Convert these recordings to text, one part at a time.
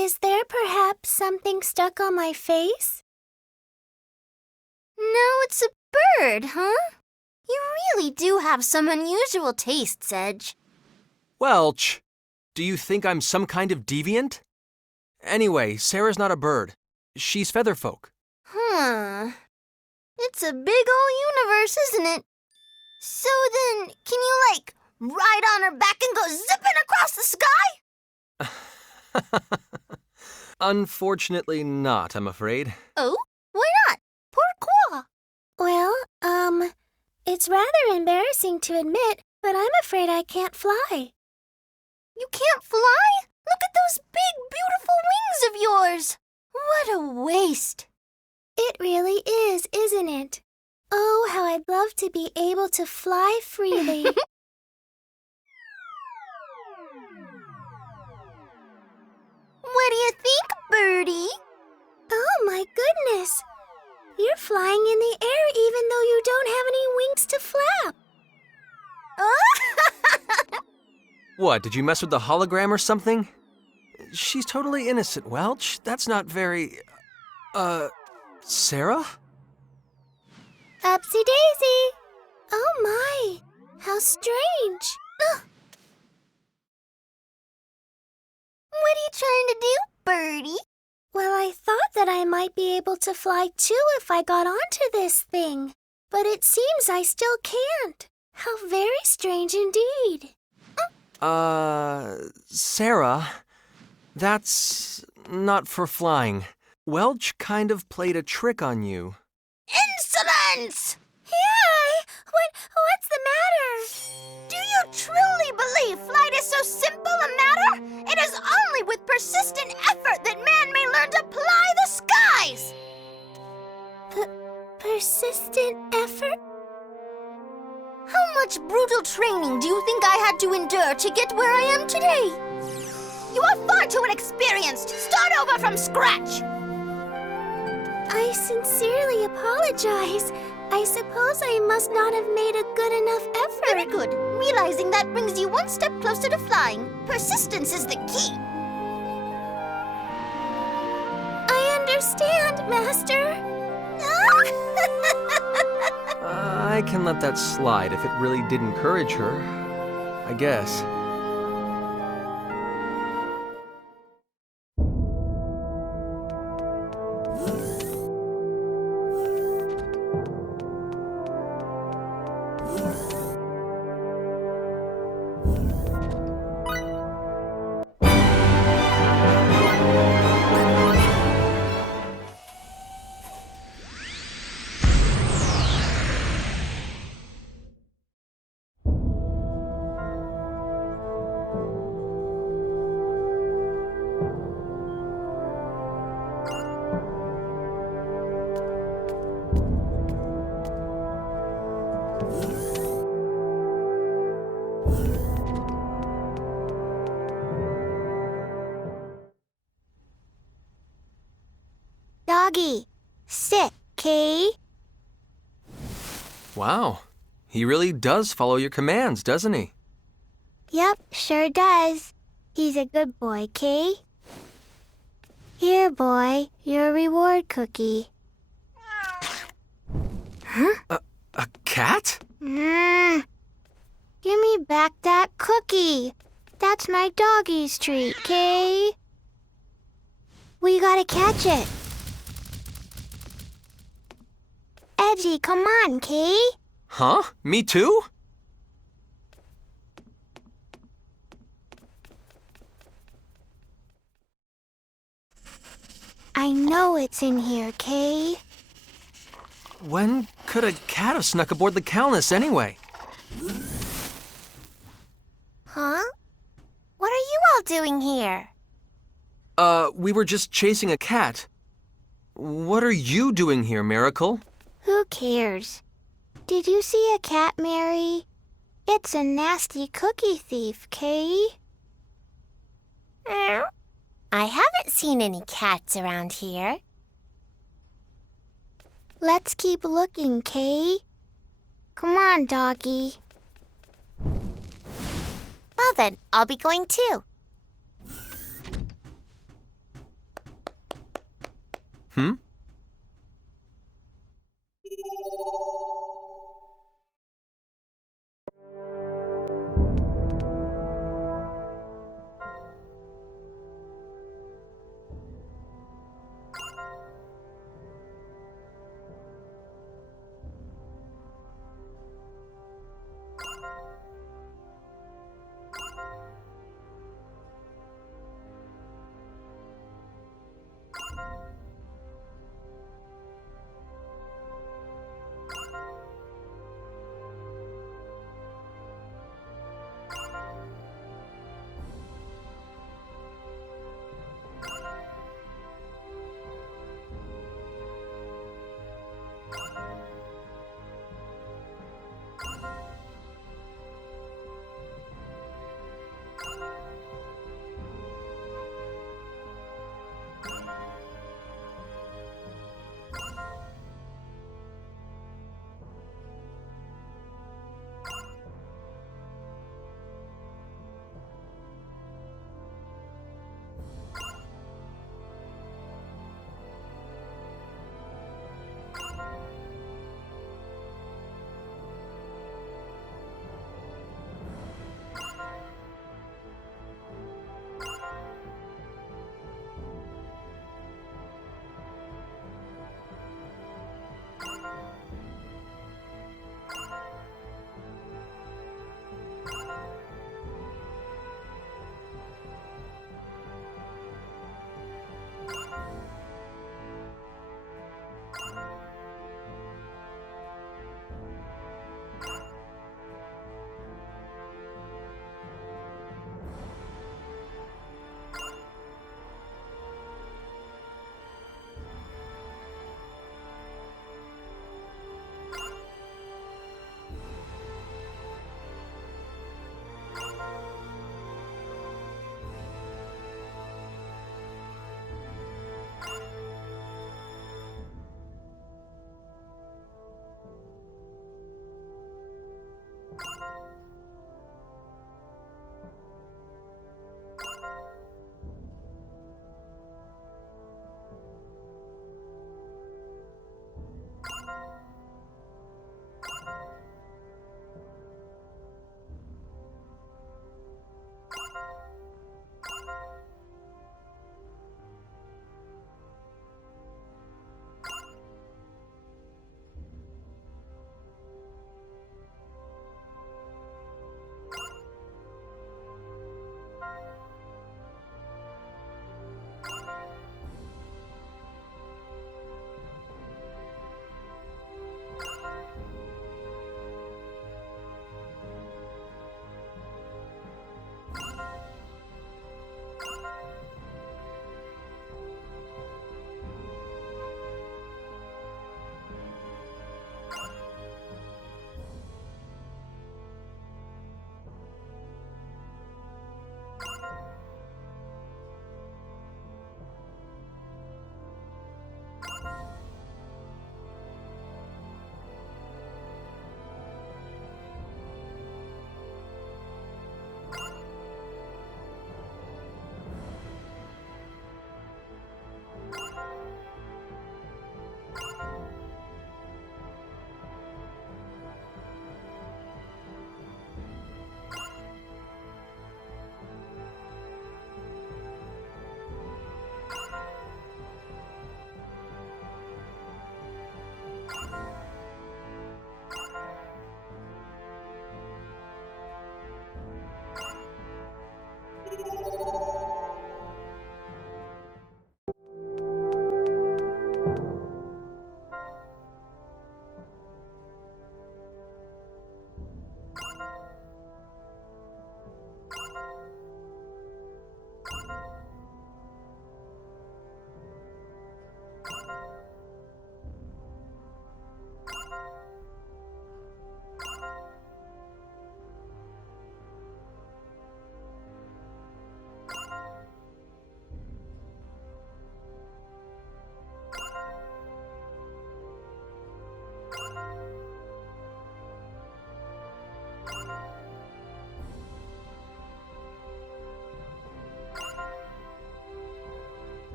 Is there perhaps something stuck on my face? No, it's a bird, huh? You really do have some unusual tastes, Edge. Welch, do you think I'm some kind of deviant? Anyway, Sarah's not a bird. She's featherfolk. Huh. It's a big ol' universe, isn't it? So then, can you, ride on her back and go zipping across the sky? Unfortunately not, I'm afraid. Oh? Why not? Pourquoi? Well, it's rather embarrassing to admit, but I'm afraid I can't fly. You can't fly? Look at those big, beautiful wings of yours! What a waste! It really is, isn't it? Oh, how I'd love to be able to fly freely. What do you think, Birdie? Oh, my goodness! You're flying in the air even though you don't have any wings to flap. What, did you mess with the hologram or something? She's totally innocent, Welch. That's not very... Sarah? Upsy daisy! Oh my, how strange. What are you trying to do, Birdie? Well, I thought that I might be able to fly too if I got onto this thing. But it seems I still can't. How very strange indeed. Sarah, that's not for flying. Welch kind of played a trick on you. Insolence! Hey, what's the matter? Do you truly believe flight is so simple a matter? It is only with persistent effort that man may learn to ply the skies! Persistent effort? How much brutal training do you think I had to endure to get where I am today? You are far too inexperienced. Start over from scratch. I sincerely apologize. I suppose I must not have made a good enough effort. Very good. Realizing that brings you one step closer to flying. Persistence is the key. I understand, Master. I can let that slide if it really did encourage her, I guess. Doggy, sit, Kay. Wow, he really does follow your commands, doesn't he? Yep, sure does. He's a good boy, Kay. Here, boy, your reward cookie. Huh? A cat? Give me back that cookie. That's my doggy's treat, Kay. We gotta catch it. Edgy, come on, Kay. Huh? Me too? I know it's in here, Kay. When could a cat have snuck aboard the Calnus anyway? Huh? What are you all doing here? We were just chasing a cat. What are you doing here, Miracle? Who cares? Did you see a cat, Mary? It's a nasty cookie thief, Kay. I haven't seen any cats around here. Let's keep looking, Kay. Come on, doggy. Well then, I'll be going too. Hmm?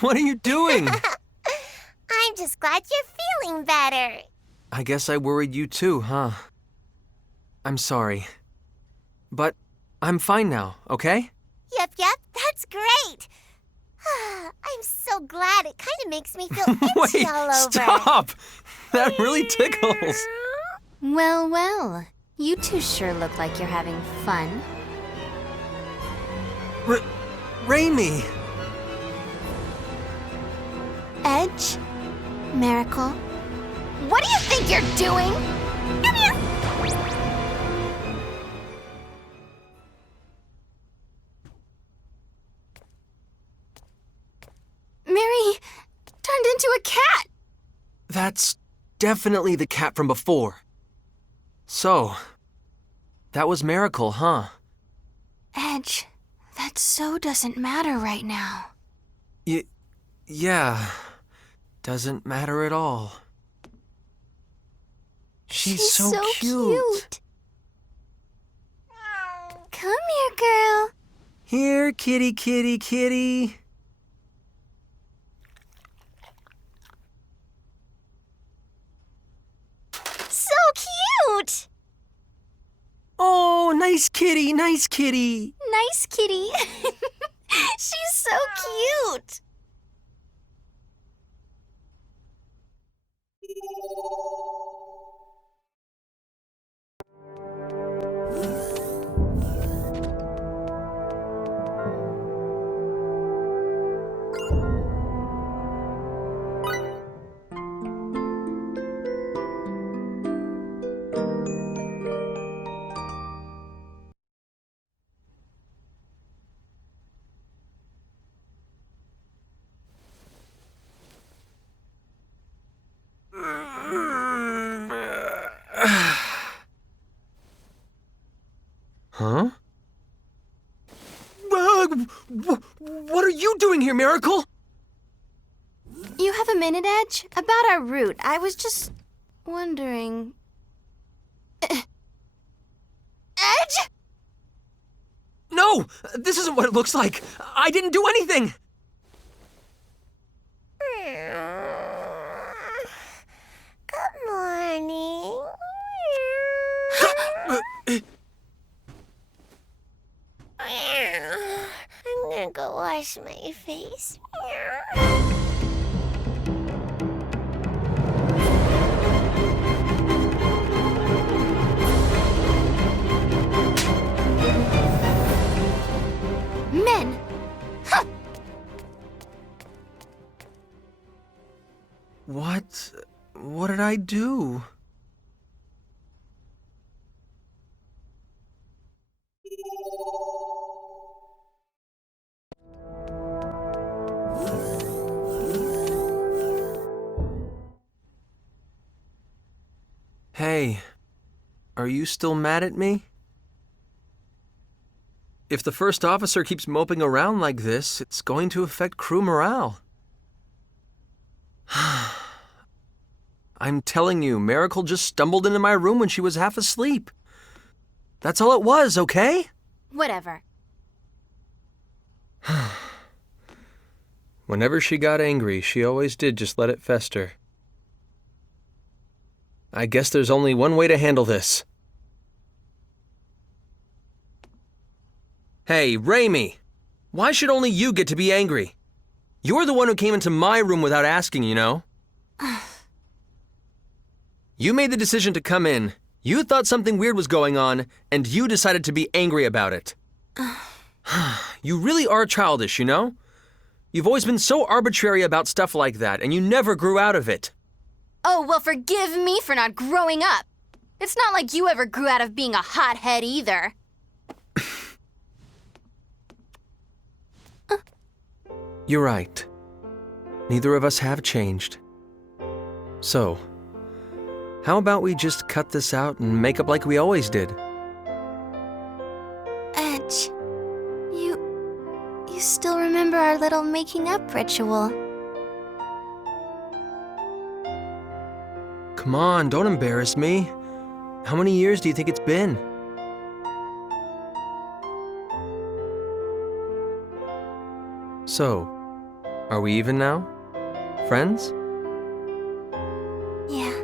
What are you doing? I'm just glad you're feeling better. I guess I worried you too, huh? I'm sorry. But I'm fine now, okay? Yep, that's great. I'm so glad. It kind of makes me feel itchy Wait, all over. stop! That really tickles. Well, you two sure look like you're having fun. Reimi! Edge? Miracle? What do you think you're doing? Come here! Mary turned into a cat! That's definitely the cat from before. So, that was Miracle, huh? Edge, that so doesn't matter right now. Yeah. Doesn't matter at all. She's so cute. Come here, girl. Here, kitty, kitty, kitty. So cute! Oh, nice kitty, nice kitty. Nice kitty. She's so cute. Huh? What are you doing here, Miracle? You have a minute, Edge? About our route, I was just wondering... Edge? No! This isn't what it looks like! I didn't do anything! Good morning. I'm gonna go wash my face. Men! Huh. What did I do? Hey, are you still mad at me? If the first officer keeps moping around like this, it's going to affect crew morale. I'm telling you, Miracle just stumbled into my room when she was half asleep. That's all it was, okay? Whatever. Whenever she got angry, she always did just let it fester. I guess there's only one way to handle this. Hey, Reimi! Why should only you get to be angry? You're the one who came into my room without asking, you know? You made the decision to come in, you thought something weird was going on, and you decided to be angry about it. You really are childish, you know? You've always been so arbitrary about stuff like that, and you never grew out of it. Oh, well, forgive me for not growing up. It's not like you ever grew out of being a hothead either. You're right. Neither of us have changed. So, how about we just cut this out and make up like we always did? Edge, you still remember our little making up ritual? Come on, don't embarrass me. How many years do you think it's been? So, Are we even now? Friends? Yeah.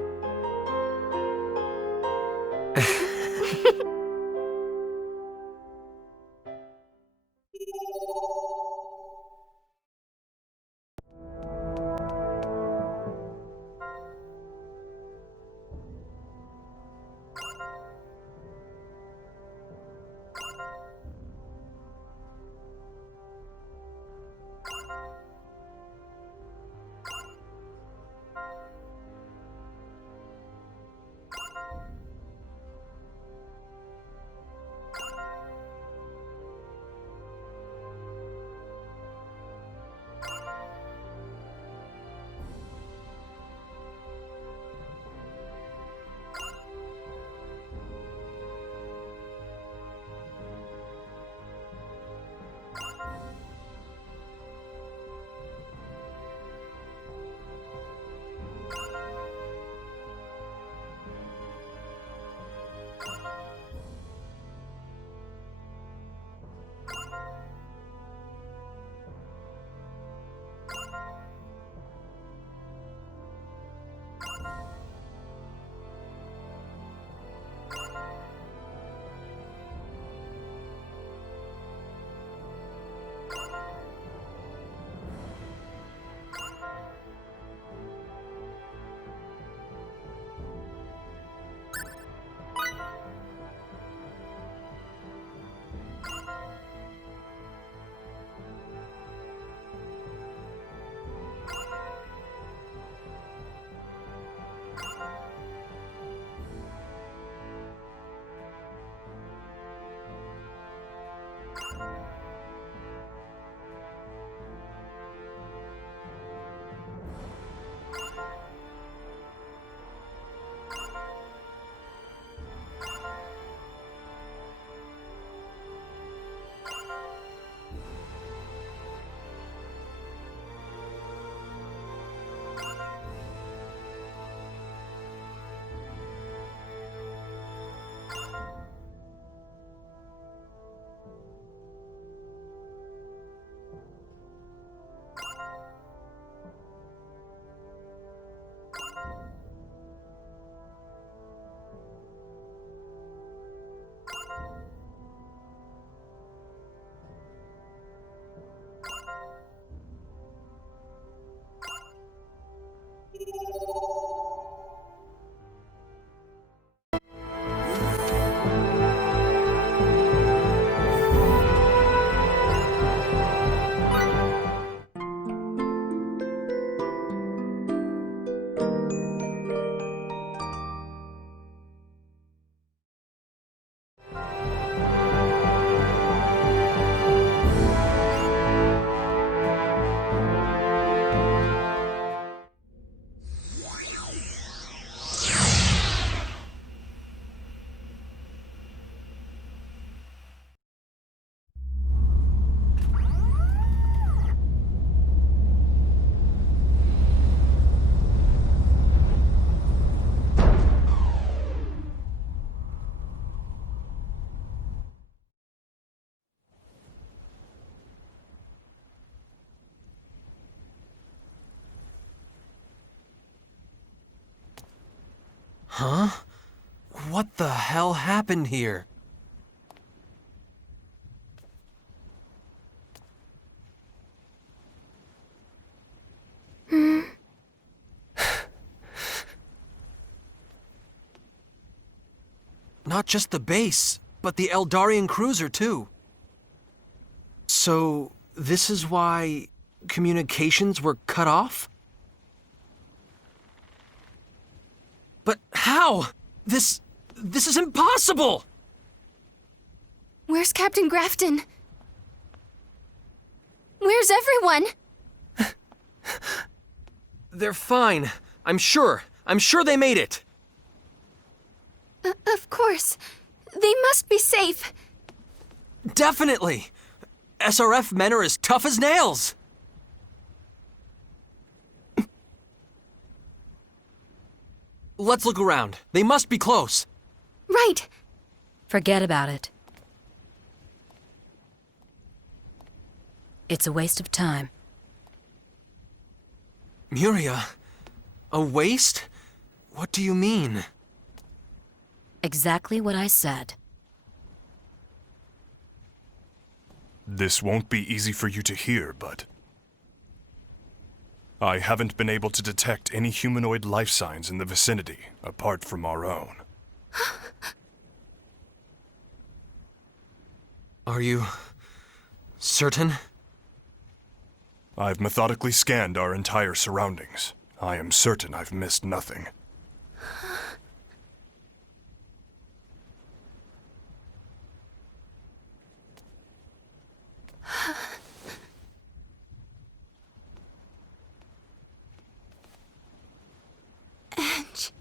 Huh? What the hell happened here? Not just the base, but the Eldarian cruiser, too. So, this is why communications were cut off? But how? This is impossible! Where's Captain Grafton? Where's everyone? They're fine. I'm sure. I'm sure they made it. Of course. They must be safe. Definitely. SRF men are as tough as nails. Let's look around. They must be close. Right. Forget about it. It's a waste of time. Muria, a waste? What do you mean? Exactly what I said. This won't be easy for you to hear, but I haven't been able to detect any humanoid life signs in the vicinity, apart from our own. Are you certain? I've methodically scanned our entire surroundings. I am certain I've missed nothing. Edge.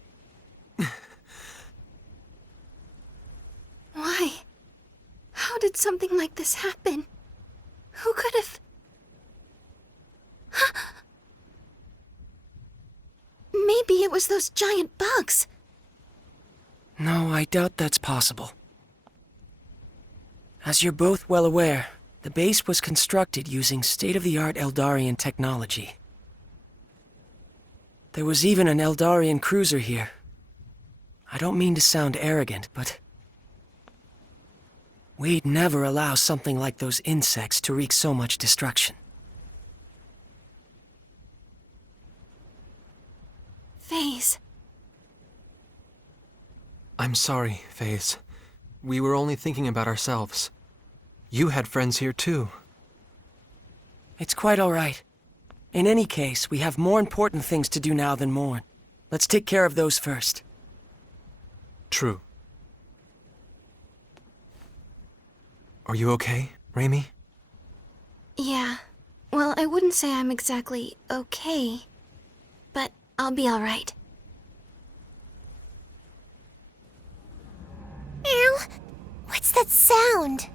Why? How did something like this happen? Who could have... Maybe it was those giant bugs. No, I doubt that's possible. As you're both well aware, the base was constructed using state-of-the-art Eldarian technology. There was even an Eldarian cruiser here. I don't mean to sound arrogant, but we'd never allow something like those insects to wreak so much destruction. Phase. I'm sorry, Faze. We were only thinking about ourselves. You had friends here too. It's quite all right. In any case, we have more important things to do now than mourn. Let's take care of those first. True. Are you okay, Reimi? Yeah. Well, I wouldn't say I'm exactly okay, but I'll be all right. Ow! What's that sound?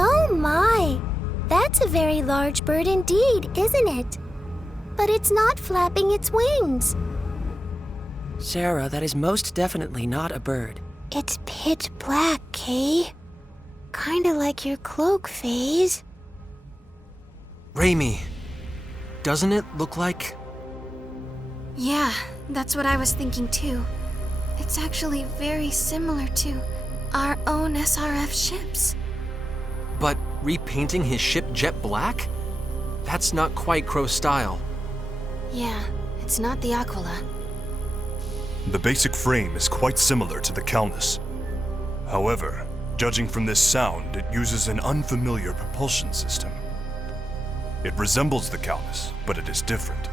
Oh my! That's a very large bird indeed, isn't it? But it's not flapping its wings. Sarah, that is most definitely not a bird. It's pitch black, Kay. Kinda like your cloak, Phase. Reimi, doesn't it look like... Yeah, that's what I was thinking too. It's actually very similar to our own SRF ships. But repainting his ship jet black? That's not quite Crow style. Yeah, it's not the Aquila. The basic frame is quite similar to the Calnus. However, judging from this sound, it uses an unfamiliar propulsion system. It resembles the Calnus, but it is different.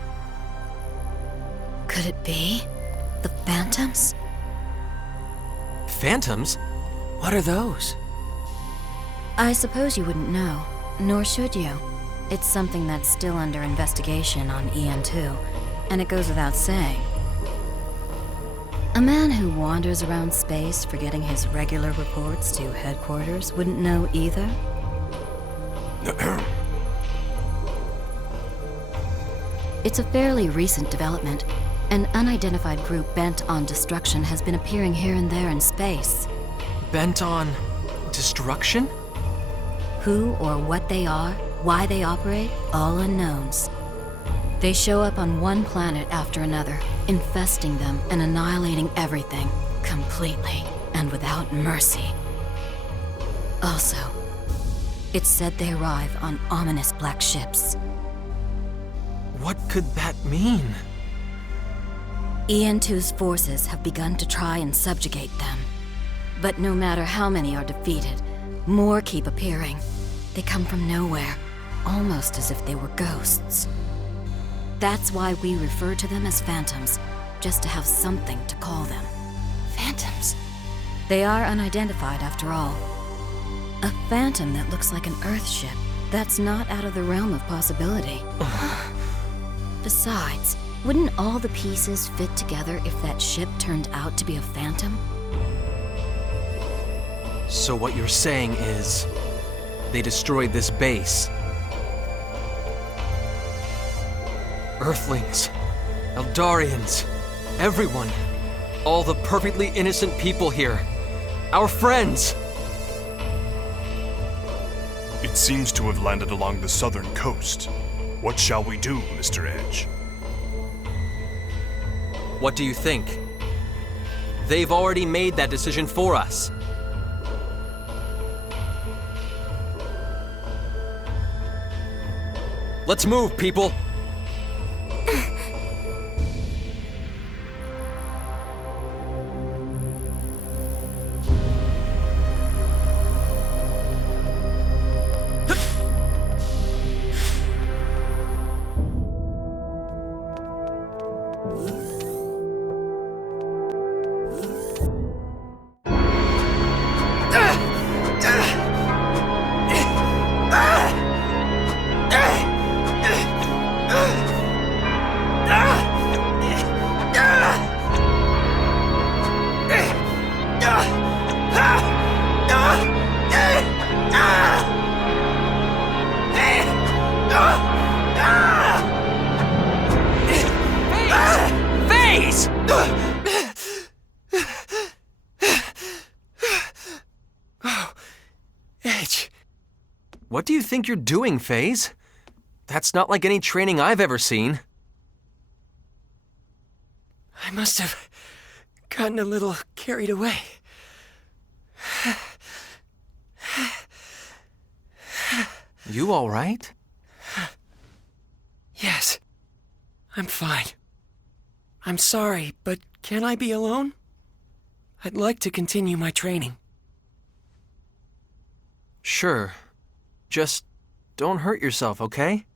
Could it be the Phantoms? Phantoms? What are those? I suppose you wouldn't know, nor should you. It's something that's still under investigation on EN2, and it goes without saying. A man who wanders around space forgetting his regular reports to headquarters wouldn't know either. It's a fairly recent development. An unidentified group bent on destruction has been appearing here and there in space. Bent on... destruction? Who or what they are, why they operate, all unknowns. They show up on one planet after another, infesting them and annihilating everything, completely and without mercy. Also, it's said they arrive on ominous black ships. What could that mean? EN2's forces have begun to try and subjugate them. But no matter how many are defeated, more keep appearing. They come from nowhere, almost as if they were ghosts. That's why we refer to them as Phantoms, just to have something to call them. Phantoms? They are unidentified after all. A Phantom that looks like an Earth ship, that's not out of the realm of possibility. Besides, wouldn't all the pieces fit together if that ship turned out to be a Phantom? So what you're saying is... they destroyed this base. Earthlings, Eldarians, everyone. All the perfectly innocent people here. Our friends. It It seems to have landed along the southern coast. What shall we do, Mr. Edge? What do you think? They've already made that decision for us. Let's move, people! Edge. What do you think you're doing, FaZe? That's not like any training I've ever seen. I must have gotten a little carried away. You all right? Yes, I'm fine. I'm sorry, but can I be alone? I'd like to continue my training. Sure. Just don't hurt yourself, okay?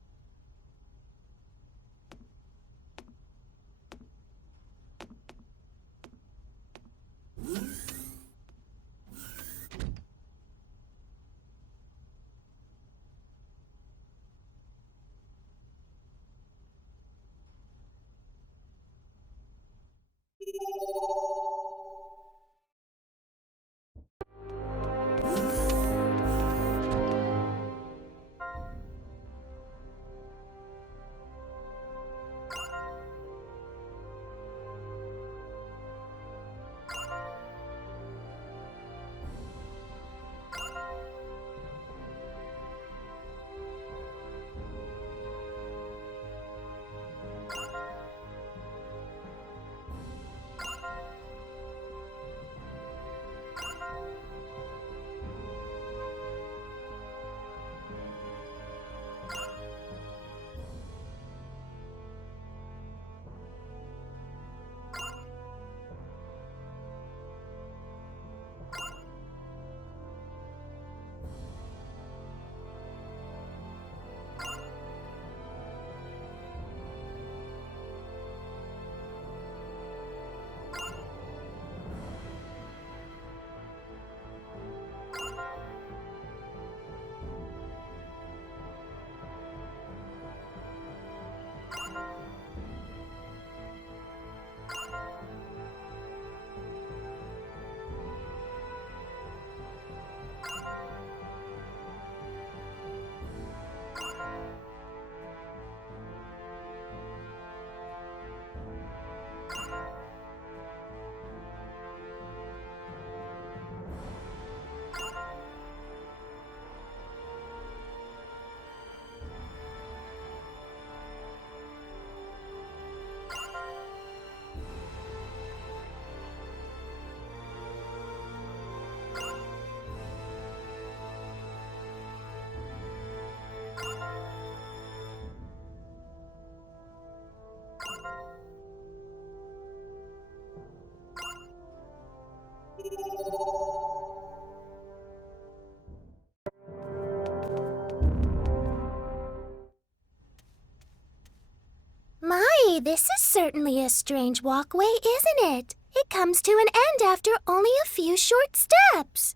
My, this is certainly a strange walkway, isn't it? It comes to an end after only a few short steps.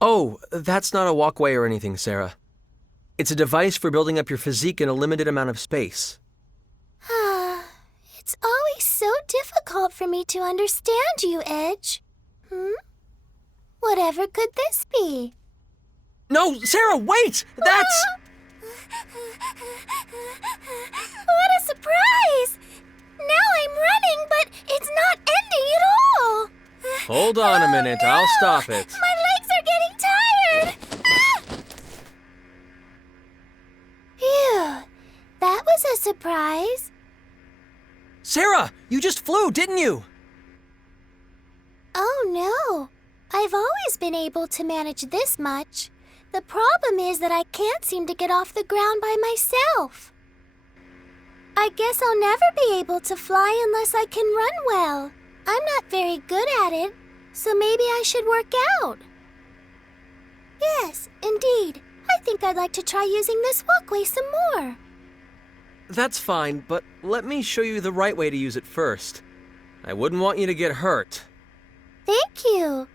Oh, that's not a walkway or anything, Sarah. It's a device for building up your physique in a limited amount of space. It's always so difficult for me to understand you, Edge. Whatever could this be? No, Sarah, wait! That's... What a surprise! Now I'm running, but it's not ending at all. Hold on a minute, I'll stop it. My legs are getting tired. Sarah, you just flew, didn't you? Oh no, I've always been able to manage this much. The problem is that I can't seem to get off the ground by myself. I guess I'll never be able to fly unless I can run well. I'm not very good at it, so maybe I should work out. Yes, indeed. I think I'd like to try using this walkway some more. That's fine, but let me show you the right way to use it first. I wouldn't want you to get hurt. Thank you.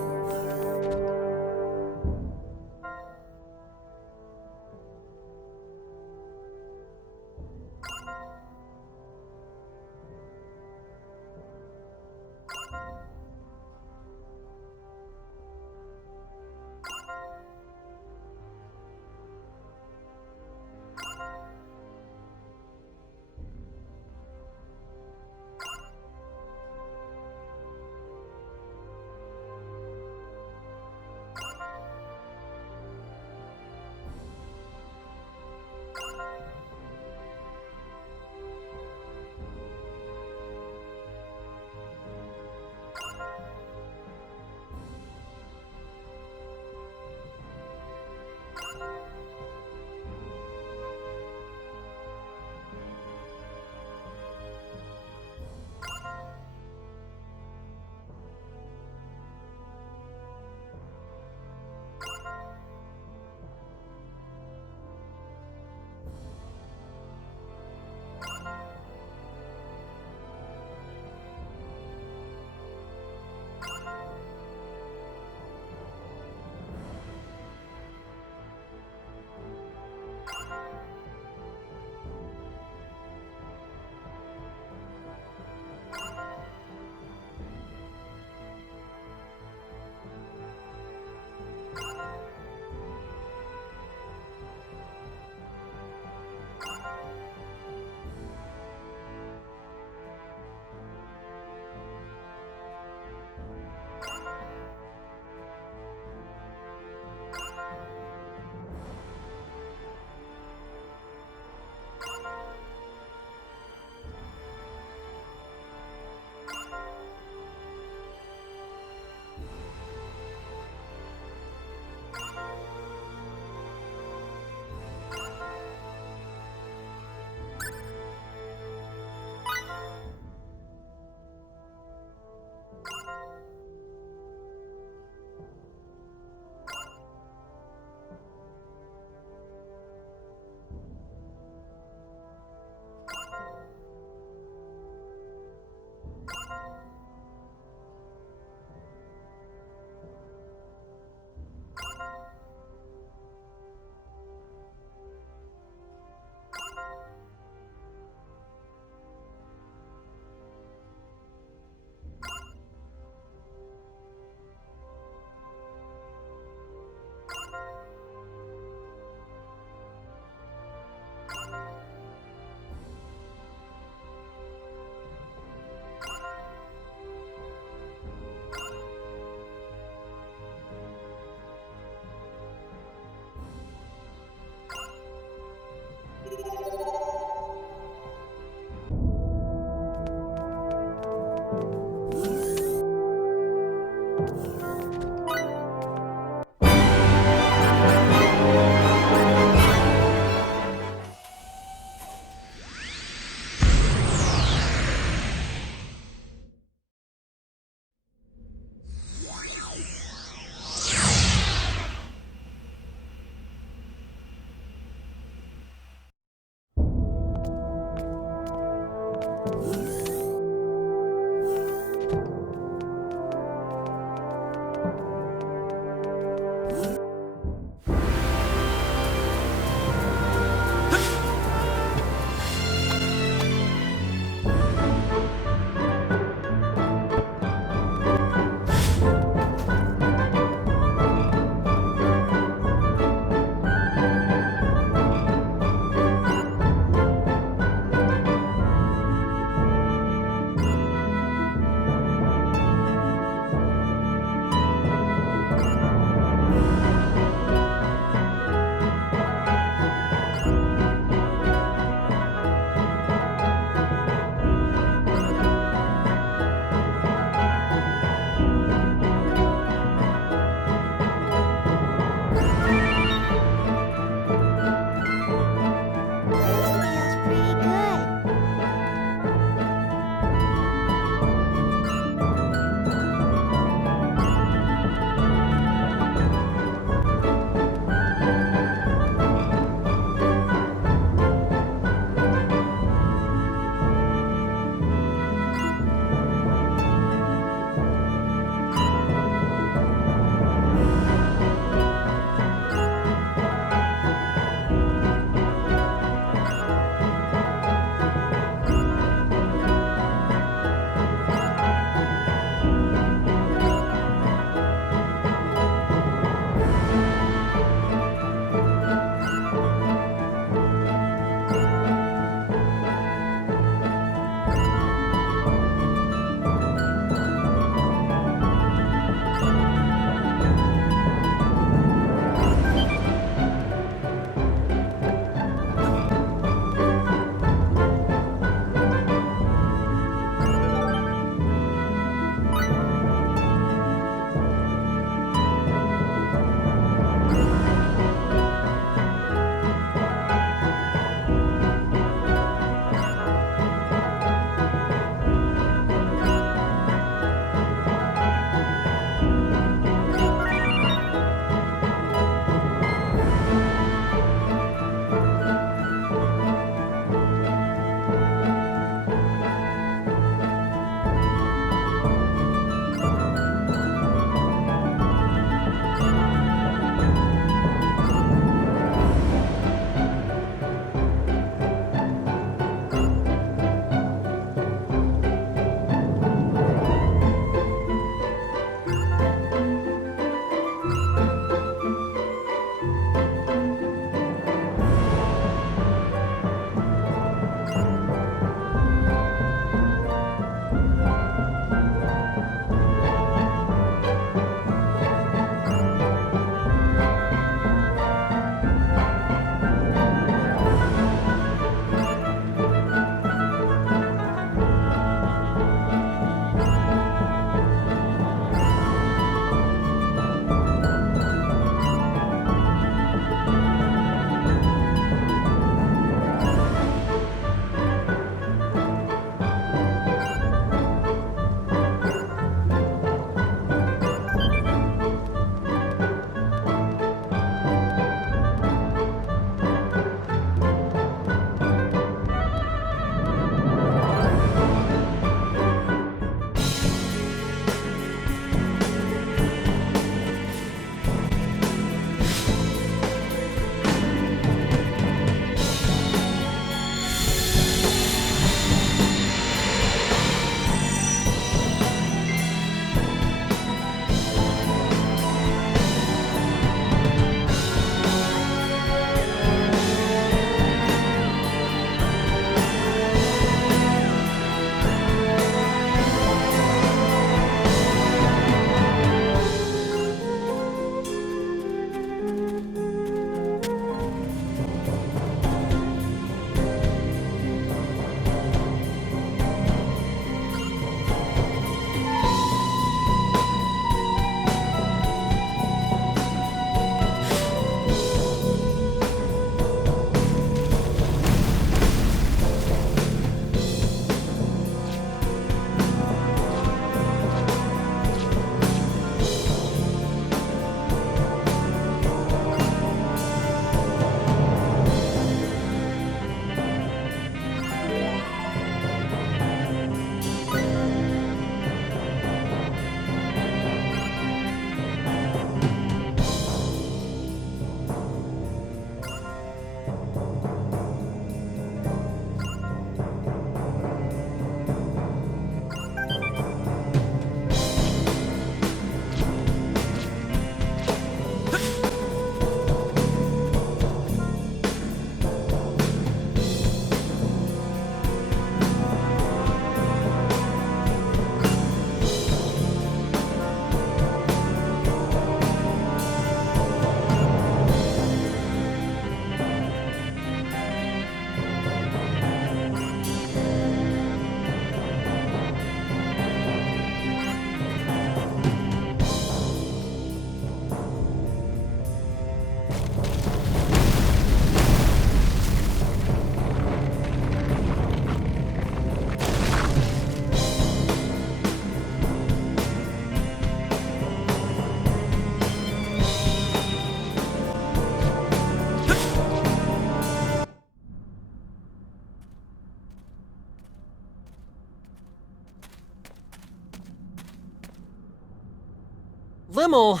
Limmel,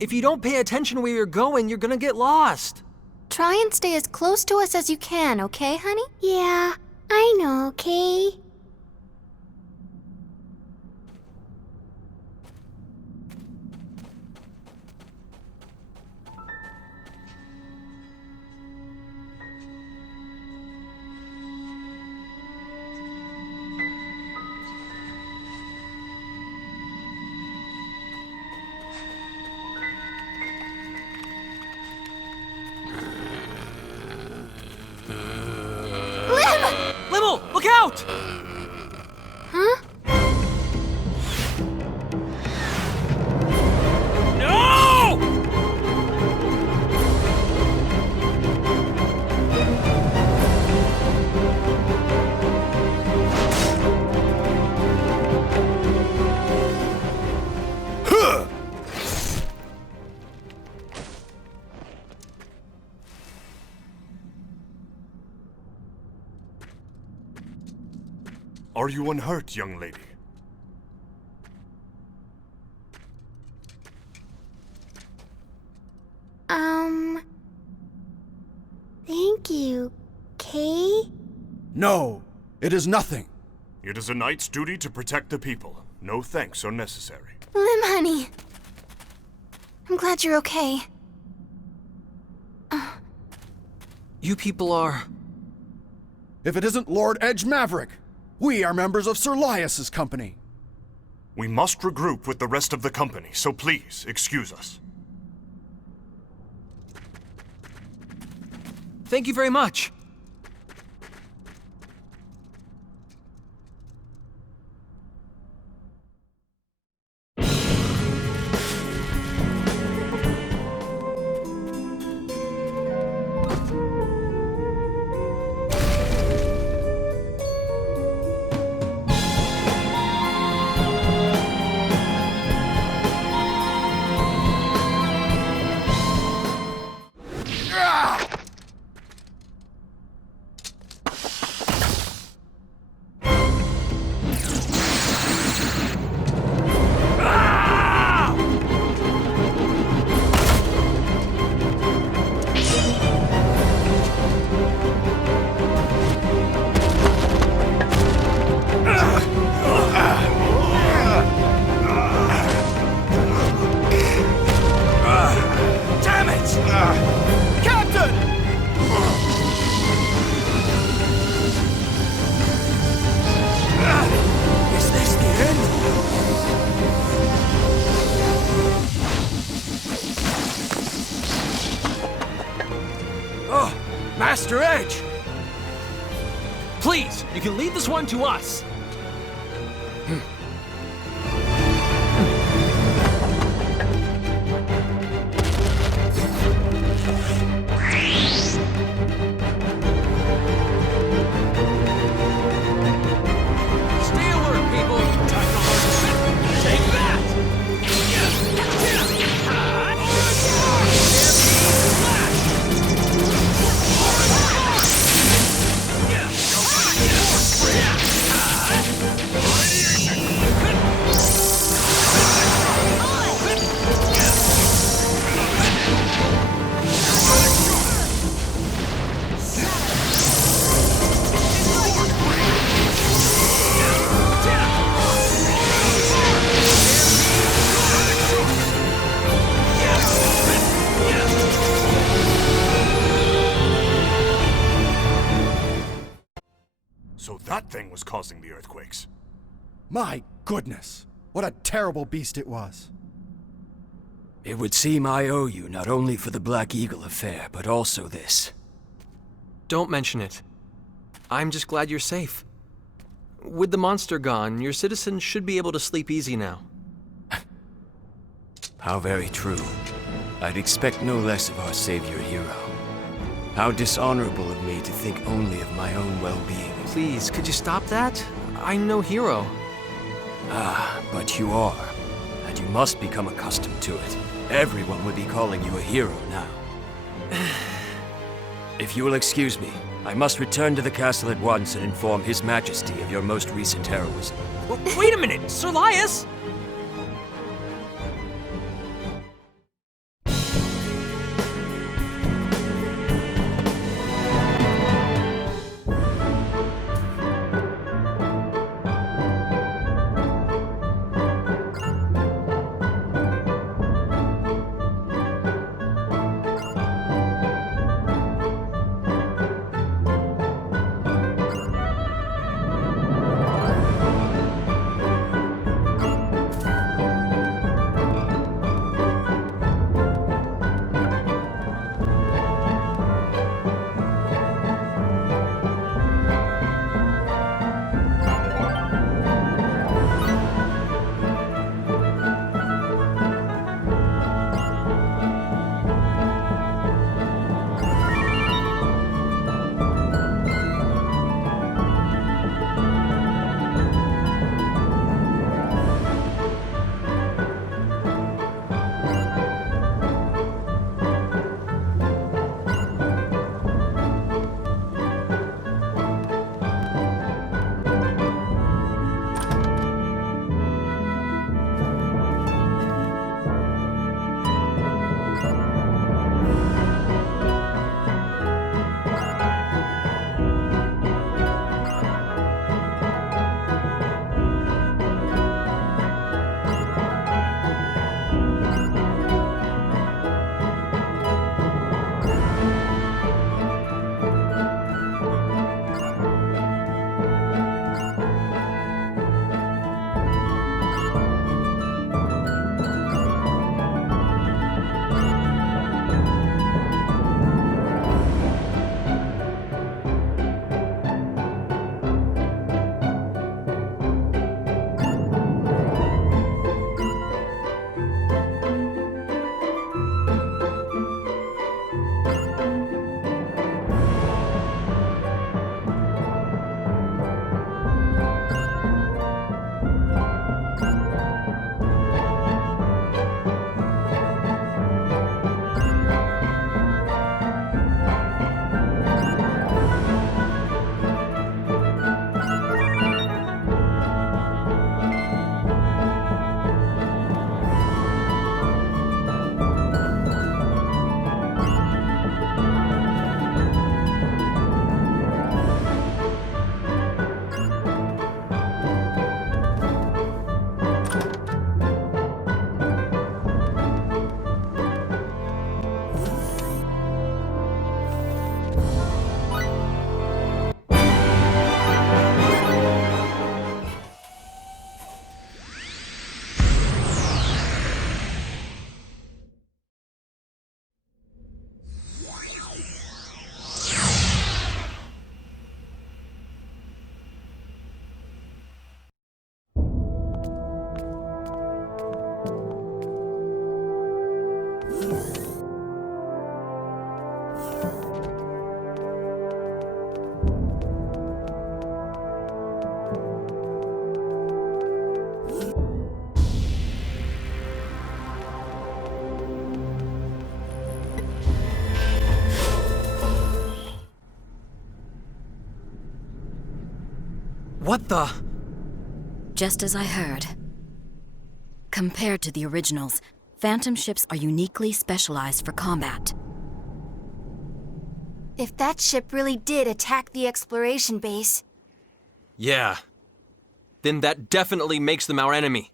if you don't pay attention where you're going, you're gonna get lost. Try and stay as close to us as you can, okay, honey? Yeah, I know, okay? Limmel, look out! Huh? No! Are you unhurt, young lady? Thank you, Kay? No, it is nothing. It is a knight's duty to protect the people. No thanks are necessary. Lim, honey. I'm glad you're okay. You people are... If it isn't Lord Edge Maverick, we are members of Sir Lias's company. We must regroup with the rest of the company, so please, excuse us. Thank you very much. Master Edge! Please, you can leave this one to us. Stay alert, people. Time to learn to sit. Take that! So that thing was causing the earthquakes. My goodness, what a terrible beast it was. It would seem I owe you not only for the Black Eagle affair, but also this. Don't mention it. I'm just glad you're safe. With the monster gone, your citizens should be able to sleep easy now. How very true. I'd expect no less of our savior hero. How dishonorable of me to think only of my own well-being. Please, could you stop that? I'm no hero. Ah, but you are. And you must become accustomed to it. Everyone would be calling you a hero now. If you will excuse me, I must return to the castle at once and inform His Majesty of your most recent heroism. Wait a minute, Sir Lias! What the? Just as I heard. Compared to the originals, Phantom ships are uniquely specialized for combat. If that ship really did attack the exploration base, Yeah. Then that definitely makes them our enemy.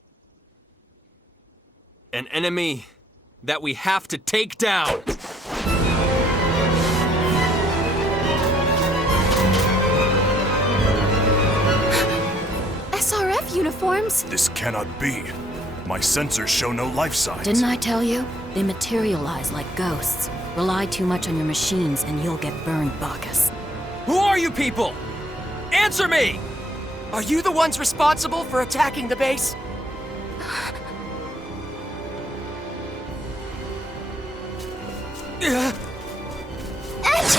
An enemy that we have to take down. SRF uniforms? This cannot be. My sensors show no life signs. Didn't I tell you? They materialize like ghosts. Rely too much on your machines and you'll get burned, Bacchus. Who are you people? Answer me! Are you the ones responsible for attacking the base? Edge!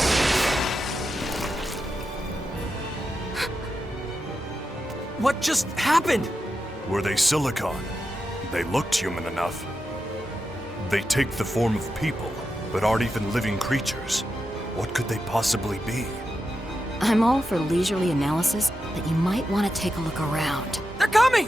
What just happened? Were they silicon? They looked human enough. They take the form of people, but aren't even living creatures. What could they possibly be? I'm all for leisurely analysis, but you might want to take a look around. They're coming!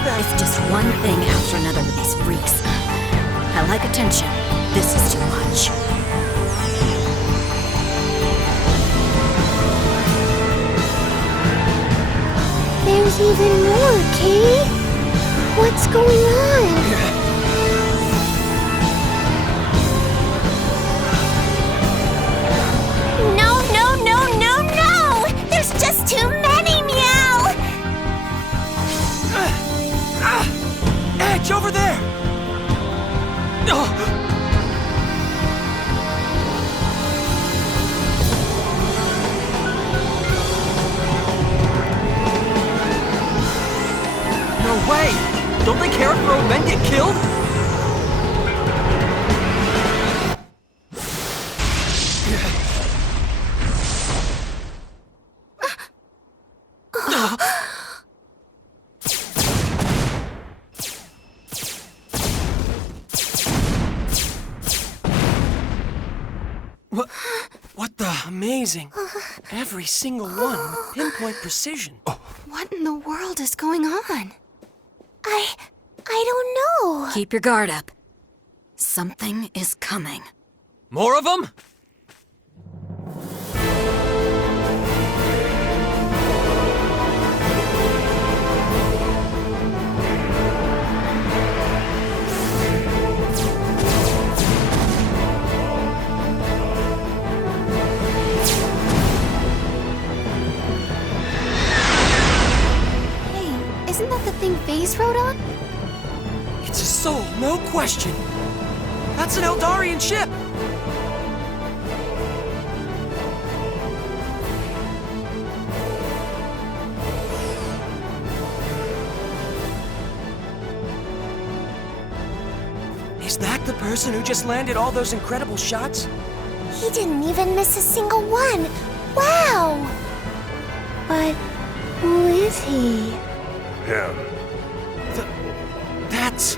of them! It's just one thing after another with these freaks. I like attention. This is too much. There's even more, Kay. What's going on? No, no, no, no, no! There's just too many, Meow! Edge, over there! No way! Don't they care if their own men get killed? What the? Amazing. Every single one with pinpoint precision. What in the world is going on? I don't know. Keep your guard up. Something is coming. More of them? Hey, isn't that the thing Phase rode on? It's a soul, no question. That's an Eldarian ship. Is that the person who just landed all those incredible shots? He didn't even miss a single one. Wow! But who is he? Him. That's...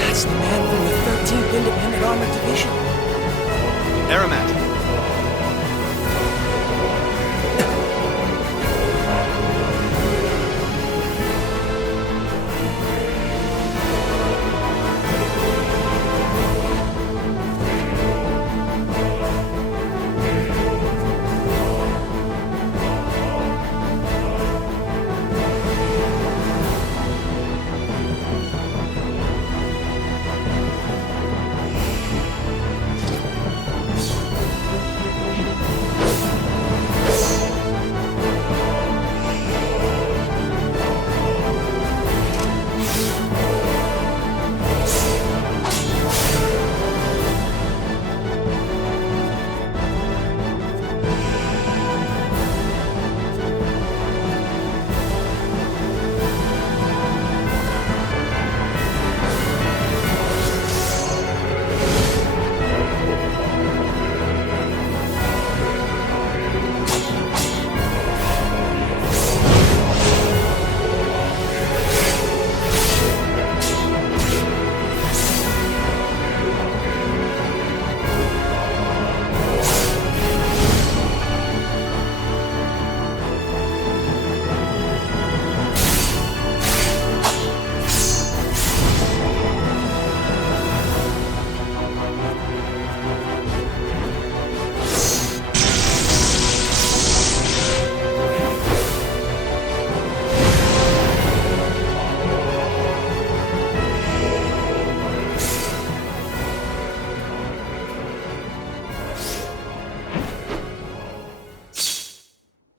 That's the man from the 13th Independent Armored Division. Aramat.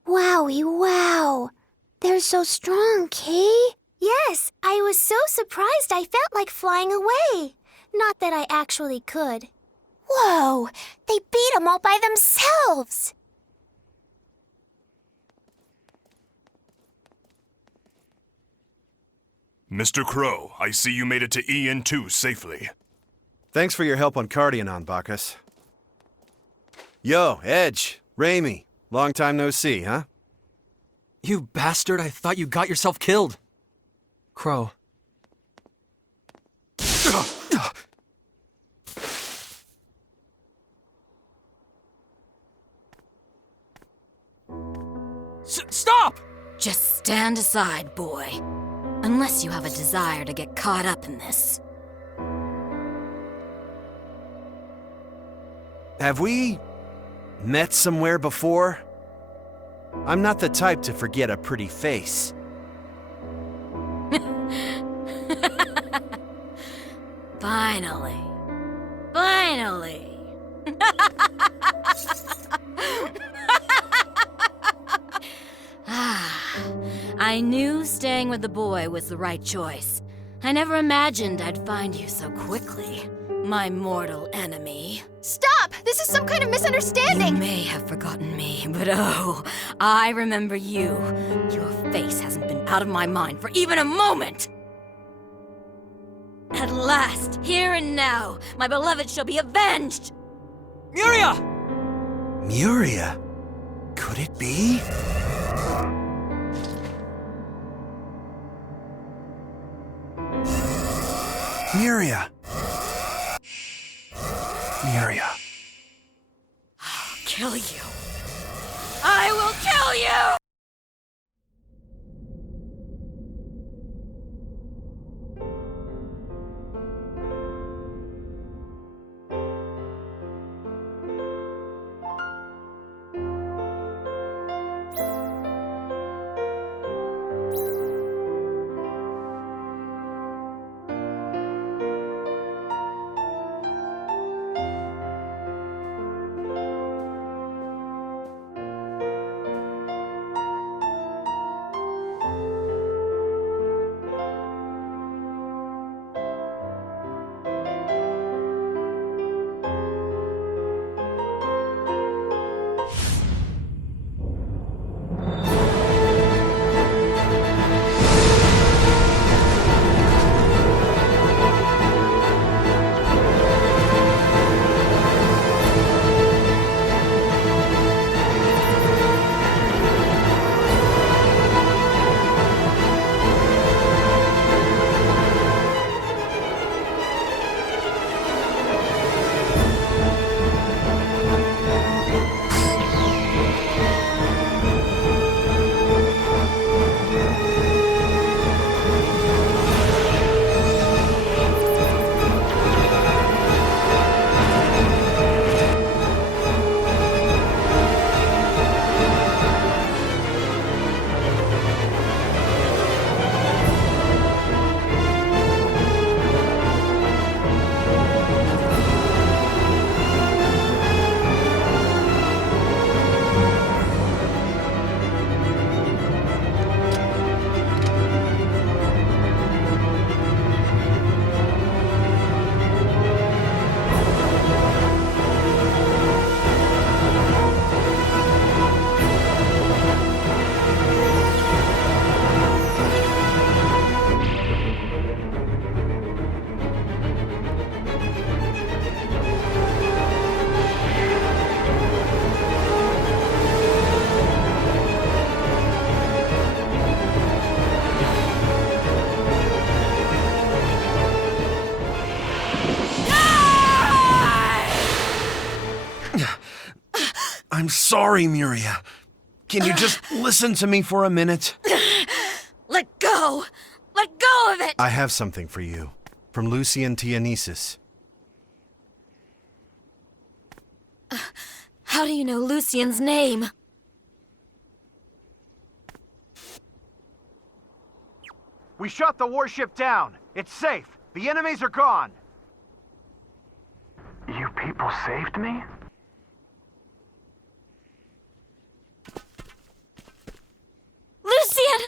Wowie, wow. They're so strong, Kay. Yes, I was so surprised I felt like flying away. Not that I actually could. Whoa! They beat them all by themselves! Mr. Crow, I see you made it to EN2 safely. Thanks for your help on Cardianon, Bacchus. Yo, Edge, Reimi, long time no see, huh? You bastard, I thought you got yourself killed. Crow. Stop! Just stand aside, boy. Unless you have a desire to get caught up in this. Have we met somewhere before? I'm not the type to forget a pretty face. Finally. Finally. I knew staying with the boy was the right choice. I never imagined I'd find you so quickly, my mortal enemy. Stop! This is some kind of misunderstanding! You may have forgotten me, but oh, I remember you. Your face hasn't been out of my mind for even a moment! At last, here and now, my beloved shall be avenged! Muria! Muria? Could it be? Muria. Muria. I'll kill you. I will kill you! I'm sorry, Muria. Can you just listen to me for a minute? Let go! Let go of it! I have something for you. From Lucian Tianesis. How do you know Lucian's name? We shot the warship down. It's safe. The enemies are gone. You people saved me? Lucian!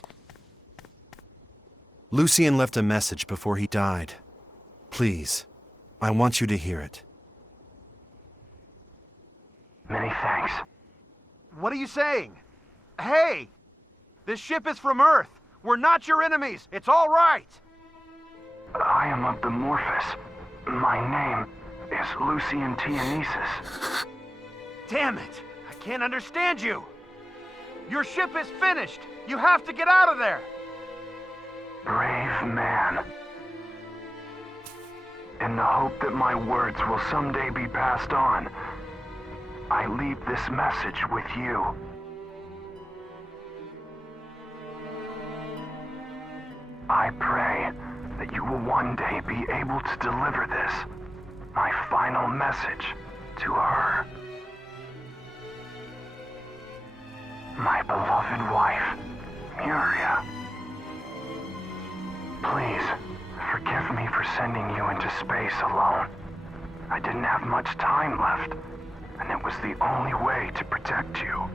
Lucian left a message before he died. Please, I want you to hear it. Many thanks. What are you saying? Hey! This ship is from Earth. We're not your enemies. It's all right. I am of the Morphus. My name is Lucian Tianesis. Damn it! I can't understand you! Your ship is finished! You have to get out of there! Brave man. In the hope that my words will someday be passed on, I leave this message with you. I pray that you will one day be able to deliver this, my final message, to her. My beloved wife, Miria. Please, forgive me for sending you into space alone. I didn't have much time left, and it was the only way to protect you.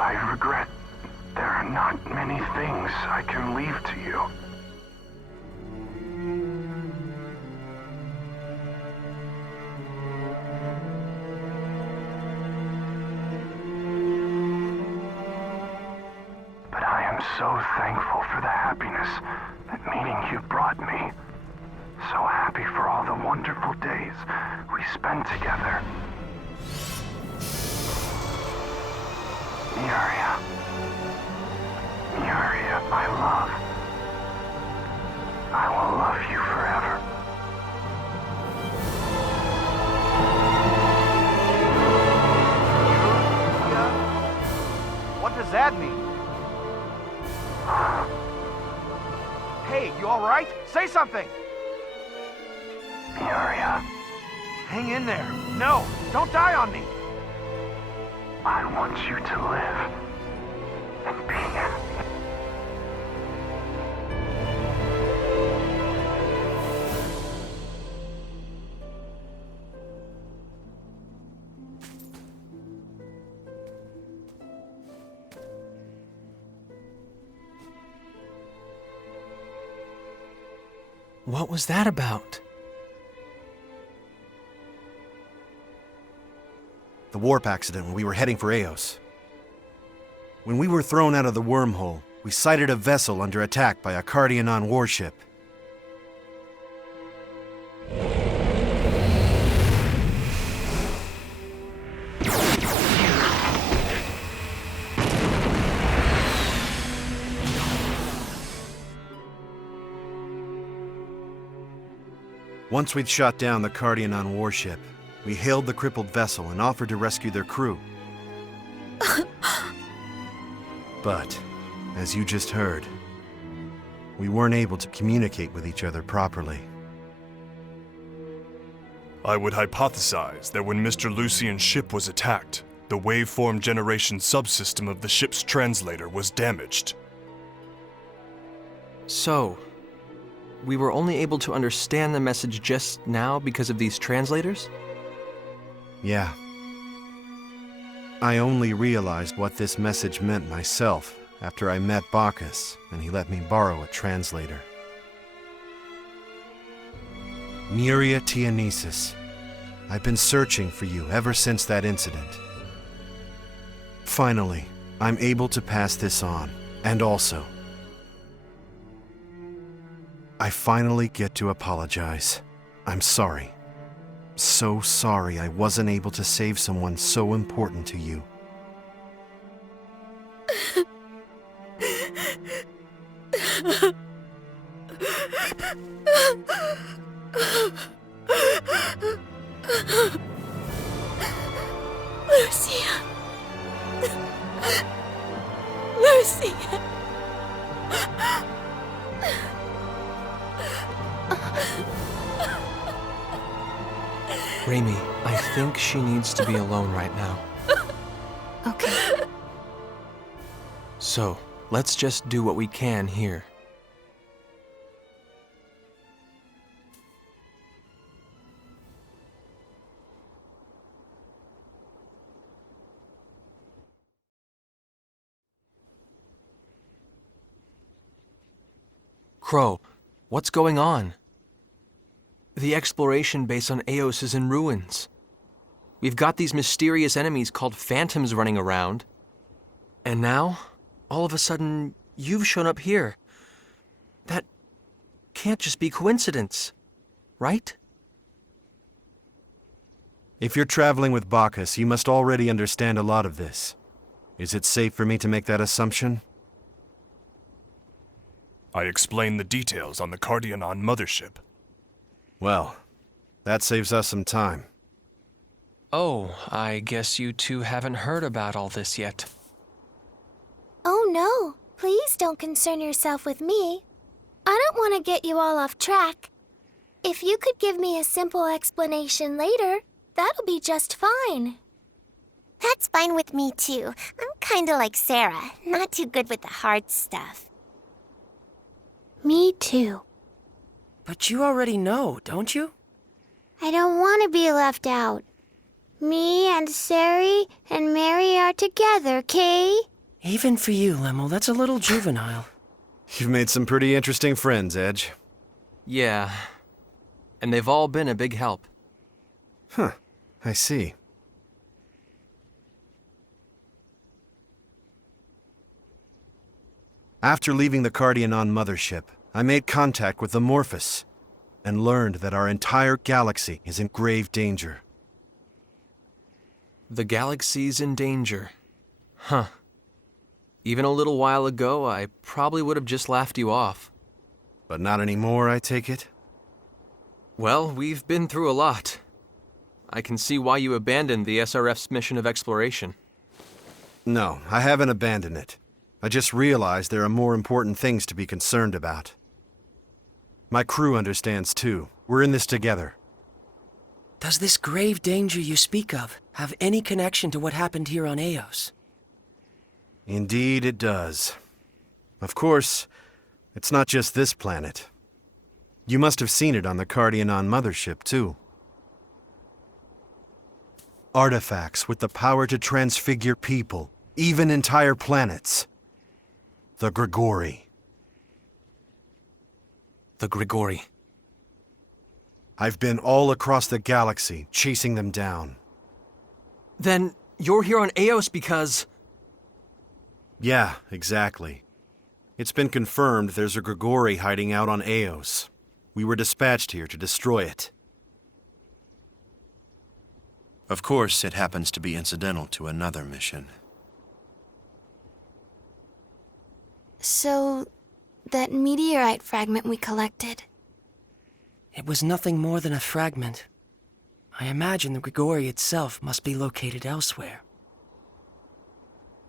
I regret there are not many things I can leave to you. But I am so thankful for the happiness that meeting you brought me. So happy for all the wonderful days we spent together. Miria. Miria, my love. I will love you forever. What does that mean? Hey, you all right? Say something! Miria. Hang in there. No, don't die on me. I want you to live and be happy. What was that about? The warp accident when we were heading for Eos. When we were thrown out of the wormhole, we sighted a vessel under attack by a Cardianon warship. Once we'd shot down the Cardianon warship, we hailed the crippled vessel and offered to rescue their crew. But, as you just heard, we weren't able to communicate with each other properly. I would hypothesize that when Mr. Lucian's ship was attacked, the waveform generation subsystem of the ship's translator was damaged. So, we were only able to understand the message just now because of these translators? Yeah. I only realized what this message meant myself after I met Bacchus and he let me borrow a translator. Miria Tianesis, I've been searching for you ever since that incident. Finally, I'm able to pass this on, and also, I finally get to apologize. I'm sorry. So sorry I wasn't able to save someone so important to you. Lucian. Lucian. Reimi, I think she needs to be alone right now. Okay. So, let's just do what we can here. Crow, what's going on? The exploration base on Eos is in ruins. We've got these mysterious enemies called phantoms running around. And now, all of a sudden, you've shown up here. That can't just be coincidence, right? If you're traveling with Bacchus, you must already understand a lot of this. Is it safe for me to make that assumption? I explained the details on the Cardionon mothership. Well, that saves us some time. Oh, I guess you two haven't heard about all this yet. Oh no, please don't concern yourself with me. I don't want to get you all off track. If you could give me a simple explanation later, that'll be just fine. That's fine with me, too. I'm kinda like Sarah, not too good with the hard stuff. Me too. But you already know, don't you? I don't want to be left out. Me and Sari and Mary are together, Kay? Even for you, Lemmel, that's a little juvenile. You've made some pretty interesting friends, Edge. Yeah, and they've all been a big help. Huh, I see. After leaving the Cardionon mothership, I made contact with the Morphus and learned that our entire galaxy is in grave danger. The galaxy's in danger. Huh. Even a little while ago, I probably would have just laughed you off. But not anymore, I take it? Well, we've been through a lot. I can see why you abandoned the SRF's mission of exploration. No, I haven't abandoned it. I just realized there are more important things to be concerned about. My crew understands too. We're in this together. Does this grave danger you speak of have any connection to what happened here on Eos? Indeed it does. Of course, it's not just this planet. You must have seen it on the Cardionon mothership too. Artifacts with the power to transfigure people, even entire planets. The Grigori. The Grigori. I've been all across the galaxy, chasing them down. Then you're here on Eos because... Yeah, exactly. It's been confirmed there's a Grigori hiding out on Eos. We were dispatched here to destroy it. Of course, it happens to be incidental to another mission. So, that meteorite fragment we collected. It was nothing more than a fragment. I imagine the Grigori itself must be located elsewhere.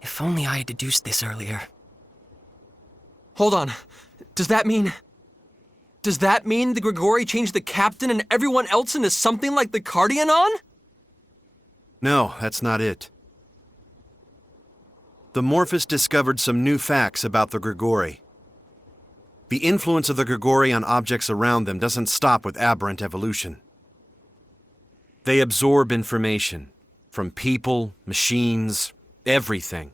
If only I had deduced this earlier. Hold on. Does that mean the Grigori changed the captain and everyone else into something like the Cardionon? No, that's not it. The Morphus discovered some new facts about the Grigori. The influence of the Grigori on objects around them doesn't stop with aberrant evolution. They absorb information from people, machines, everything.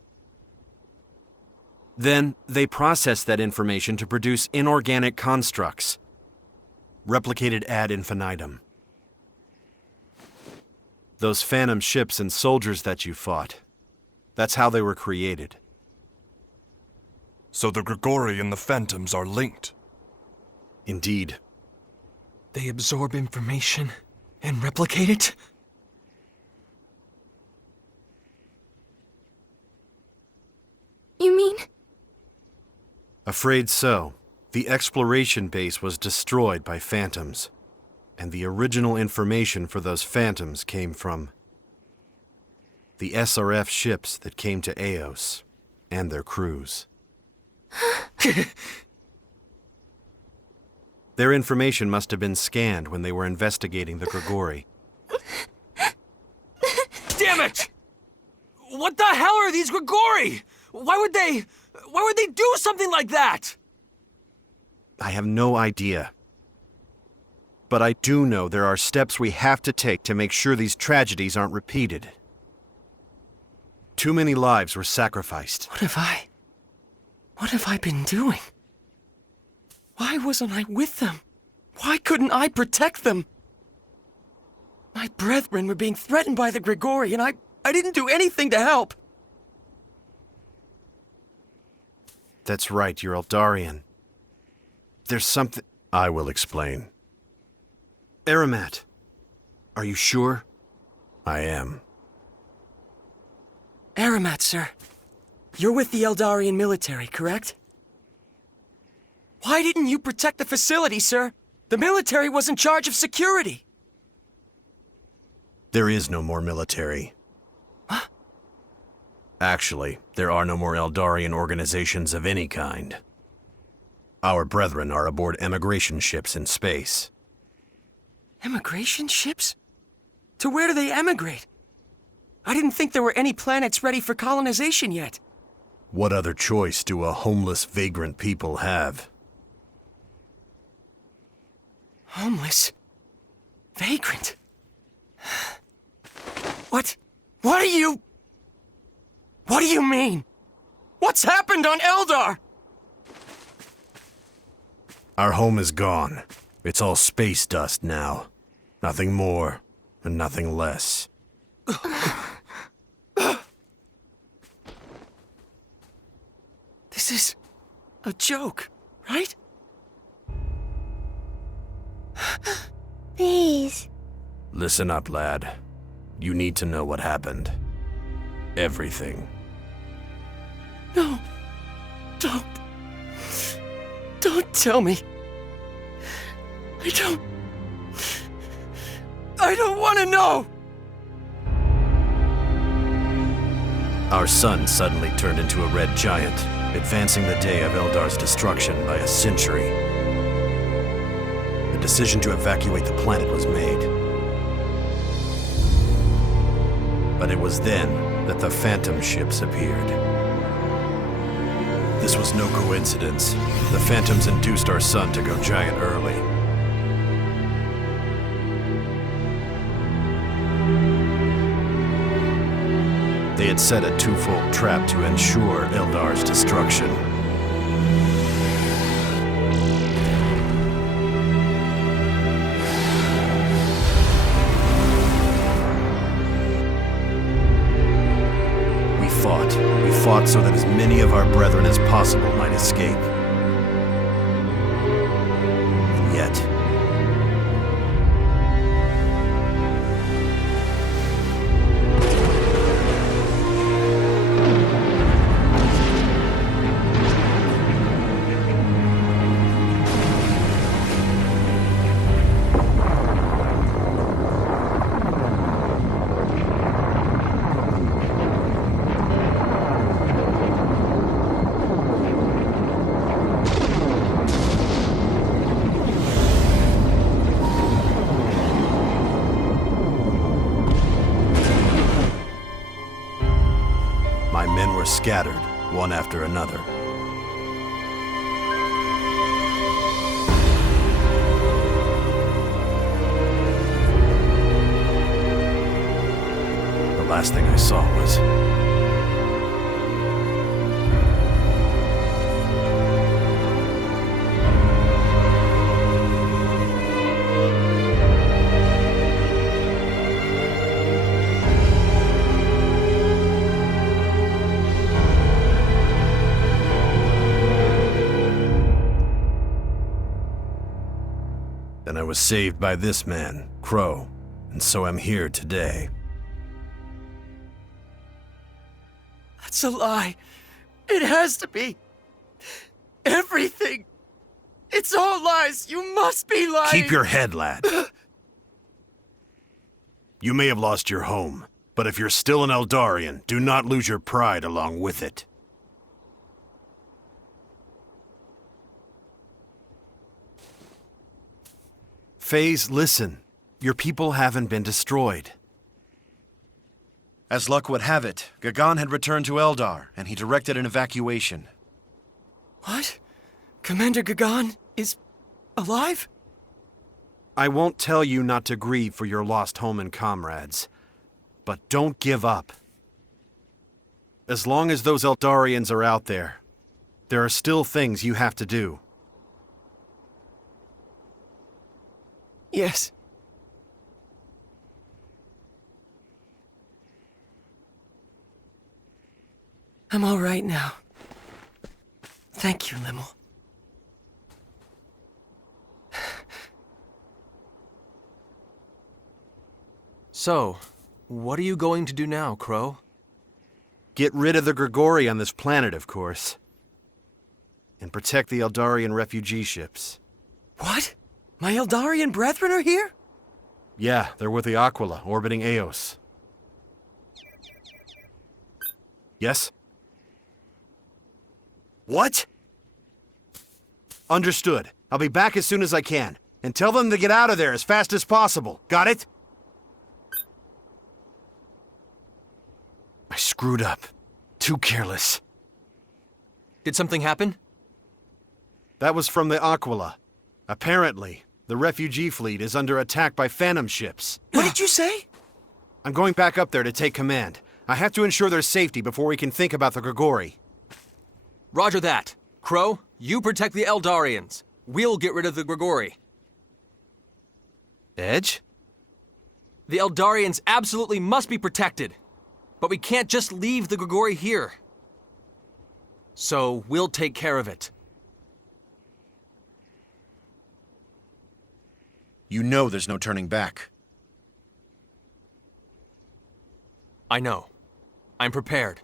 Then they process that information to produce inorganic constructs, replicated ad infinitum. Those phantom ships and soldiers that you fought, that's how they were created. So the Grigori and the Phantoms are linked. Indeed. They absorb information and replicate it? You mean? Afraid so. The exploration base was destroyed by Phantoms, and the original information for those Phantoms came from the SRF ships that came to Eos and their crews. Their information must have been scanned when they were investigating the Grigori. Damn it! What the hell are these Grigori? Why would they do something like that? I have no idea. But I do know there are steps we have to take to make sure these tragedies aren't repeated. Too many lives were sacrificed. What have I been doing? Why wasn't I with them? Why couldn't I protect them? My brethren were being threatened by the Grigori, and I didn't do anything to help. That's right, you're Eldarian. There's something... I will explain. Aramat, are you sure? I am. Aramat, sir. You're with the Eldarian military, correct? Why didn't you protect the facility, sir? The military was in charge of security. There is no more military. Huh? Actually, there are no more Eldarian organizations of any kind. Our brethren are aboard emigration ships in space. Emigration ships? To where do they emigrate? I didn't think there were any planets ready for colonization yet. What other choice do a homeless, vagrant people have? Homeless? Vagrant? What do you mean? What's happened on Eldar? Our home is gone. It's all space dust now. Nothing more, and nothing less. This is a joke, right? Please. Listen up, lad. You need to know what happened. Everything. No. Don't tell me. I don't want to know! Our sun suddenly turned into a red giant, advancing the day of Eldar's destruction by a century. The decision to evacuate the planet was made. But it was then that the Phantom ships appeared. This was no coincidence. The Phantoms induced our sun to go giant early. They had set a twofold trap to ensure Eldar's destruction. We fought so that as many of our brethren as possible might escape. And yet... my men were scattered, one after another. The last thing I saw was... Then I was saved by this man, Crow, and so I'm here today. That's a lie. It has to be. Everything. It's all lies. You must be lying. Keep your head, lad. You may have lost your home, but if you're still an Eldarian, do not lose your pride along with it. Phase, listen. Your people haven't been destroyed. As luck would have it, Gagan had returned to Eldar, and he directed an evacuation. What? Commander Gagan is alive? I won't tell you not to grieve for your lost home and comrades, but don't give up. As long as those Eldarians are out there, there are still things you have to do. Yes. I'm all right now. Thank you, Limmel. So, what are you going to do now, Crow? Get rid of the Grigori on this planet, of course. And protect the Eldarian refugee ships. What? My Eldarian brethren are here? Yeah, they're with the Aquila, orbiting Eos. Yes? What? Understood. I'll be back as soon as I can. And tell them to get out of there as fast as possible. Got it? I screwed up. Too careless. Did something happen? That was from the Aquila. Apparently, the refugee fleet is under attack by phantom ships. What did you say? I'm going back up there to take command. I have to ensure their safety before we can think about the Grigori. Roger that. Crow, you protect the Eldarians. We'll get rid of the Grigori. Edge? The Eldarians absolutely must be protected. But we can't just leave the Grigori here. So we'll take care of it. You know there's no turning back. I know. I'm prepared.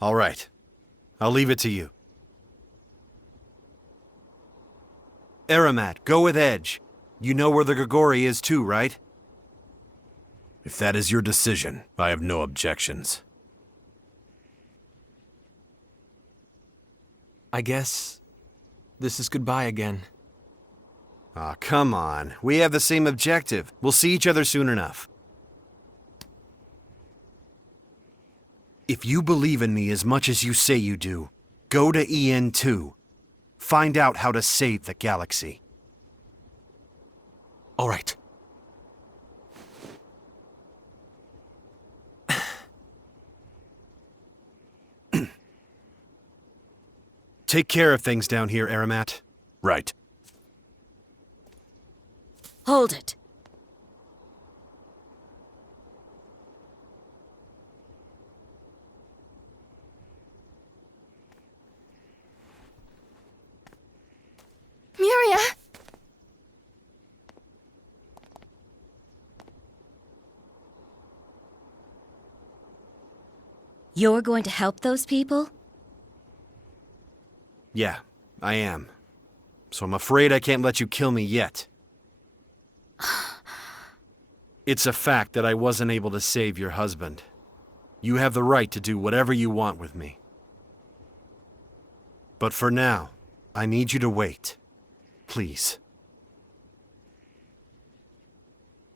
All right. I'll leave it to you. Aramat, go with Edge. You know where the Grigori is too, right? If that is your decision, I have no objections. I guess this is goodbye again. Aw, come on. We have the same objective. We'll see each other soon enough. If you believe in me as much as you say you do, go to EN2. Find out how to save the galaxy. All right. Take care of things down here, Aramat. Right. Hold it. Miria! You're going to help those people? Yeah, I am. So I'm afraid I can't let you kill me yet. It's a fact that I wasn't able to save your husband. You have the right to do whatever you want with me. But for now, I need you to wait. Please.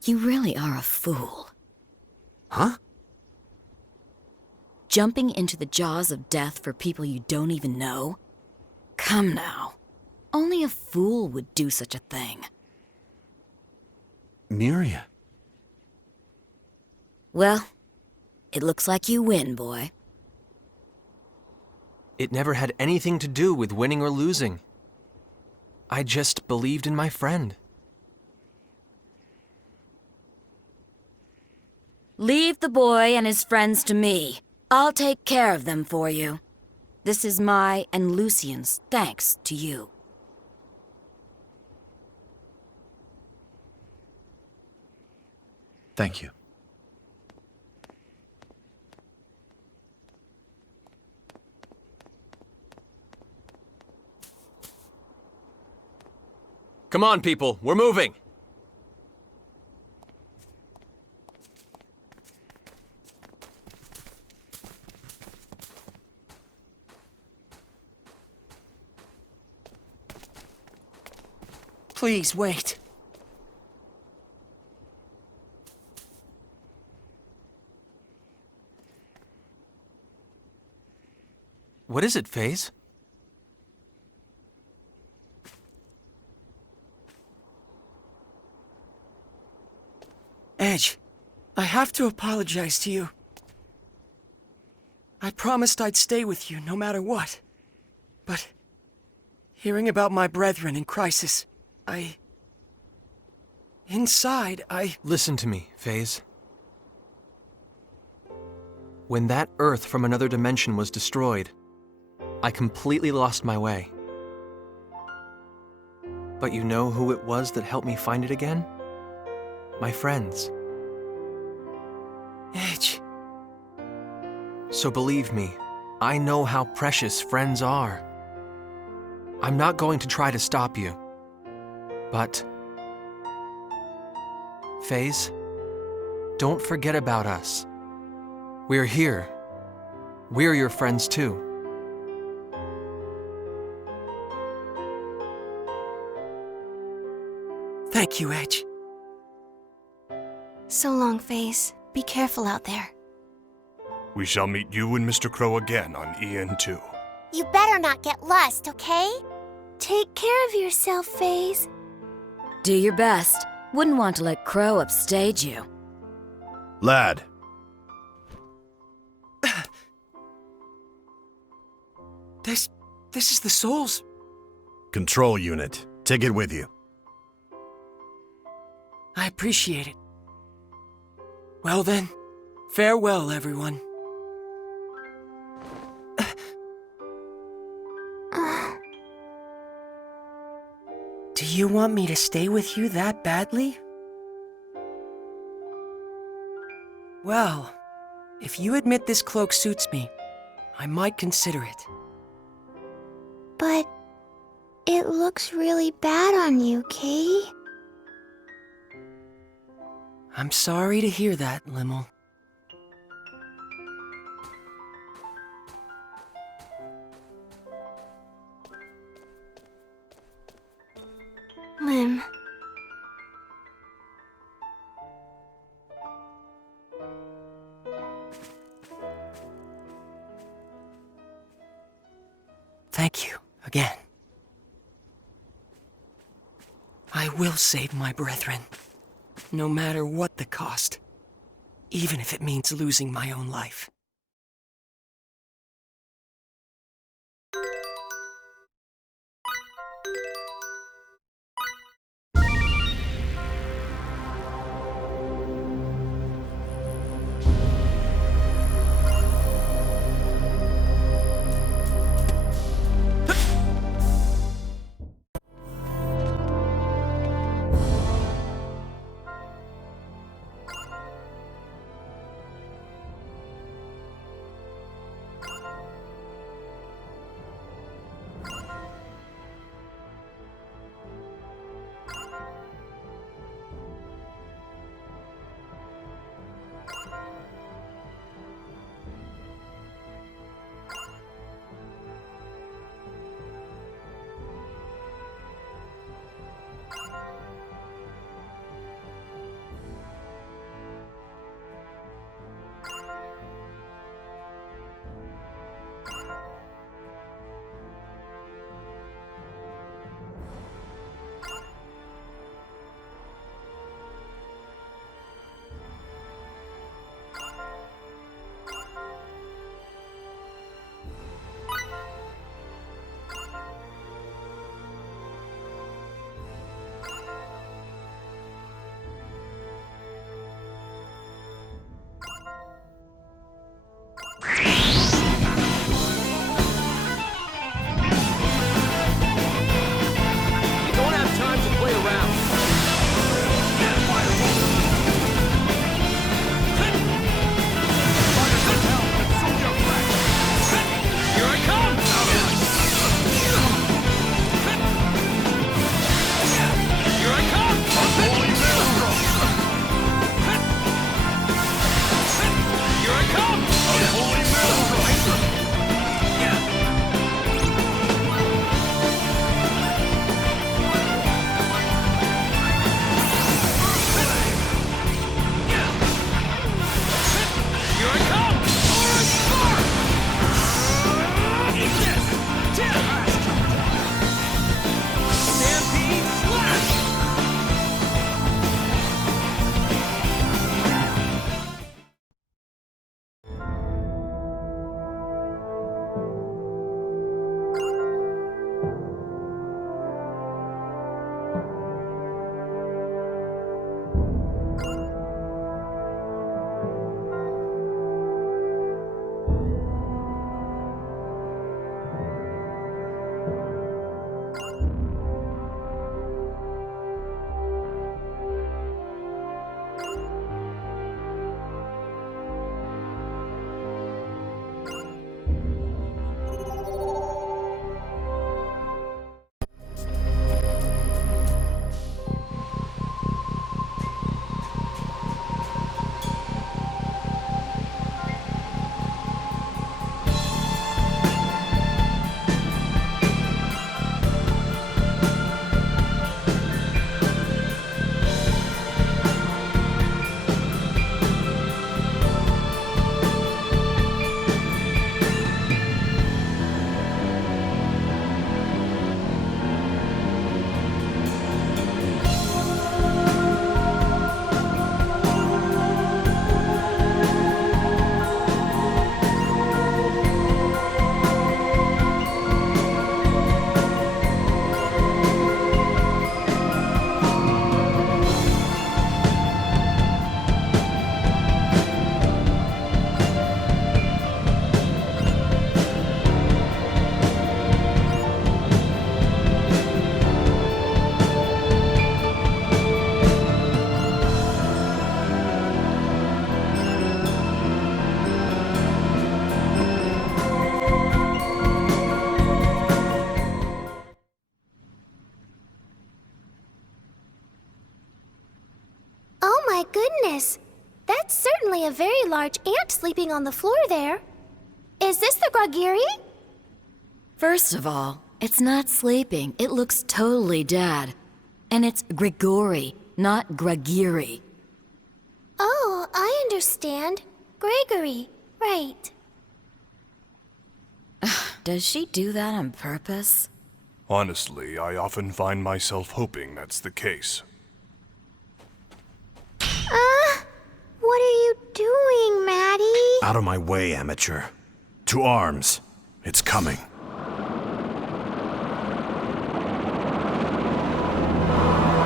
You really are a fool. Huh? Jumping into the jaws of death for people you don't even know? Come now. Only a fool would do such a thing. Miria. Well, it looks like you win, boy. It never had anything to do with winning or losing. I just believed in my friend. Leave the boy and his friends to me. I'll take care of them for you. This is my and Lucien's thanks to you. Thank you. Come on, people, we're moving. Please, wait. What is it, FaZe? Edge, I have to apologize to you. I promised I'd stay with you no matter what. But hearing about my brethren in crisis, Inside, Listen to me, FaZe. When that Earth from another dimension was destroyed, I completely lost my way. But you know who it was that helped me find it again? My friends. Edge. So believe me, I know how precious friends are. I'm not going to try to stop you. But FaZe, don't forget about us. We're here. We're your friends too. Thank you, Edge. So long, FaZe. Be careful out there. We shall meet you and Mr. Crow again on EN2. You better not get lost, okay? Take care of yourself, FaZe. Do your best. Wouldn't want to let Crow upstage you. Lad. This is the Soul's. Control unit. Take it with you. I appreciate it. Well then, farewell, everyone. Do you want me to stay with you that badly? Well, if you admit this cloak suits me, I might consider it. But it looks really bad on you, Kay. I'm sorry to hear that, Limmel. Lim. Thank you, again. I will save my brethren, no matter what the cost, even if it means losing my own life. large ant sleeping on the floor there. Is this the Grogiri? First of all, it's not sleeping. It looks totally dead. And it's Grigori, not Grogiri. Oh, I understand. Gregory, right. Does she do that on purpose? Honestly, I often find myself hoping that's the case. What are you doing, Maddie? Out of my way, amateur. To arms. It's coming.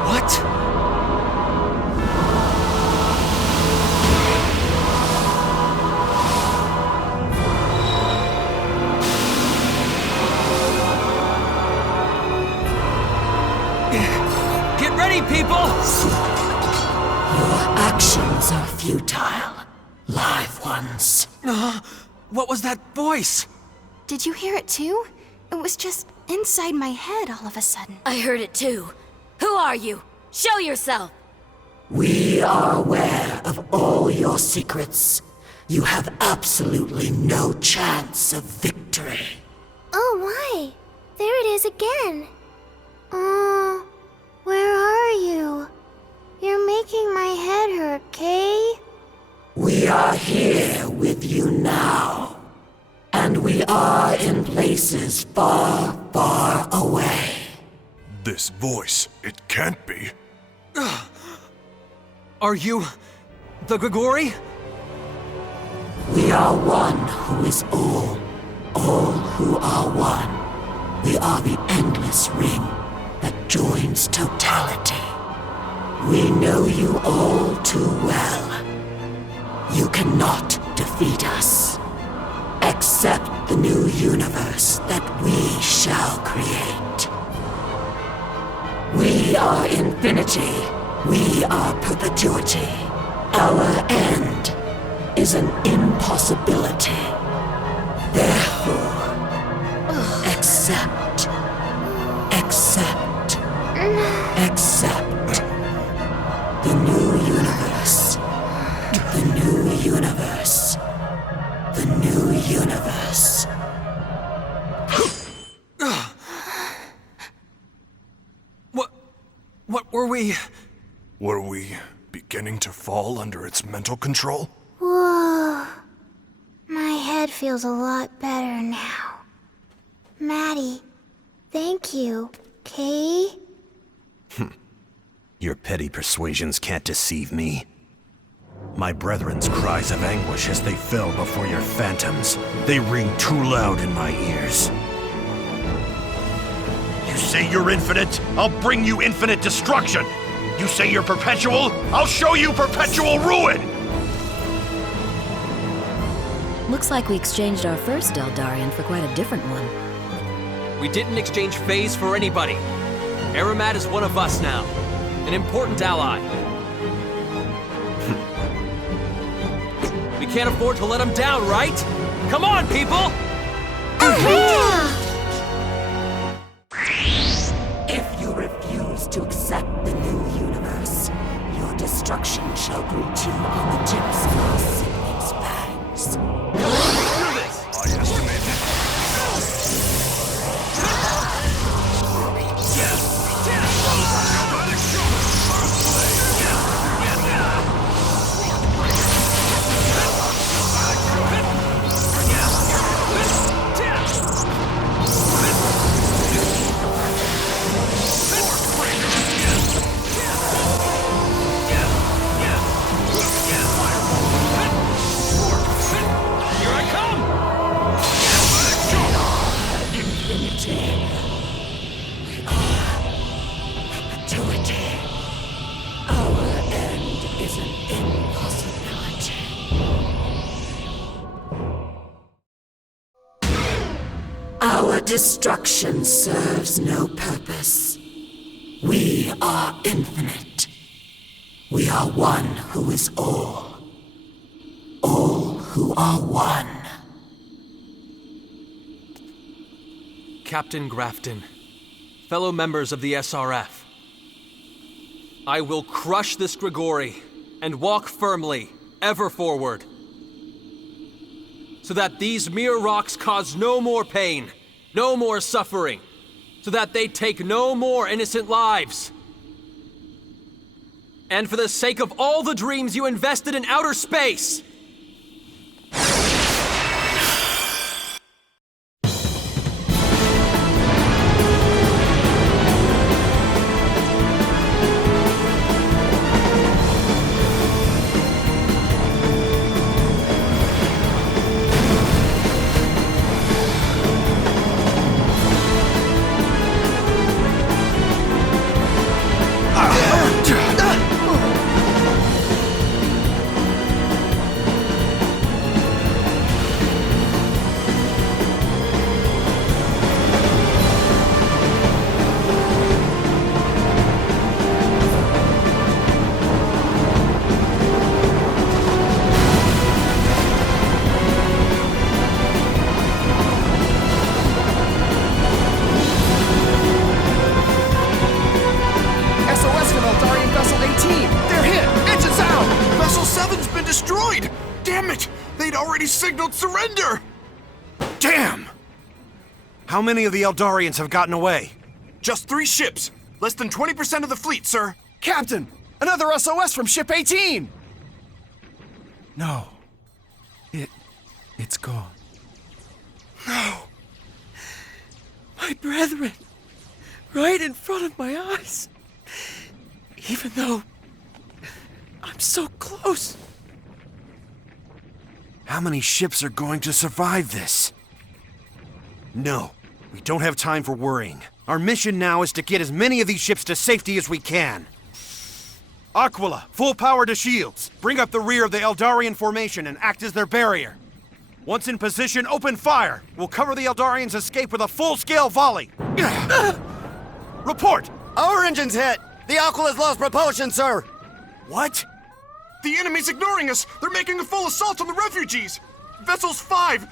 What? Get ready, people! Your actions are futile, live ones. What was that voice? Did you hear it too? It was just inside my head all of a sudden. I heard it too. Who are you? Show yourself! We are aware of all your secrets. You have absolutely no chance of victory. Oh, my. There it is again. Where are you? You're making my head hurt, Kay. We are here with you now. And we are in places far, far away. This voice, it can't be. Are you the Grigori? We are one who is all who are one. We are the endless ring that joins totality. We know you all too well. You cannot defeat us. Accept the new universe that we shall create. We are infinity. We are perpetuity. Our end is an impossibility. Therefore, accept. The new universe. The new universe. The new universe. What were we? Were we beginning to fall under its mental control? Whoa. My head feels a lot better now. Maddie, thank you. Kay? Your petty persuasions can't deceive me. My brethren's cries of anguish as they fell before your phantoms, they ring too loud in my ears. You say you're infinite? I'll bring you infinite destruction! You say you're perpetual? I'll show you perpetual ruin! Looks like we exchanged our first Eldarian for quite a different one. We didn't exchange phase for anybody. Aramat is one of us now. An important ally. We can't afford to let him down, right? Come on, people! If you refuse to accept the new universe, your destruction shall greet you on the tips of our siblings' fangs. Our destruction serves no purpose. We are infinite. We are one who is all. All who are one. Captain Grafton, fellow members of the SRF, I will crush this Grigori and walk firmly, ever forward, so that these mere rocks cause no more pain, no more suffering, so that they take no more innocent lives. And for the sake of all the dreams you invested in outer space! SOS from Eldarian Vessel 18! They're hit! Engines out! Vessel 7's been destroyed! Damn it! They'd already signaled surrender! Damn! How many of the Eldarians have gotten away? Just 3 ships. Less than 20% of the fleet, sir. Captain! Another SOS from Ship 18! No. It's gone. No. My brethren. Right in front of my eyes. Even though I'm so close. How many ships are going to survive this? No, we don't have time for worrying. Our mission now is to get as many of these ships to safety as we can. Aquila, full power to shields. Bring up the rear of the Eldarian formation and act as their barrier. Once in position, open fire. We'll cover the Eldarians' escape with a full-scale volley. Report! Our engine's hit! The Aquila's lost propulsion, sir! What? The enemy's ignoring us! They're making a full assault on the refugees! Vessels 5,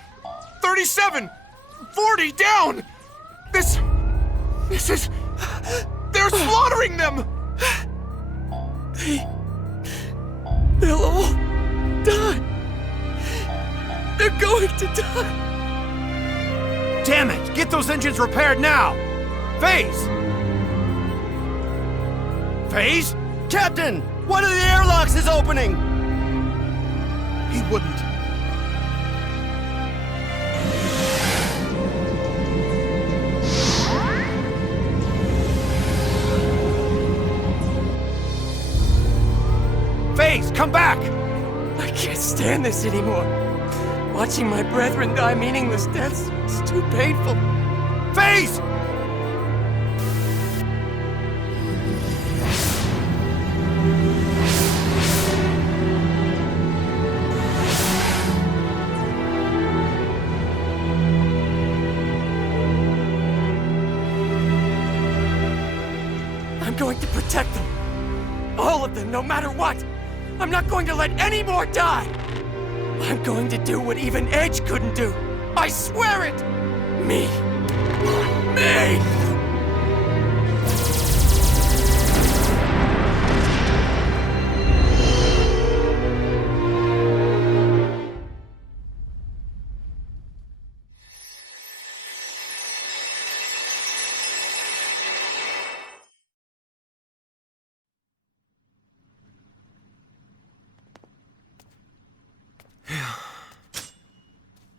37, 40 down! This is... They're slaughtering them! They'll all die. They're going to die. Damn it! Get those engines repaired now! Phase! Phase? Captain! One of the airlocks is opening! He wouldn't. Phase, come back! I can't stand this anymore. Watching my brethren die meaningless deaths is too painful. Phase! I'm going to protect them. All of them, no matter what. I'm not going to let any more die. I'm going to do what even Edge couldn't do. I swear it! Me.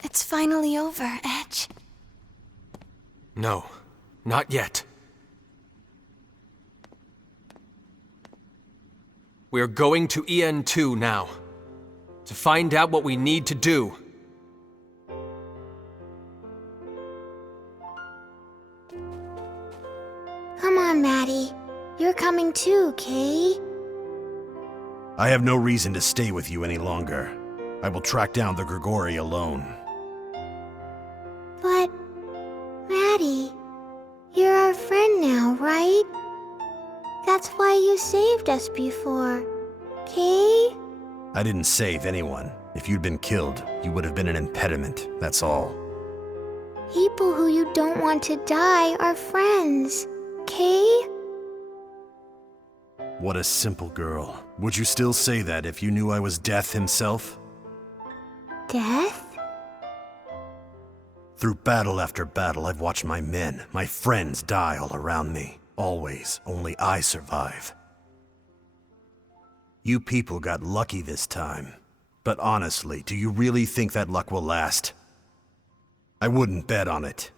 It's finally over, Edge. No, not yet. We're going to EN2 now, to find out what we need to do. Come on, Maddie. You're coming too, Kay. I have no reason to stay with you any longer. I will track down the Grigori alone. But, Maddie, you're our friend now, right? That's why you saved us before, Kay? I didn't save anyone. If you'd been killed, you would have been an impediment, that's all. People who you don't want to die are friends, Kay? What a simple girl. Would you still say that if you knew I was Death himself? Death? Through battle after battle, I've watched my men, my friends die all around me. Always, only I survive. You people got lucky this time. But honestly, do you really think that luck will last? I wouldn't bet on it.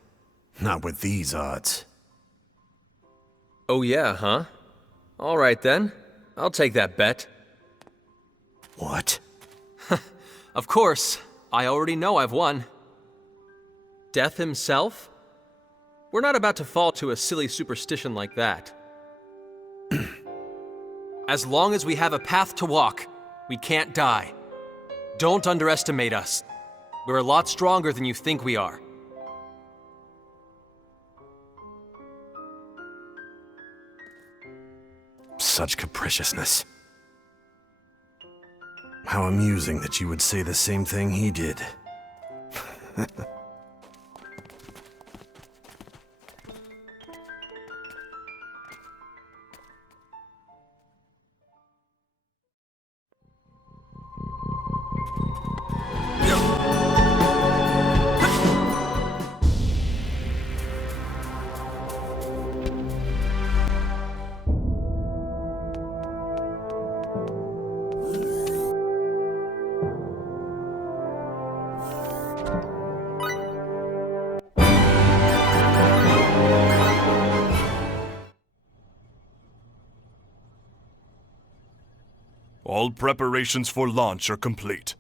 Not with these odds. Oh yeah, huh? All right then. I'll take that bet. What? Of course. I already know I've won. Death himself? We're not about to fall to a silly superstition like that. As long as we have a path to walk, we can't die. Don't underestimate us. We're a lot stronger than you think we are. Such capriciousness. How amusing that you would say the same thing he did. All preparations for launch are complete.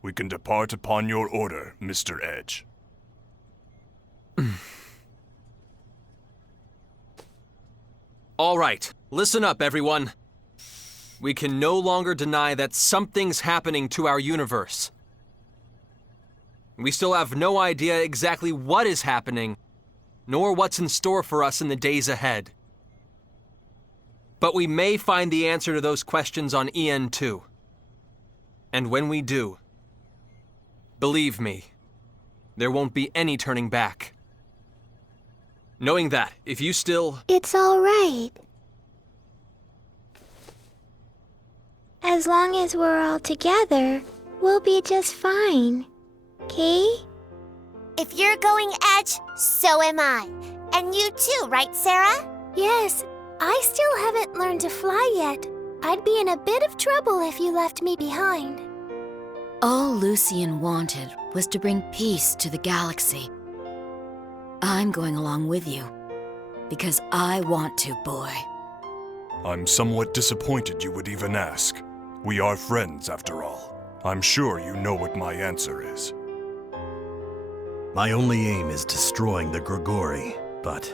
We can depart upon your order, Mr. Edge. All right, listen up, everyone. We can no longer deny that something's happening to our universe. We still have no idea exactly what is happening, nor what's in store for us in the days ahead. But we may find the answer to those questions on EN2. And when we do, believe me, there won't be any turning back. Knowing that, if you still... It's all right. As long as we're all together, we'll be just fine. Okay? If you're going Edge, so am I. And you too, right, Sarah? Yes. I still haven't learned to fly yet. I'd be in a bit of trouble if you left me behind. All Lucian wanted was to bring peace to the galaxy. I'm going along with you, because I want to, boy. I'm somewhat disappointed you would even ask. We are friends, after all. I'm sure you know what my answer is. My only aim is destroying the Grigori, but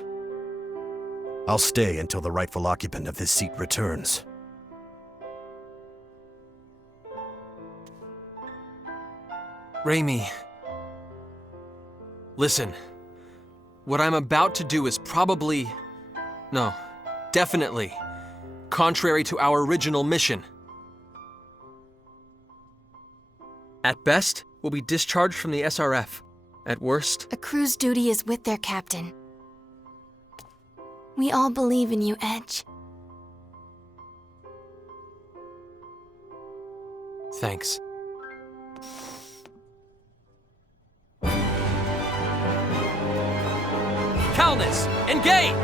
I'll stay until the rightful occupant of this seat returns. Reimi, listen. What I'm about to do is definitely contrary to our original mission. At best, we'll be discharged from the SRF. At worst... A crew's duty is with their captain. We all believe in you, Edge. Thanks. Calnus, engage!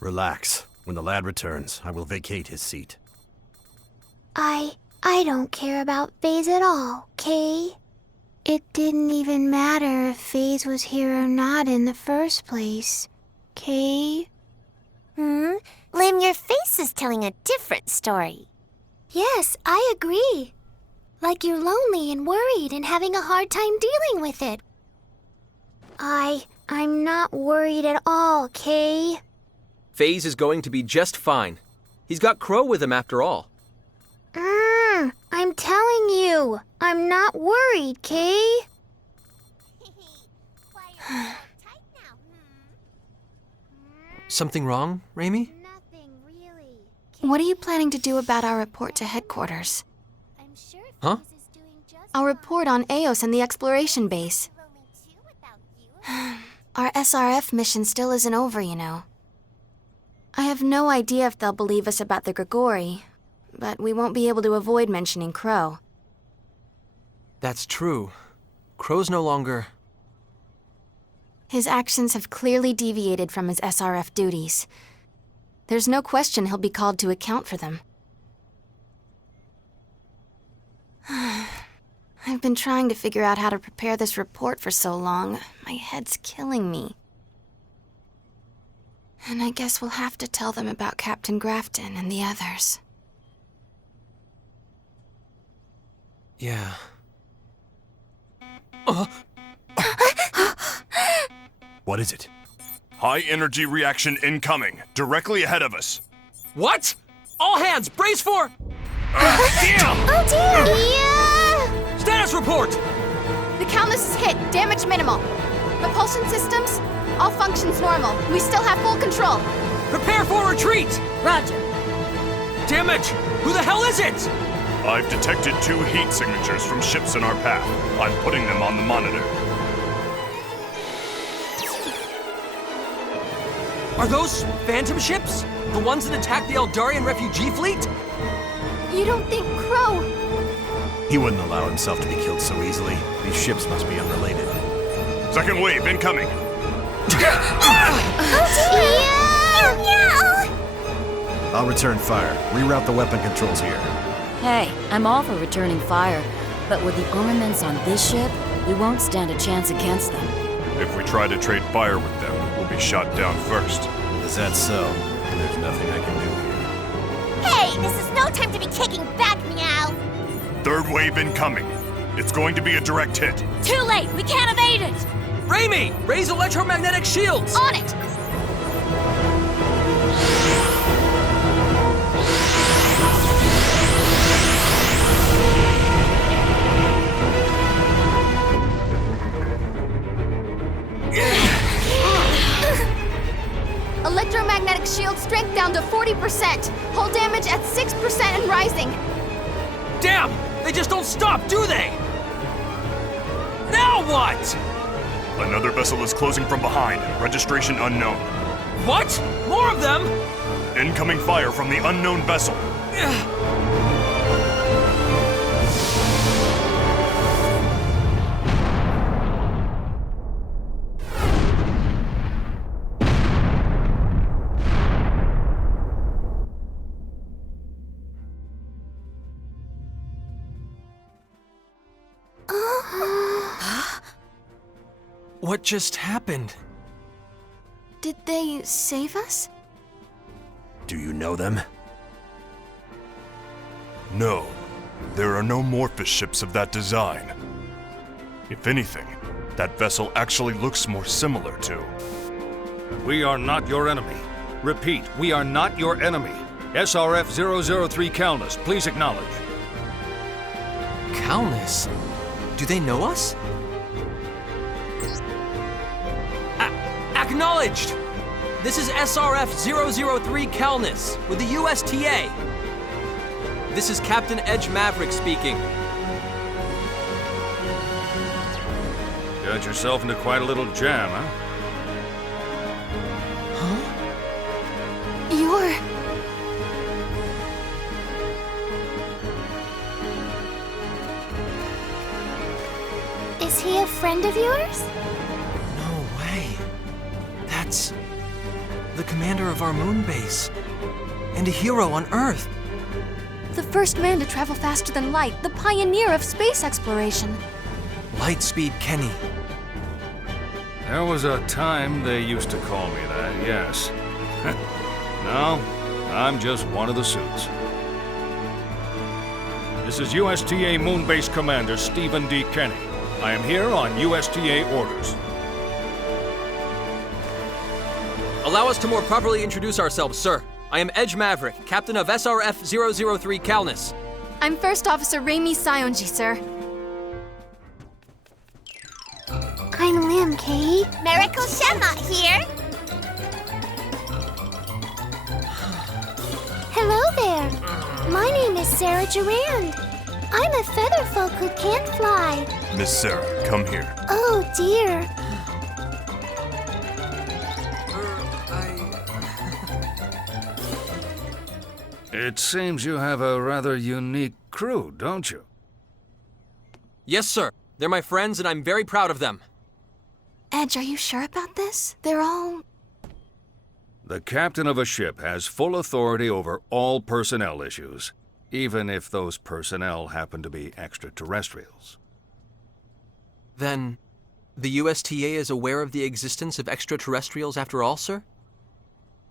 Relax. When the lad returns, I will vacate his seat. I don't care about FaZe at all, Kay? It didn't even matter if FaZe was here or not in the first place, Kay? Lim, your face is telling a different story. Yes, I agree. Like you're lonely and worried and having a hard time dealing with it. I'm not worried at all, Kay. FaZe is going to be just fine. He's got Crow with him after all. I'm telling you, I'm not worried, Kay. Something wrong, Reimi? What are you planning to do about our report to headquarters? Huh? Our report on Eos and the exploration base. Our SRF mission still isn't over, you know. I have no idea if they'll believe us about the Grigori, but we won't be able to avoid mentioning Crow. That's true. Crow's no longer... His actions have clearly deviated from his SRF duties. There's no question he'll be called to account for them. I've been trying to figure out how to prepare this report for so long. My head's killing me. And I guess we'll have to tell them about Captain Grafton and the others. Yeah. What is it? High energy reaction incoming, directly ahead of us. What? All hands, brace for... Oh dear! Yeah! Status report! The Countess is hit. Damage minimal. Propulsion systems? All functions normal. We still have full control. Prepare for retreat! Roger. Damn it! Who the hell is it? I've detected 2 heat signatures from ships in our path. I'm putting them on the monitor. Are those phantom ships? The ones that attacked the Eldarian refugee fleet? You don't think Crow... He wouldn't allow himself to be killed so easily. These ships must be unrelated. Second wave incoming. I'll return fire. Reroute the weapon controls here. Hey, I'm all for returning fire, but with the armaments on this ship, we won't stand a chance against them. If we try to trade fire with them, we'll be shot down first. Is that so? There's nothing I can do here. Hey, this is no time to be kicking back, meow. Third wave incoming. It's going to be a direct hit. Too late! We can't evade it! Reimi! Raise electromagnetic shields! On it! Electromagnetic shield strength down to 40%. Hull damage at 6% and rising. Damn! They just don't stop, do they? Now what? Another vessel is closing from behind. Registration unknown. What? More of them? Incoming fire from the unknown vessel. What just happened? Did they save us? Do you know them? No. There are no Morphous ships of that design. If anything, that vessel actually looks more similar to... We are not your enemy. Repeat, we are not your enemy. SRF 003 Calnus, please acknowledge. Calnus? Do they know us? Acknowledged! This is SRF 003 Calnus with the USTA. This is Captain Edge Maverick speaking. Got yourself into quite a little jam, huh? You're... Is he a friend of yours? No way. That's the commander of our moon base. And a hero on Earth. the first man to travel faster than light, the pioneer of space exploration. Lightspeed Kenny. There was a time they used to call me that, yes. Now, I'm just one of the suits. This is USTA Moonbase Commander Stephen D. Kenny. I am here on USTA orders. Allow us to more properly introduce ourselves, sir. I am Edge Maverick, captain of SRF-003 Calnus. I'm First Officer Reimi Saionji, sir. I'm Lim, Kate. Miracle Shema here. Hello there. My name is Sarah Durand. I'm a featherfolk who can't fly. Miss Sarah, come here. Oh, dear. It seems you have a rather unique crew, don't you? Yes, sir. They're my friends, and I'm very proud of them. Edge, are you sure about this? They're all... The captain of a ship has full authority over all personnel issues, even if those personnel happen to be extraterrestrials. Then, the USTA is aware of the existence of extraterrestrials after all, sir?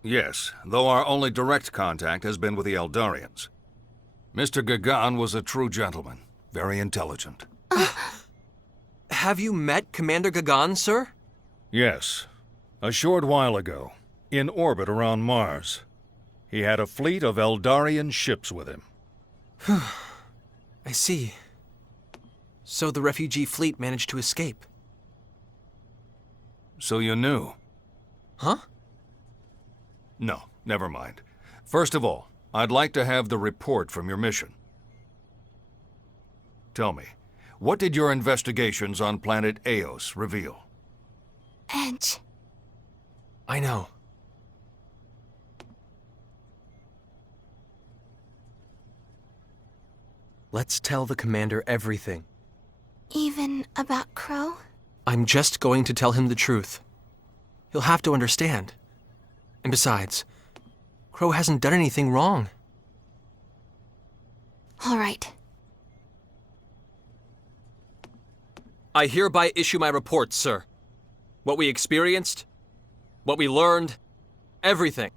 Yes, though our only direct contact has been with the Eldarians. Mr. Gagan was a true gentleman, very intelligent. Have you met Commander Gagan, sir? Yes, a short while ago, in orbit around Mars. He had a fleet of Eldarian ships with him. I see. So the refugee fleet managed to escape. So you knew? Huh? No, never mind. First of all, I'd like to have the report from your mission. Tell me, what did your investigations on planet Eos reveal? Edge. I know. Let's tell the commander everything. Even about Crow? I'm just going to tell him the truth. He'll have to understand. And besides, Crow hasn't done anything wrong. All right. I hereby issue my report, sir. What we experienced, what we learned, everything.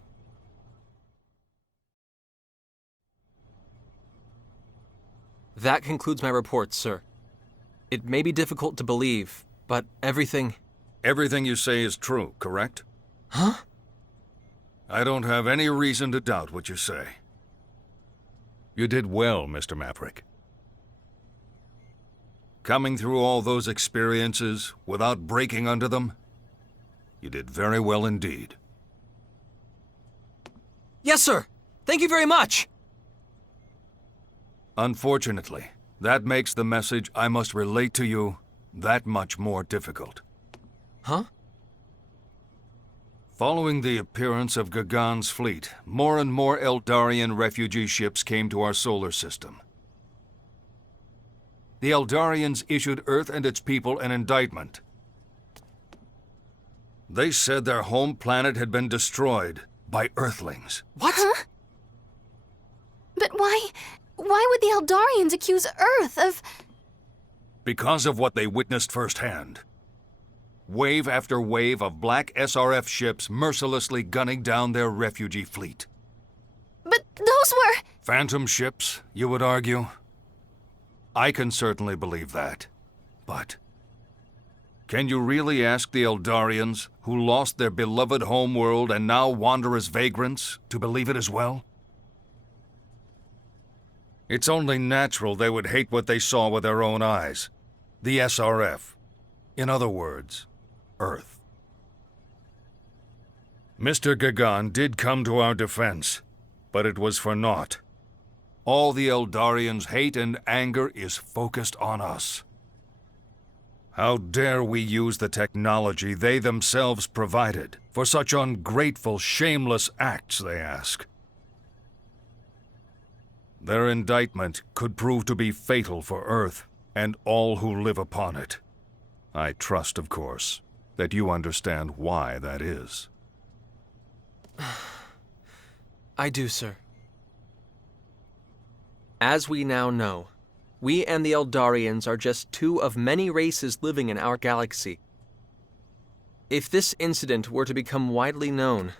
That concludes my report, sir. It may be difficult to believe, but everything... Everything you say is true, correct? Huh? I don't have any reason to doubt what you say. You did well, Mr. Maverick. Coming through all those experiences without breaking under them, you did very well indeed. Yes, sir! Thank you very much! Unfortunately, that makes the message I must relate to you that much more difficult. Huh? Following the appearance of Gagan's fleet, more and more Eldarian refugee ships came to our solar system. The Eldarians issued Earth and its people an indictment. They said their home planet had been destroyed by Earthlings. What? Huh? But why would the Eldarians accuse Earth of... Because of what they witnessed firsthand. Wave after wave of black SRF ships mercilessly gunning down their refugee fleet. But those were... Phantom ships, you would argue? I can certainly believe that. But can you really ask the Eldarians, who lost their beloved homeworld and now wander as vagrants, to believe it as well? It's only natural they would hate what they saw with their own eyes. The SRF. In other words, Earth. Mr. Gagan did come to our defense, but it was for naught. All the Eldarians' hate and anger is focused on us. How dare we use the technology they themselves provided for such ungrateful, shameless acts, they ask. Their indictment could prove to be fatal for Earth and all who live upon it. I trust, of course, that you understand why that is. I do, sir. As we now know, we and the Eldarians are just two of many races living in our galaxy. If this incident were to become widely known,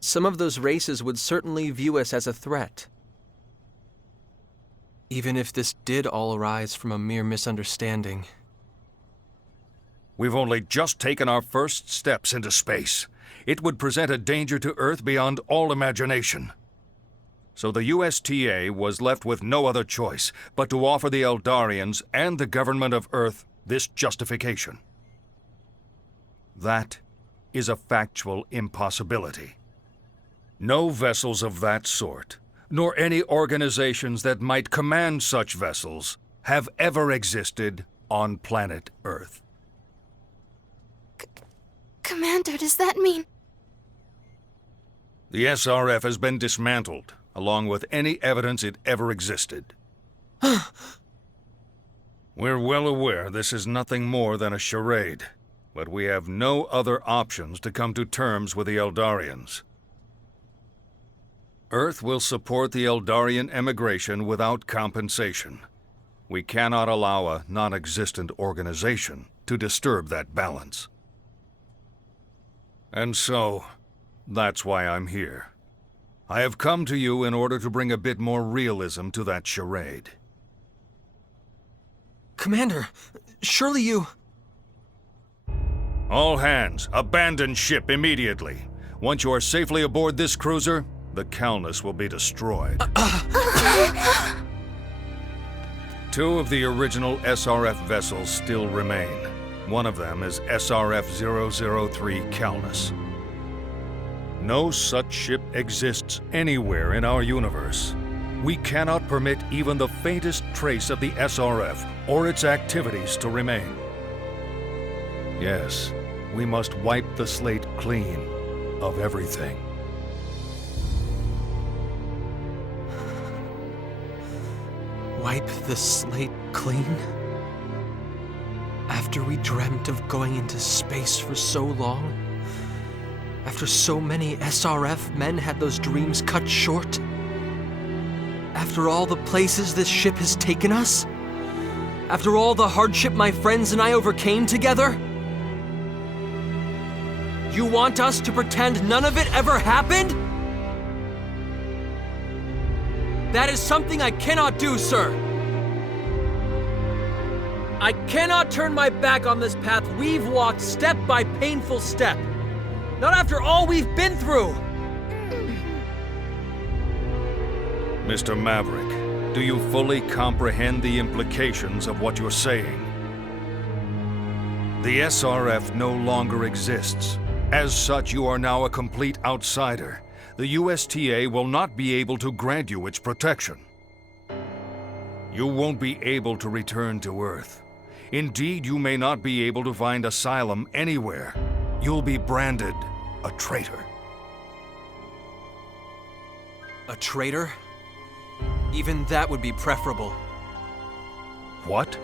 some of those races would certainly view us as a threat. Even if this did all arise from a mere misunderstanding. We've only just taken our first steps into space. It would present a danger to Earth beyond all imagination. So the USTA was left with no other choice but to offer the Eldarians and the government of Earth this justification. That is a factual impossibility. No vessels of that sort, nor any organizations that might command such vessels, have ever existed on planet Earth. Commander, does that mean... The SRF has been dismantled, along with any evidence it ever existed. We're well aware this is nothing more than a charade, but we have no other options to come to terms with the Eldarians. Earth will support the Eldarian emigration without compensation. We cannot allow a non-existent organization to disturb that balance. And so, that's why I'm here. I have come to you in order to bring a bit more realism to that charade. Commander, surely you... All hands, abandon ship immediately. Once you are safely aboard this cruiser, the Calnus will be destroyed. Two of the original SRF vessels still remain. One of them is SRF-003 Calnus. No such ship exists anywhere in our universe. We cannot permit even the faintest trace of the SRF or its activities to remain. Yes, we must wipe the slate clean of everything. Wipe the slate clean? After we dreamt of going into space for so long? After so many SRF men had those dreams cut short? After all the places this ship has taken us? After all the hardship my friends and I overcame together? You want us to pretend none of it ever happened? That is something I cannot do, sir. I cannot turn my back on this path we've walked step by painful step. Not after all we've been through. Mr. Maverick, do you fully comprehend the implications of what you're saying? The SRF no longer exists. As such, you are now a complete outsider. The USTA will not be able to grant you its protection. You won't be able to return to Earth. Indeed, you may not be able to find asylum anywhere. You'll be branded a traitor. A traitor? Even that would be preferable. What?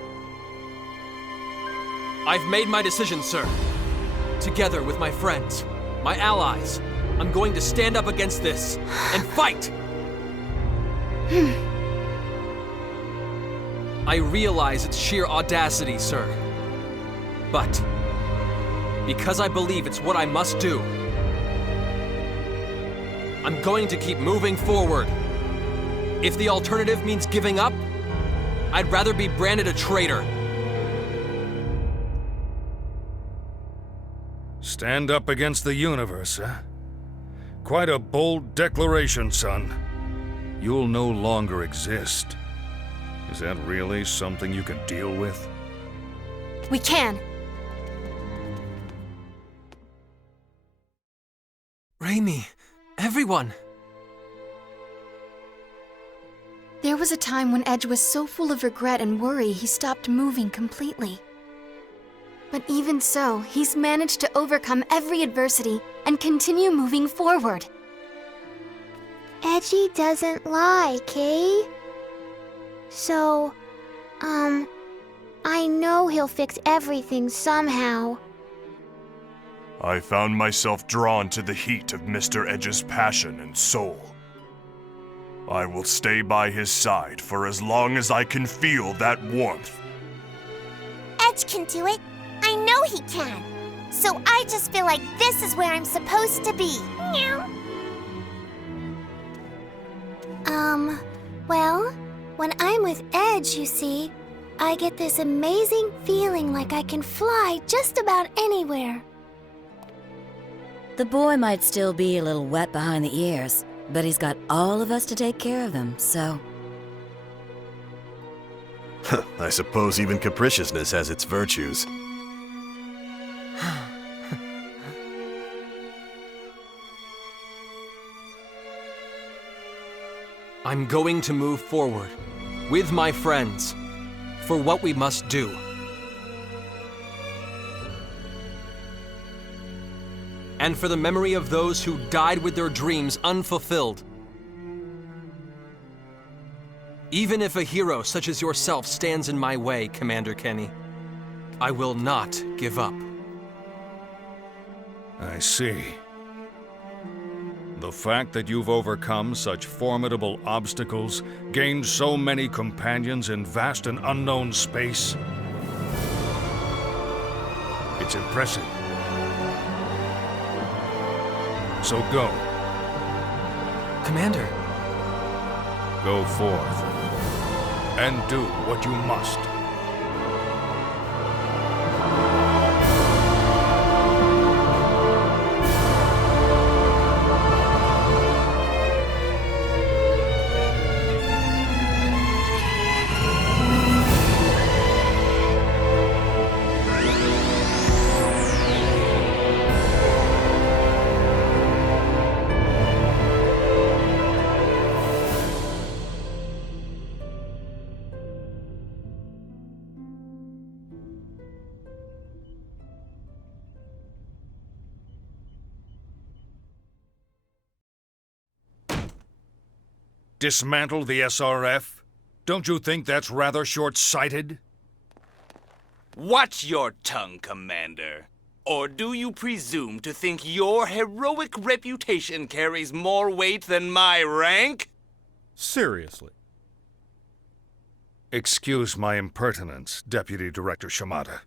I've made my decision, sir. Together with my friends, my allies, I'm going to stand up against this and fight! I realize it's sheer audacity, sir. But because I believe it's what I must do, I'm going to keep moving forward. If the alternative means giving up, I'd rather be branded a traitor. Stand up against the universe, huh? Quite a bold declaration, son. You'll no longer exist. Is that really something you can deal with? We can. Reimi, everyone. There was a time when Edge was so full of regret and worry he stopped moving completely. But even so, he's managed to overcome every adversity and continue moving forward. Edgy doesn't lie, Kay. So, I know he'll fix everything somehow. I found myself drawn to the heat of Mr. Edge's passion and soul. I will stay by his side for as long as I can feel that warmth. Edge can do it. I know he can. So I just feel like this is where I'm supposed to be. Well, When I'm with Edge, you see, I get this amazing feeling like I can fly just about anywhere. The boy might still be a little wet behind the ears, but he's got all of us to take care of him, so... I suppose even capriciousness has its virtues. I'm going to move forward, with my friends, for what we must do. And for the memory of those who died with their dreams unfulfilled. Even if a hero such as yourself stands in my way, Commander Kenny, I will not give up. I see. The fact that you've overcome such formidable obstacles, gained so many companions in vast and unknown space, it's impressive. So go. Commander. Go forth and do what you must. Dismantle the SRF? Don't you think that's rather short-sighted? Watch your tongue, Commander. Or do you presume to think your heroic reputation carries more weight than my rank? Seriously. Excuse my impertinence, Deputy Director Shimada.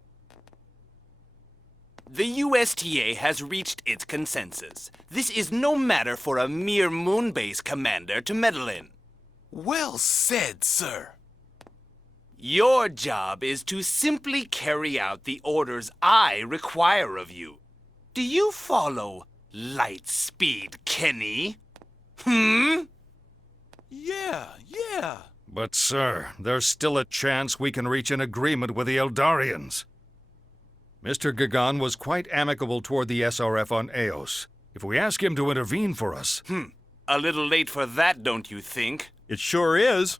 The USTA has reached its consensus. This is no matter for a mere moon-base commander to meddle in. Well said, sir. Your job is to simply carry out the orders I require of you. Do you follow, Lightspeed Kenny? Yeah. But, sir, there's still a chance we can reach an agreement with the Eldarians. Mr. Gagan was quite amicable toward the SRF on Eos. If we ask him to intervene for us... A little late for that, don't you think? It sure is.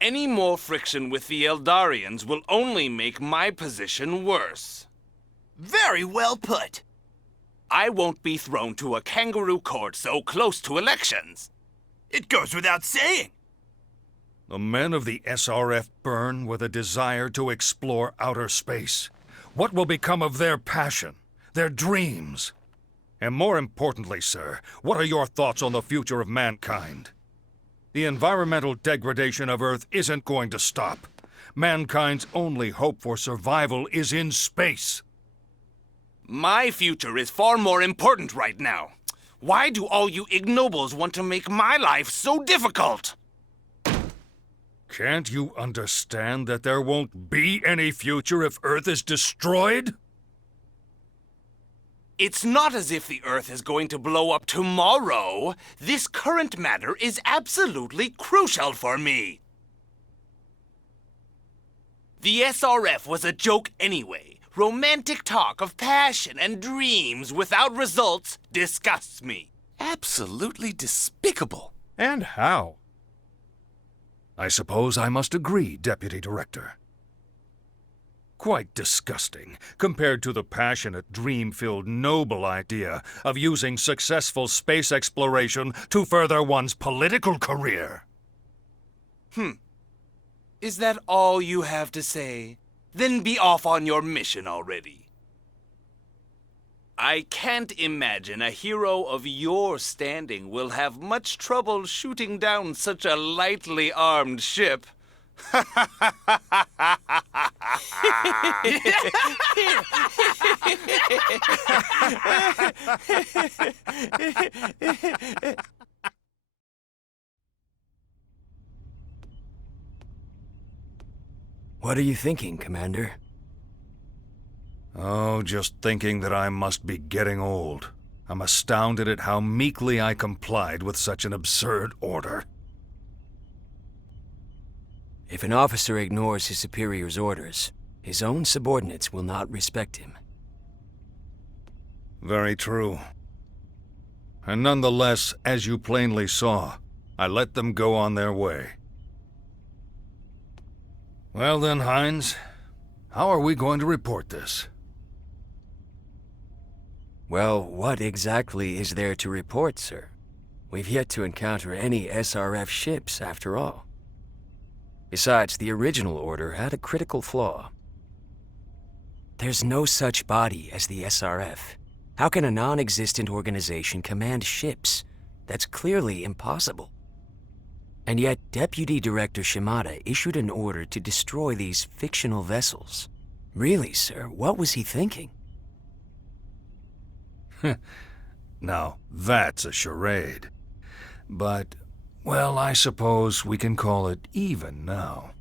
Any more friction with the Eldarians will only make my position worse. Very well put. I won't be thrown to a kangaroo court so close to elections. It goes without saying. The men of the SRF burn with a desire to explore outer space. What will become of their passion, their dreams? And more importantly, sir, what are your thoughts on the future of mankind? The environmental degradation of Earth isn't going to stop. Mankind's only hope for survival is in space. My future is far more important right now. Why do all you ignobles want to make my life so difficult? Can't you understand that there won't be any future if Earth is destroyed? It's not as if the Earth is going to blow up tomorrow. This current matter is absolutely crucial for me. The SRF was a joke anyway. Romantic talk of passion and dreams without results disgusts me. Absolutely despicable. And how? I suppose I must agree, Deputy Director. Quite disgusting, compared to the passionate, dream-filled, noble idea of using successful space exploration to further one's political career. Is that all you have to say? Then be off on your mission already. I can't imagine a hero of your standing will have much trouble shooting down such a lightly armed ship. What are you thinking, Commander? Oh, just thinking that I must be getting old. I'm astounded at how meekly I complied with such an absurd order. If an officer ignores his superior's orders, his own subordinates will not respect him. Very true. And nonetheless, as you plainly saw, I let them go on their way. Well then, Hines, how are we going to report this? Well, what exactly is there to report, sir? We've yet to encounter any SRF ships, after all. Besides, the original order had a critical flaw. There's no such body as the SRF. How can a non-existent organization command ships? That's clearly impossible. And yet, Deputy Director Shimada issued an order to destroy these fictional vessels. Really, sir, what was he thinking? Now, that's a charade. But, well, I suppose we can call it even now.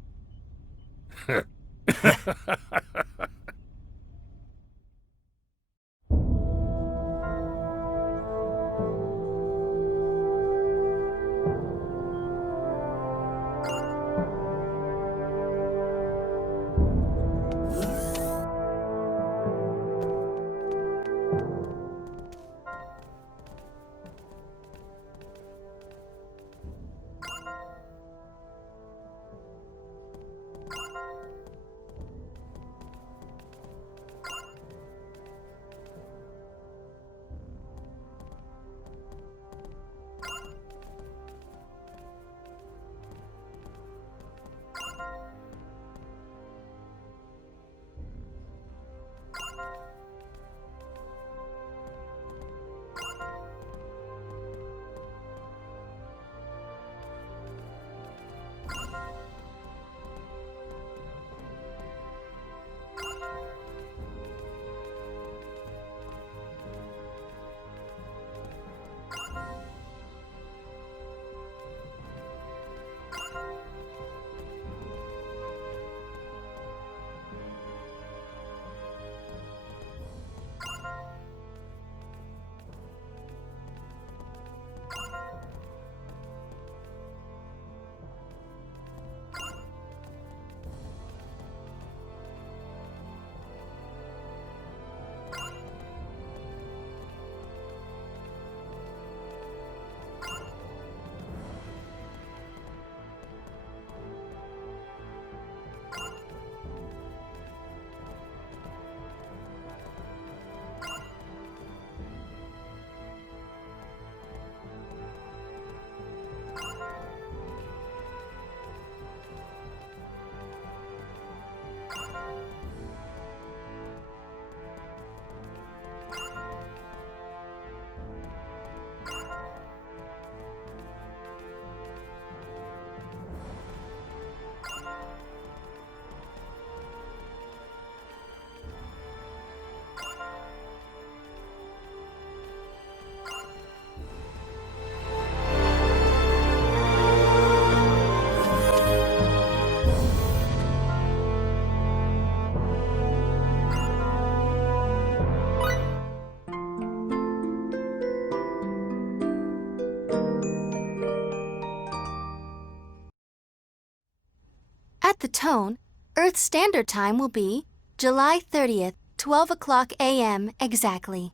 At the tone, Earth Standard Time will be July 30th, 12 o'clock a.m. exactly.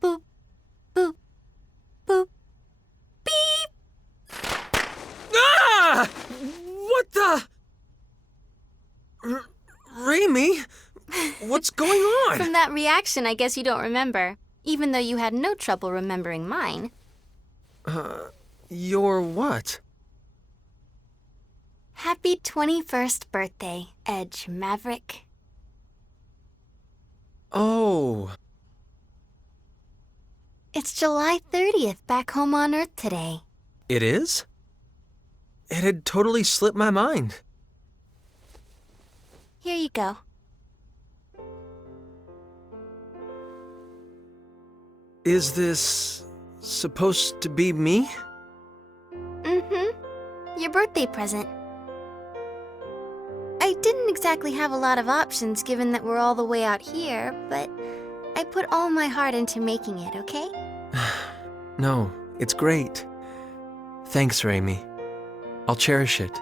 Boop, boop, boop, beep! Ah! What the? Reimi? What's going on? From that reaction, I guess you don't remember, even though you had no trouble remembering mine. Your what? Happy 21st birthday, Edge Maverick. Oh. It's July 30th back home on Earth today. It is? It had totally slipped my mind. Here you go. Is this supposed to be me? Mm-hmm. Your birthday present. I I didn't exactly have a lot of options given that we're all the way out here, but I put all my heart into making it, okay? No, it's great. Thanks, Reimi. I'll cherish it.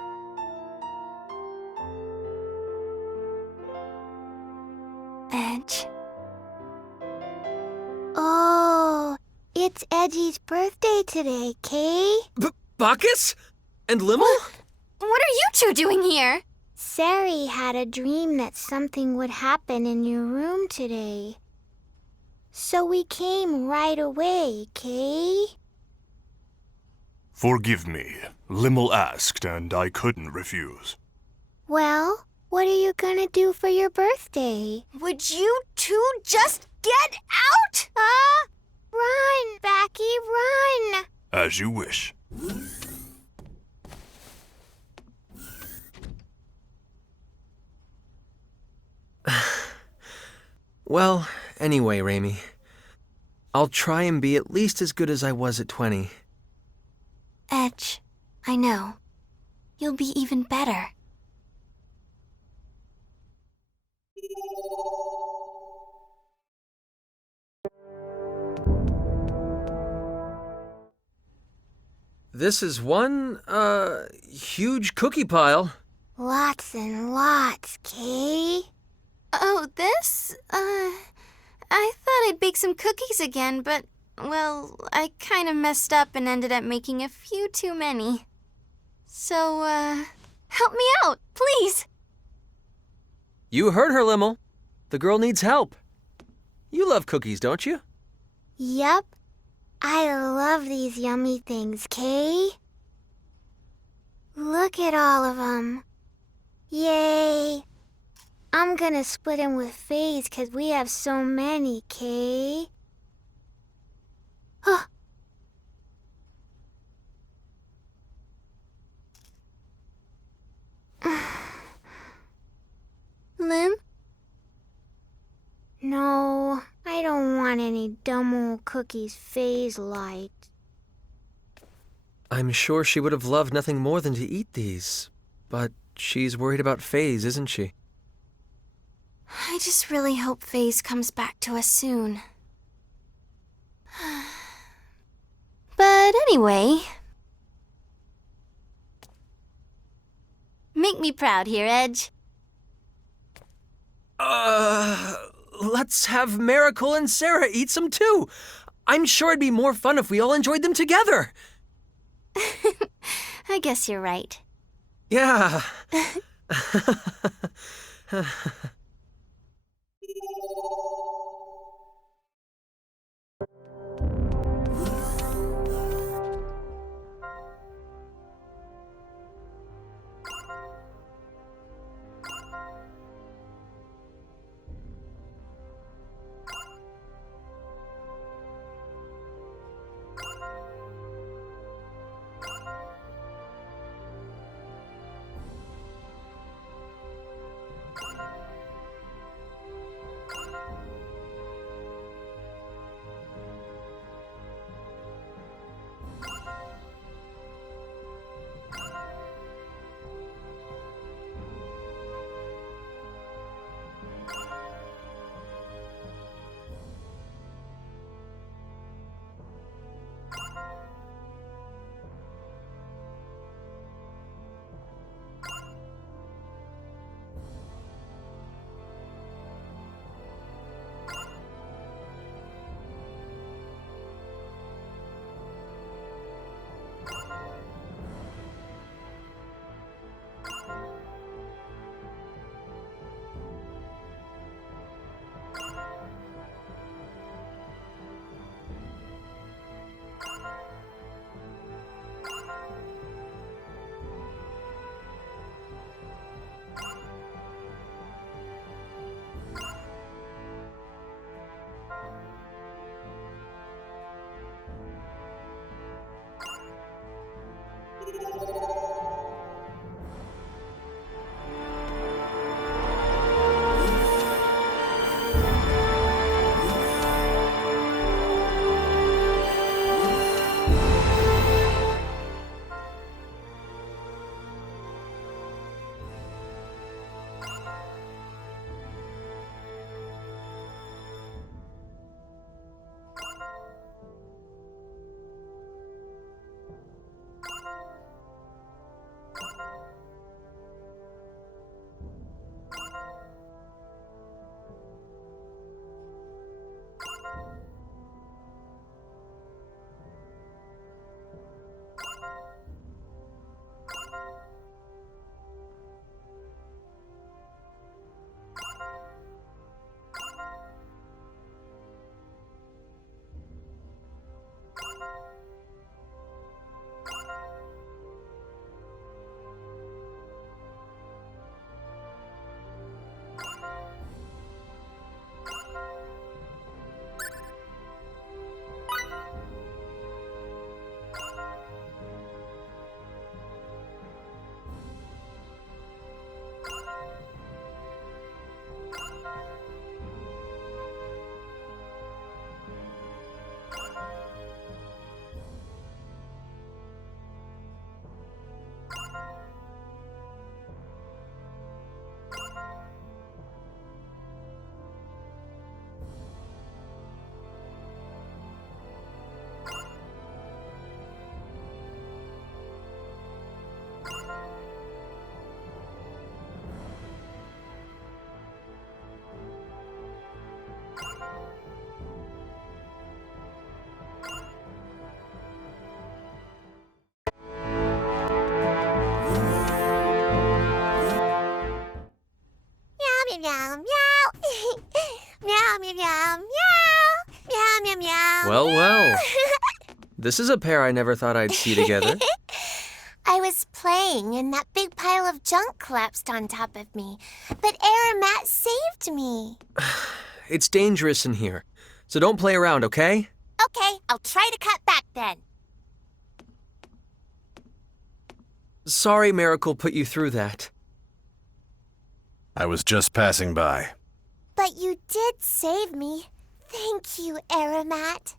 Edge. Oh, it's Edgy's birthday today, Kay. Bacchus? And Limmel? What are you two doing here? Sari had a dream that something would happen in your room today. So we came right away, Kay. Forgive me. Limmel asked, and I couldn't refuse. Well, what are you gonna do for your birthday? Would you two just get out? Run, Backy, run! As you wish. Well, anyway, Reimi. I'll try and be at least as good as I was at 20. Edge, I know. You'll be even better. This is one, huge cookie pile. Lots and lots, Kay. Oh, this? I thought I'd bake some cookies again, but, well, I kinda messed up and ended up making a few too many. So, help me out, please! You heard her, Limmel. The girl needs help. You love cookies, don't you? Yup. I love these yummy things, Kay. Look at all of them. Yay! I'm gonna split them with Faze 'cause we have so many, Kay. Huh. Lim? No, I don't want any dumb old cookies Faze liked. I'm sure she would have loved nothing more than to eat these. But she's worried about Faze, isn't she? I just really hope Faze comes back to us soon. But anyway... Make me proud here, Edge. Let's have Miracle and Sarah eat some too. I'm sure it'd be more fun if we all enjoyed them together. I guess you're right. Yeah. meow, meow. Meow, meow, meow, meow. Meow, meow, meow. Well, well. This is a pair I never thought I'd see together. I was playing and that big pile of junk collapsed on top of me. But Aramat saved me. It's dangerous in here, so don't play around, okay? Okay, I'll try to cut back then. Sorry Miracle put you through that. I was just passing by. But you did save me. Thank you, Aramat.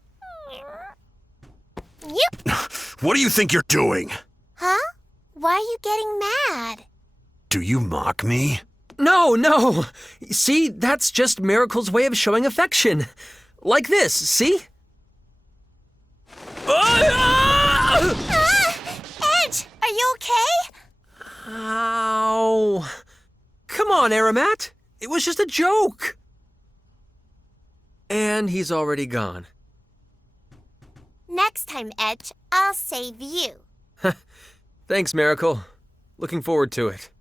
Yep. What do you think you're doing? Huh? Why are you getting mad? Do you mock me? No. See, that's just Miracle's way of showing affection. Like this, see? Edge, are you okay? Ow. Come on, Aramat. It was just a joke. And he's already gone. Next time, Edge, I'll save you. Thanks, Miracle. Looking forward to it.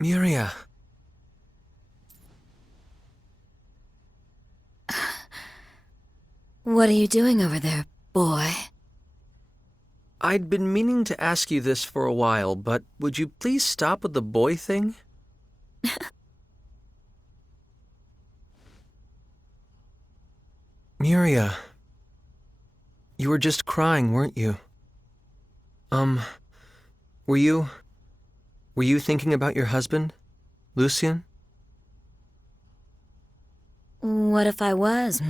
Miria. What are you doing over there, boy? I'd been meaning to ask you this for a while, but would you please stop with the boy thing? Miria. You were just crying, weren't you? Were you thinking about your husband, Lucien? What if I was,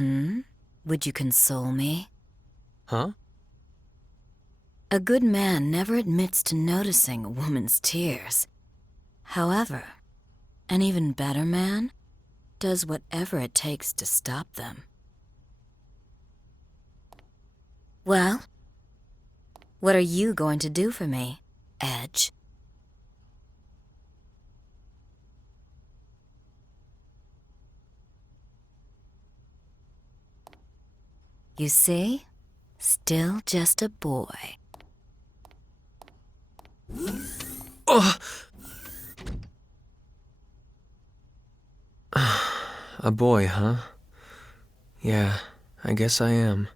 Would you console me? Huh? A good man never admits to noticing a woman's tears. However, an even better man does whatever it takes to stop them. Well, what are you going to do for me, Edge? You see? Still just a boy. Oh! A boy, huh? Yeah, I guess I am.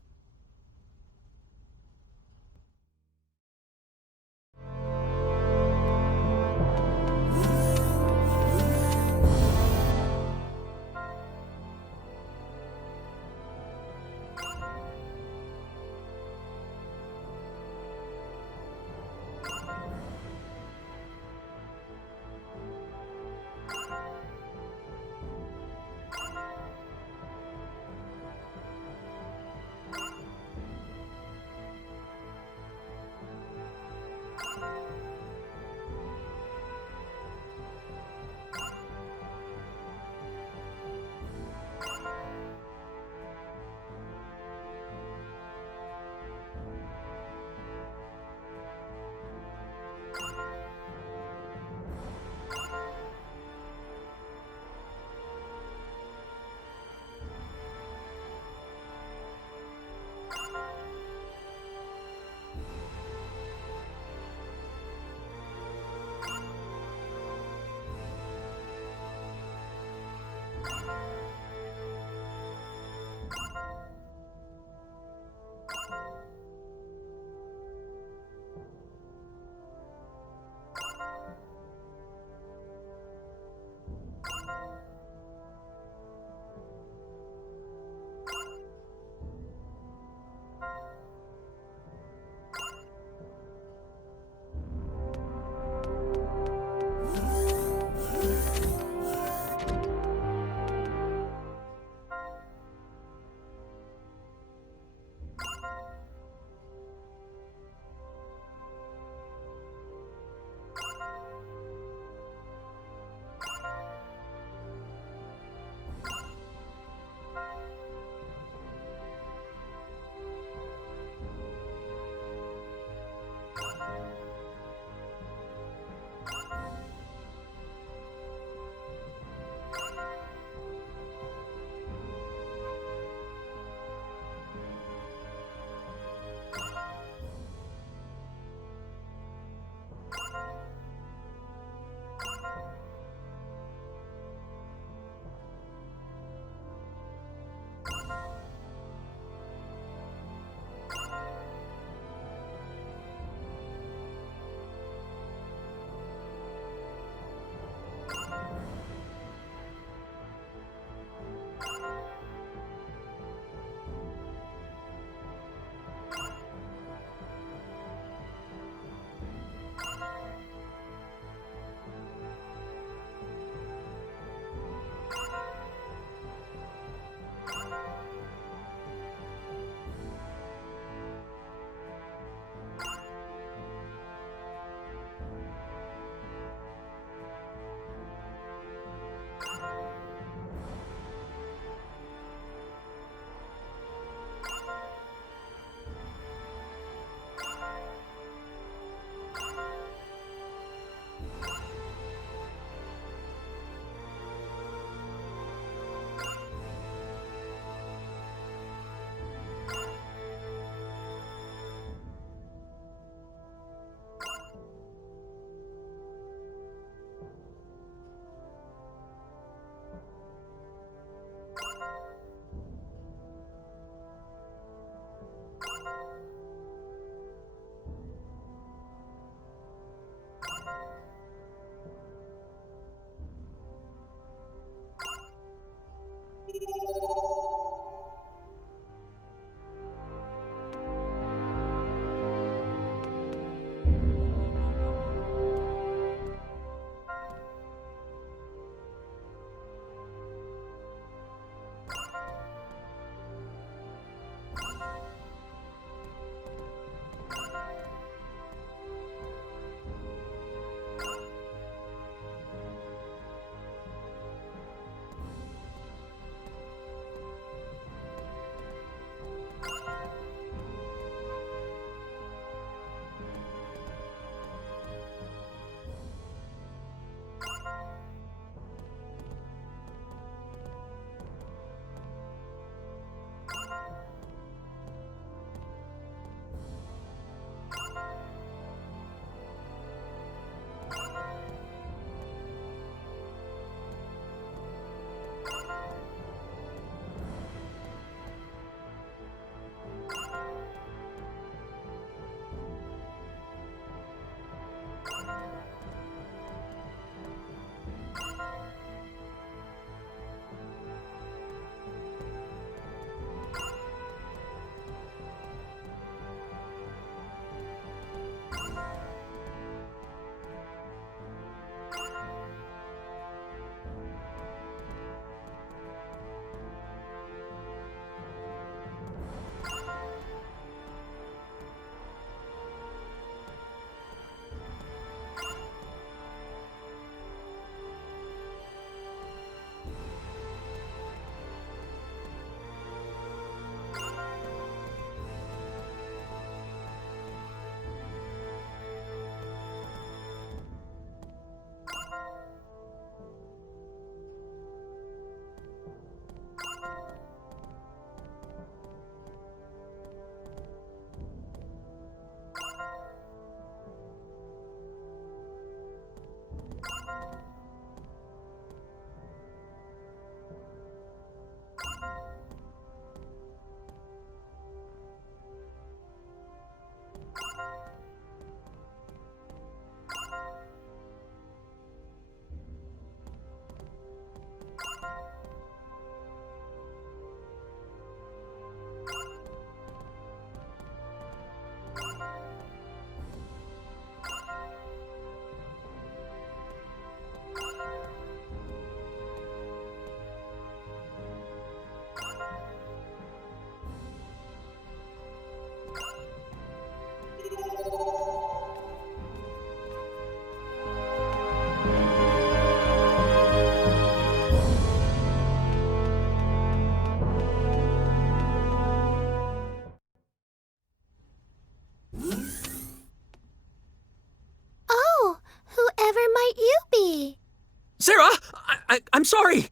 I'm sorry!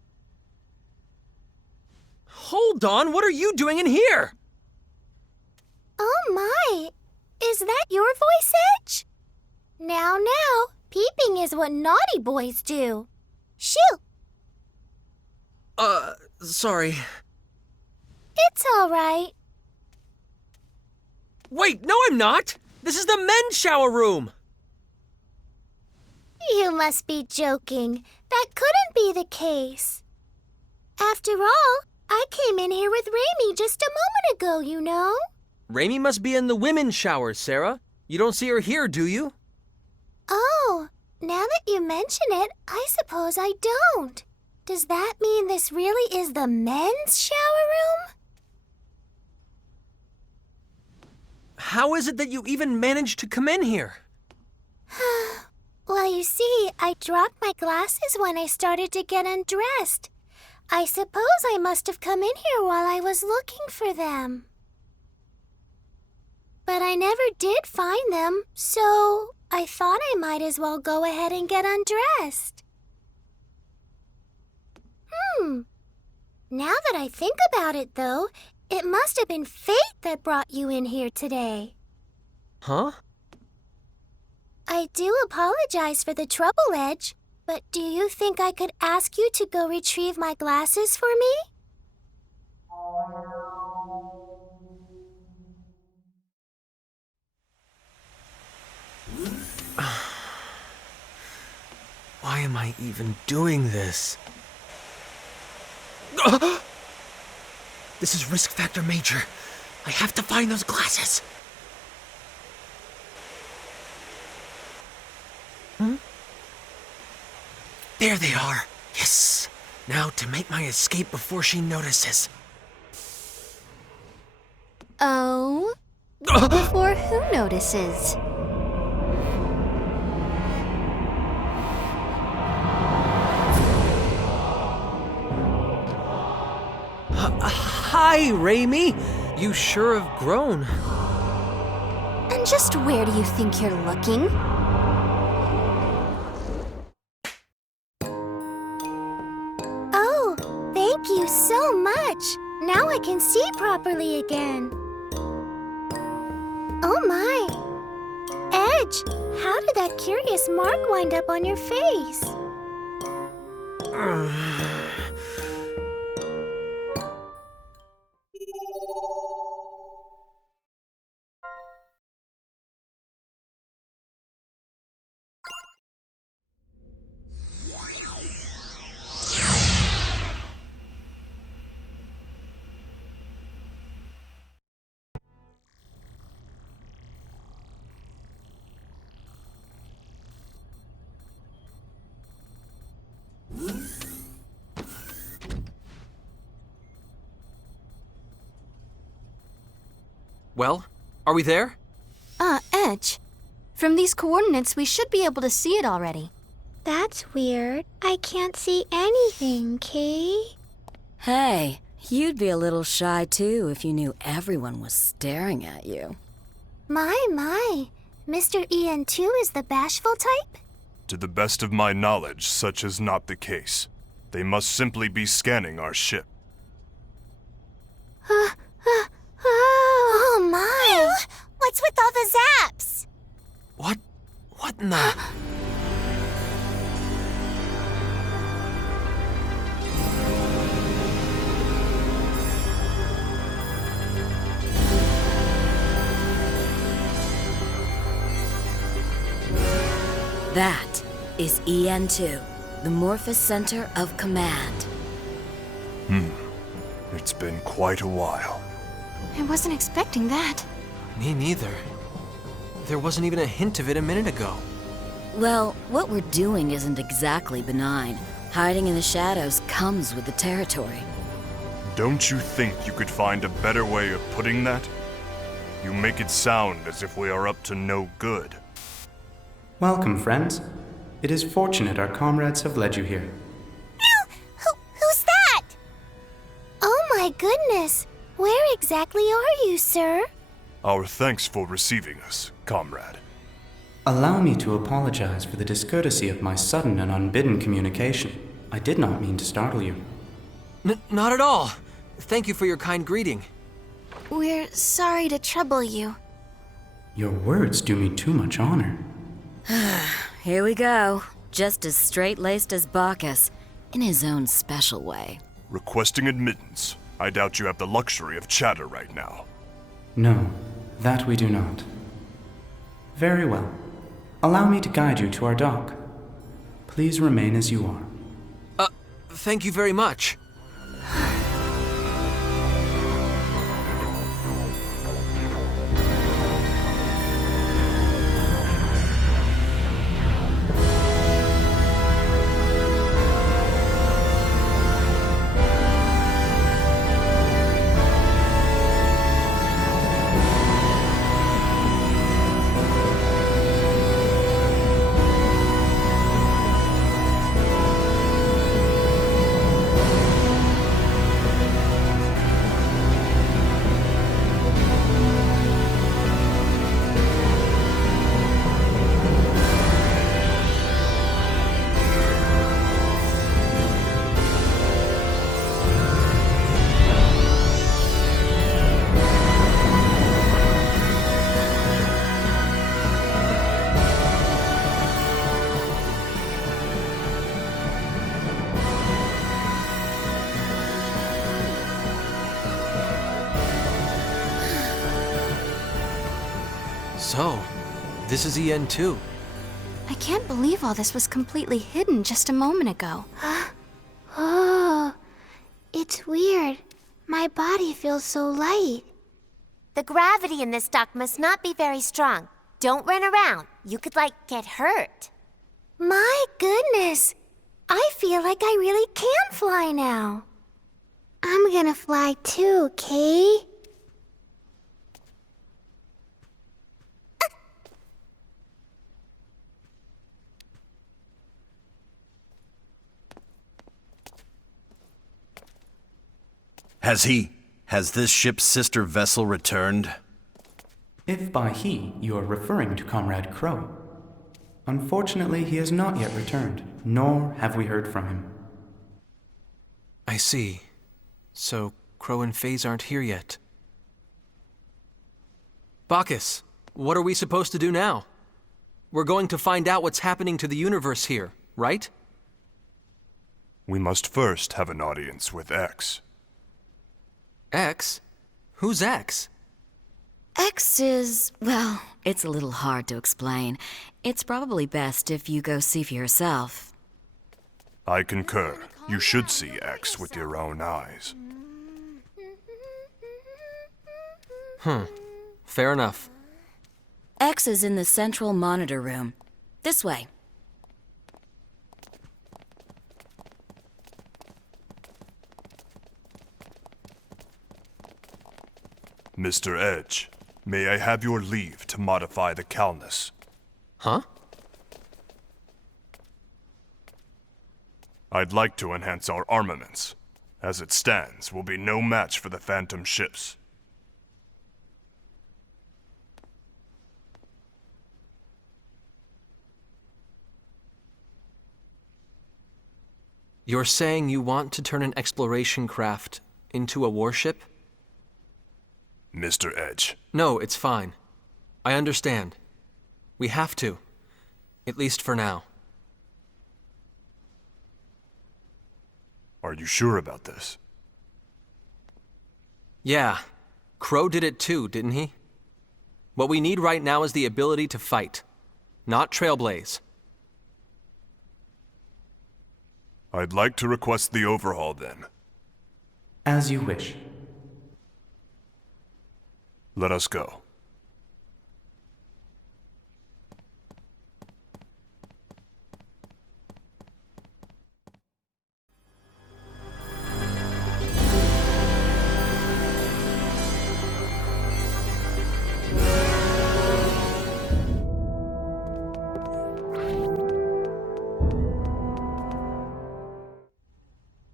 Hold on, what are you doing in here? Oh my! Is that your voice, Edge? Now, peeping is what naughty boys do. Shoo! Sorry. It's all right. Wait, no I'm not! This is the men's shower room! You must be joking. That couldn't be the case. After all, I came in here with Reimi just a moment ago, you know? Reimi must be in the women's showers, Sarah. You don't see her here, do you? Oh, now that you mention it, I suppose I don't. Does that mean this really is the men's shower room? How is it that you even managed to come in here? Well, you see, I dropped my glasses when I started to get undressed. I suppose I must have come in here while I was looking for them. But I never did find them, so I thought I might as well go ahead and get undressed. Now that I think about it, though, it must have been fate that brought you in here today. Huh? I do apologize for the trouble, Edge, but do you think I could ask you to go retrieve my glasses for me? Why am I even doing this? This is risk factor major. I have to find those glasses. There they are. Yes. Now to make my escape before she notices. Oh? Before who notices? Hi, Reimi. You sure have grown. And just where do you think you're looking? Oh, thank you so much. Now I can see properly again. Oh my. Edge, how did that curious mark wind up on your face? Well, are we there? Edge. From these coordinates, we should be able to see it already. That's weird. I can't see anything, Kay. Hey, you'd be a little shy too if you knew everyone was staring at you. My. Mr. EN2 is the bashful type? To the best of my knowledge, such is not the case. They must simply be scanning our ship. Oh my! What's with all the zaps? What in the... That is EN2, the Morphous Center of Command. It's been quite a while. I wasn't expecting that. Me neither. There wasn't even a hint of it a minute ago. Well, what we're doing isn't exactly benign. Hiding in the shadows comes with the territory. Don't you think you could find a better way of putting that? You make it sound as if we are up to no good. Welcome, friends. It is fortunate our comrades have led you here. Who's that? Oh my goodness! Where exactly are you, sir? Our thanks for receiving us, comrade. Allow me to apologize for the discourtesy of my sudden and unbidden communication. I did not mean to startle you. Not at all. Thank you for your kind greeting. We're sorry to trouble you. Your words do me too much honor. Here we go. Just as straight-laced as Bacchus, in his own special way. Requesting admittance. I doubt you have the luxury of chatter right now. No, that we do not. Very well. Allow me to guide you to our dock. Please remain as you are. Thank you very much. So, this is EN 2. I can't believe all this was completely hidden just a moment ago. Oh, it's weird. My body feels so light. The gravity in this dock must not be very strong. Don't run around. You could, get hurt. My goodness! I feel like I really can fly now. I'm gonna fly too, Kay. Has this ship's sister vessel returned? If by he you are referring to Comrade Crow. Unfortunately, he has not yet returned, nor have we heard from him. I see. So, Crow and Phase aren't here yet. Bacchus, what are we supposed to do now? We're going to find out what's happening to the universe here, right? We must first have an audience with X. X? Who's X? X is, well, it's a little hard to explain. It's probably best if you go see for yourself. I concur. You should see X with your own eyes. Fair enough. X is in the central monitor room. This way. Mr. Edge, may I have your leave to modify the Calnus? Huh? I'd like to enhance our armaments. As it stands, we'll be no match for the Phantom ships. You're saying you want to turn an exploration craft into a warship? Mr. Edge. No, it's fine. I understand. We have to. At least for now. Are you sure about this? Yeah. Crow did it too, didn't he? What we need right now is the ability to fight, not trailblaze. I'd like to request the overhaul then. As you wish. Let us go.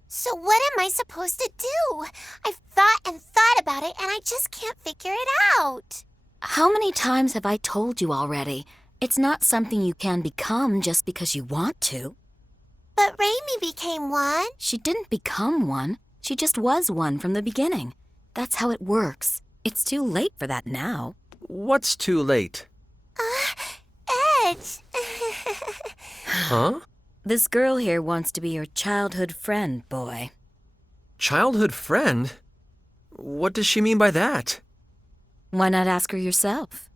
So what am I supposed to do? I've thought and thought about it, and I just can't figure it out. How many times have I told you already? It's not something you can become just because you want to. But Reimi became one. She didn't become one. She just was one from the beginning. That's how it works. It's too late for that now. What's too late? Edge. Huh? This girl here wants to be your childhood friend, boy. Childhood friend? What does she mean by that? Why not ask her yourself?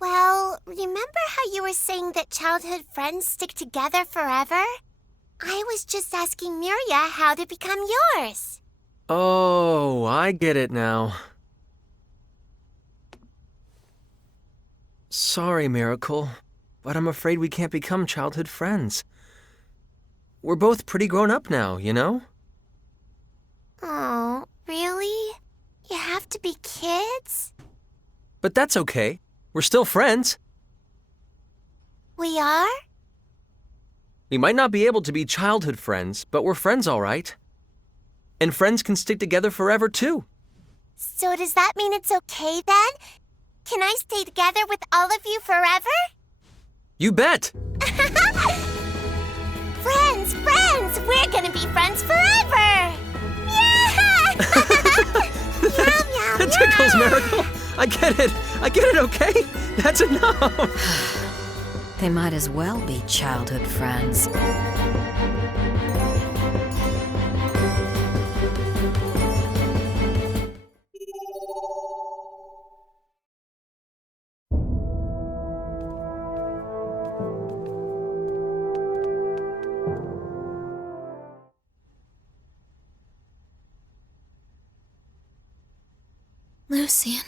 Well, remember how you were saying that childhood friends stick together forever? I was just asking Miria how to become yours. Oh, I get it now. Sorry, Miracle, but I'm afraid we can't become childhood friends. We're both pretty grown up now, you know? Oh, really? You have to be kids? But that's okay. We're still friends. We are? We might not be able to be childhood friends, but we're friends all right. And friends can stick together forever, too. So does that mean it's okay then? Can I stay together with all of you forever? You bet! Friends! We're gonna be friends forever! Yeah! That tickles, Miracle! I get it, okay? That's enough! They might as well be childhood friends. Lucian.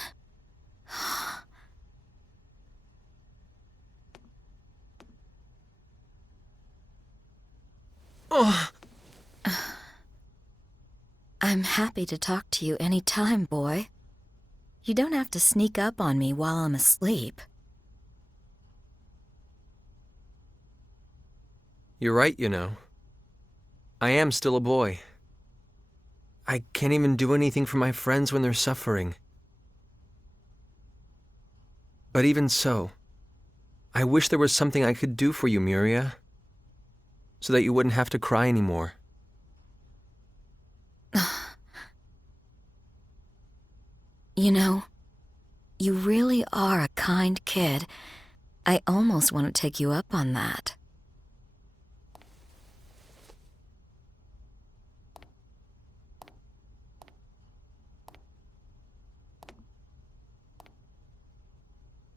Oh. I'm happy to talk to you any time, boy. You don't have to sneak up on me while I'm asleep. You're right, you know. I am still a boy. I can't even do anything for my friends when they're suffering. But even so, I wish there was something I could do for you, Miria, so that you wouldn't have to cry anymore. You know, you really are a kind kid. I almost want to take you up on that.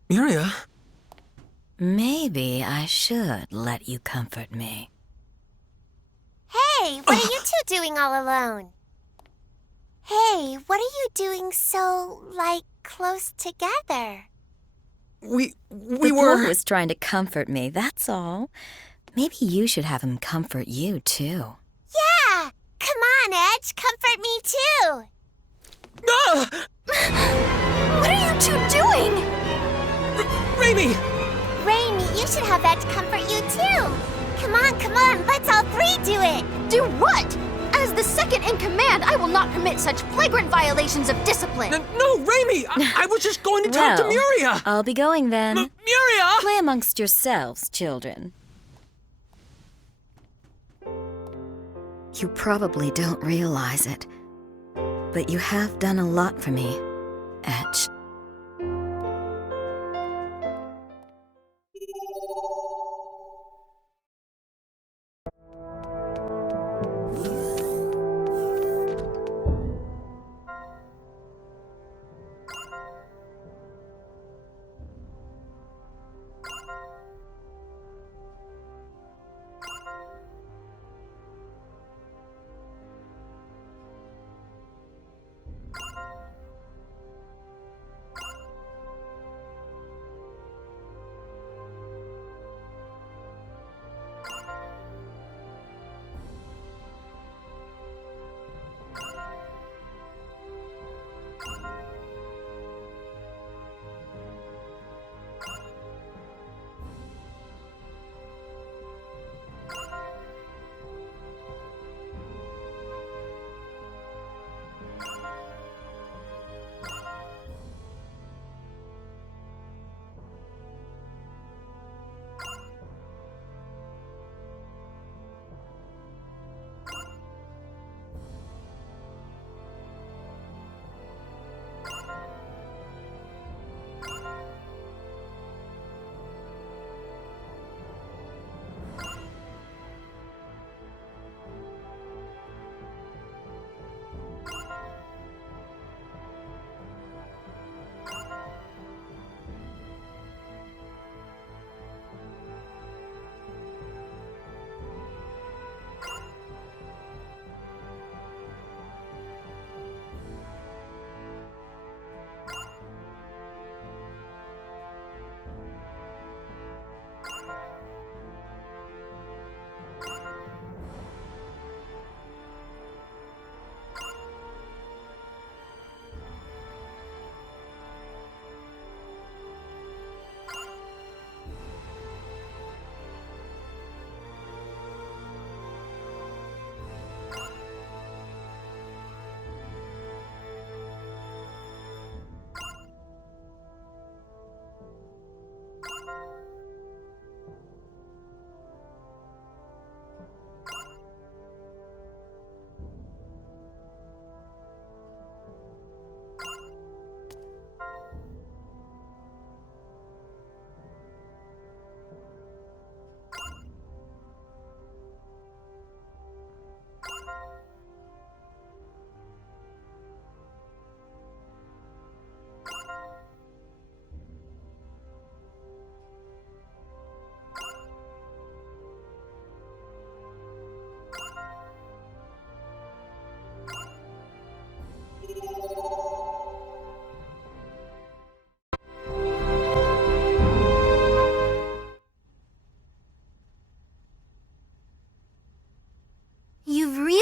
Miria? Maybe I should let you comfort me. Hey, what are you two doing all alone? Hey, what are you doing so, close together? We the were... boy was trying to comfort me, that's all. Maybe you should have him comfort you, too. Yeah! Come on, Edge, comfort me, too! What are you two doing? Reimi! Reimi, you should have Edge comfort you, too! Come on, let's all three do it! Do what? As the second in command, I will not permit such flagrant violations of discipline. No, Reimi! I was just going to talk to Miria! I'll be going then. Miria! Play amongst yourselves, children. You probably don't realize it, but you have done a lot for me, Edge.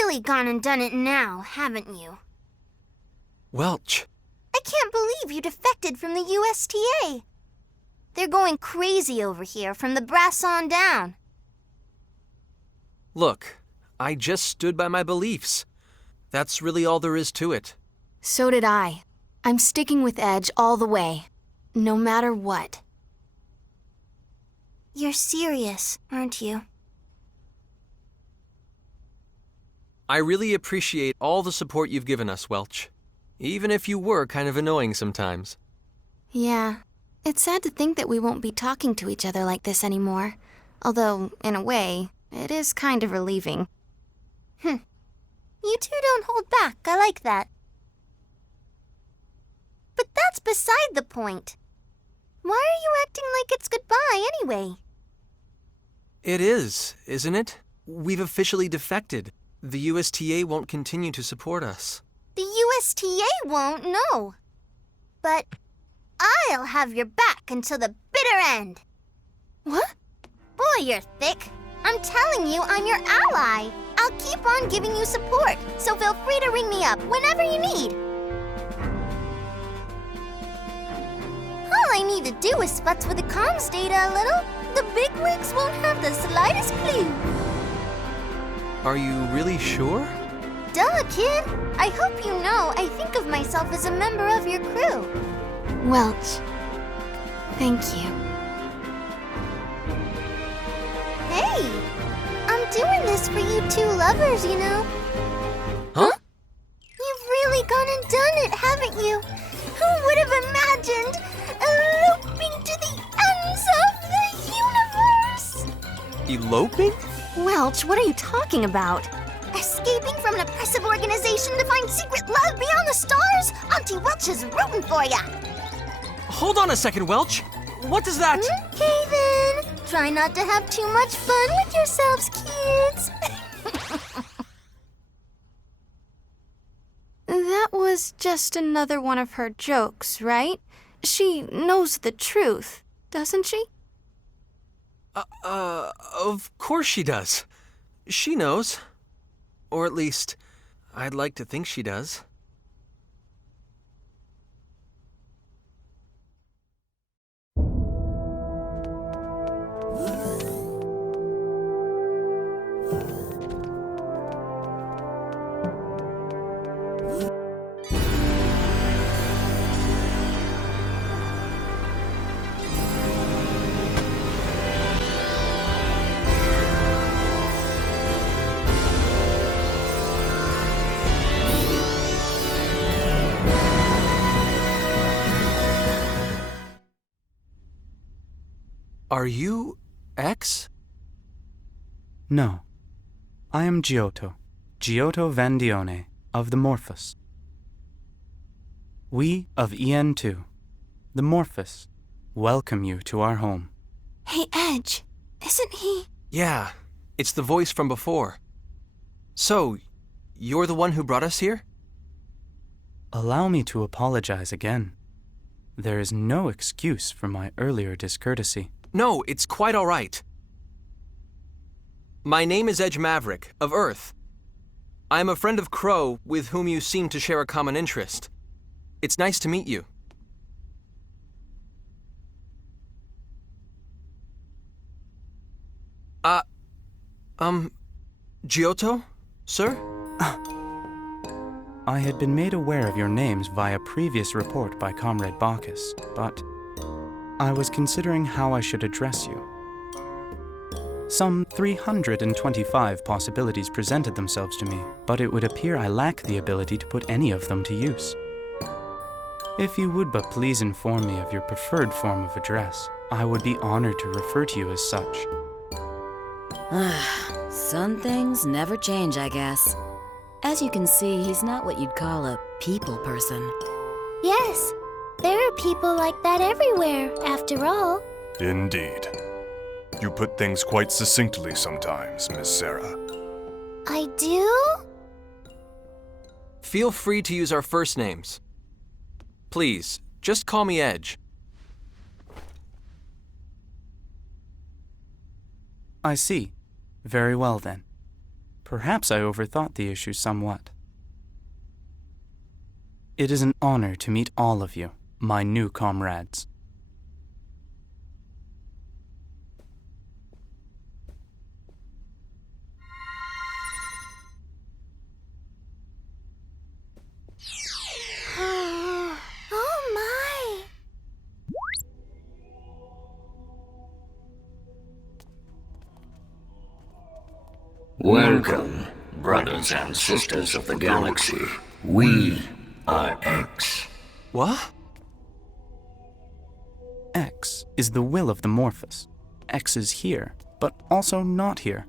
really gone and done it now, haven't you? Welch. I can't believe you defected from the USTA. They're going crazy over here, from the brass on down. Look, I just stood by my beliefs. That's really all there is to it. So did I. I'm sticking with Edge all the way, no matter what. You're serious, aren't you? I really appreciate all the support you've given us, Welch. Even if you were kind of annoying sometimes. Yeah. It's sad to think that we won't be talking to each other like this anymore. Although, in a way, it is kind of relieving. You two don't hold back. I like that. But that's beside the point. Why are you acting like it's goodbye anyway? It is, isn't it? We've officially defected. The USTA won't continue to support us. The USTA won't, no. But I'll have your back until the bitter end. What? Boy, you're thick. I'm telling you, I'm your ally. I'll keep on giving you support, so feel free to ring me up whenever you need. All I need to do is futz with the comms data a little. The bigwigs won't have the slightest clue. Are you really sure? Duh, kid. I hope you know I think of myself as a member of your crew. Welch, thank you. Hey, I'm doing this for you two lovers, you know. Huh? You've really gone and done it, haven't you? Who would have imagined eloping to the ends of the universe? Eloping? Welch, what are you talking about? Escaping from an oppressive organization to find secret love beyond the stars? Auntie Welch is rooting for ya. Hold on a second, Welch. What does that... Okay then. Try not to have too much fun with yourselves, kids. That was just another one of her jokes, right? She knows the truth, doesn't she? Of course she does. She knows. Or at least, I'd like to think she does. Are you X? No. I am Giotto Vandione of the Morphus. We of EN2, the Morphus, welcome you to our home. Hey, Edge, isn't he? Yeah, it's the voice from before. So, you're the one who brought us here? Allow me to apologize again. There is no excuse for my earlier discourtesy. No, it's quite all right. My name is Edge Maverick, of Earth. I am a friend of Crow, with whom you seem to share a common interest. It's nice to meet you. Giotto, sir? I had been made aware of your names via previous report by Comrade Bacchus, but I was considering how I should address you. Some 325 possibilities presented themselves to me, but it would appear I lack the ability to put any of them to use. If you would but please inform me of your preferred form of address, I would be honored to refer to you as such. Some things never change, I guess. As you can see, he's not what you'd call a people person. Yes, there are people like that everywhere, after all. Indeed. You put things quite succinctly sometimes, Miss Sarah. I do? Feel free to use our first names. Please, just call me Edge. I see. Very well then. Perhaps I overthought the issue somewhat. It is an honor to meet all of you, my new comrades. Oh my! Welcome, brothers and sisters of the galaxy. We are X. What? X is the will of the Morphous. X is here, but also not here.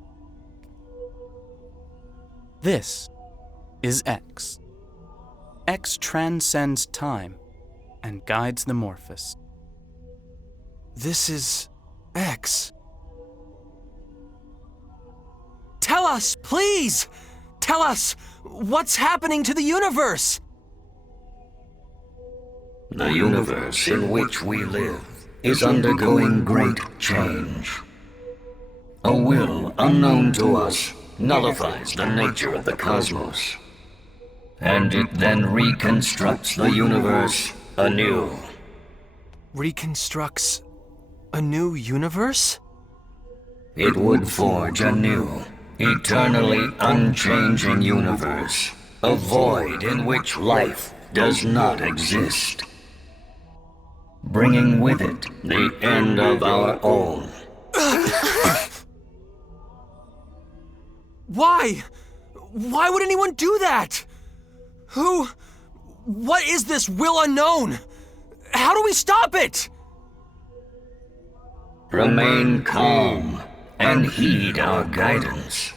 This is X. X transcends time and guides the Morphous. This is X. Tell us, please! Tell us, what's happening to the universe? The universe in which we live is undergoing great change. A will unknown to us nullifies the nature of the cosmos, and it then reconstructs the universe anew. Reconstructs a new universe? It would forge a new, eternally unchanging universe, a void in which life does not exist, bringing with it the end of our own. Why? Why would anyone do that? Who? What is this will unknown? How do we stop it? Remain calm and heed our guidance.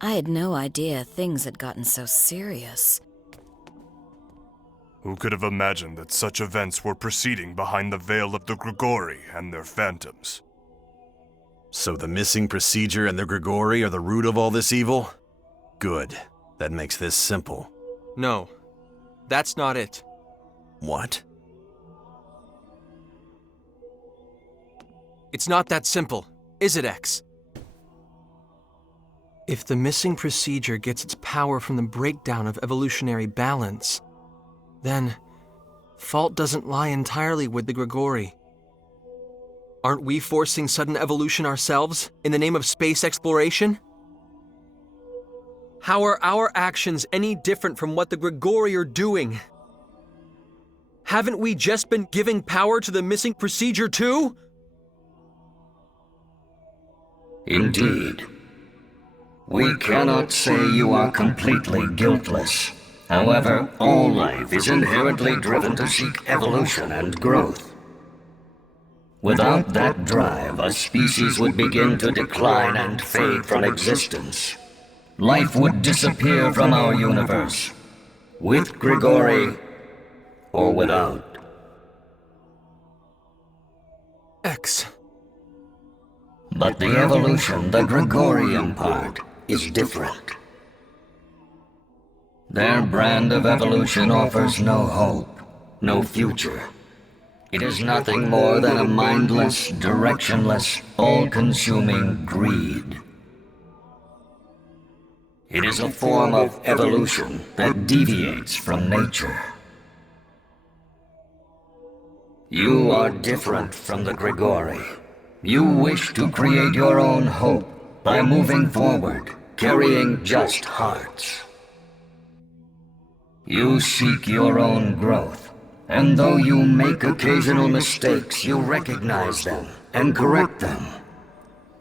I had no idea things had gotten so serious. Who could have imagined that such events were proceeding behind the veil of the Grigori and their phantoms? So the missing procedure and the Grigori are the root of all this evil? Good. That makes this simple. No, that's not it. What? It's not that simple, is it, X? If the missing procedure gets its power from the breakdown of evolutionary balance, then fault doesn't lie entirely with the Grigori. Aren't we forcing sudden evolution ourselves in the name of space exploration? How are our actions any different from what the Grigori are doing? Haven't we just been giving power to the missing procedure too? Indeed. We cannot say you are completely guiltless. However, all life is inherently driven to seek evolution and growth. Without that drive, a species would begin to decline and fade from existence. Life would disappear from our universe, with Grigori or without. X. But the evolution the Grigori impart is different. Their brand of evolution offers no hope, no future. It is nothing more than a mindless, directionless, all-consuming greed. It is a form of evolution that deviates from nature. You are different from the Grigori. You wish to create your own hope by moving forward, carrying just hearts. You seek your own growth, and though you make occasional mistakes, you recognize them and correct them.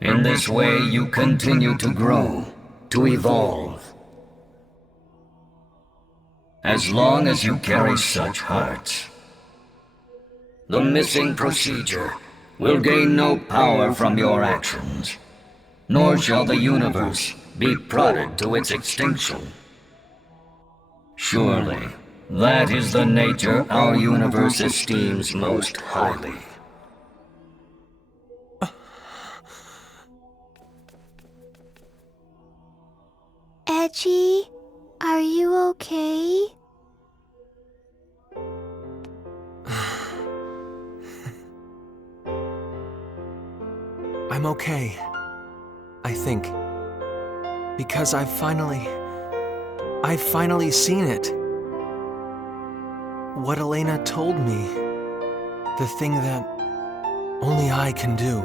In this way, you continue to grow, to evolve. As long as you carry such hearts, the missing procedure will gain no power from your actions, nor shall the universe be prodded to its extinction. Surely, that is the nature our universe esteems most highly. Edgy, are you okay? I'm okay, I think. Because I've finally seen it. What Elena told me. The thing that only I can do.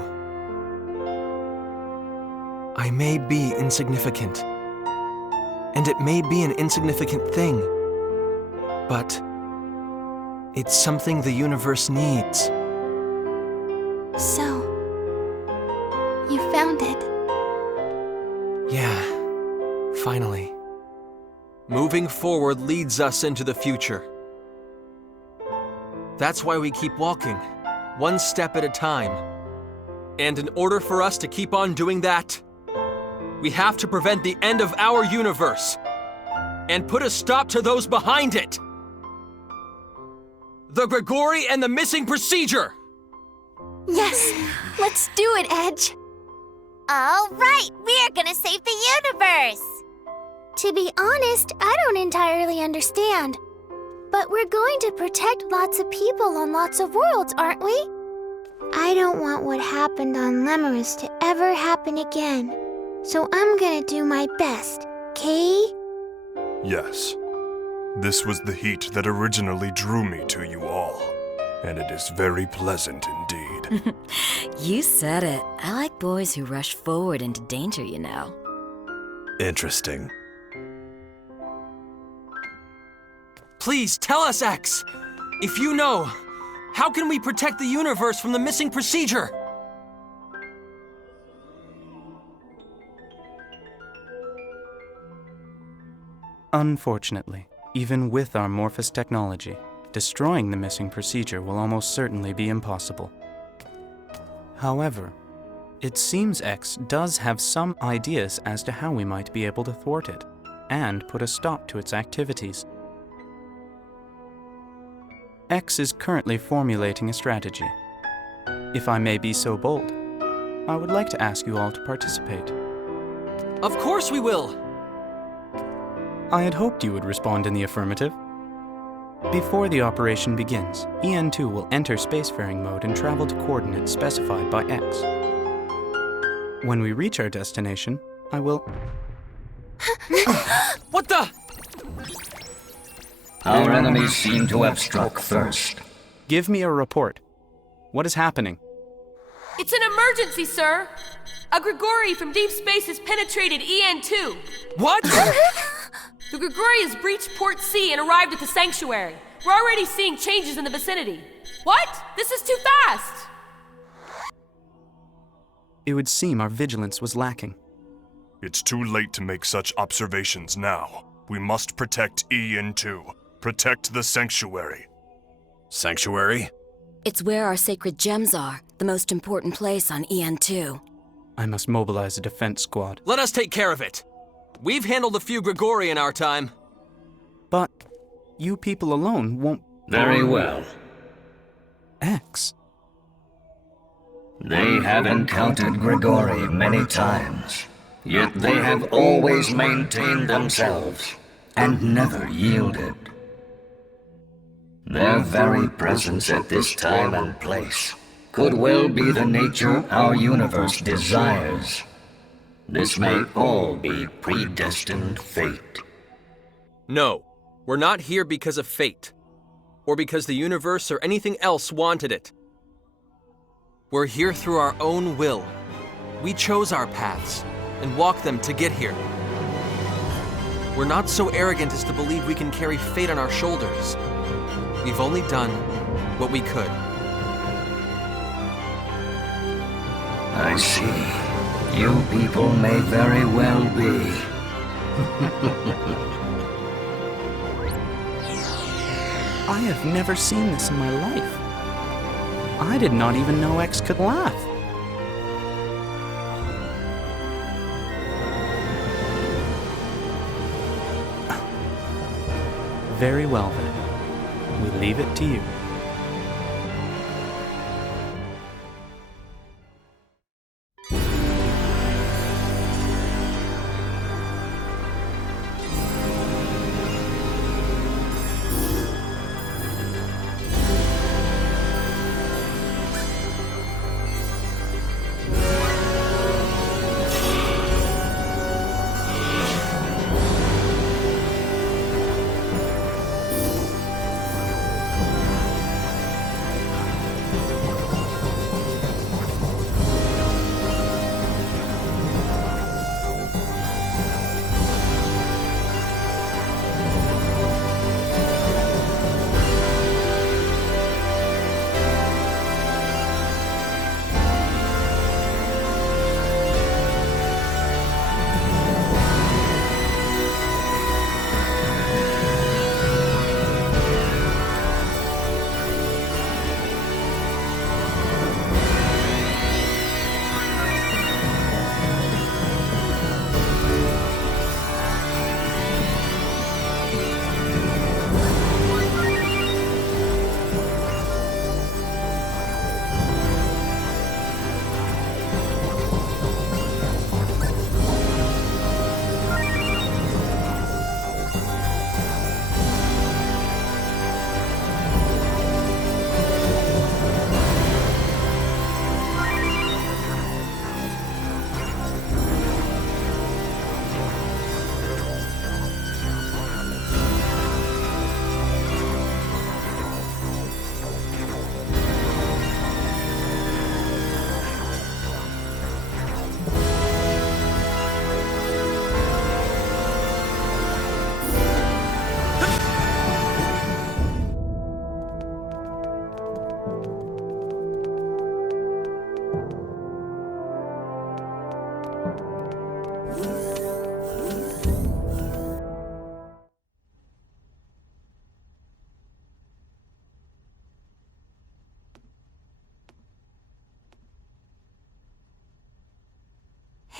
I may be insignificant. And it may be an insignificant thing. But it's something the universe needs. So, you found it. Yeah, finally. Moving forward leads us into the future. That's why we keep walking, one step at a time. And in order for us to keep on doing that, we have to prevent the end of our universe and put a stop to those behind it. The Grigori and the missing procedure! Yes, let's do it, Edge. All right, we're gonna save the universe. To be honest, I don't entirely understand. But we're going to protect lots of people on lots of worlds, aren't we? I don't want what happened on Lemurus to ever happen again. So I'm gonna do my best, okay? Yes. This was the heat that originally drew me to you all. And it is very pleasant indeed. You said it. I like boys who rush forward into danger, you know. Interesting. Please tell us, X! If you know, how can we protect the universe from the missing procedure? Unfortunately, even with our Morphous technology, destroying the missing procedure will almost certainly be impossible. However, It seems X does have some ideas as to how we might be able to thwart it, and put a stop to its activities. X is currently formulating a strategy. If I may be so bold, I would like to ask you all to participate. Of course we will! I had hoped you would respond in the affirmative. Before the operation begins, EN2 will enter spacefaring mode and travel to coordinates specified by X. When we reach our destination, I will... What the? Our enemies seem to have struck first. Give me a report. What is happening? It's an emergency, sir! A Grigori from deep space has penetrated EN2. What? The Grigori has breached Port C and arrived at the sanctuary. We're already seeing changes in the vicinity. What? This is too fast! It would seem our vigilance was lacking. It's too late to make such observations now. We must protect EN2. Protect the sanctuary. Sanctuary? It's where our sacred gems are, the most important place on EN2. I must mobilize a defense squad. Let us take care of it. We've handled a few Grigori in our time. But you people alone won't... Very well. X. They have encountered Grigori many times, yet they have always maintained themselves and never yielded. Their very presence at this time and place could well be the nature our universe desires. This may all be predestined fate. No, we're not here because of fate, or because the universe or anything else wanted it. We're here through our own will. We chose our paths and walked them to get here. We're not so arrogant as to believe we can carry fate on our shoulders. We've only done what we could. I see. You people may very well be. I have never seen this in my life. I did not even know X could laugh. Very well then. We leave it to you.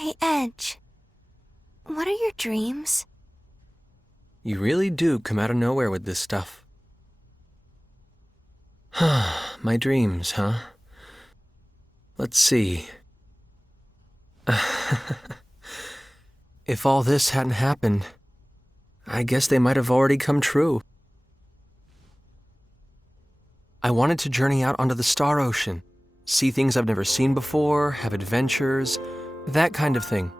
Hey, Edge. What are your dreams? You really do come out of nowhere with this stuff. My dreams, huh? Let's see. If all this hadn't happened, I guess they might have already come true. I wanted to journey out onto the star ocean, see things I've never seen before, have adventures, that kind of thing.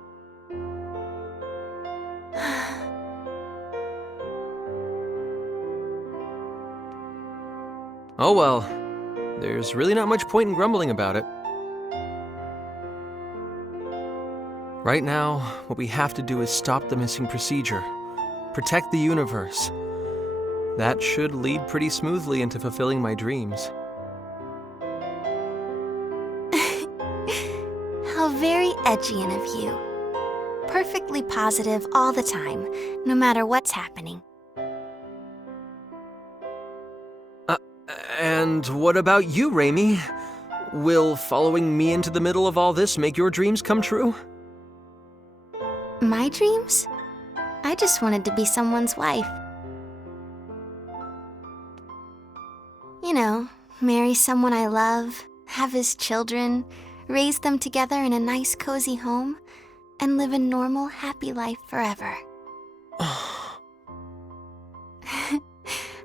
Oh well, there's really not much point in grumbling about it. Right now, what we have to do is stop the missing procedure, protect the universe. That should lead pretty smoothly into fulfilling my dreams. How very edgian of you. Perfectly positive all the time, no matter what's happening. And what about you, Reimi? Will following me into the middle of all this make your dreams come true? My dreams? I just wanted to be someone's wife. You know, marry someone I love, have his children, raise them together in a nice cozy home, and live a normal, happy life forever.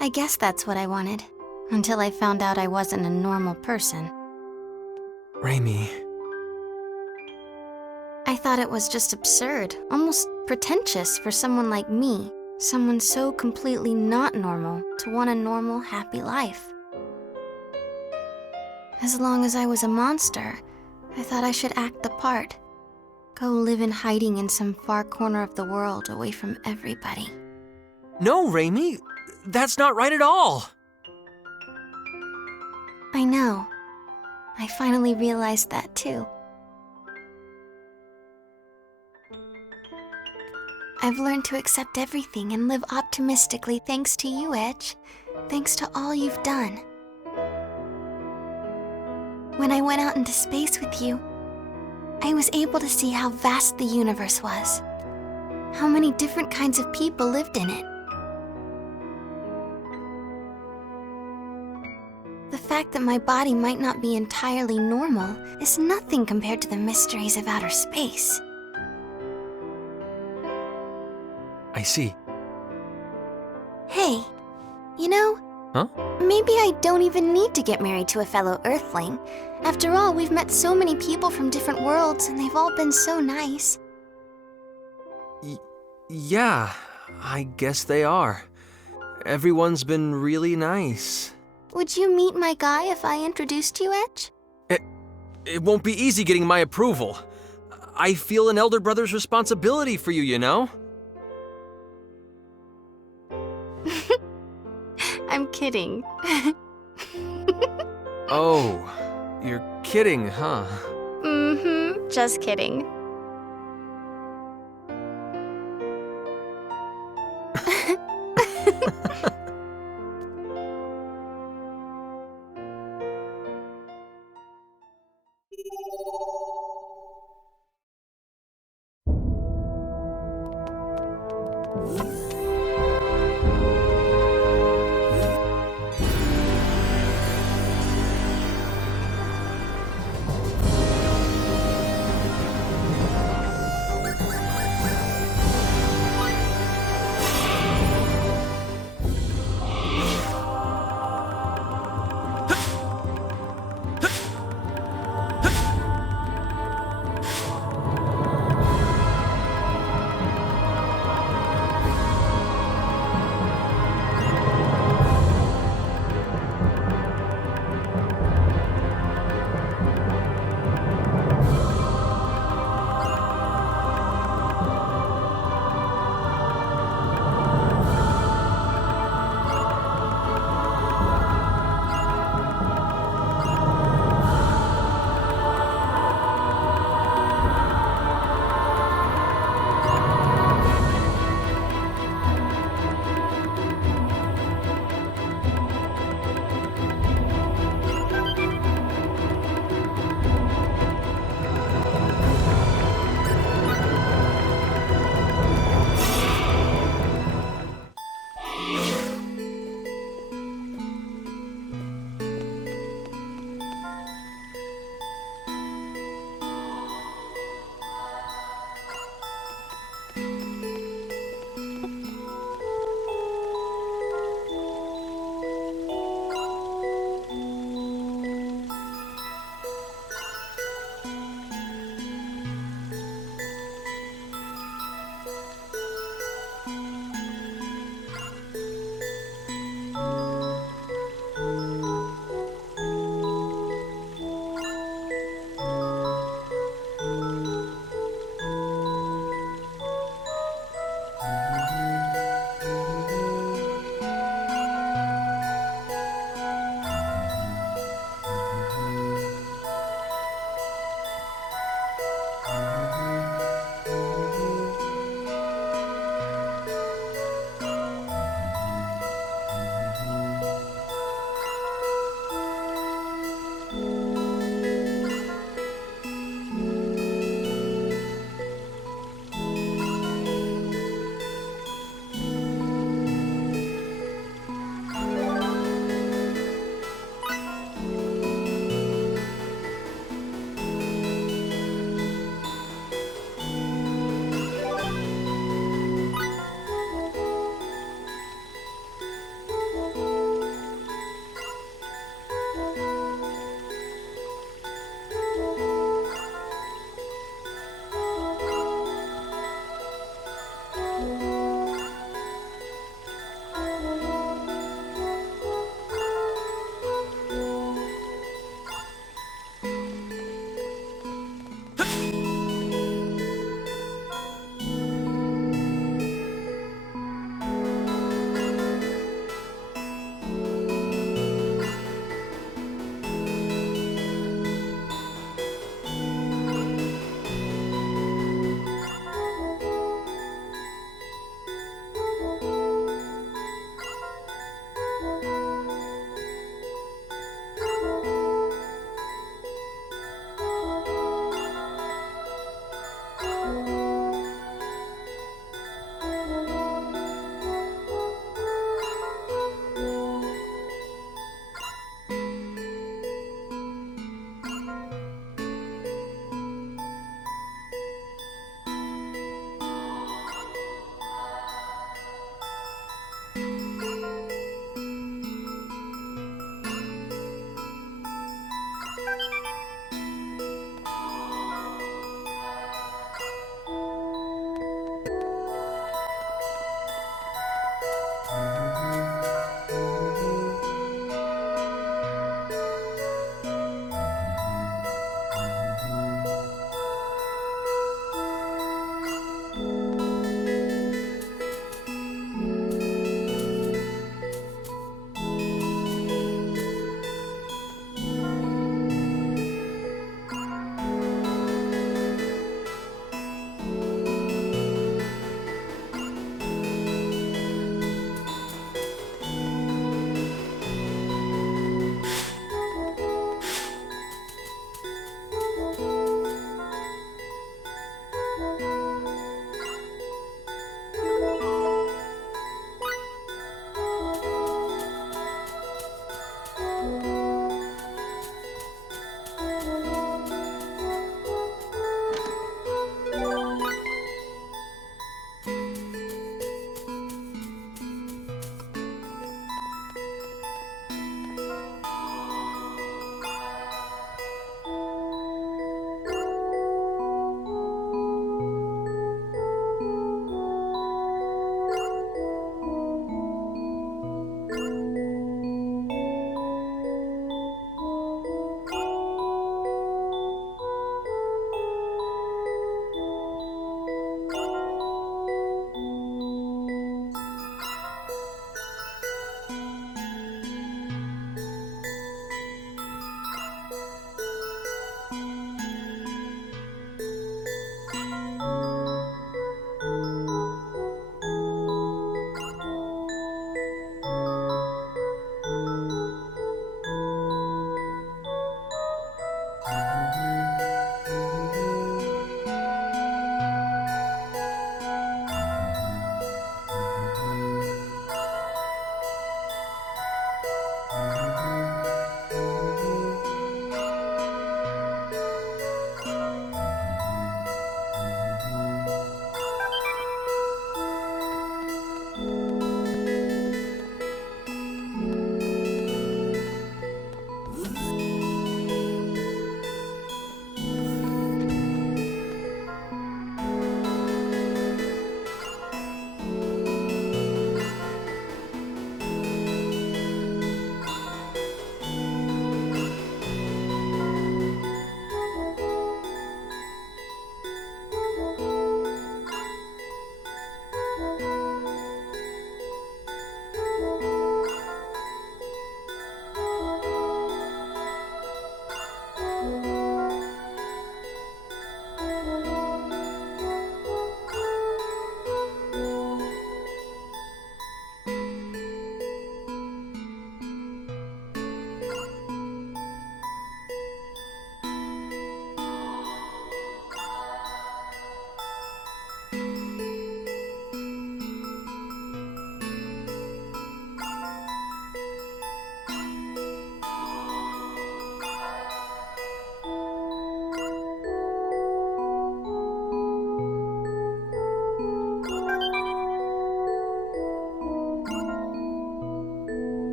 I guess that's what I wanted, until I found out I wasn't a normal person. Reimi. I thought it was just absurd, almost pretentious for someone like me, someone so completely not normal, to want a normal, happy life. As long as I was a monster, I thought I should act the part. Go live in hiding in some far corner of the world away from everybody. No, Reimi, that's not right at all. I know. I finally realized that too. I've learned to accept everything and live optimistically thanks to you, Edge. Thanks to all you've done. When I went out into space with you, I was able to see how vast the universe was. How many different kinds of people lived in it. The fact that my body might not be entirely normal is nothing compared to the mysteries of outer space. I see. Hey, you know, Huh? maybe I don't even need to get married to a fellow Earthling. After all, we've met so many people from different worlds, and they've all been so nice. Yeah, I guess they are. Everyone's been really nice. Would you meet my guy if I introduced you, Edge? It won't be easy getting my approval. I feel an elder brother's responsibility for you, you know? I'm kidding. Oh, you're kidding, huh? Mm-hmm, just kidding.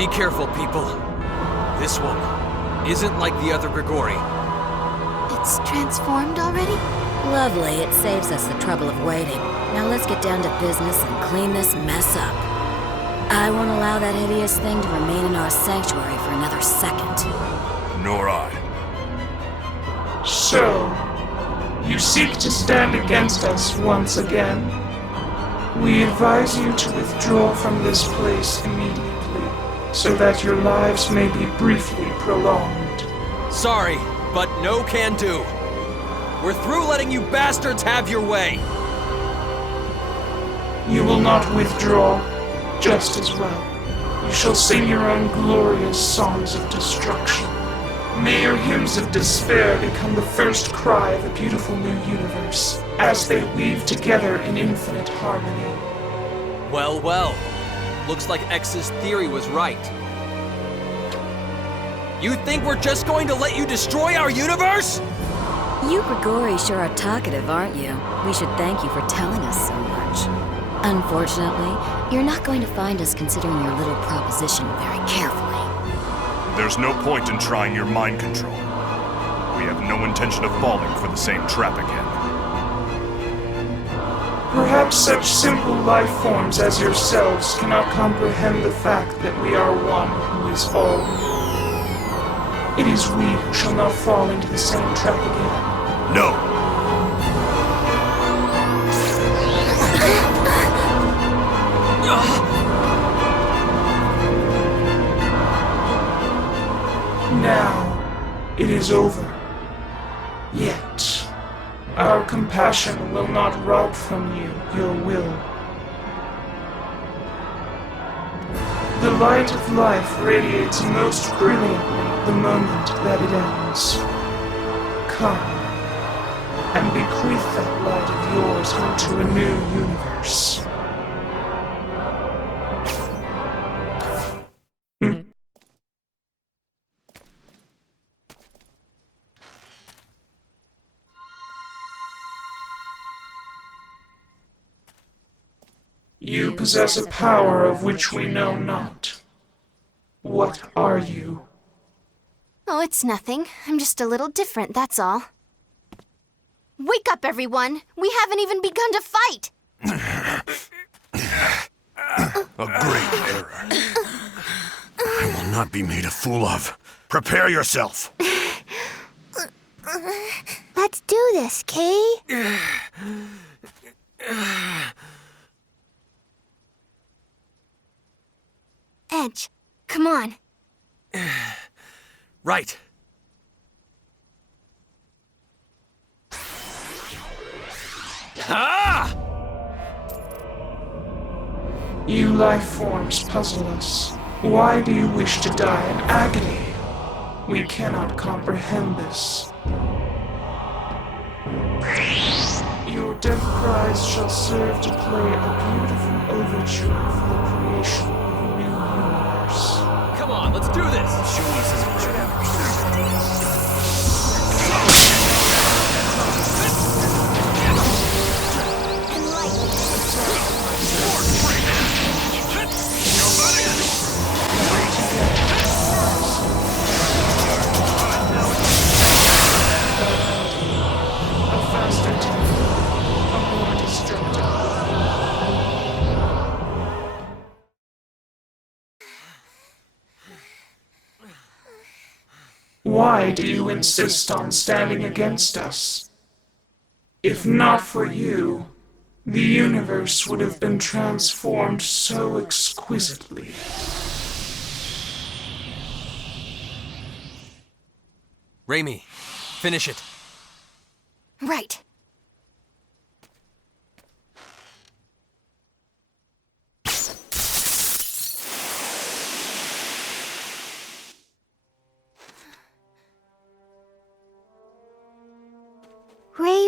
Be careful, people. This one isn't like the other Grigori. It's transformed already? Lovely, it saves us the trouble of waiting. Now let's get down to business and clean this mess up. I won't allow that hideous thing to remain in our sanctuary for another second. Nor I. So, you seek to stand against us once again? We advise you to withdraw from this place immediately, so that your lives may be briefly prolonged. Sorry, but no can do. We're through letting you bastards have your way. You will not withdraw, just as well. You shall sing your own glorious songs of destruction. May your hymns of despair become the first cry of a beautiful new universe, as they weave together in infinite harmony. Well, well. Looks like X's theory was right. You think we're just going to let you destroy our universe? You Grigori sure are talkative, aren't you? We should thank you for telling us so much. Unfortunately, you're not going to find us considering your little proposition very carefully. There's no point in trying your mind control. We have no intention of falling for the same trap again. Perhaps such simple life forms as yourselves cannot comprehend the fact that we are one who is all. It is we who shall not fall into the same trap again. No! Now, it is over. Yet, our compassion will not rob from you your will. The light of life radiates most brilliantly the moment that it ends. Come, and bequeath that light of yours into a new universe. You possess a power of which we know not. What are you? Oh, it's nothing. I'm just a little different, that's all. Wake up, everyone! We haven't even begun to fight! A great error. I will not be made a fool of. Prepare yourself! Let's do this, Kay. Edge, come on. Right. Ah! You life forms puzzle us. Why do you wish to die in agony? We cannot comprehend this. Your death cries shall serve to play a beautiful overture for the creation of a new universe. Come on, let's do this! Why do you insist on standing against us? If not for you, the universe would have been transformed so exquisitely. Reimi, finish it. Right.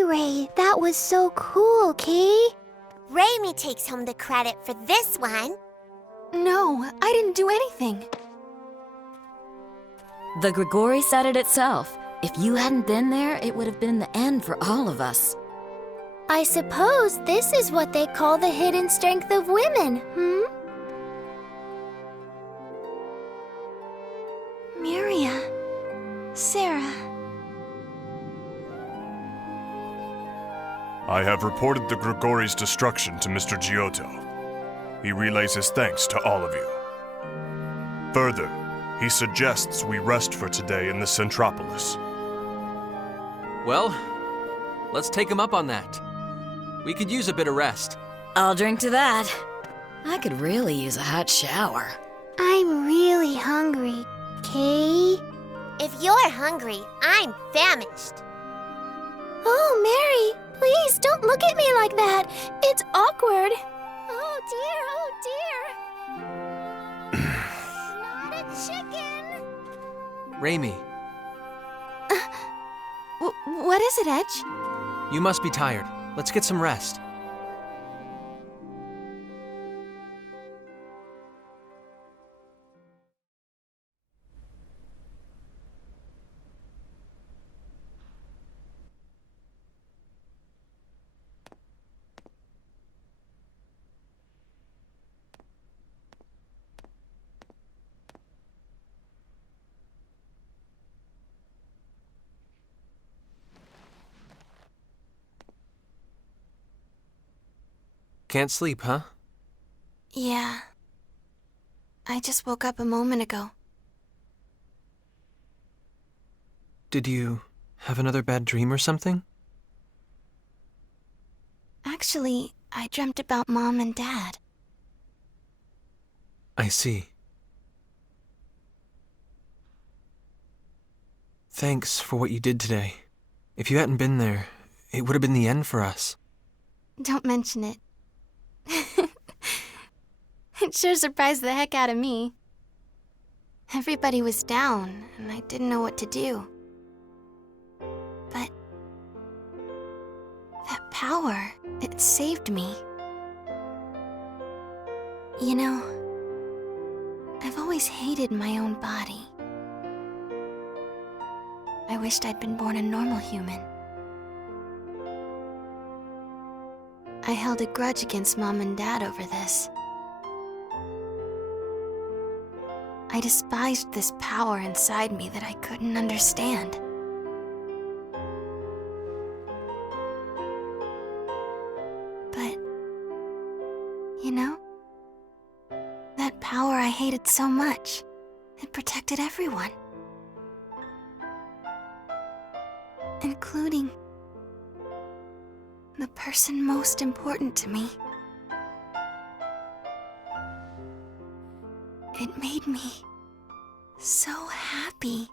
Ray, that was so cool, Kay. Reimi takes home the credit for this one. No, I didn't do anything. The Grigori said it itself. If you hadn't been there, it would have been the end for all of us. I suppose this is what they call the hidden strength of women, I have reported the Grigori's destruction to Mr. Giotto. He relays his thanks to all of you. Further, he suggests we rest for today in the Centropolis. Well, let's take him up on that. We could use a bit of rest. I'll drink to that. I could really use a hot shower. I'm really hungry, Kay. If you're hungry, I'm famished. Oh, Mary, please don't look at me like that. It's awkward. Oh dear, Not a chicken. Reimi, What is it, Edge? you must be tired. Let's get some rest. Can't sleep, huh? Yeah. I just woke up a moment ago. Did you have another bad dream or something? Actually, I dreamt about Mom and Dad. I see. Thanks for what you did today. If you hadn't been there, it would have been the end for us. Don't mention it. It sure surprised the heck out of me. Everybody was down, and I didn't know what to do. But that power, it saved me. You know, I've always hated my own body. I wished I'd been born a normal human. I held a grudge against Mom and Dad over this. I despised this power inside me that I couldn't understand. But, you know, that power I hated so much, it protected everyone. Including the person most important to me. It made me so happy.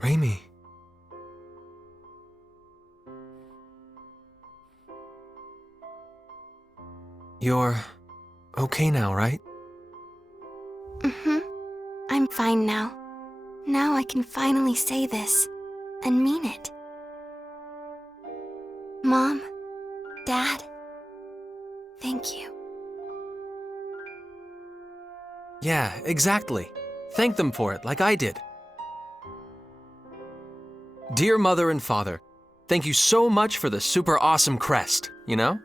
Reimi. You're okay now, right? Mm-hmm. I'm fine now. Now I can finally say this and mean it. Mom, Dad, thank you. Yeah, exactly. Thank them for it, like I did. Dear Mother and Father, thank you so much for the super awesome crest, you know?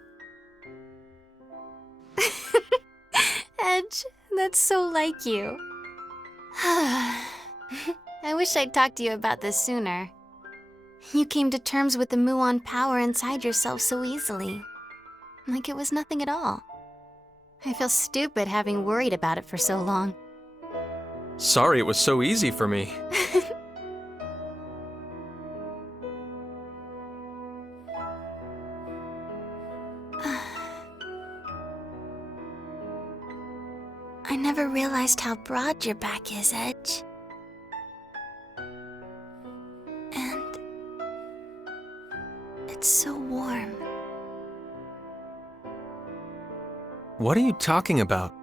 Edge, that's so like you. I wish I'd talked to you about this sooner. You came to terms with the muon power inside yourself so easily. Like it was nothing at all. I feel stupid having worried about it for so long. Sorry it was so easy for me. I never realized how broad your back is, Edge. And it's so warm. What are you talking about?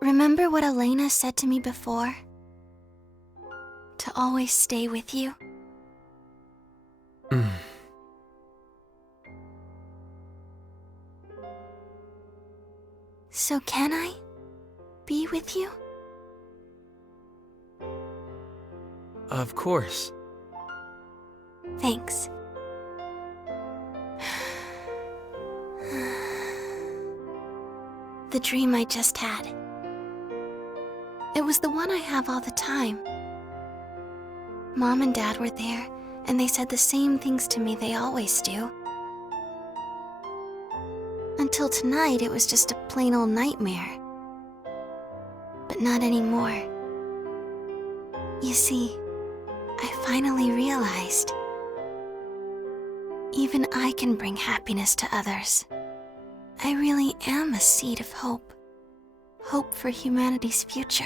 Remember what Elena said to me before? To always stay with you? So can I be with you? Of course. Thanks. the dream I just had. It was the one I have all the time. Mom and Dad were there, and they said the same things to me they always do. Until tonight, it was just a plain old nightmare. But not anymore. You see, I finally realized even I can bring happiness to others. I really am a seed of hope. Hope for humanity's future.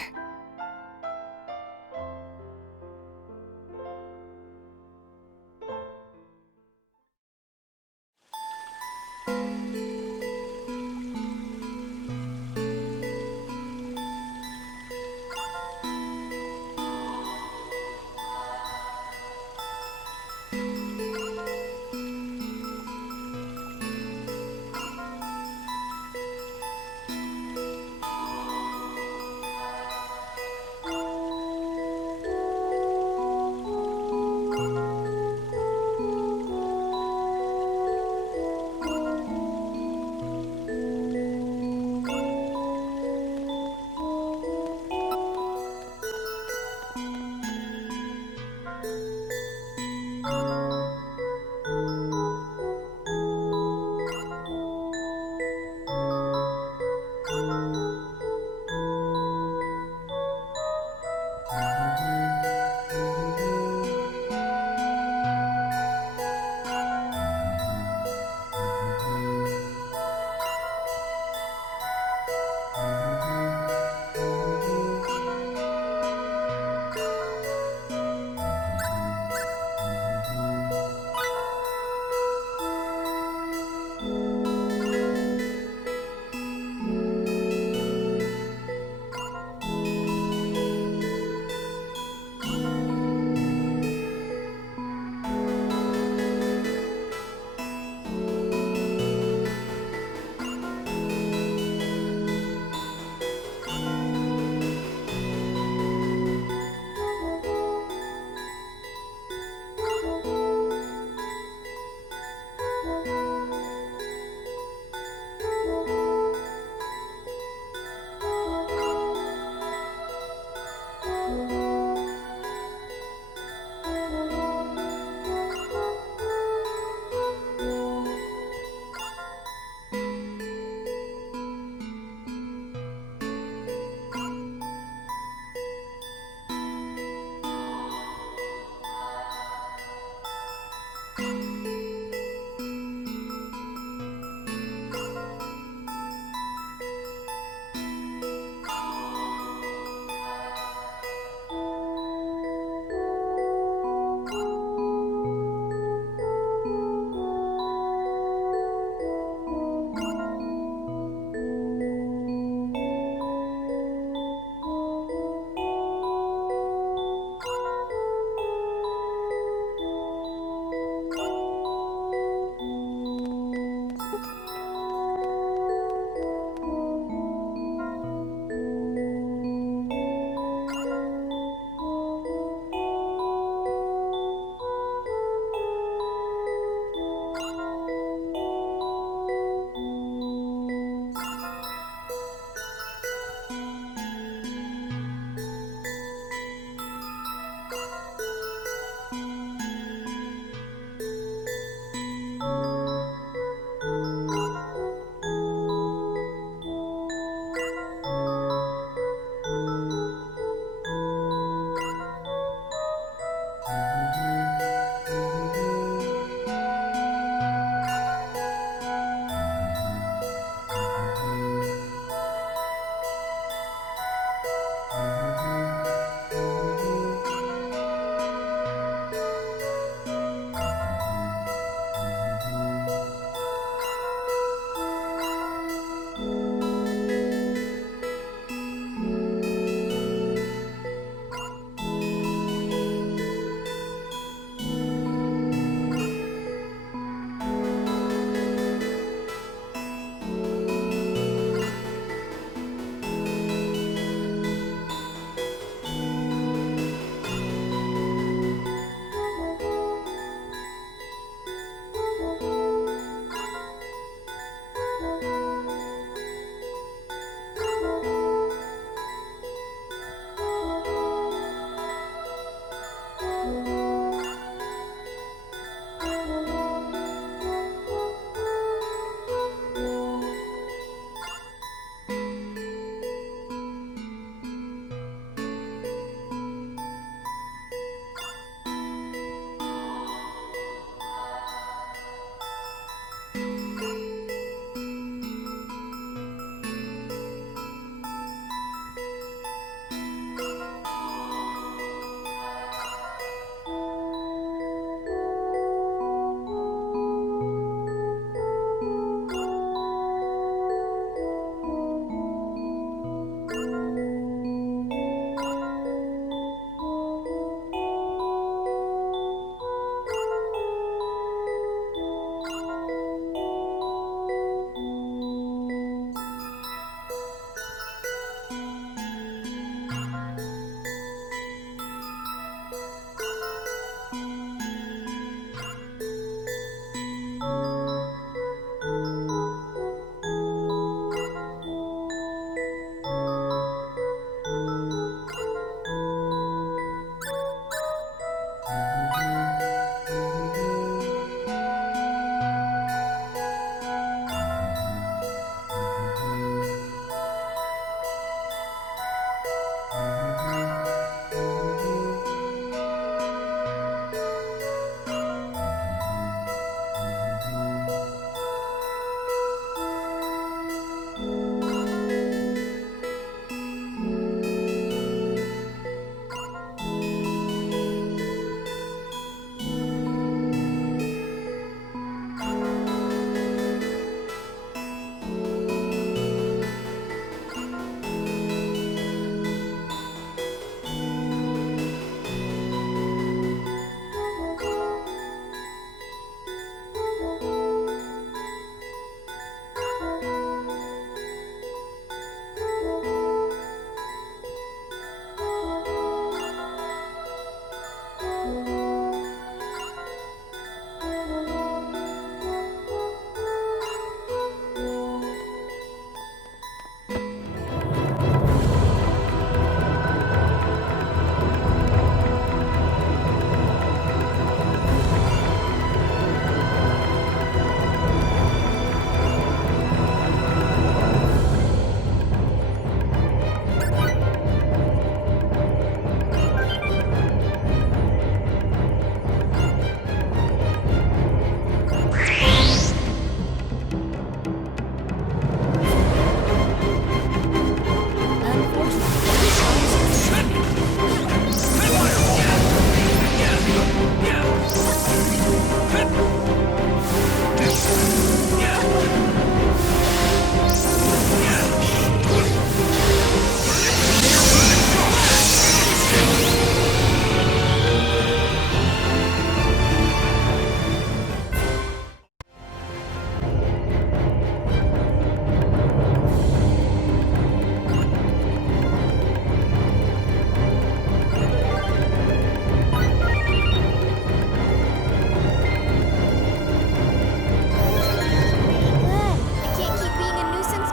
I can't keep being a nuisance.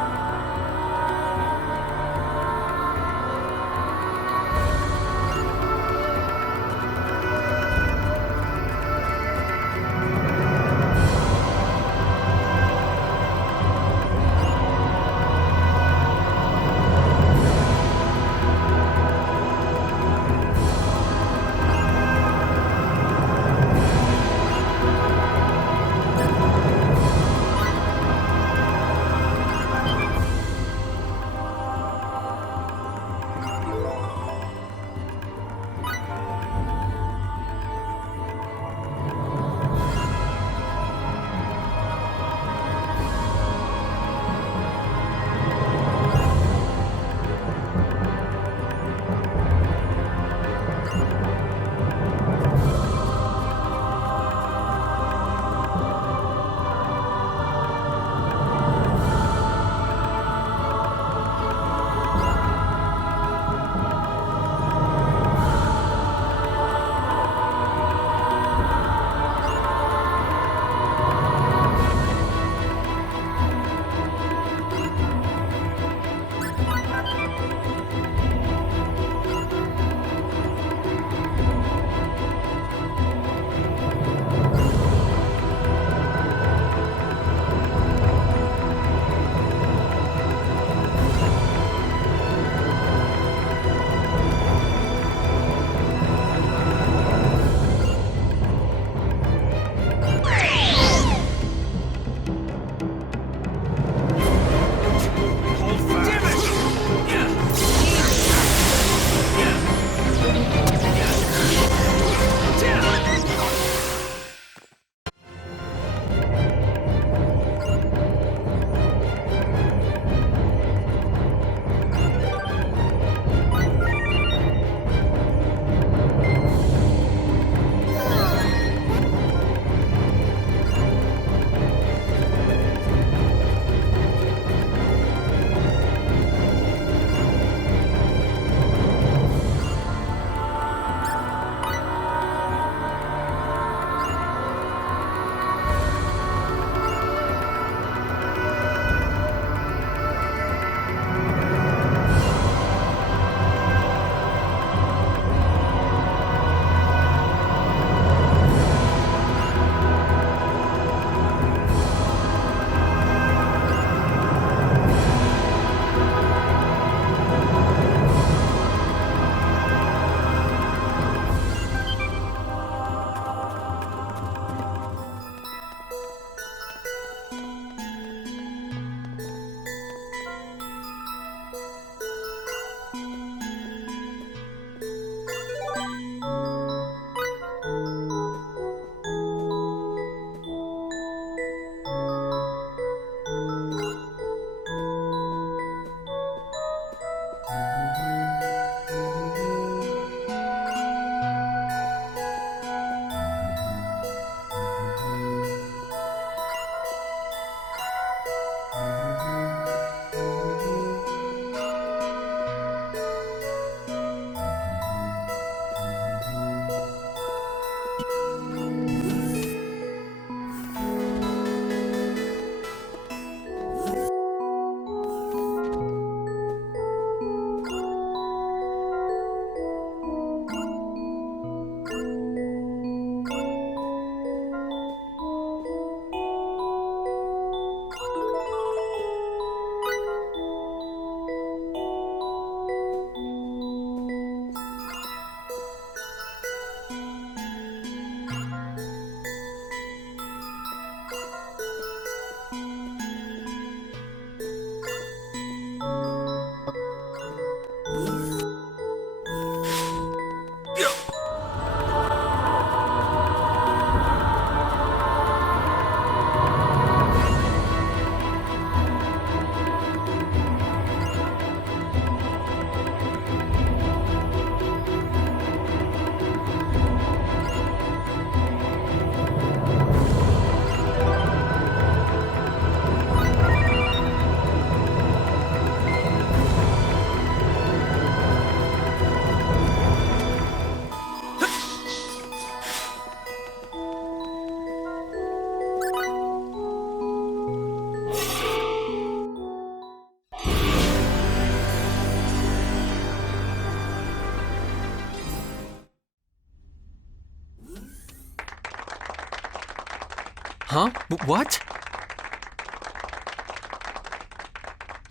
Huh? What?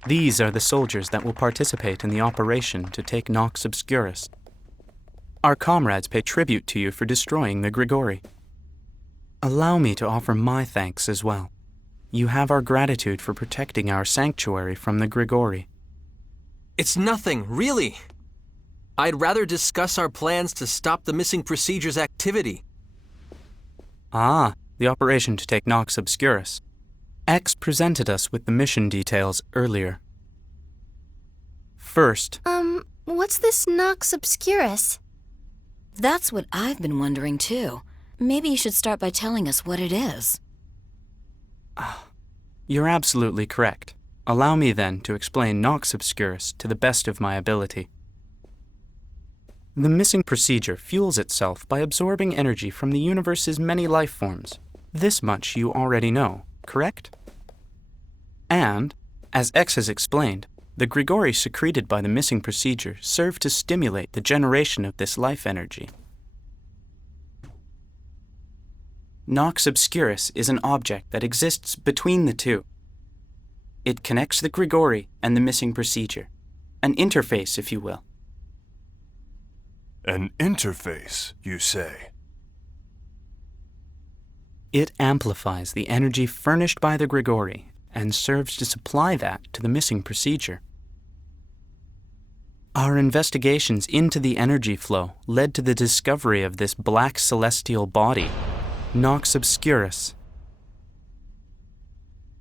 These are the soldiers that will participate in the operation to take Nox Obscurus. Our comrades pay tribute to you for destroying the Grigori. Allow me to offer my thanks as well. You have our gratitude for protecting our sanctuary from the Grigori. It's nothing, really. I'd rather discuss our plans to stop the missing procedures activity. Ah, the operation to take Nox Obscurus. X presented us with the mission details earlier. First... what's this Nox Obscurus? That's what I've been wondering too. Maybe you should start by telling us what it is. You're absolutely correct. Allow me then to explain Nox Obscurus to the best of my ability. The missing procedure fuels itself by absorbing energy from the universe's many life forms. This much you already know, correct? And, as X has explained, the Grigori secreted by the missing procedure serve to stimulate the generation of this life energy. Nox Obscurus is an object that exists between the two. It connects the Grigori and the missing procedure. An interface, if you will. An interface, you say? It amplifies the energy furnished by the Grigori and serves to supply that to the missing procedure. Our investigations into the energy flow led to the discovery of this black celestial body, Nox Obscurus.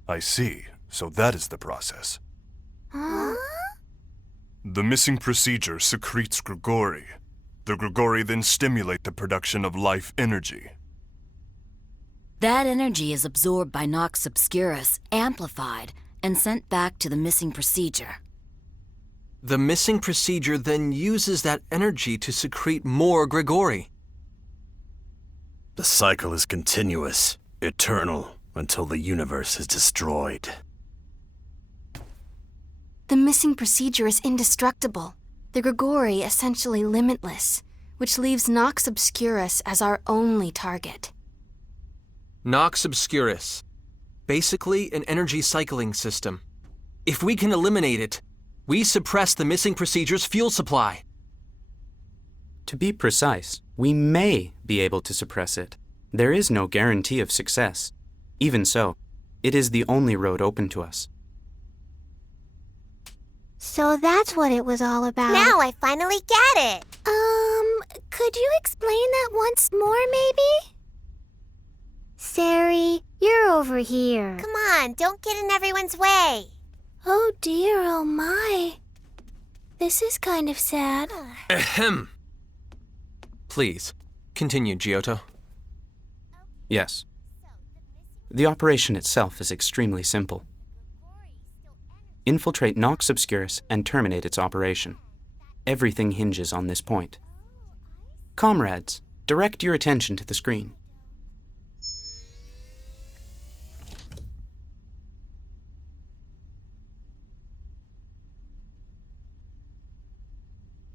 I see. So that is the process. Huh? The missing procedure secretes Grigori. The Grigori then stimulate the production of life energy. That energy is absorbed by Nox Obscurus, amplified, and sent back to the missing procedure. The missing procedure then uses that energy to secrete more Grigori. The cycle is continuous, eternal, until the universe is destroyed. The missing procedure is indestructible. The Grigori essentially limitless, which leaves Nox Obscurus as our only target. Nox Obscurus. Basically an energy cycling system. If we can eliminate it, we suppress the missing procedure's fuel supply. To be precise, we may be able to suppress it. There is no guarantee of success. Even so, it is the only road open to us. So that's what it was all about. Now I finally get it. Could you explain that once more, maybe? Sari, you're over here. Come on, don't get in everyone's way. Oh dear, oh my. This is kind of sad. Ahem. Please, continue, Giotto. Yes. The operation itself is extremely simple. Infiltrate Nox Obscurus and terminate its operation. Everything hinges on this point. Comrades, direct your attention to the screen.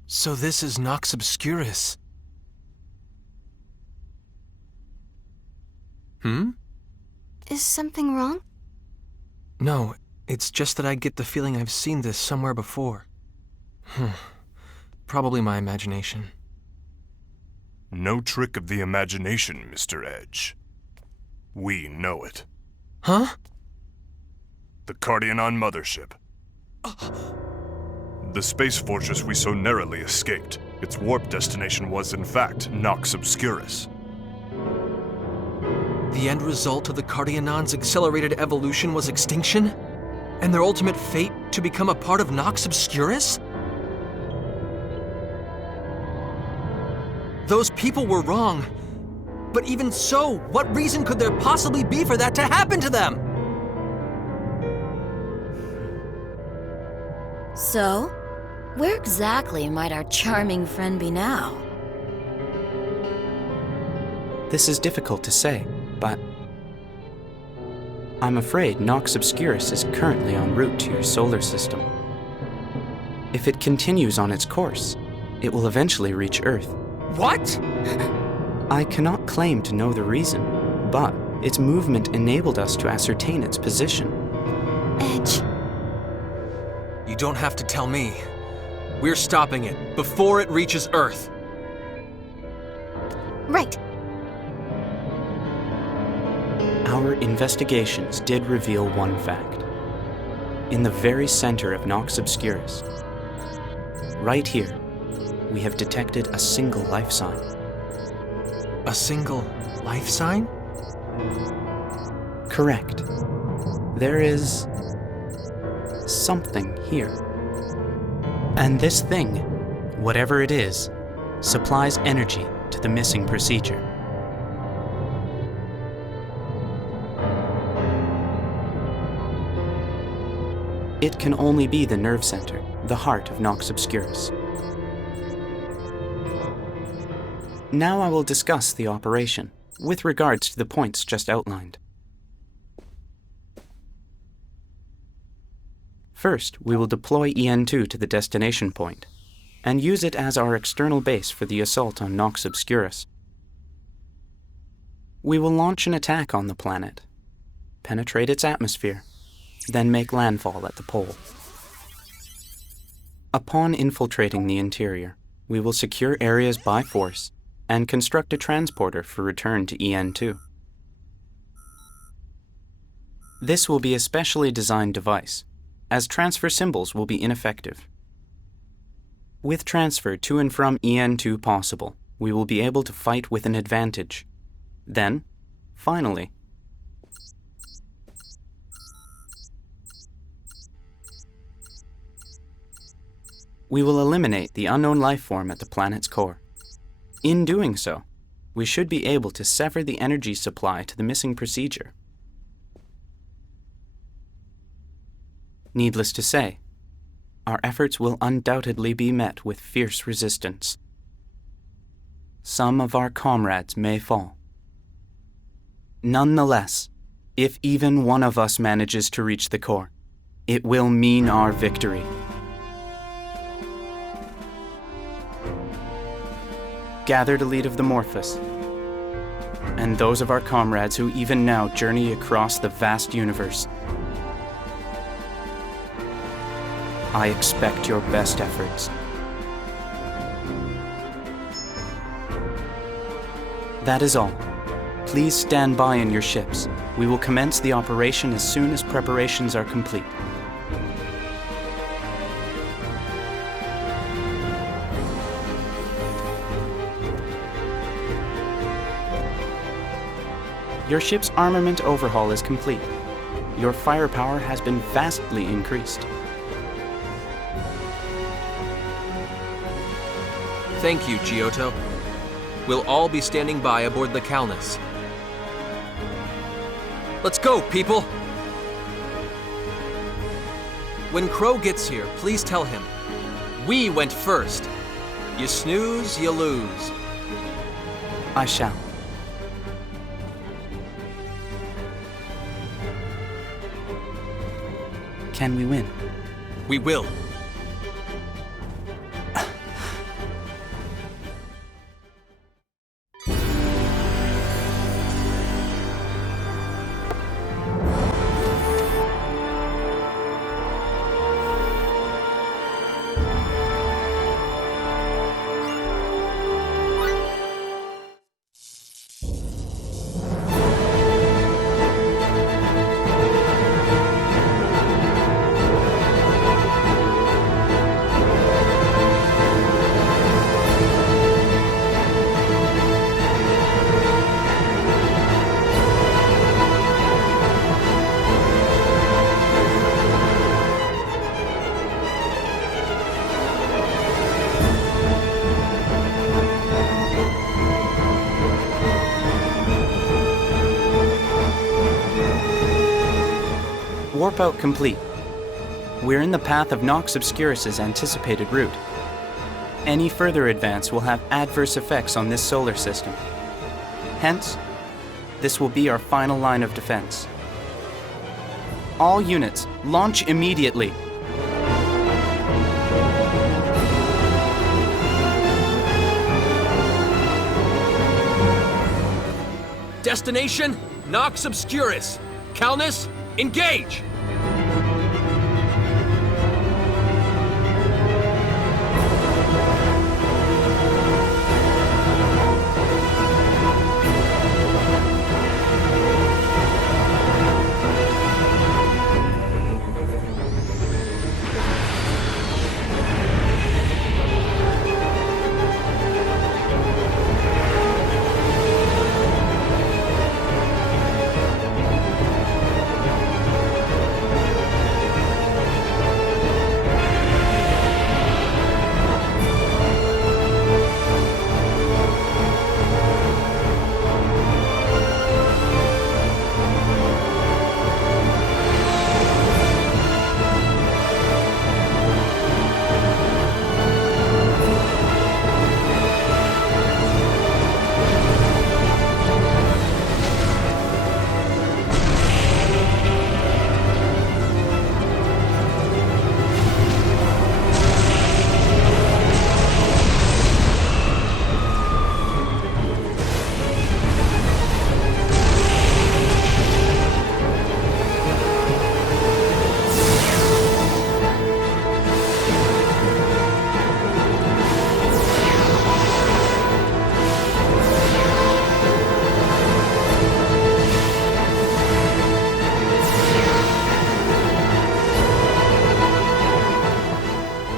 So this is Nox Obscurus. Is something wrong? No, it's just that I get the feeling I've seen this somewhere before. Probably my imagination. No trick of the imagination, Mr. Edge. We know it. Huh? The Cardionon mothership. The space fortress we so narrowly escaped. Its warp destination was, in fact, Nox Obscurus. The end result of the Cardionon's accelerated evolution was extinction? And their ultimate fate to become a part of Nox Obscurus? Those people were wrong. But even so, what reason could there possibly be for that to happen to them? So, where exactly might our charming friend be now? This is difficult to say, but I'm afraid Nox Obscurus is currently en route to your solar system. If it continues on its course, it will eventually reach Earth. What? I cannot claim to know the reason, but Its movement enabled us to ascertain its position. Edge. You don't have to tell me. We're stopping it before it reaches Earth. Right. Our investigations did reveal one fact. In the very center of Nox Obscurus, right here, we have detected a single life sign. A single life sign? Correct. There is something here. And this thing, whatever it is, supplies energy to the missing procedure. It can only be the nerve center, the heart of Nox Obscurus. Now I will discuss the operation, with regards to the points just outlined. First, we will deploy EN2 to the destination point, and use it as our external base for the assault on Nox Obscurus. We will launch an attack on the planet, penetrate its atmosphere, then make landfall at the pole. Upon infiltrating the interior, we will secure areas by force and construct a transporter for return to EN2. This will be a specially designed device, as transfer symbols will be ineffective. With transfer to and from EN2 possible, we will be able to fight with an advantage. Then, finally, we will eliminate the unknown life form at the planet's core. In doing so, we should be able to sever the energy supply to the missing procedure. Needless to say, our efforts will undoubtedly be met with fierce resistance. Some of our comrades may fall. Nonetheless, if even one of us manages to reach the core, it will mean our victory. Gathered elite of the Morphous, and those of our comrades who even now journey across the vast universe, I expect your best efforts. That is all. Please stand by in your ships. We will commence the operation as soon as preparations are complete. Your ship's armament overhaul is complete. Your firepower has been vastly increased. Thank you, Giotto. We'll all be standing by aboard the Calnus. Let's go, people! When Crow gets here, please tell him, we went first. You snooze, you lose. I shall. Can we win? We will. Warp out complete. We're in the path of Nox Obscurus' anticipated route. Any further advance will have adverse effects on this solar system. Hence, this will be our final line of defense. All units, launch immediately. Destination, Nox Obscurus. Calnus, engage!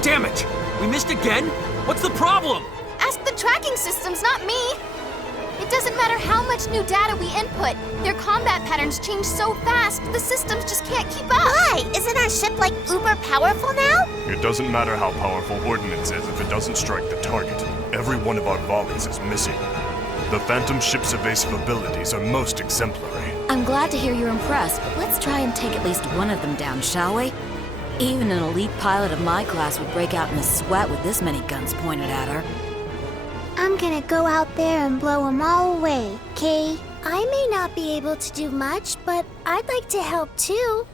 Damn it! We missed again? What's the problem? Ask the tracking systems, not me! It doesn't matter how much new data we input. Their combat patterns change so fast, the systems just can't keep up. Why? Isn't our ship like uber powerful now? It doesn't matter how powerful ordnance is if it doesn't strike the target. Every one of our volleys is missing. The Phantom ship's evasive abilities are most exemplary. I'm glad to hear you're impressed, but let's try and take at least one of them down, shall we? Even an elite pilot of my class would break out in a sweat with this many guns pointed at her. I'm gonna go out there and blow them all away, okay? I may not be able to do much, but I'd like to help too.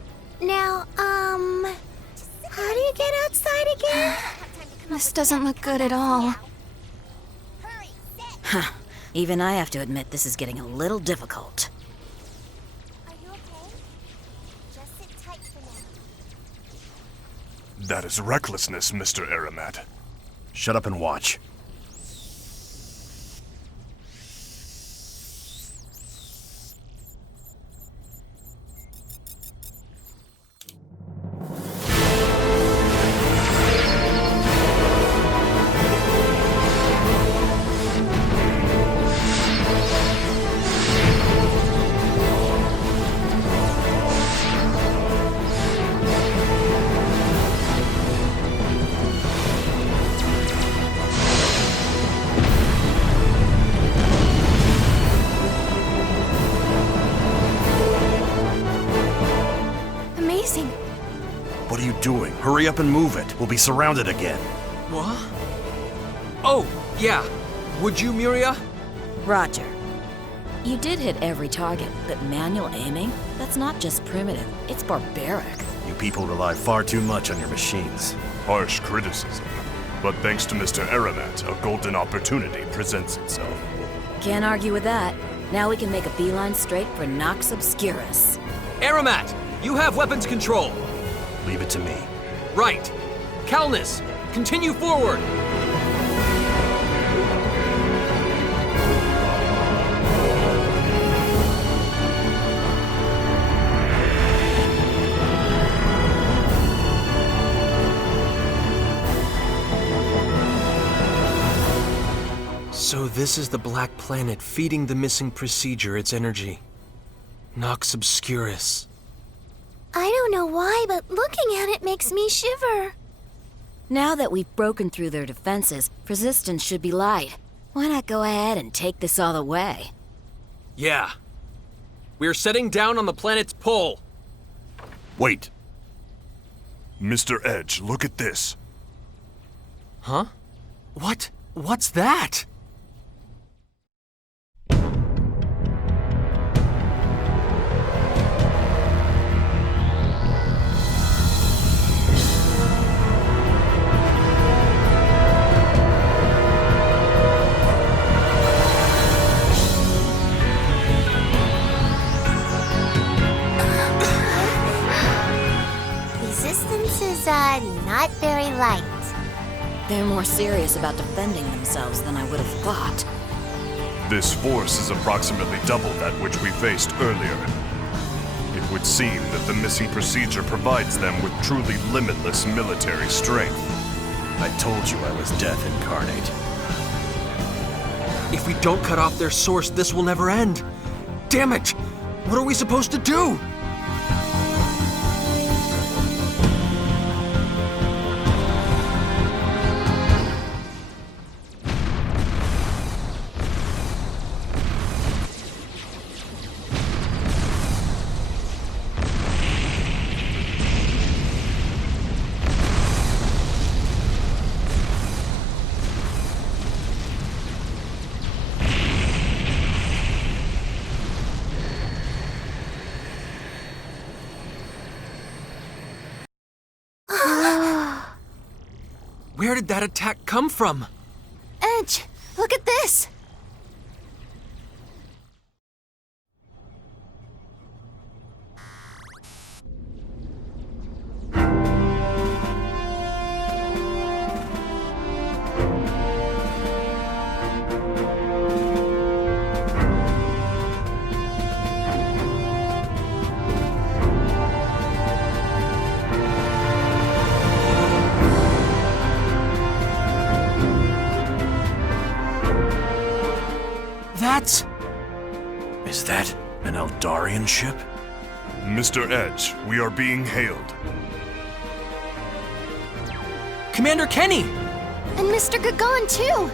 Now, how do you get outside again? This doesn't look good at all. Huh. Even I have to admit this is getting a little difficult. That is recklessness, Mr. Aramat. Shut up and watch. What are you doing? Hurry up and move it. We'll be surrounded again. What? Oh, yeah. Would you, Miria? Roger. You did hit every target, but manual aiming? That's not just primitive, it's barbaric. You people rely far too much on your machines. Harsh criticism. But thanks to Mr. Aramat, a golden opportunity presents itself. Can't argue with that. Now we can make a beeline straight for Nox Obscurus. Aramat, you have weapons control. Leave it to me. Right. Calnus, continue forward. So this is the Black Planet feeding the missing procedure its energy. Nox Obscurus. I don't know why, but looking at it makes me shiver. Now that we've broken through their defenses, resistance should be light. Why not go ahead and take this all the way? Yeah. We're setting down on the planet's pole. Wait. Mr. Edge, look at this. Huh? What? What's that? not very light. They're more serious about defending themselves than I would have thought. This force is approximately double that which we faced earlier. It would seem that the missing procedure provides them with truly limitless military strength. I told you I was death incarnate. If we don't cut off their source, this will never end. Damn it! What are we supposed to do? Where did that attack come from? Edge, look at this! Is that an Eldarian ship? Mr. Edge, we are being hailed. Commander Kenny! And Mr. Gagan, too!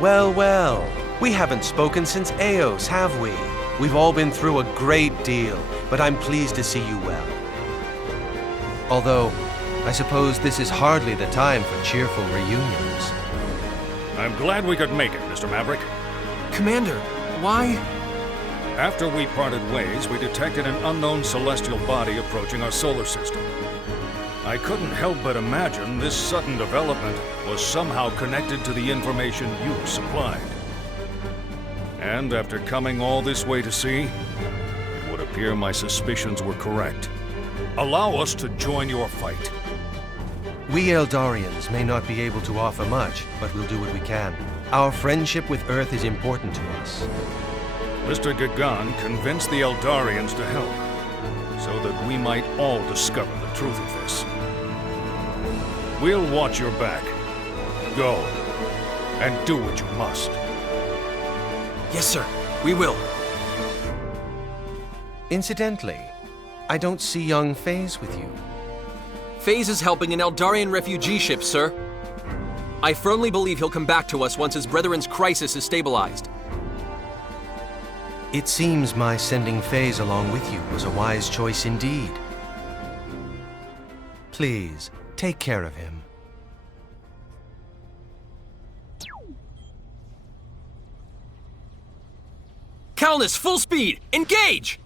Well, well. We haven't spoken since Eos, have we? We've all been through a great deal, but I'm pleased to see you well. Although, I suppose this is hardly the time for cheerful reunions. I'm glad we could make it, Mr. Maverick. Commander, why? After we parted ways, we detected an unknown celestial body approaching our solar system. I couldn't help but imagine this sudden development was somehow connected to the information you supplied. And after coming all this way to see, it would appear my suspicions were correct. Allow us to join your fight. We Eldarians may not be able to offer much, but we'll do what we can. Our friendship with Earth is important to us. Mr. Gagan convinced the Eldarians to help, so that we might all discover the truth of this. We'll watch your back. Go, and do what you must. Yes, sir. We will. Incidentally, I don't see young Phase with you. Phase is helping an Eldarian refugee ship, sir. I firmly believe he'll come back to us once his brethren's crisis is stabilized. It seems my sending Phase along with you was a wise choice indeed. Please, take care of him. Calnus, full speed! Engage!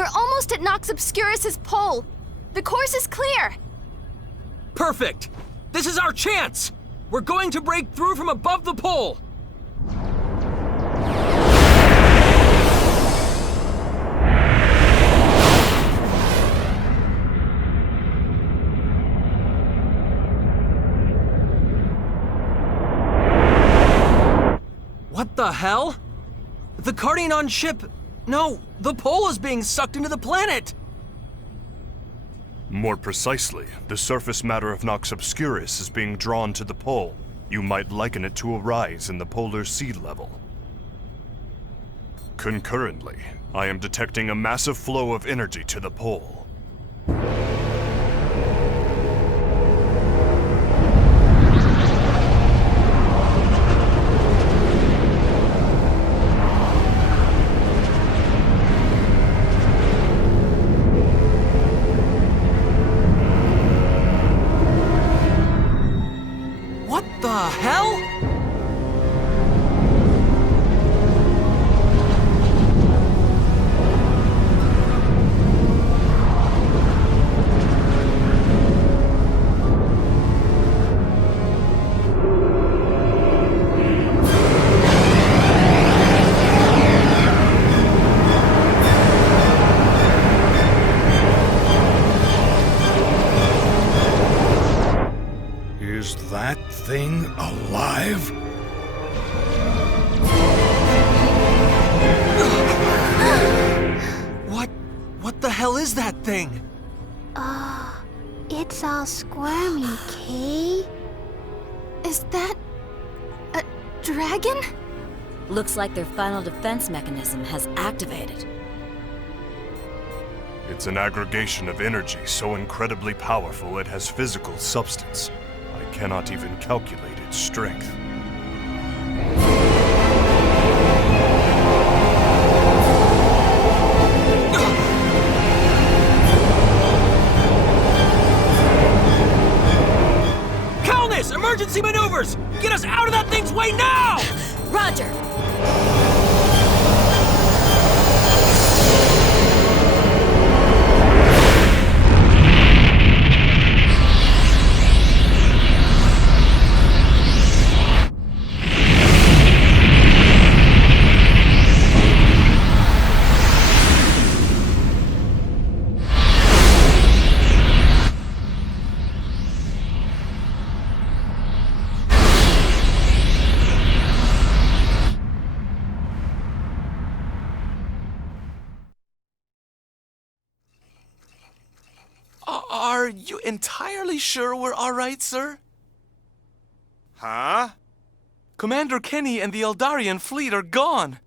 We're almost at Nox Obscurus's pole. The course is clear. Perfect! This is our chance! We're going to break through from above the pole! What the hell? The Cardianon ship... No, the pole is being sucked into the planet! More precisely, the surface matter of Nox Obscurus is being drawn to the pole. You might liken it to a rise in the polar sea level. Concurrently, I am detecting a massive flow of energy to the pole. What the hell? Is that thing alive? What the hell is that thing? It's all squirmy, Kay. Is that a dragon? Looks like their final defense mechanism has activated. It's an aggregation of energy so incredibly powerful it has physical substance. I cannot even calculate its strength. Calnus, emergency maneuvers! Get us out of that thing's way now! Roger! Are you entirely sure we're all right, sir? Huh? Commander Kenny and the Eldarian fleet are gone.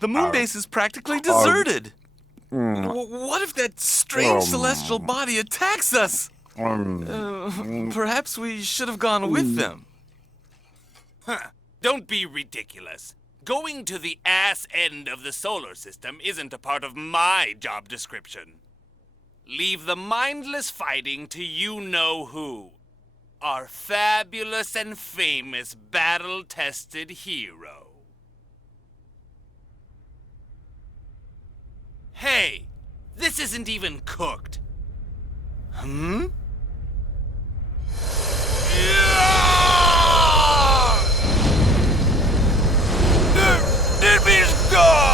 The moonbase is practically deserted. What if that strange celestial body attacks us? Perhaps we should have gone with them. Huh. Don't be ridiculous. Going to the ass end of the solar system isn't a part of my job description. Leave the mindless fighting to you-know-who. Our fabulous and famous battle-tested hero. Hey, this isn't even cooked. Hmm? It means go!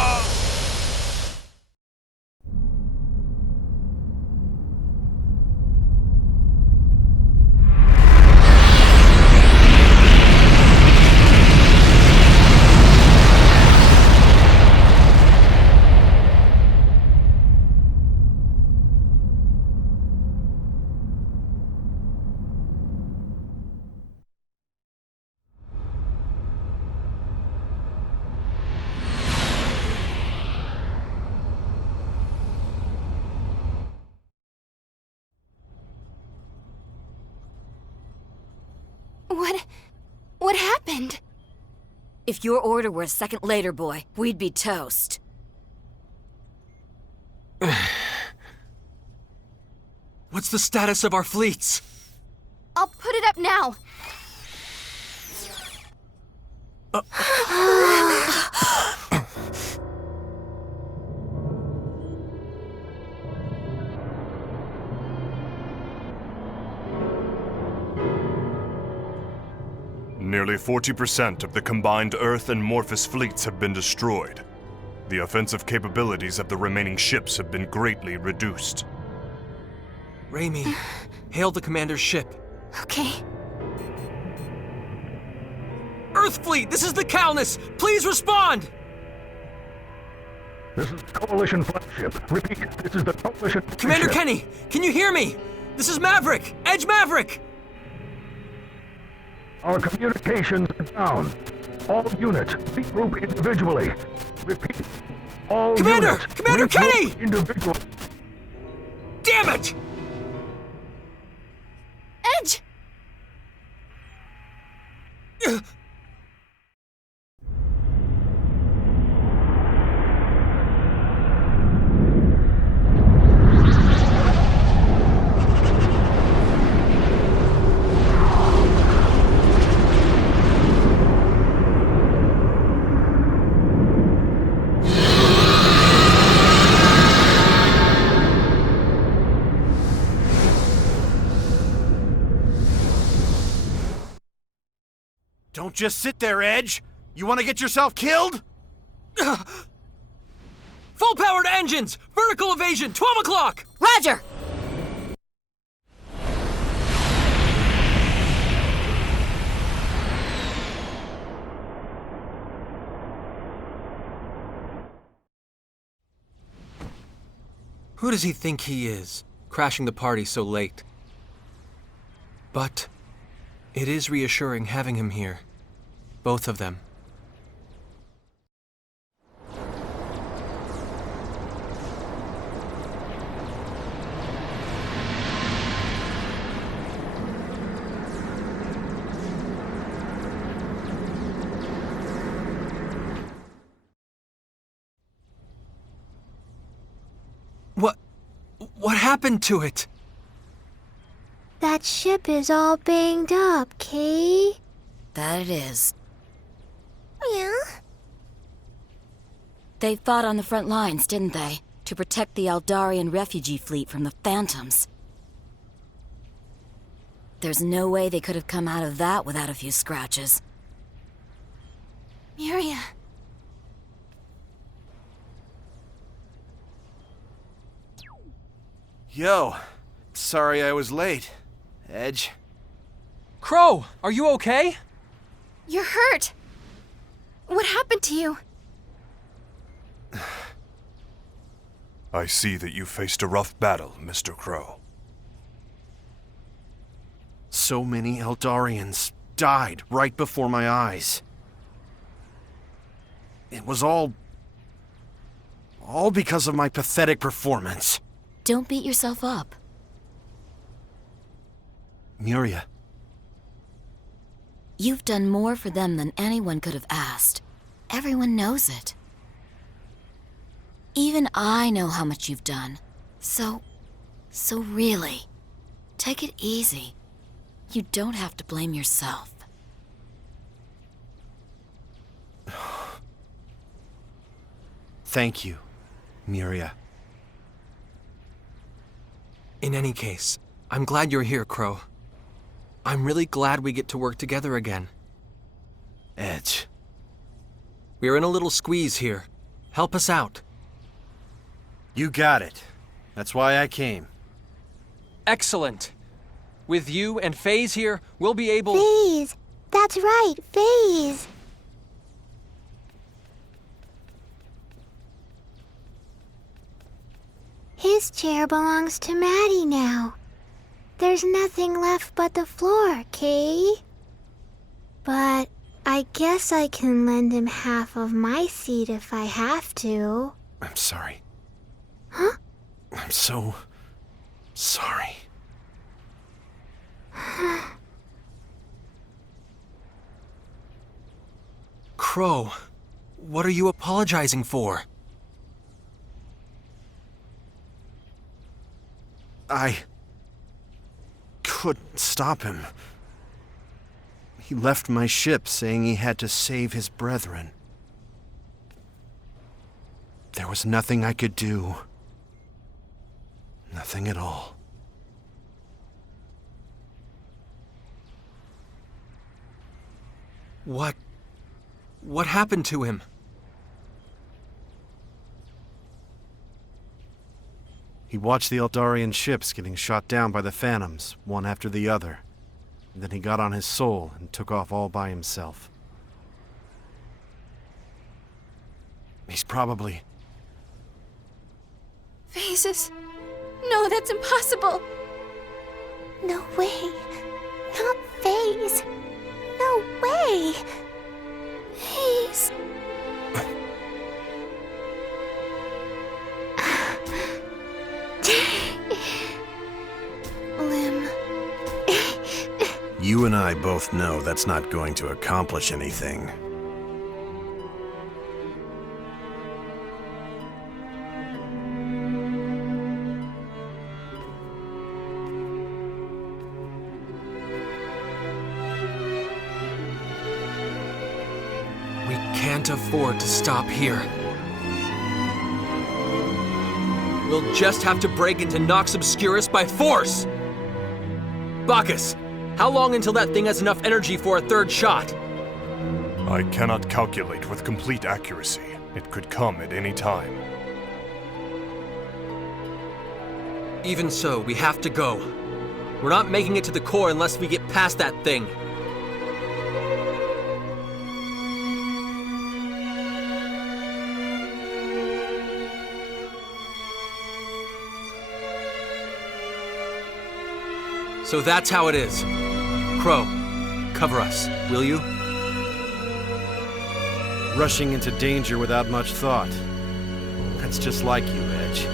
What happened? If your order were a second later, boy, we'd be toast. What's the status of our fleets? I'll put it up now. Nearly 40% of the combined Earth and Morphus fleets have been destroyed. The offensive capabilities of the remaining ships have been greatly reduced. Reimi, hail the commander's ship. Okay. Earth Fleet, this is the Calnus! Please respond! This is the Coalition flagship. Repeat, this is the Coalition Commander flagship. Kenny, can you hear me? This is Maverick! Edge Maverick! Our communications are down. All units, regroup individually. Repeat, all Commander! units, Commander regroup Kenny! individually. Damn it! Edge! Don't just sit there, Edge! You want to get yourself killed? Full power to engines! Vertical evasion, 12 o'clock! Roger! Who does he think he is, crashing the party so late? But it is reassuring having him here. Both of them. What happened to it? That ship is all banged up, Kay. That it is. Yeah? They fought on the front lines, didn't they? To protect the Eldarian refugee fleet from the Phantoms. There's no way they could have come out of that without a few scratches. Miria. Yo, sorry I was late. Edge. Crow, are you okay? You're hurt. What happened to you? I see that you faced a rough battle, Mr. Crow. So many Eldarians died right before my eyes. It was all because of my pathetic performance. Don't beat yourself up. Miria. You've done more for them than anyone could have asked. Everyone knows it. Even I know how much you've done. So really, take it easy. You don't have to blame yourself. Thank you, Miria. In any case, I'm glad you're here, Crow. I'm really glad we get to work together again. Edge. We're in a little squeeze here. Help us out. You got it. That's why I came. Excellent. With you and FaZe here, we'll be able— FaZe! That's right, FaZe! His chair belongs to Maddie now. There's nothing left but the floor, Kay. But I guess I can lend him half of my seat if I have to. I'm sorry. Huh? I'm so sorry. Crow, what are you apologizing for? I couldn't stop him. He left my ship saying he had to save his brethren. There was nothing I could do. Nothing at all. What happened to him? He watched the Eldarian ships getting shot down by the Phantoms, one after the other. And then he got on his soul and took off all by himself. He's probably... Phases. No, that's impossible. No way. Not Phase. No way. He's... Lim. You and I both know that's not going to accomplish anything. We can't afford to stop here. We'll just have to break into Nox Obscurus by force! Bacchus, how long until that thing has enough energy for a third shot? I cannot calculate with complete accuracy. It could come at any time. Even so, we have to go. We're not making it to the core unless we get past that thing. So that's how it is. Crow, cover us, will you? Rushing into danger without much thought. That's just like you, Edge.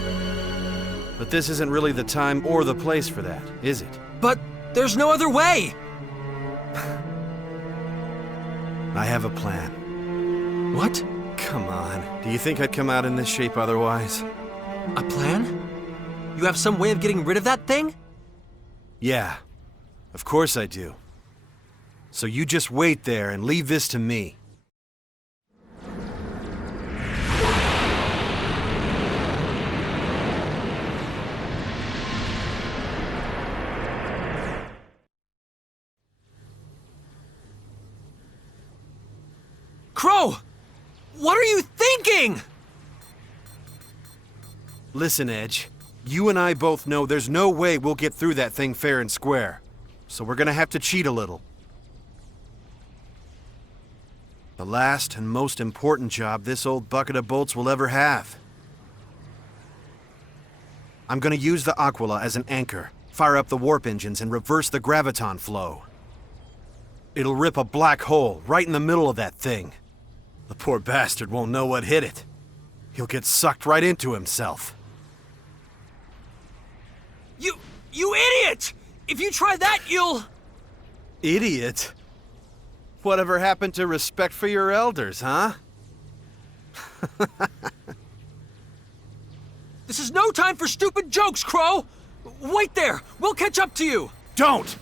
But this isn't really the time or the place for that, is it? But there's no other way! I have a plan. What? Come on. Do you think I'd come out in this shape otherwise? A plan? You have some way of getting rid of that thing? Yeah, of course I do. So you just wait there and leave this to me. Crow! What are you thinking? Listen, Edge. You and I both know there's no way we'll get through that thing fair and square. So we're gonna have to cheat a little. The last and most important job this old bucket of bolts will ever have. I'm gonna use the Aquila as an anchor, fire up the warp engines, and reverse the graviton flow. It'll rip a black hole right in the middle of that thing. The poor bastard won't know what hit it. He'll get sucked right into himself. You idiot! If you try that, you'll... Idiot? Whatever happened to respect for your elders, huh? This is no time for stupid jokes, Crow! Wait there! We'll catch up to you! Don't!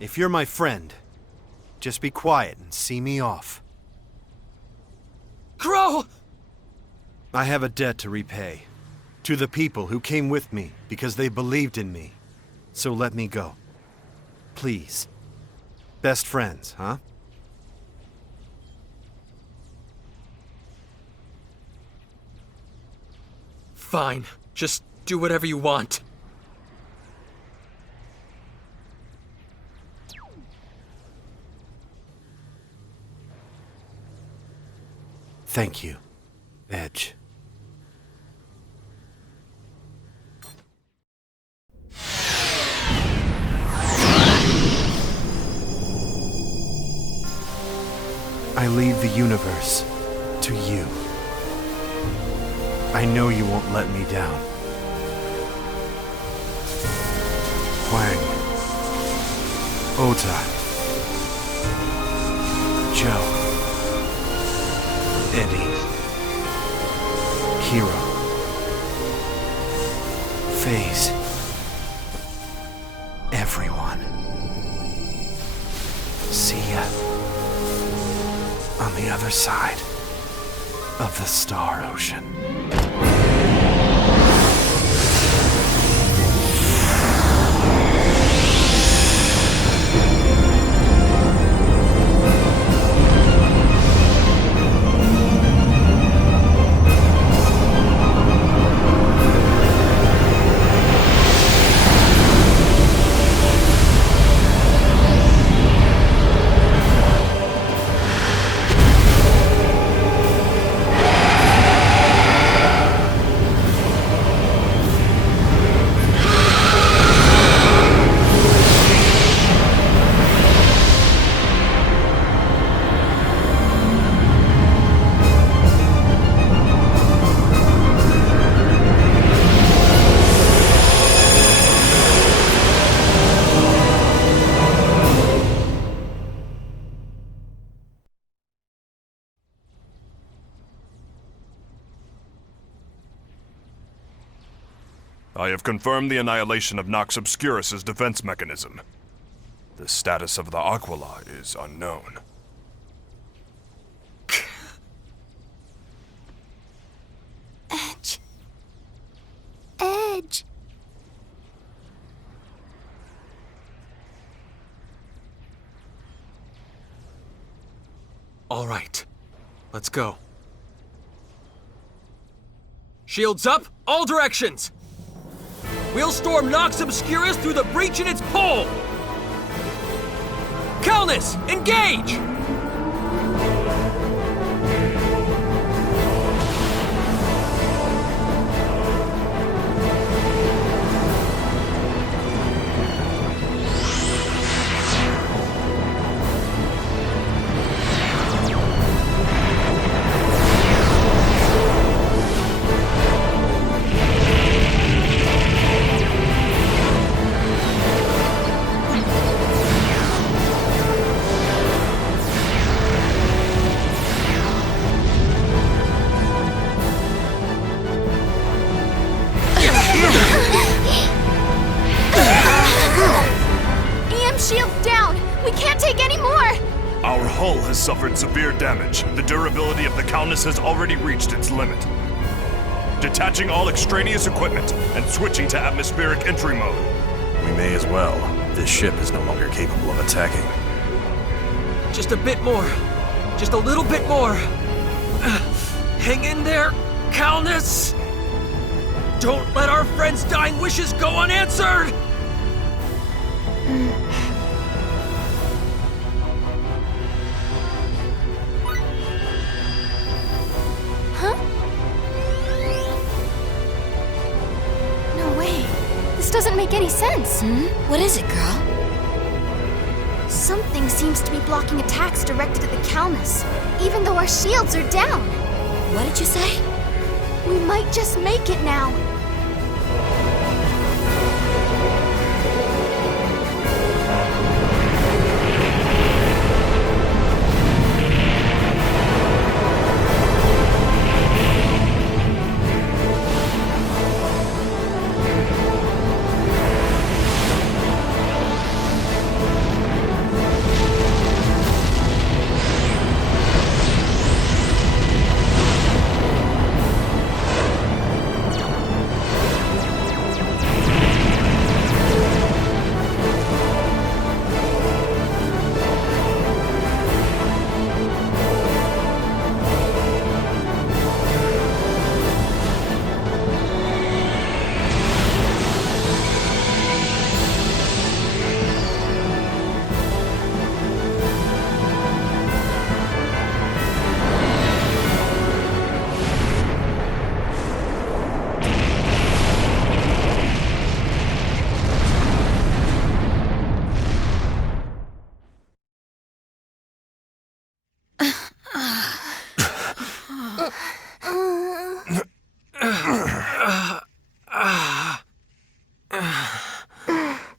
If you're my friend, just be quiet and see me off. Crow! I have a debt to repay. To the people who came with me because they believed in me. So let me go. Please. Best friends, huh? Fine. Just do whatever you want. Thank you, Edge. I leave the universe to you. I know you won't let me down. Huang, Ota, Joe, Eddie, Hero, Phase, everyone. See ya on the other side of the Star Ocean. I have confirmed the annihilation of Nox Obscurus's defense mechanism. The status of the Aquila is unknown. Edge. Edge. All right, let's go. Shields up, all directions! We'll storm Nox Obscurus through the breach in its pole! Calnus, engage! Suffered severe damage. The durability of the Calnus has already reached its limit. Detaching all extraneous equipment and switching to atmospheric entry mode. We may as well. This ship is no longer capable of attacking. Just a bit more. Just a little bit more. Hang in there, Calnus! Don't let our friends' dying wishes go unanswered! Doesn't make any sense. What is it, girl? Something seems to be blocking attacks directed at the Calnus, even though our shields are down. What did you say? We might just make it now.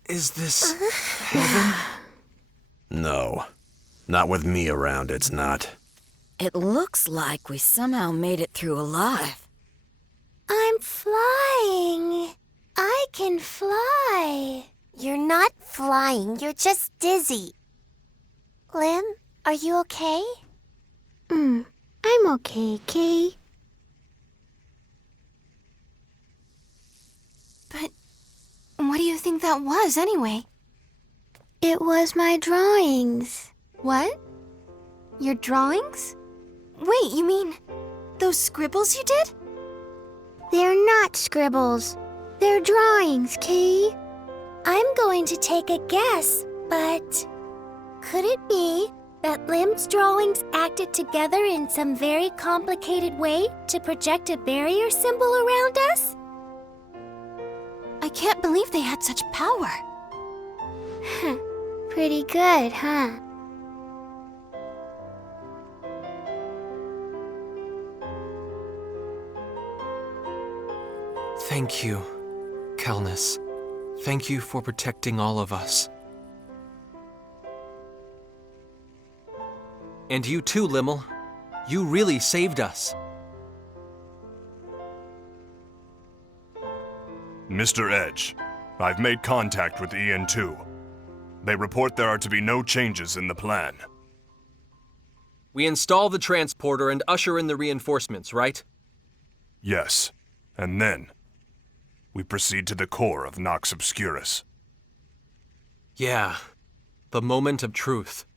Is this heaven? No. Not with me around, it's not. It looks like we somehow made it through alive. I'm flying. I can fly. You're not flying, you're just dizzy. Lim, are you okay? I'm okay, Kay. But what do you think that was, anyway? It was my drawings. What? Your drawings? Wait, you mean those scribbles you did? They're not scribbles. They're drawings, Kay. I'm going to take a guess, but could it be that Lim's drawings acted together in some very complicated way to project a barrier symbol around us? I can't believe they had such power. Pretty good, huh? Thank you, Calnus. Thank you for protecting all of us. And you too, Limmel. You really saved us. Mr. Edge, I've made contact with EN2. They report there are to be no changes in the plan. We install the transporter and usher in the reinforcements, right? Yes, and then we proceed to the core of Nox Obscurus. Yeah, the moment of truth.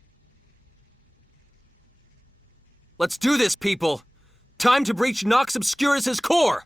Let's do this, people! Time to breach Nox Obscurus' core!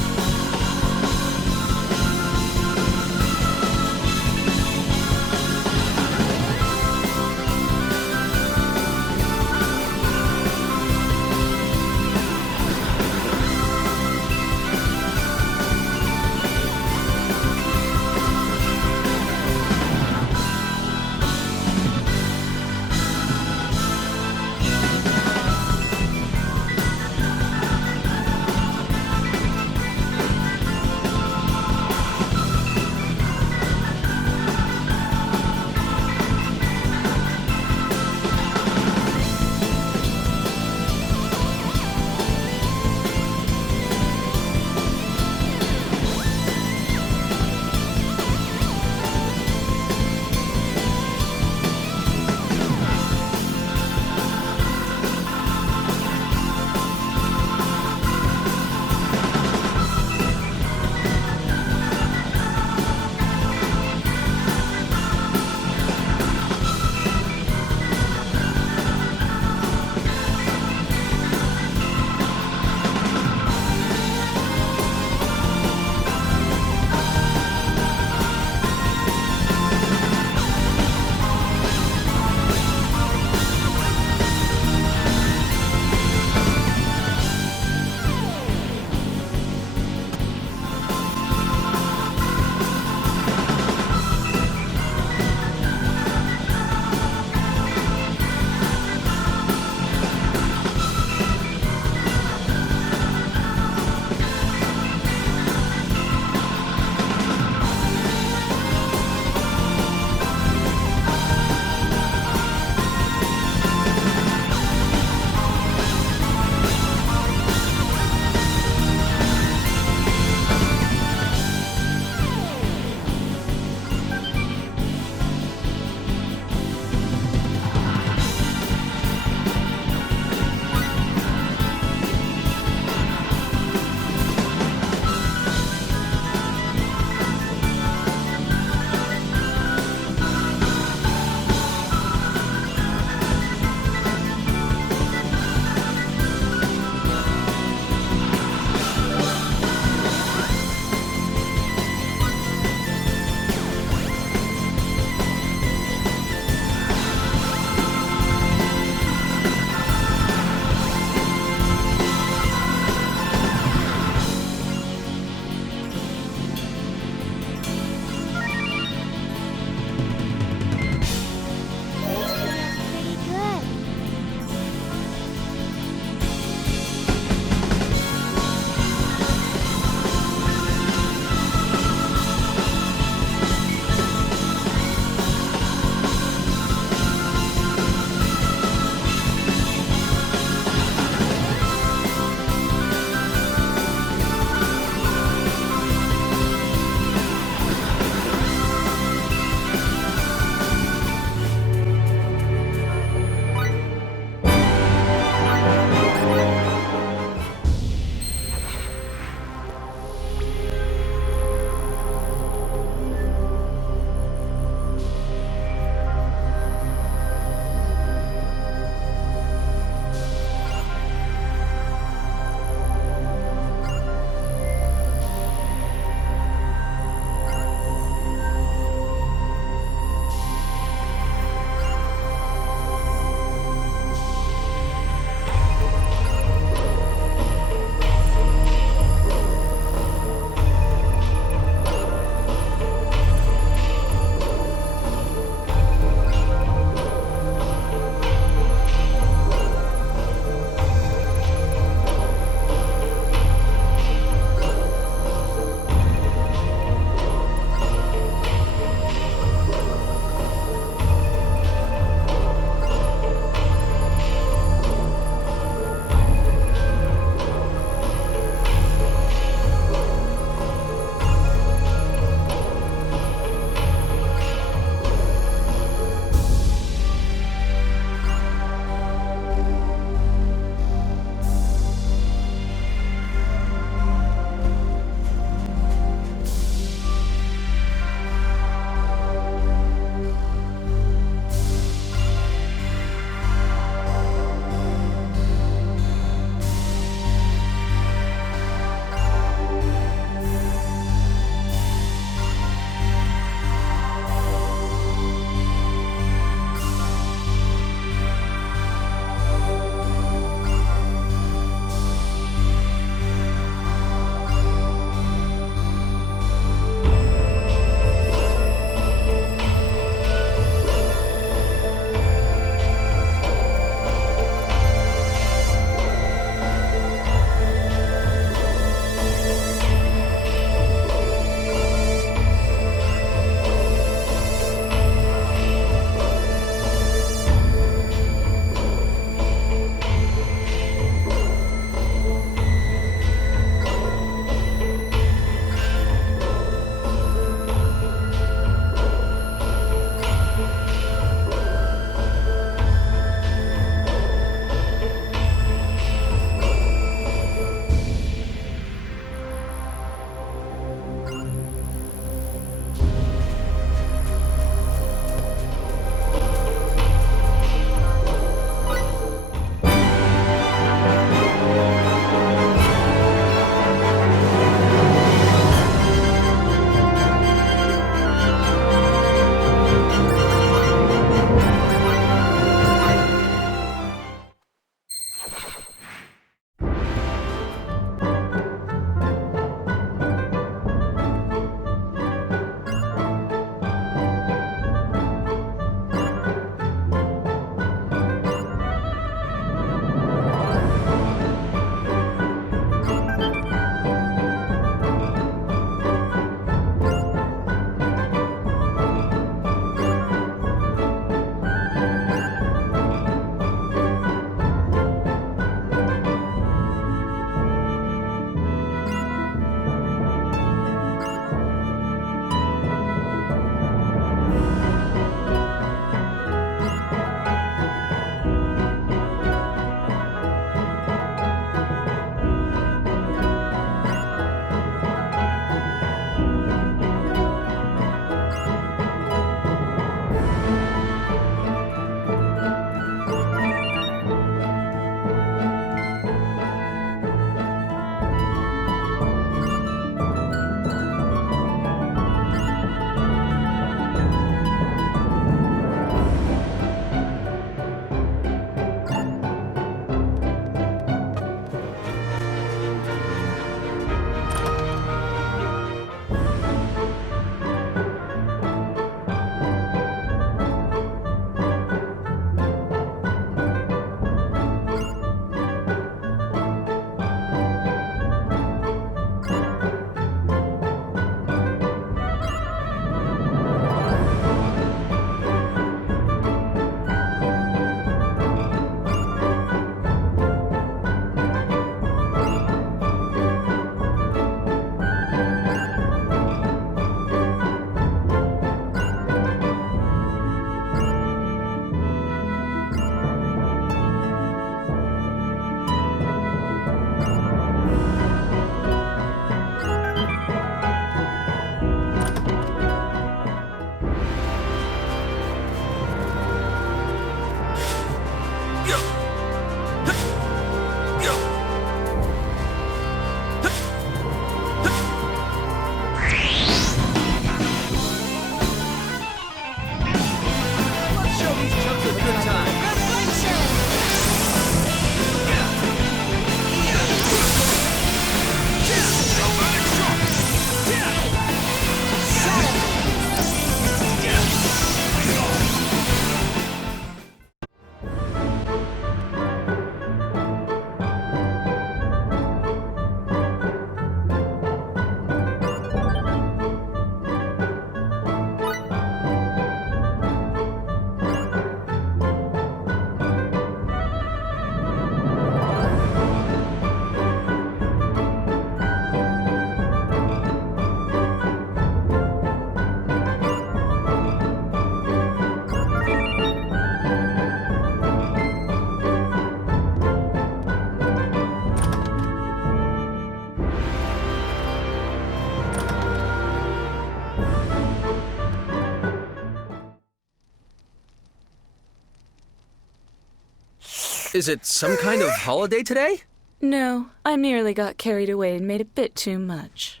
Is it some kind of holiday today? No, I merely got carried away and made a bit too much.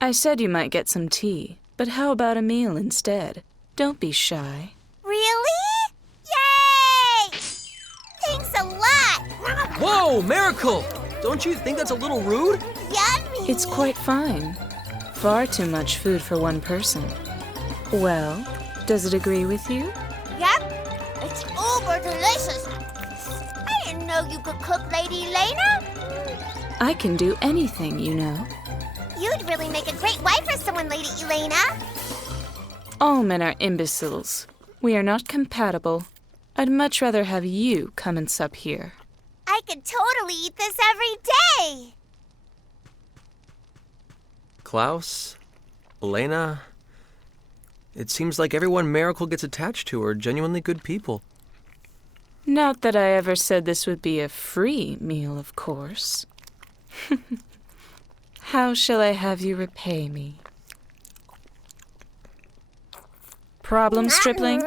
I said you might get some tea, but how about a meal instead? Don't be shy. Really? Yay! Thanks a lot! Whoa, Miracle! Don't you think that's a little rude? Yummy! It's quite fine. Far too much food for one person. Well, does it agree with you? Yep, it's uber delicious. I didn't know you could cook, Lady Elena. I can do anything, you know. You'd really make a great wife for someone, Lady Elena. All men are imbeciles. We are not compatible. I'd much rather have you come and sup here. I could totally eat this every day. Klaus? Elena? It seems like everyone Miracle gets attached to are genuinely good people. Not that I ever said this would be a free meal, of course. How shall I have you repay me? Problem, stripling?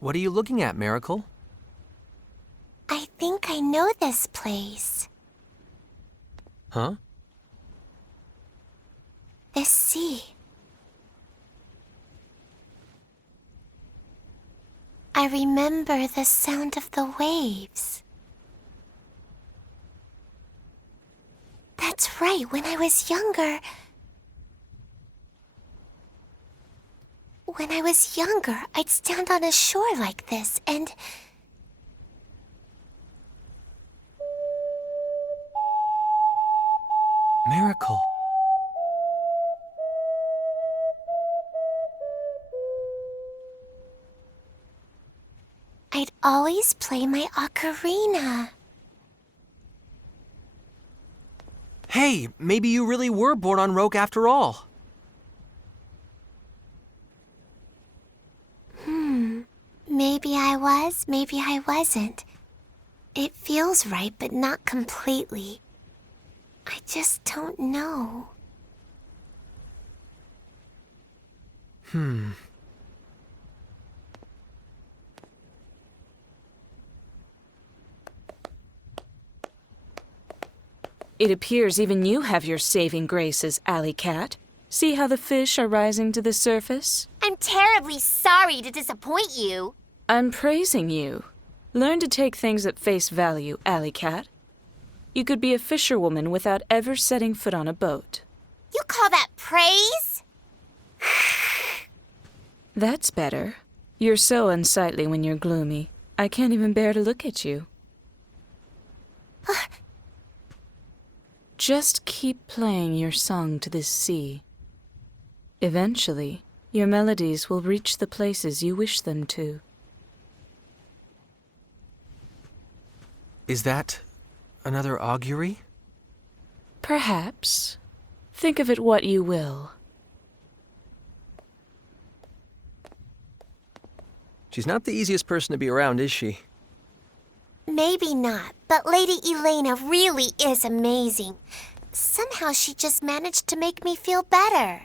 What are you looking at, Miracle? I think I know this place. Huh? This sea. I remember the sound of the waves. That's right, when I was younger... When I was younger, I'd stand on a shore like this, and... Miracle. I'd always play my ocarina. Hey, maybe you really were born on Roke after all. Maybe I was, maybe I wasn't. It feels right, but not completely. I just don't know. It appears even you have your saving graces, Alley Cat. See how the fish are rising to the surface? I'm terribly sorry to disappoint you. I'm praising you. Learn to take things at face value, Alley Cat. You could be a fisherwoman without ever setting foot on a boat. You call that praise? That's better. You're so unsightly when you're gloomy. I can't even bear to look at you. Just keep playing your song to this sea. Eventually, your melodies will reach the places you wish them to. Is that another augury? Perhaps. Think of it what you will. She's not the easiest person to be around, is she? Maybe not, but Lady Elena really is amazing. Somehow she just managed to make me feel better.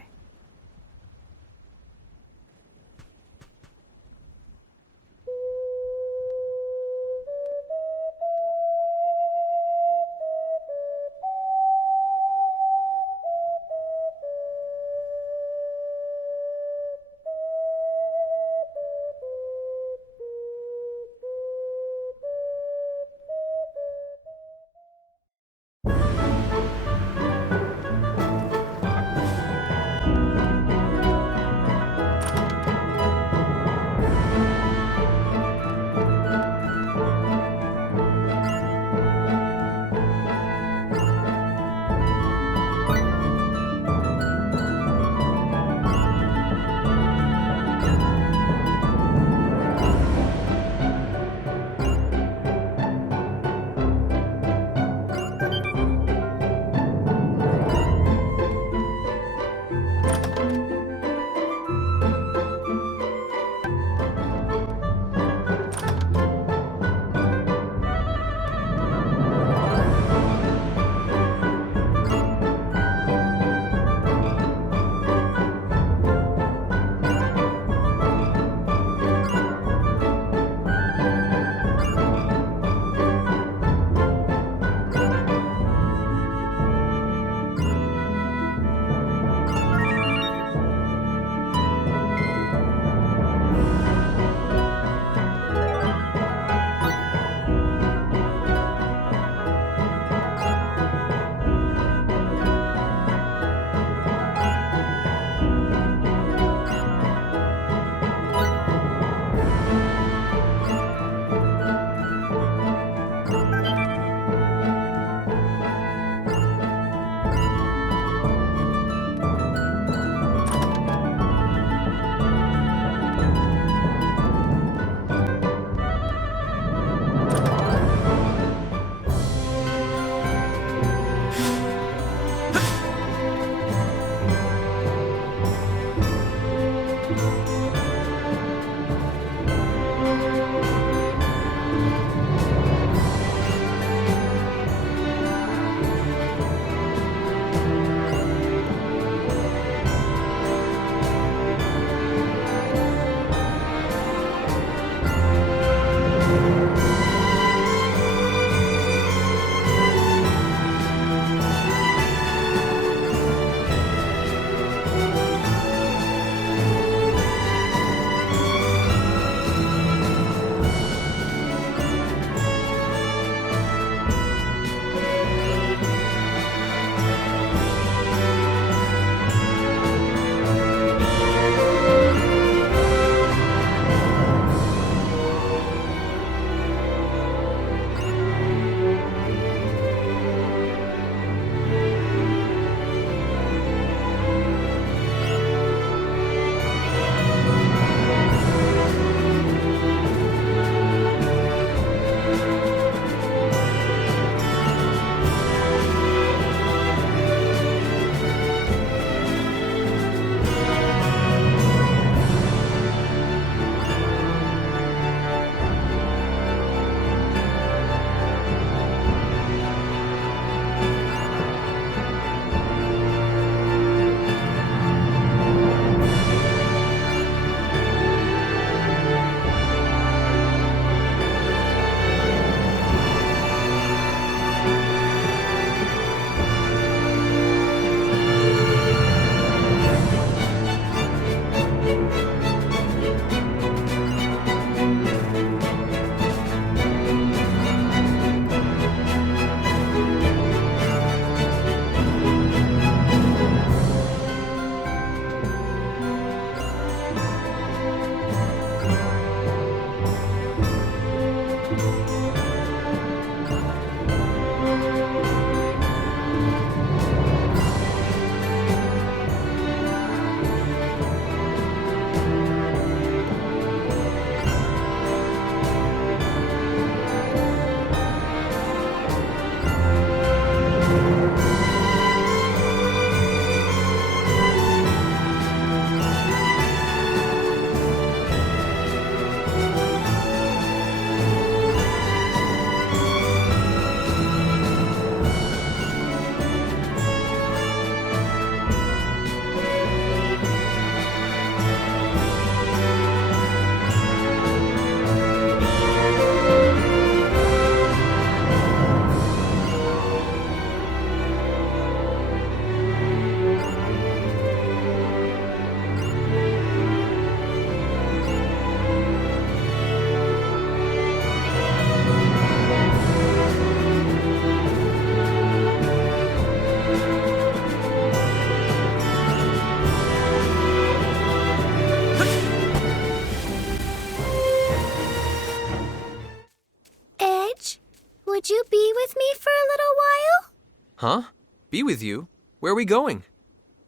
Huh? Be with you? Where are we going?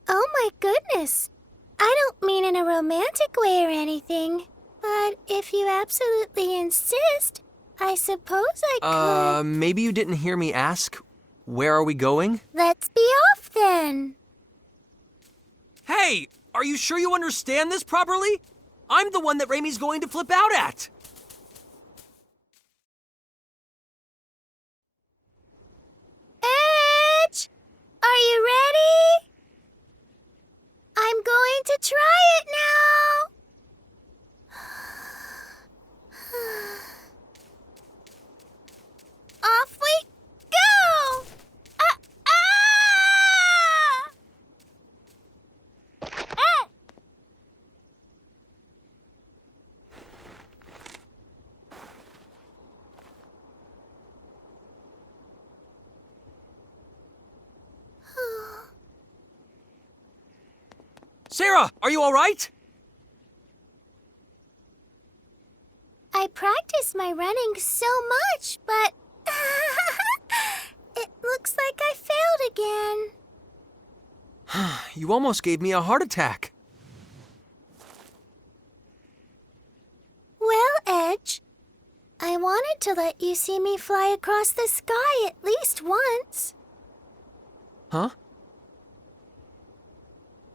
Oh my goodness. I don't mean in a romantic way or anything, but if you absolutely insist, I suppose I could. Maybe you didn't hear me ask, where are we going? Let's be off then. Hey, are you sure you understand this properly? I'm the one that Reimi's going to flip out at. Edge! Are you ready? I'm going to try it now. Off we go! Sarah, are you all right? I practiced my running so much, but it looks like I failed again. You almost gave me a heart attack. Well, Edge, I wanted to let you see me fly across the sky at least once. Huh?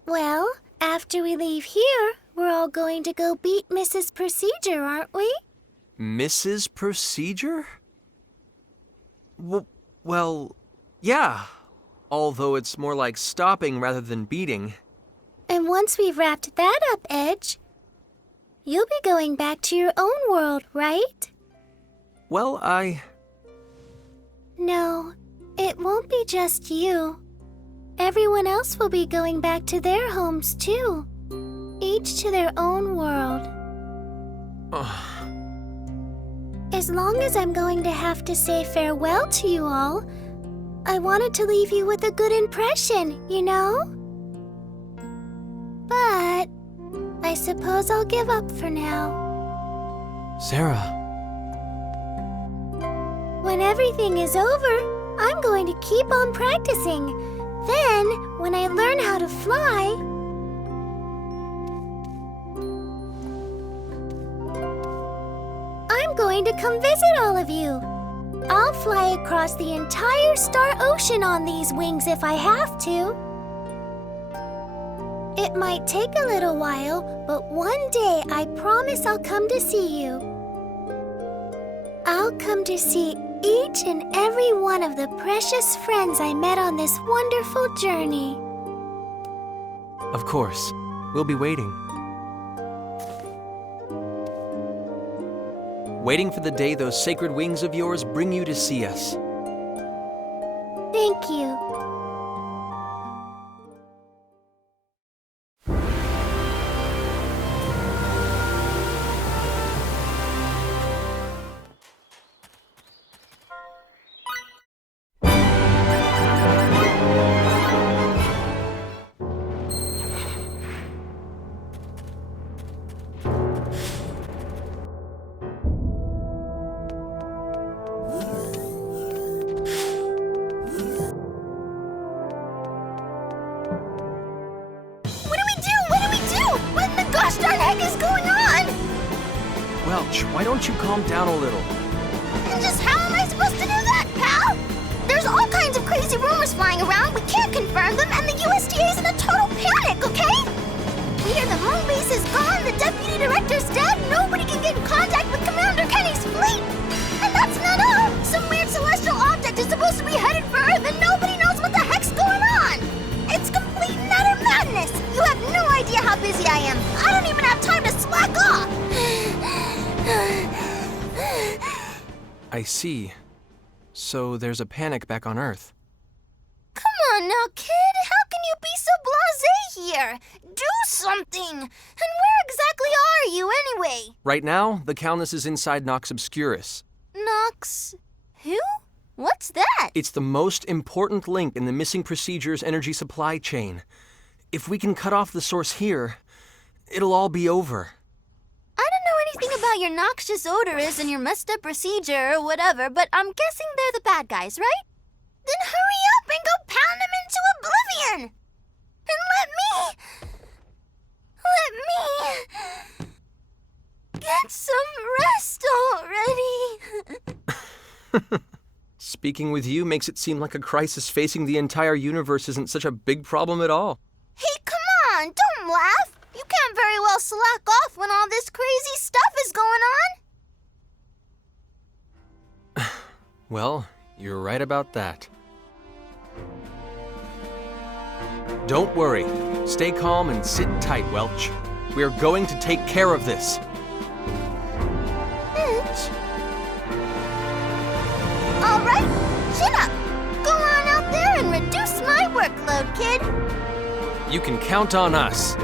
Well, after we leave here, we're all going to go beat Mrs. Procedure, aren't we? Mrs. Procedure? Well, yeah. Although it's more like stopping rather than beating. And once we've wrapped that up, Edge, you'll be going back to your own world, right? Well, No, it won't be just you. Everyone else will be going back to their homes, too. Each to their own world. As long as I'm going to have to say farewell to you all, I wanted to leave you with a good impression, you know? But I suppose I'll give up for now. Sarah. When everything is over, I'm going to keep on practicing. Then, when I learn how to fly, I'm going to come visit all of you. I'll fly across the entire Star Ocean on these wings if I have to. It might take a little while, but one day I promise I'll come to see you. I'll come to see each and every one of the precious friends I met on this wonderful journey. Of course. We'll be waiting. Waiting for the day those sacred wings of yours bring you to see us. Thank you. Why don't you calm down a little? And just how am I supposed to do that, pal? There's all kinds of crazy rumors flying around. We can't confirm them, and the USDA's in a total panic, okay? We hear the moon base is gone, the deputy director's dead, nobody can get in contact with Commander Kenny's fleet. And that's not all. Some weird celestial object is supposed to be headed for Earth, and nobody knows what the heck's going on. It's complete and utter madness. You have no idea how busy I am. I don't even have time to slack off. I see. So there's a panic back on Earth. Come on now, kid. How can you be so blasé here? Do something! And where exactly are you, anyway? Right now, the Calnus is inside Nox Obscurus. Nox... who? What's that? It's the most important link in the missing procedure's energy supply chain. If we can cut off the source here, it'll all be over. I don't know anything about your noxious odorous and your messed up procedure or whatever, but I'm guessing they're the bad guys, right? Then hurry up and go Speaking with you makes it seem like a crisis facing the entire universe isn't such a big problem at all. Hey, come on, don't laugh. You can't very well slack off when all this crazy stuff is going on. Well, you're right about that. Don't worry. Stay calm and sit tight, Welch. We are going to take care of this. Edge? All right, chin up. Go on out there and reduce my workload, kid. You can count on us.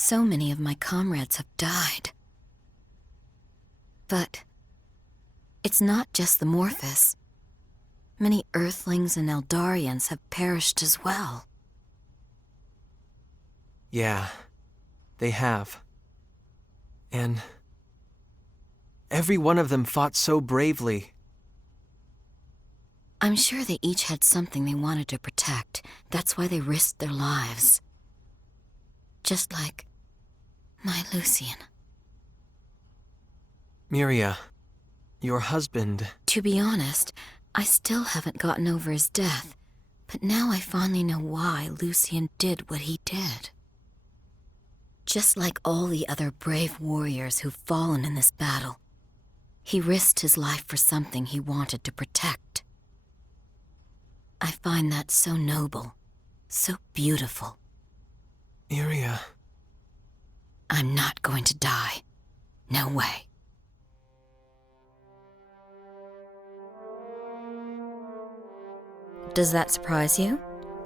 So many of my comrades have died. But it's not just the Morphus. Many Earthlings and Eldarians have perished as well. Yeah, they have. And every one of them fought so bravely. I'm sure they each had something they wanted to protect. That's why they risked their lives. Just like my Lucian. Miria, your husband... To be honest, I still haven't gotten over his death. But now I finally know why Lucian did what he did. Just like all the other brave warriors who've fallen in this battle, he risked his life for something he wanted to protect. I find that so noble, so beautiful. Miria... I'm not going to die. No way. Does that surprise you?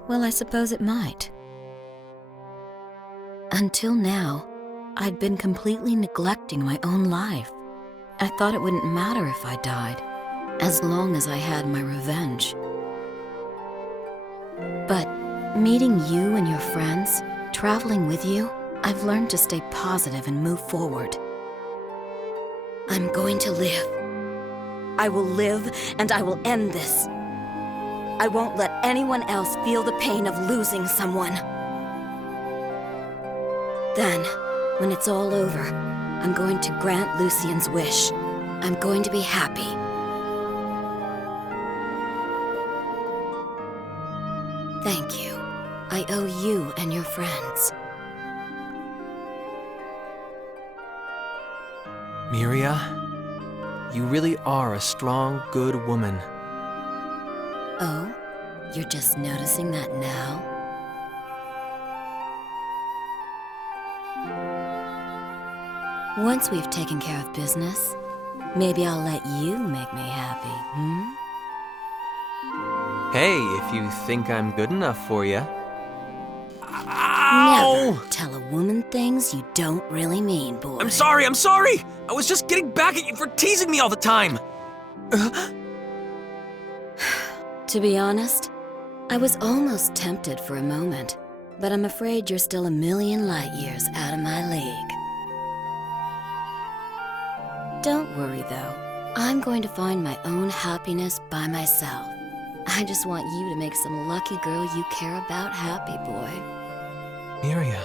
Well, I suppose it might. Until now, I'd been completely neglecting my own life. I thought it wouldn't matter if I died, as long as I had my revenge. But meeting you and your friends, traveling with you, I've learned to stay positive and move forward. I'm going to live. I will live, and I will end this. I won't let anyone else feel the pain of losing someone. Then, when it's all over, I'm going to grant Lucian's wish. I'm going to be happy. Thank you. I owe you and your friends. Miria, you really are a strong, good woman. Oh? You're just noticing that now? Once we've taken care of business, maybe I'll let you make me happy, Hey, if you think I'm good enough for you. Never tell a woman things you don't really mean, boy. I'm sorry! I was just getting back at you for teasing me all the time! To be honest, I was almost tempted for a moment, but I'm afraid you're still a million light years out of my league. Don't worry, though. I'm going to find my own happiness by myself. I just want you to make some lucky girl you care about happy, boy. Miria.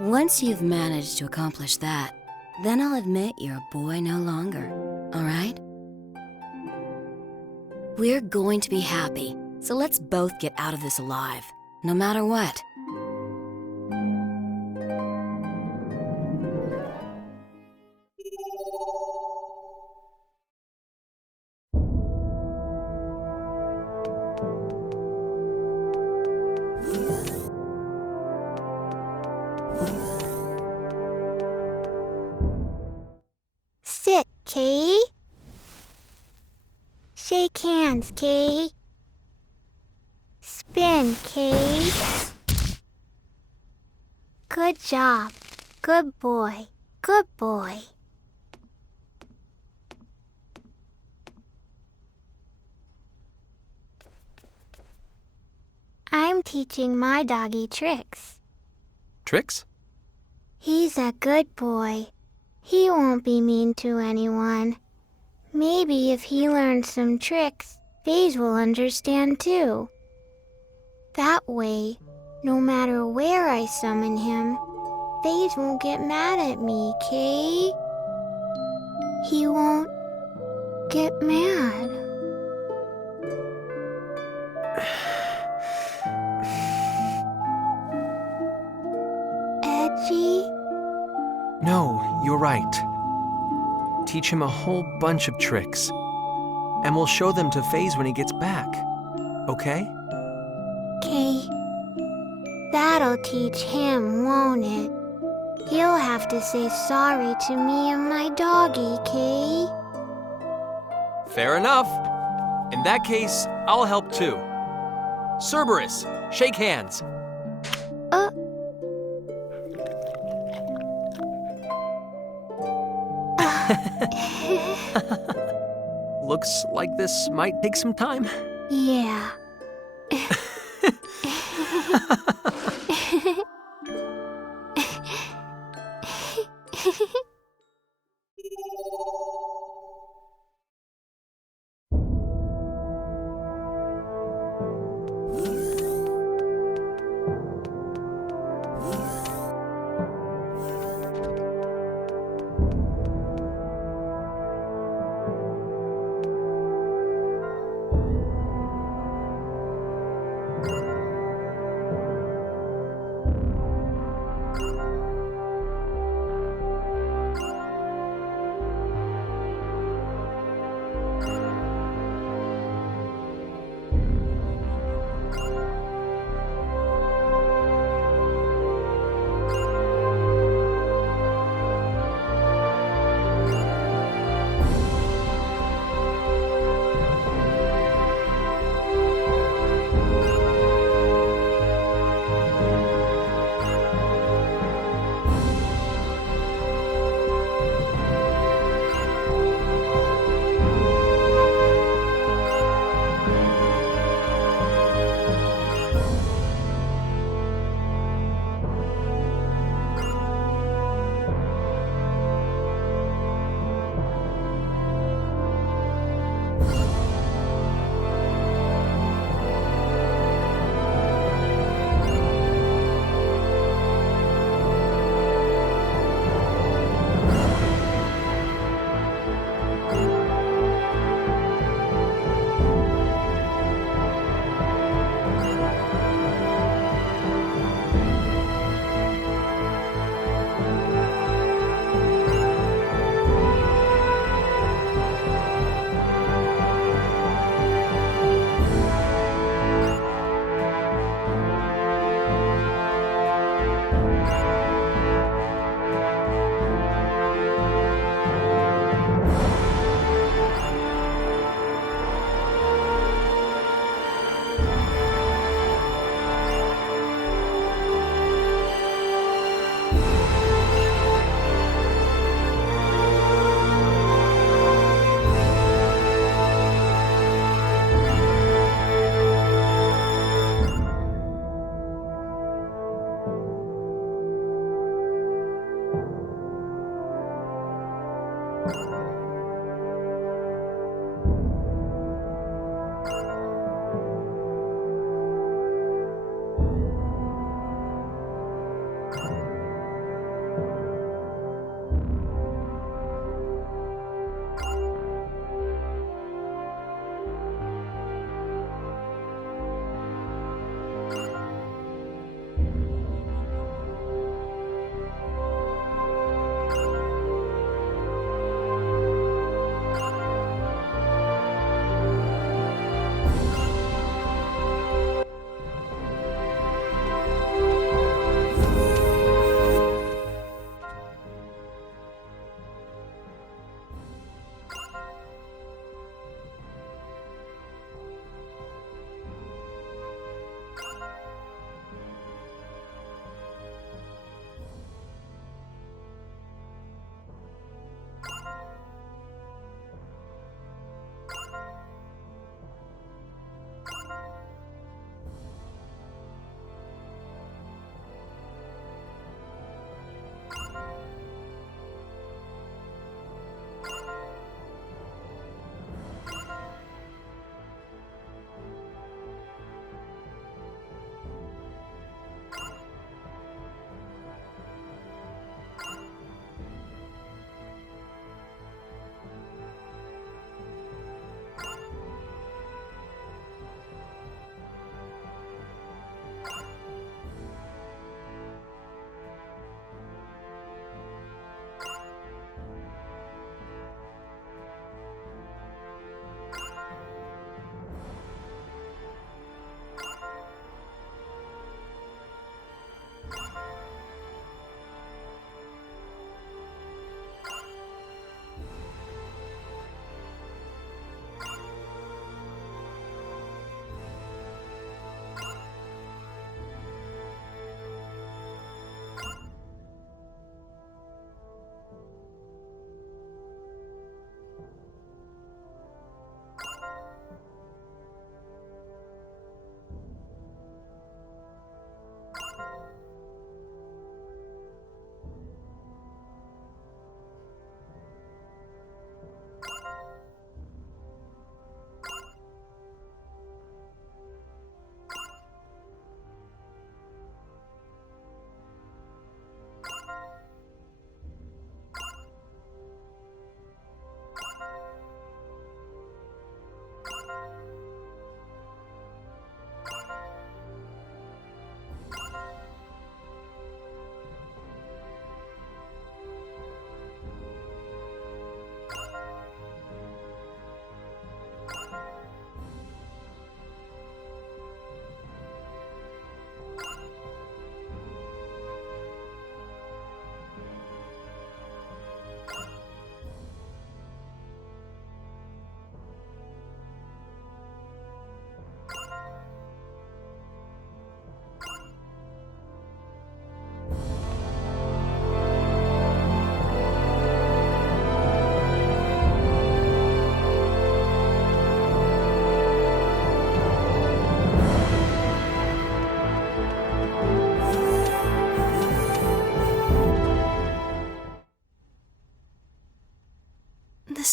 Once you've managed to accomplish that, then I'll admit you're a boy no longer, all right? We're going to be happy, so let's both get out of this alive, no matter what. Sit, Kay. Shake hands, Kay. Spin, Kay. Good job. Good boy. Good boy. I'm teaching my doggy tricks. Tricks? He's a good boy. He won't be mean to anyone. Maybe if he learns some tricks, Phase will understand too. That way, no matter where I summon him, Phase won't get mad at me, Kay. He won't get mad. Edgy? No, you're right. Teach him a whole bunch of tricks. And we'll show them to Phase when he gets back. Okay? Kay, that'll teach him, won't it? He'll have to say sorry to me and my doggy, Kay. Fair enough. In that case, I'll help too. Cerberus, shake hands. Looks like this might take some time. Yeah.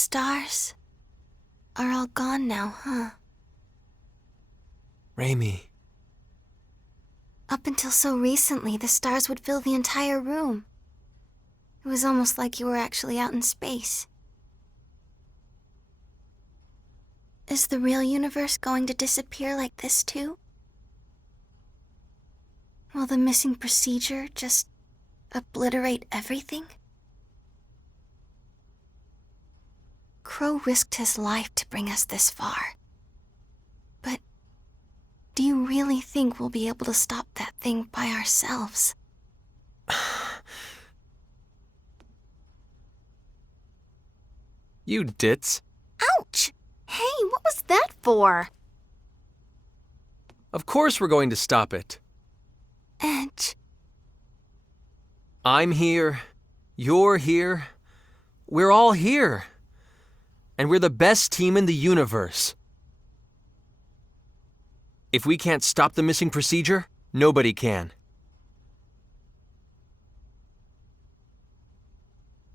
stars are all gone now, huh? Reimi. Up until so recently, the stars would fill the entire room. It was almost like you were actually out in space. Is the real universe going to disappear like this too? Will the missing procedure just obliterate everything? Crow risked his life to bring us this far. But do you really think we'll be able to stop that thing by ourselves? You ditz. Ouch! Hey, what was that for? Of course we're going to stop it. Edge. I'm here. You're here. We're all here. And we're the best team in the universe. If we can't stop the missing procedure, nobody can.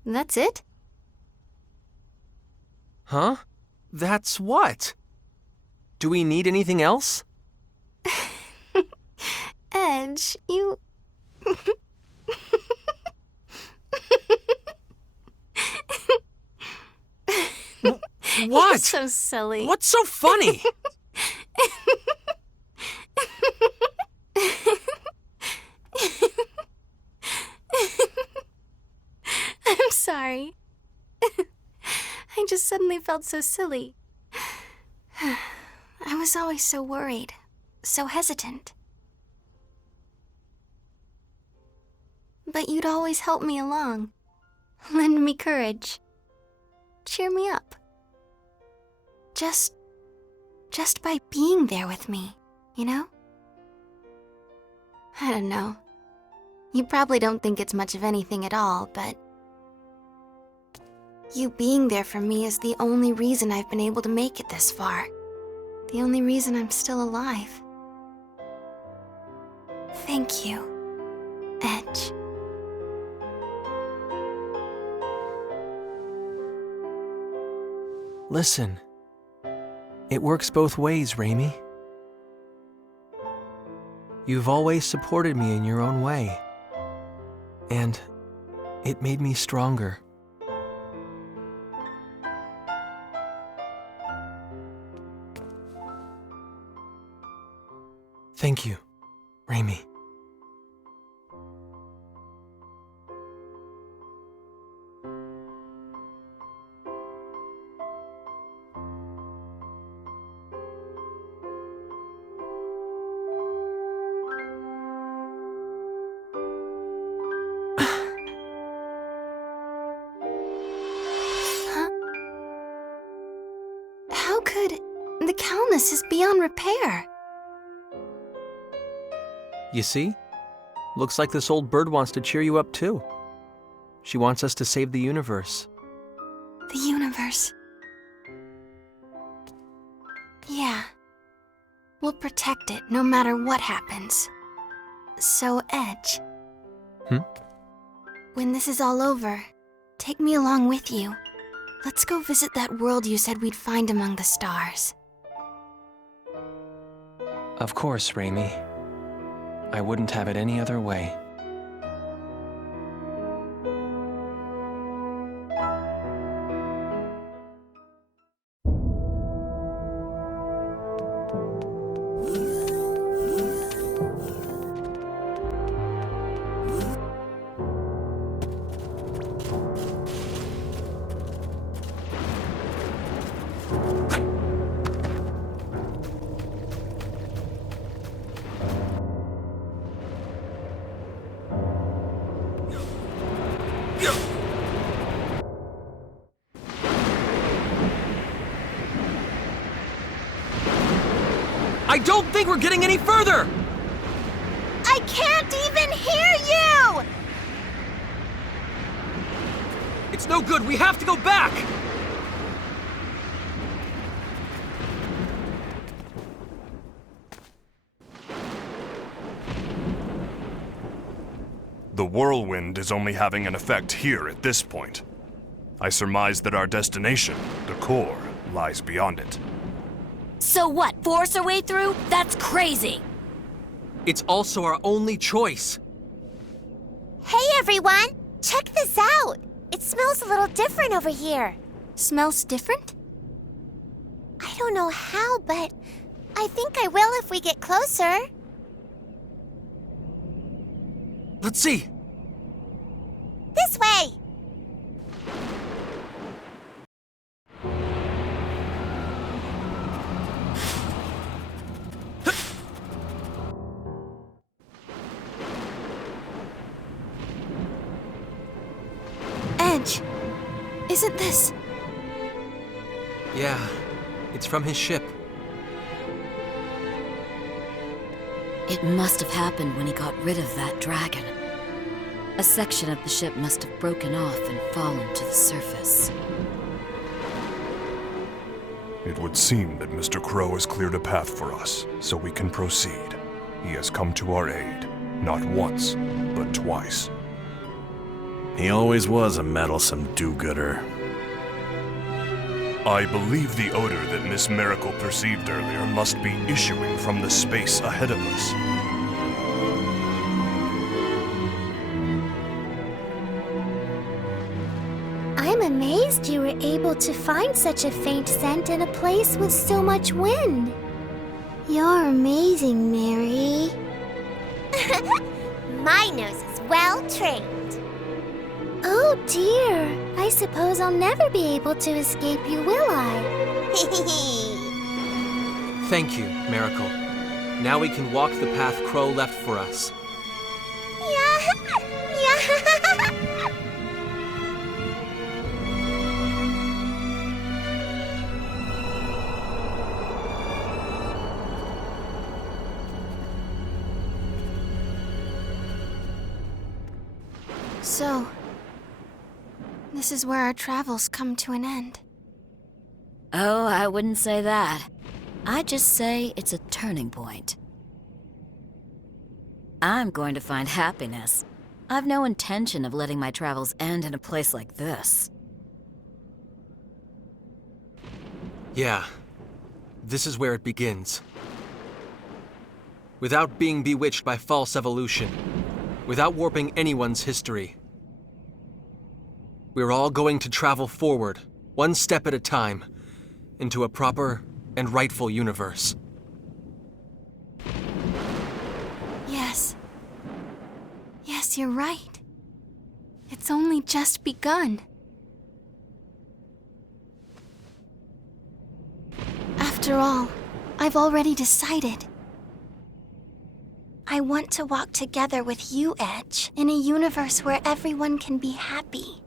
That's it? Huh? That's what? Do we need anything else? Edge, you... What? You're so silly. What's so funny? I'm sorry. I just suddenly felt so silly. I was always so worried, so hesitant. But you'd always help me along, lend me courage, cheer me up. Just by being there with me, you know? I don't know. You probably don't think it's much of anything at all, but you being there for me is the only reason I've been able to make it this far. The only reason I'm still alive. Thank you, Edge. Listen. It works both ways, Reimi. You've always supported me in your own way. And it made me stronger. Thank you, Reimi. How could... The Calnus is beyond repair. You see? Looks like this old bird wants to cheer you up too. She wants us to save the universe. The universe. Yeah. We'll protect it no matter what happens. So, Edge. When this is all over, take me along with you. Let's go visit that world you said we'd find among the stars. Of course, Reimi. I wouldn't have it any other way. I don't think we're getting any further! I can't even hear you! It's no good, we have to go back! The whirlwind is only having an effect here at this point. I surmise that our destination, the core, lies beyond it. So what, force our way through? That's crazy! It's also our only choice. Hey everyone! Check this out! It smells a little different over here. Smells different? I don't know how, but I think I will if we get closer. Let's see. This way! Edge, isn't this? Yeah, it's from his ship. It must have happened when he got rid of that dragon. A section of the ship must have broken off and fallen to the surface. It would seem that Mr. Crow has cleared a path for us, so we can proceed. He has come to our aid, not once, but twice. He always was a meddlesome do-gooder. I believe the odor that Miss Miracle perceived earlier must be issuing from the space ahead of us. I'm amazed you were able to find such a faint scent in a place with so much wind. You're amazing, Mary. My nose is well trained. Oh dear, I suppose I'll never be able to escape you, will I? Thank you, Miracle. Now we can walk the path Crow left for us. So, this is where our travels come to an end. Oh, I wouldn't say that. I'd just say it's a turning point. I'm going to find happiness. I've no intention of letting my travels end in a place like this. Yeah, this is where it begins. Without being bewitched by false evolution, without warping anyone's history, we're all going to travel forward, one step at a time, into a proper and rightful universe. Yes. Yes, you're right. It's only just begun. After all, I've already decided. I want to walk together with you, Edge, in a universe where everyone can be happy.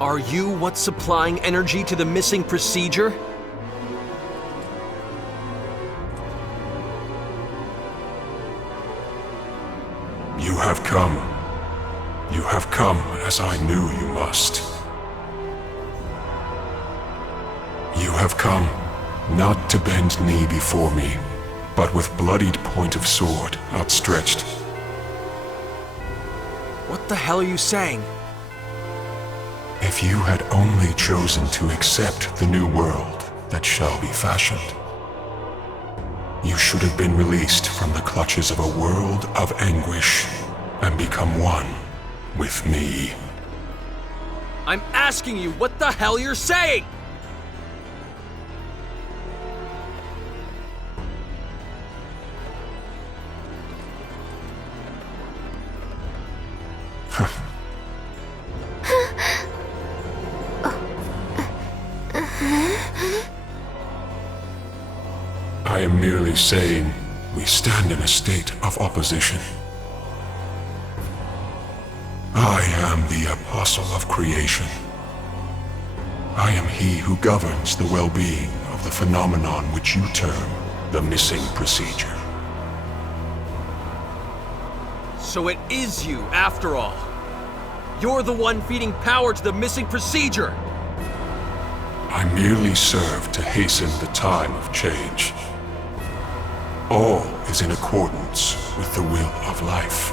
Are you what's supplying energy to the missing procedure? You have come. You have come as I knew you must. You have come, not to bend knee before me, but with bloodied point of sword outstretched. What the hell are you saying? If you had only chosen to accept the new world that shall be fashioned, you should have been released from the clutches of a world of anguish and become one with me. I'm asking you what the hell you're saying! I am merely saying we stand in a state of opposition. I am the apostle of creation. I am he who governs the well-being of the phenomenon which you term the missing procedure. So it is you, after all. You're the one feeding power to the missing procedure. I merely serve to hasten the time of change. All is in accordance with the will of life.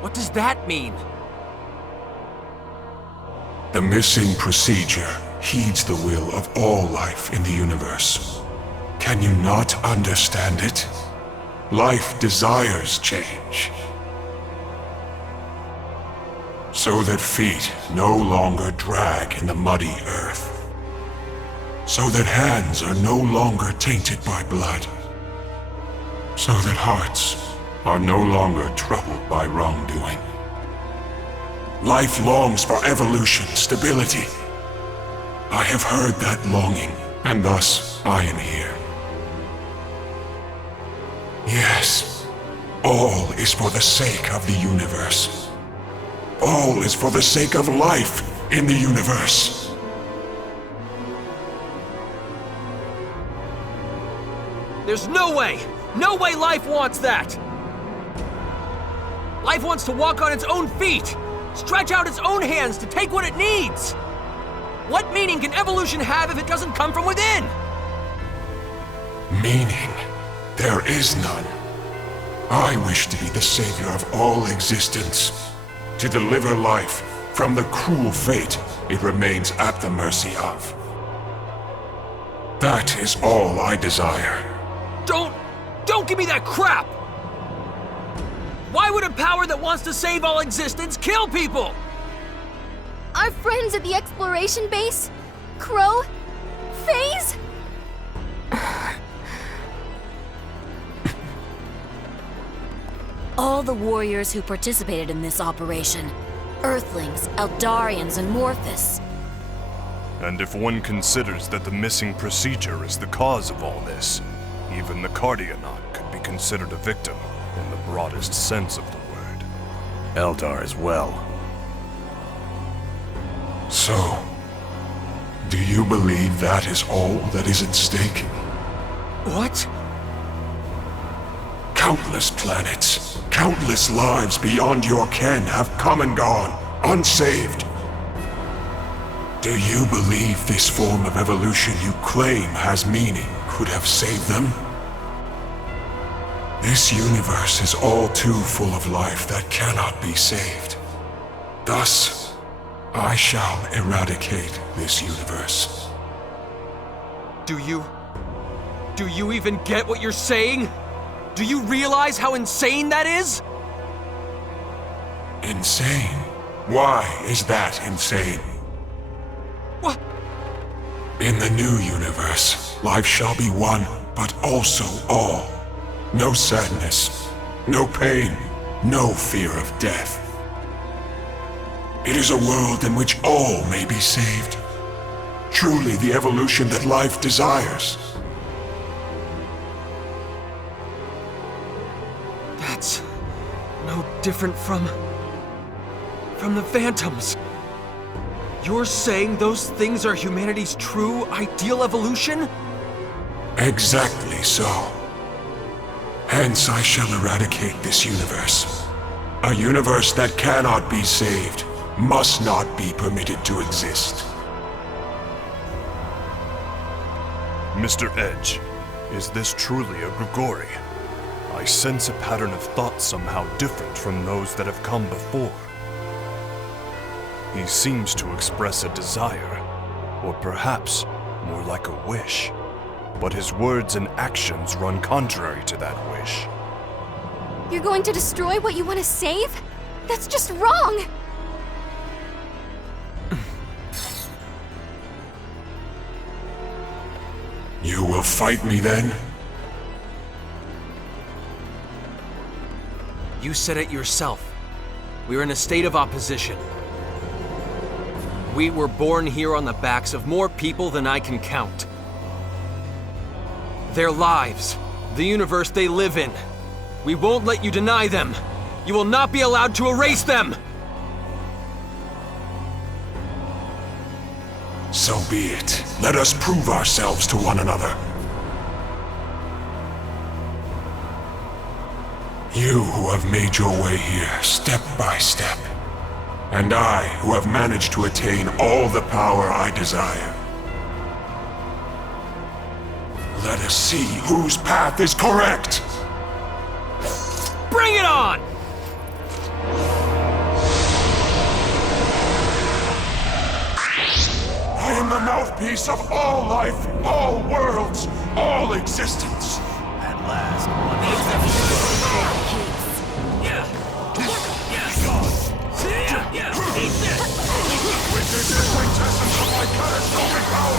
What does that mean? The missing procedure heeds the will of all life in the universe. Can you not understand it? Life desires change. So that feet no longer drag in the muddy earth. So that hands are no longer tainted by blood. So that hearts are no longer troubled by wrongdoing. Life longs for evolution, stability. I have heard that longing, and thus I am here. Yes, all is for the sake of the universe. All is for the sake of life in the universe. There's no way life wants that! Life wants to walk on its own feet, stretch out its own hands to take what it needs! What meaning can evolution have if it doesn't come from within? Meaning? There is none. I wish to be the savior of all existence, to deliver life from the cruel fate it remains at the mercy of. That is all I desire. Don't give me that crap! Why would a power that wants to save all existence kill people? Our friends at the exploration base? Crow? FaZe? All the warriors who participated in this operation. Earthlings, Eldarians, and Morphus. And if one considers that the missing procedure is the cause of all this, even the Cardionaut could be considered a victim in the broadest sense of the word. Eldar as well. So, do you believe that is all that is at stake? What? Countless planets, countless lives beyond your ken have come and gone, unsaved. Do you believe this form of evolution you claim has meaning could have saved them? This universe is all too full of life that cannot be saved. Thus, I shall eradicate this universe. Do you even get what you're saying? Do you realize how insane that is? Insane? Why is that insane? What? In the new universe, life shall be one, but also all. No sadness, no pain, no fear of death. It is a world in which all may be saved. Truly the evolution that life desires. different from the Phantoms. You're saying those things are humanity's true, ideal evolution? Exactly so. Hence I shall eradicate this universe. A universe that cannot be saved, must not be permitted to exist. Mr. Edge, is this truly a Grigori? I sense a pattern of thought somehow different from those that have come before. He seems to express a desire, or perhaps more like a wish. But his words and actions run contrary to that wish. You're going to destroy what you want to save? That's just wrong! You will fight me then? You said it yourself. We're in a state of opposition. We were born here on the backs of more people than I can count. Their lives, the universe they live in. We won't let you deny them. You will not be allowed to erase them! So be it. Let us prove ourselves to one another. You who have made your way here step by step, and I who have managed to attain all the power I desire. Let us see whose path is correct! Bring it on! I am the mouthpiece of all life, all worlds, all existence. At last, one Witness the quintessence of my catastrophic power!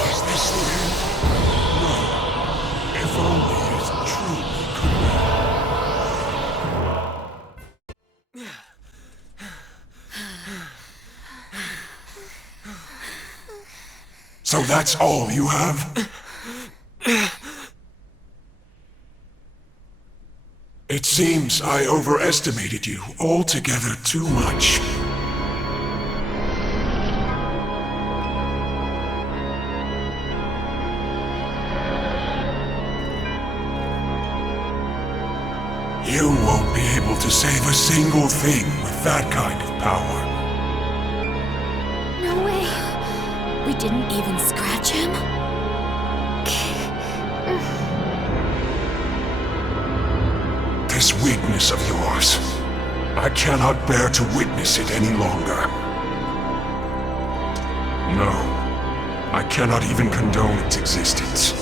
Is this the end? No. If only it truly could be. So that's all you have? It seems I overestimated you altogether too much. You won't be able to save a single thing with that kind of power. No way. We didn't even scratch him? This weakness of yours, I cannot bear to witness it any longer. No, I cannot even condone its existence.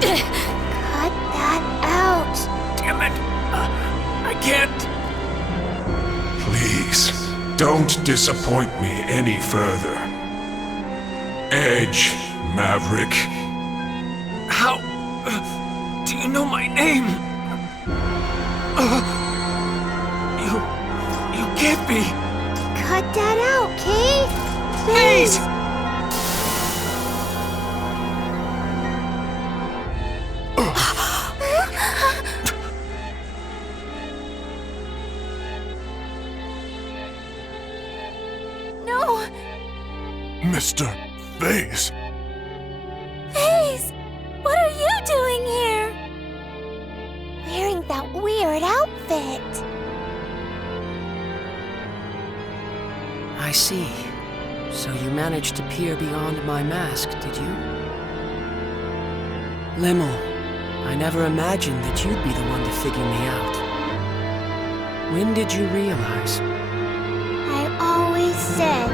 Cut that out. Damn it. I can't. Please, don't disappoint me any further. Edge Maverick. How do you know my name? You can't be. Cut that out, Kay. Please! No! Mr. Phase! Phase! What are you doing here? Wearing that weird outfit. I see. So you managed to peer beyond my mask, did you? Limmel, I never imagined that you'd be the one to figure me out. When did you realize? I always said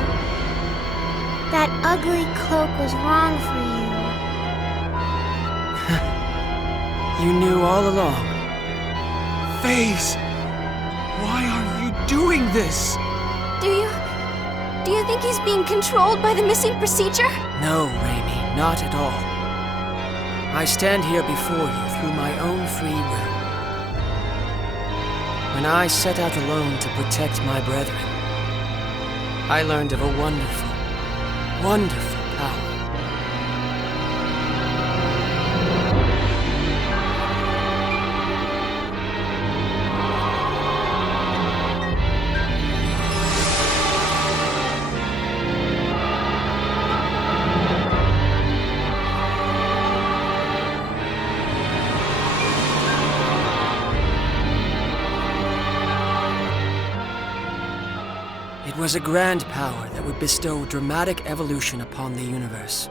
that ugly cloak was wrong for you. You knew all along. Phase! Why are you doing this? Do you think he's being controlled by the missing procedure? No, Reimi, not at all. I stand here before you through my own free will. When I set out alone to protect my brethren, I learned of a wonderful, wonderful power. It was a grand power that would bestow dramatic evolution upon the universe.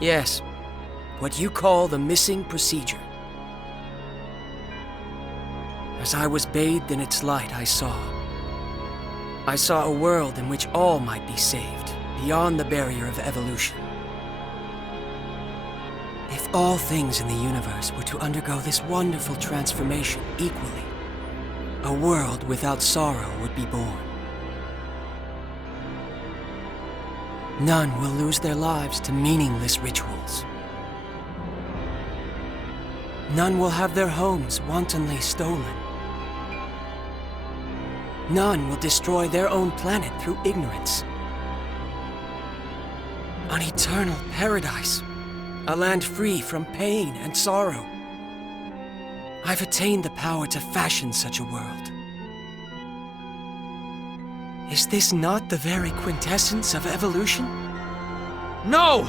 Yes, what you call the missing procedure. As I was bathed in its light, I saw a world in which all might be saved, beyond the barrier of evolution. If all things in the universe were to undergo this wonderful transformation equally, a world without sorrow would be born. None will lose their lives to meaningless rituals. None will have their homes wantonly stolen. None will destroy their own planet through ignorance. An eternal paradise, a land free from pain and sorrow. I've attained the power to fashion such a world. Is this not the very quintessence of evolution? No!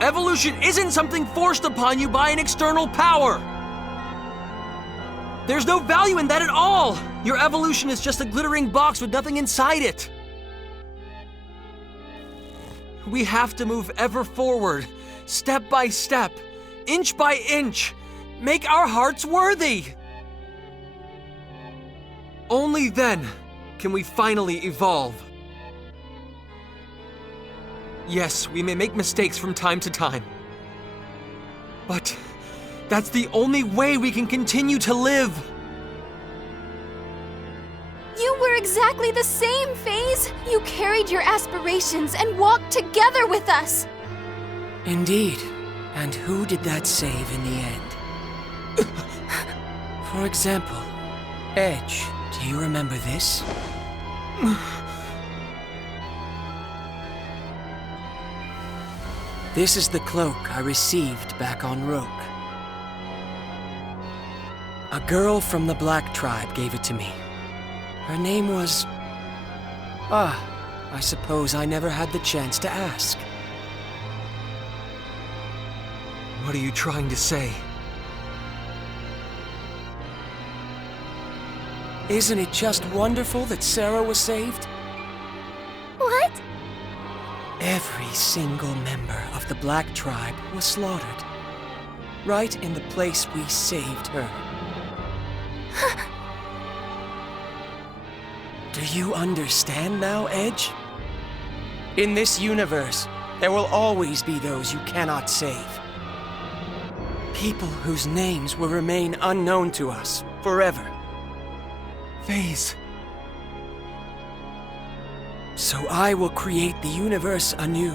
Evolution isn't something forced upon you by an external power! There's no value in that at all! Your evolution is just a glittering box with nothing inside it! We have to move ever forward, step by step, inch by inch, make our hearts worthy! Only then can we finally evolve. Yes, we may make mistakes from time to time, but that's the only way we can continue to live. You were exactly the same, FaZe. You carried your aspirations and walked together with us. Indeed. And who did that save in the end? For example, Edge. Do you remember this? This is the cloak I received back on Rogue. A girl from the Black Tribe gave it to me. Her name was... I suppose I never had the chance to ask. What are you trying to say? Isn't it just wonderful that Sarah was saved? What? Every single member of the Black Tribe was slaughtered. Right in the place we saved her. Do you understand now, Edge? In this universe, there will always be those you cannot save. People whose names will remain unknown to us forever. FaZe. So I will create the universe anew.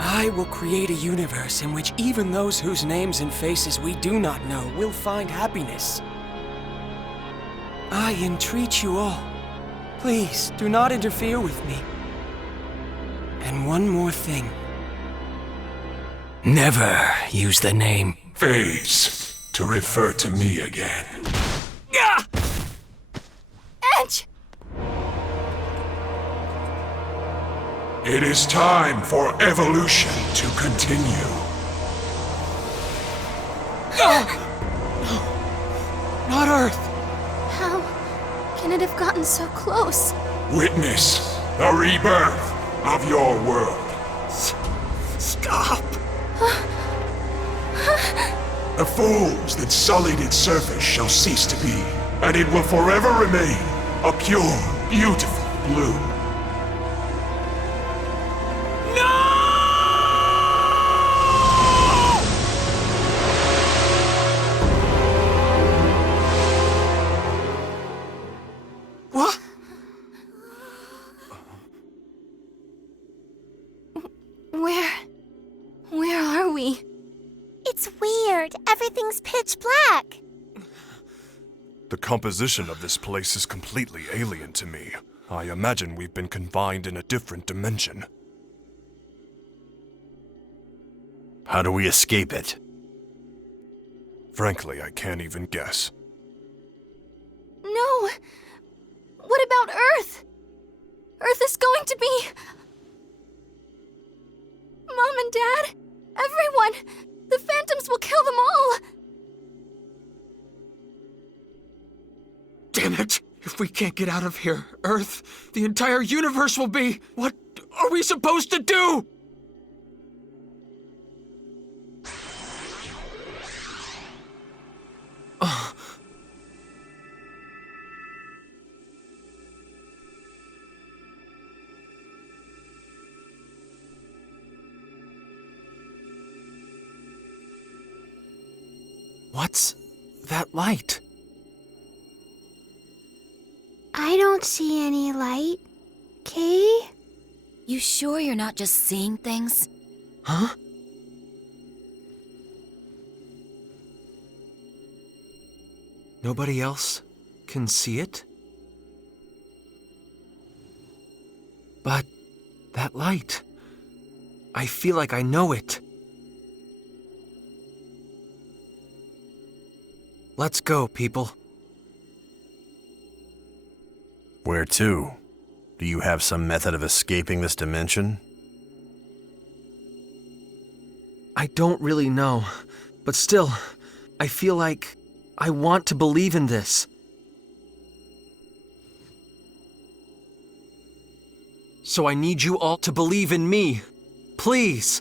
I will create a universe in which even those whose names and faces we do not know will find happiness. I entreat you all. Please, do not interfere with me. And one more thing. Never use the name FaZe to refer to me again. Edge! It is time for evolution to continue. Not Earth! How can it have gotten so close? Witness the rebirth of your world. Stop! The fools that sullied its surface shall cease to be, and it will forever remain a pure, beautiful blue. What? Where are we? It's weird. Everything's pitch black. The composition of this place is completely alien to me. I imagine we've been confined in a different dimension. How do we escape it? Frankly, I can't even guess. No! What about Earth? Earth is going to be... Mom and Dad, everyone! The Phantoms will kill them all! Damn it! If If we can't get out of here, Earth, the entire universe will be... What are we supposed to do? What's that light? I don't see any light. Kay? You sure you're not just seeing things? Huh? Nobody else can see it? But that light, I feel like I know it. Let's go, people. Where to? Do you have some method of escaping this dimension? I don't really know, but still, I feel like I want to believe in this. So I need you all to believe in me. Please.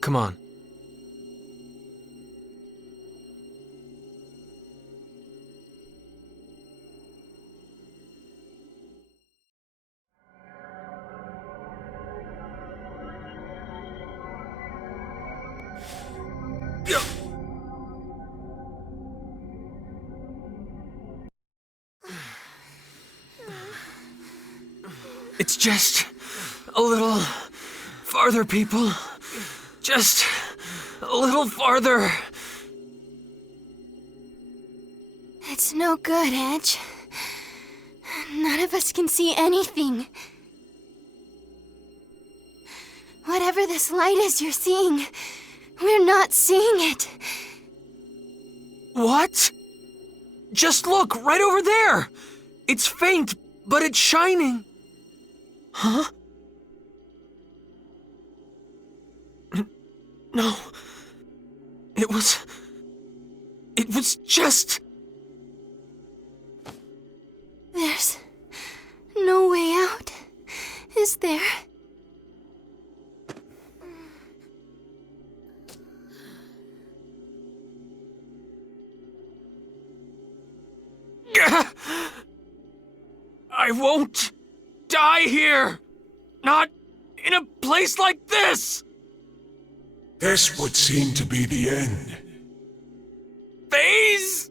Come on. It's just a little farther, people. Just a little farther. It's no good, Edge. None of us can see anything. Whatever this light is you're seeing, we're not seeing it. What? Just look, right over there! It's faint, but it's shining. Huh? No. It was just... There's no way out, is there? I won't die here! Not in a place like this! This would seem to be the end. Phase?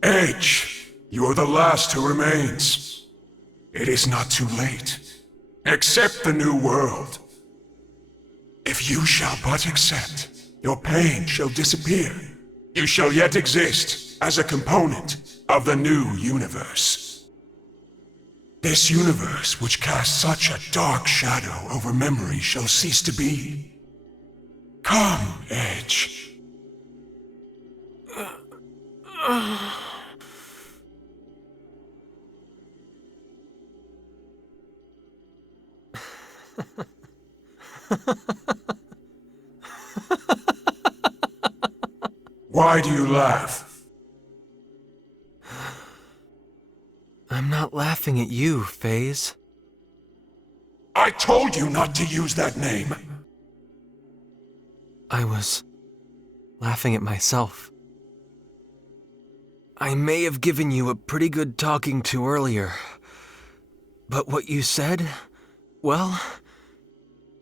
Edge, you are the last who remains. It is not too late. Accept the new world. If you shall but accept, your pain shall disappear. You shall yet exist as a component of the new universe. This universe which casts such a dark shadow over memory shall cease to be. Come, Edge. Why do you laugh? I'm not laughing at you, Phase. I told you not to use that name. I was laughing at myself. I may have given you a pretty good talking to earlier, but what you said, well,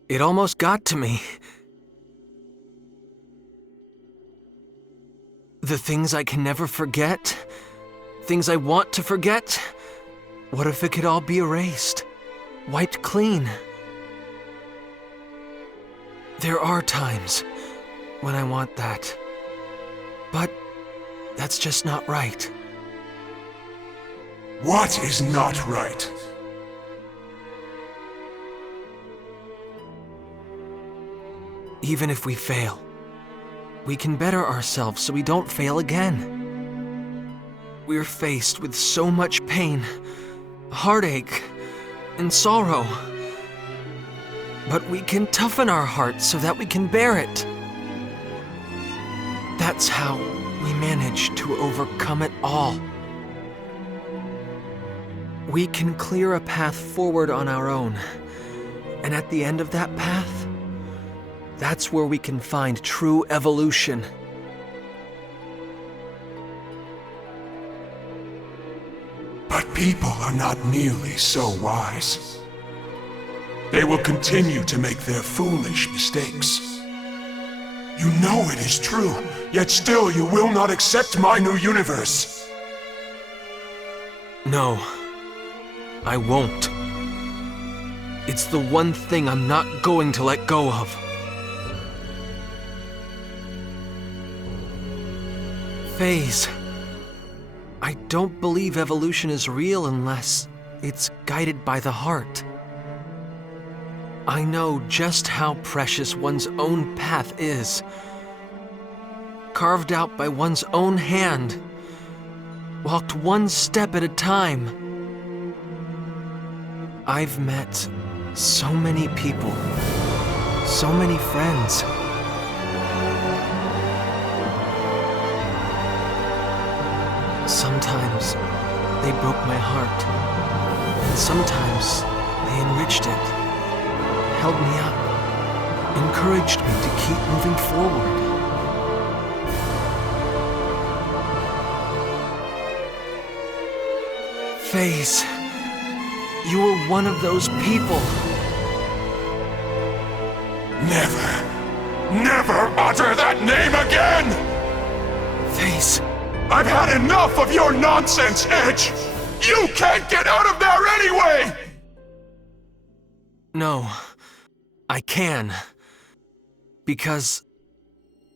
it almost got to me. The things I can never forget, things I want to forget, what if it could all be erased, wiped clean? There are times when I want that, but that's just not right. What is not right? Even if we fail, we can better ourselves so we don't fail again. We're faced with so much pain, heartache, in sorrow. But we can toughen our hearts so that we can bear it. That's how we manage to overcome it all. We can clear a path forward on our own, and at the end of that path, that's where we can find true evolution. But people are not nearly so wise. They will continue to make their foolish mistakes. You know it is true, yet still you will not accept my new universe. No, I won't. It's the one thing I'm not going to let go of. Phase. I don't believe evolution is real unless it's guided by the heart. I know just how precious one's own path is. Carved out by one's own hand. Walked one step at a time. I've met so many people, so many friends. Sometimes they broke my heart, and sometimes they enriched it, held me up, encouraged me to keep moving forward. Phase, you were one of those people. Never utter that name again! Phase. I've had enough of your nonsense, Edge! You can't get out of there anyway! No, I can. Because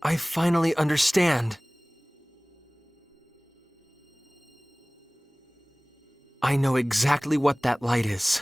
I finally understand. I know exactly what that light is.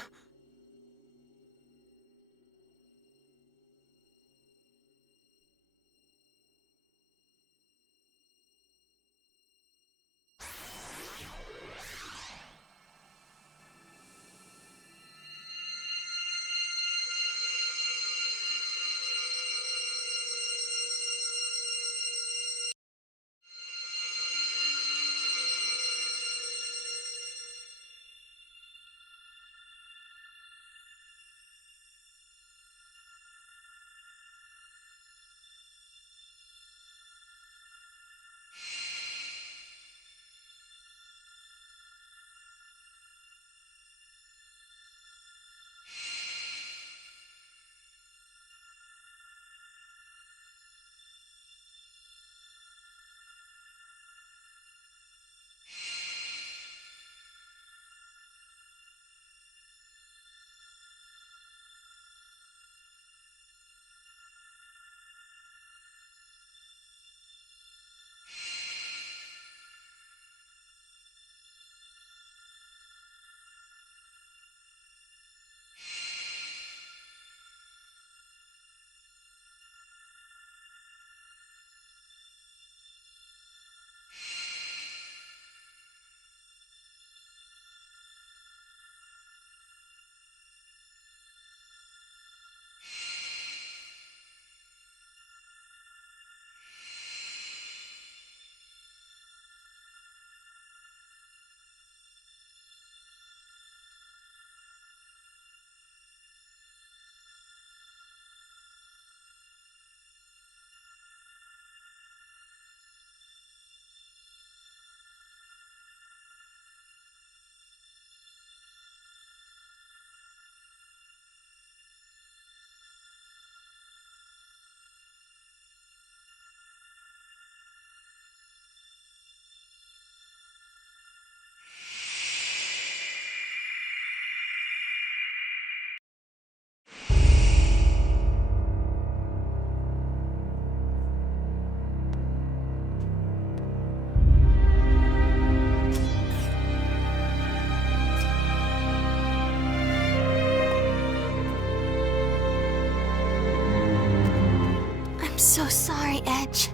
So sorry, Edge.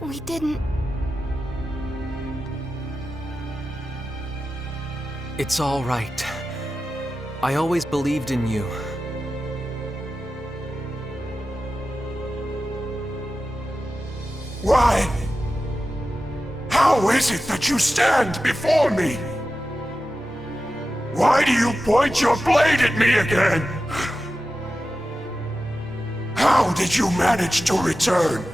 We didn't... It's all right. I always believed in you. Why? How is it that you stand before me? Why do you point your blade at me again? How did you manage to return?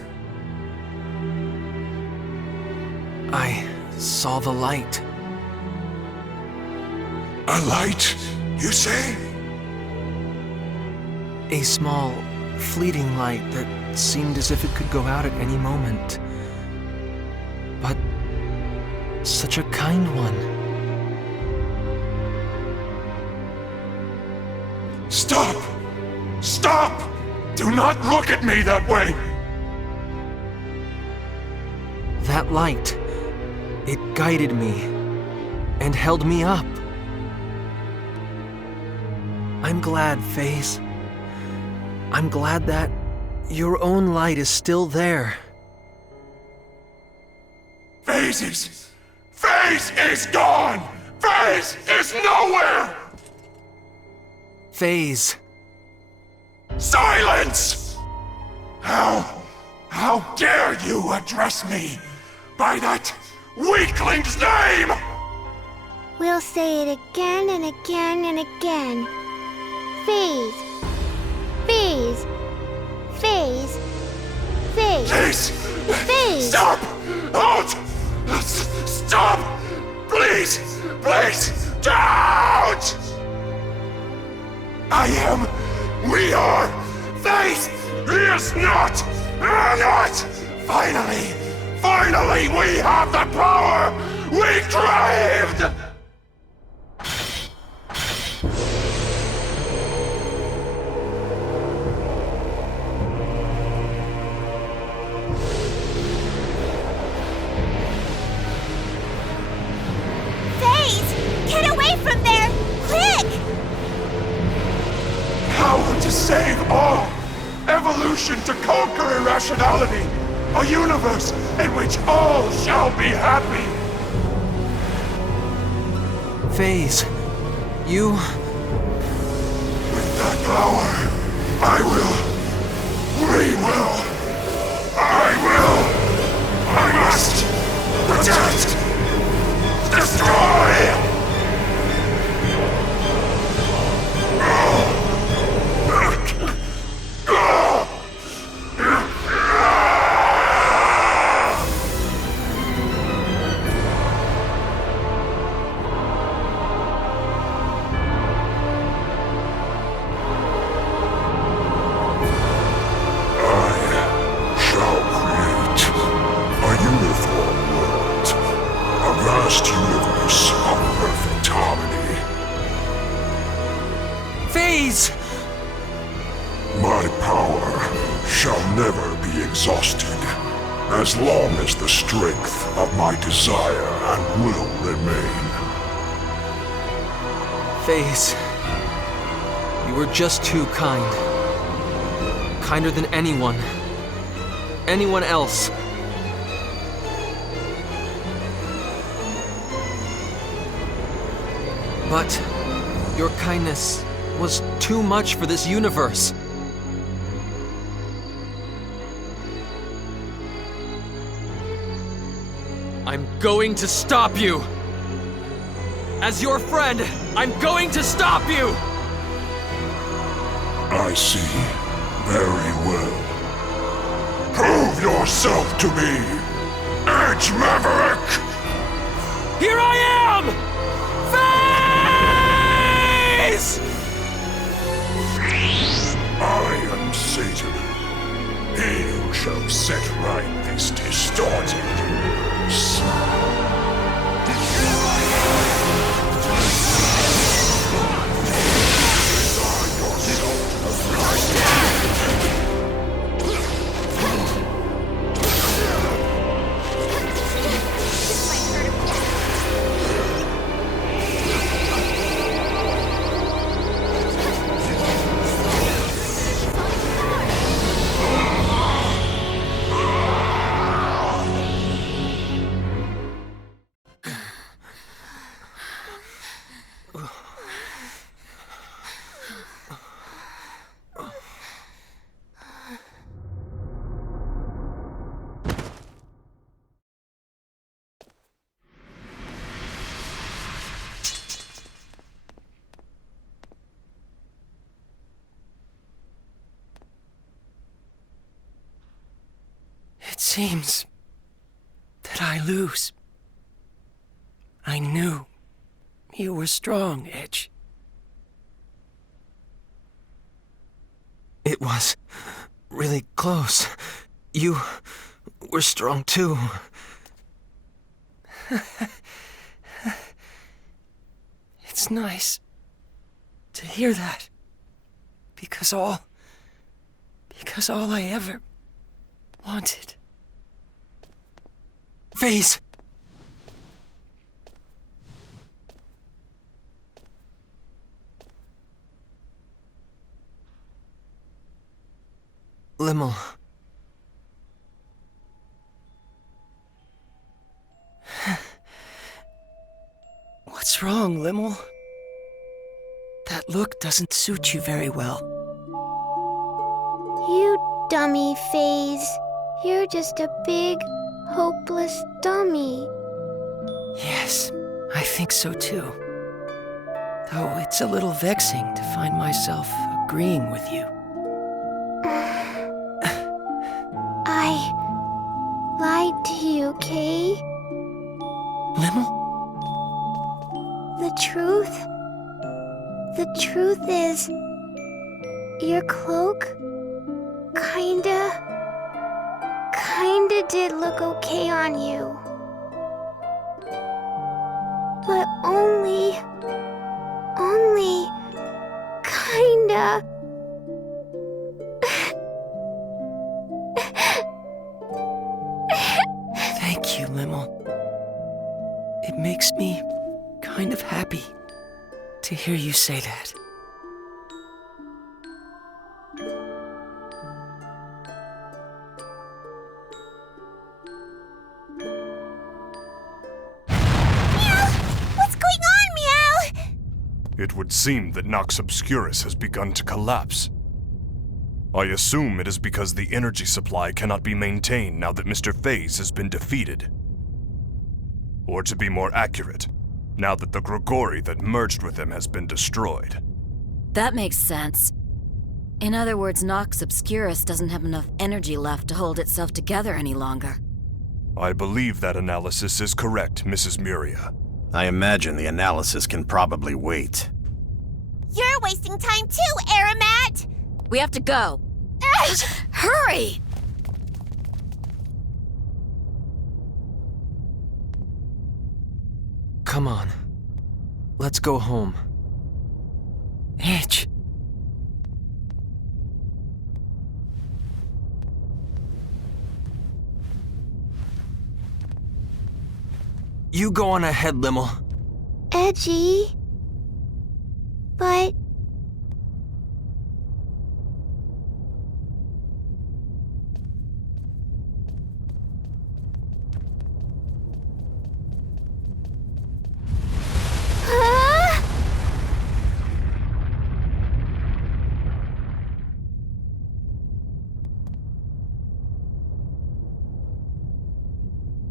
I saw the light. A light, you say? A small, fleeting light that seemed as if it could go out at any moment. But such a kind one. Stop! Stop! Do not look at me that way! That light, it guided me and held me up. I'm glad, Phase. I'm glad that your own light is still there. Phase is gone! Phase is nowhere! Phase. Silence! How dare you address me by that weakling's name? We'll say it again and again and again. Phase. Phase. Phase. Phase. Phase! Phase. Stop! Halt! Stop! Please! Please! Don't! We are! Phase is not! Finally, we have the power we craved! Phase! Get away from there! Quick! Power to save all! Evolution to conquer irrationality! A universe in which all shall be happy! Phase, you... With that power, I must protect, destroy! My power shall never be exhausted, as long as the strength of my desire and will remain. Phase, you were just too kind. Kinder than anyone else. But your kindness was too much for this universe. I'm going to stop you! As your friend, I'm going to stop you! I see very well. Prove yourself to me, Edge Maverick! Here I am! Phase! I am Satan. He who shall set right this distorted seems that I lose. I knew you were strong, Edge. It was really close. You were strong too. It's nice to hear that. Because all I ever wanted. Phase! Limmel. What's wrong, Limmel? That look doesn't suit you very well. You dummy, Phase. You're just a big, hopeless dummy. Yes, I think so too. Though it's a little vexing to find myself agreeing with you. I lied to you, Kay. Limmel? The truth is, your cloak kinda did look okay on you. But only kinda. Thank you, Limmel. It makes me kind of happy to hear you say that. What's going on, Meow? It would seem that Nox Obscurus has begun to collapse. I assume it is because the energy supply cannot be maintained now that Mr. Phase has been defeated. Or to be more accurate, now that the Grigori that merged with him has been destroyed. That makes sense. In other words, Nox Obscurus doesn't have enough energy left to hold itself together any longer. I believe that analysis is correct, Mrs. Muria. I imagine the analysis can probably wait. You're wasting time too, Aramat! We have to go. Hurry! Come on. Let's go home. Edge. You go on ahead, Limmel. Edgy. But...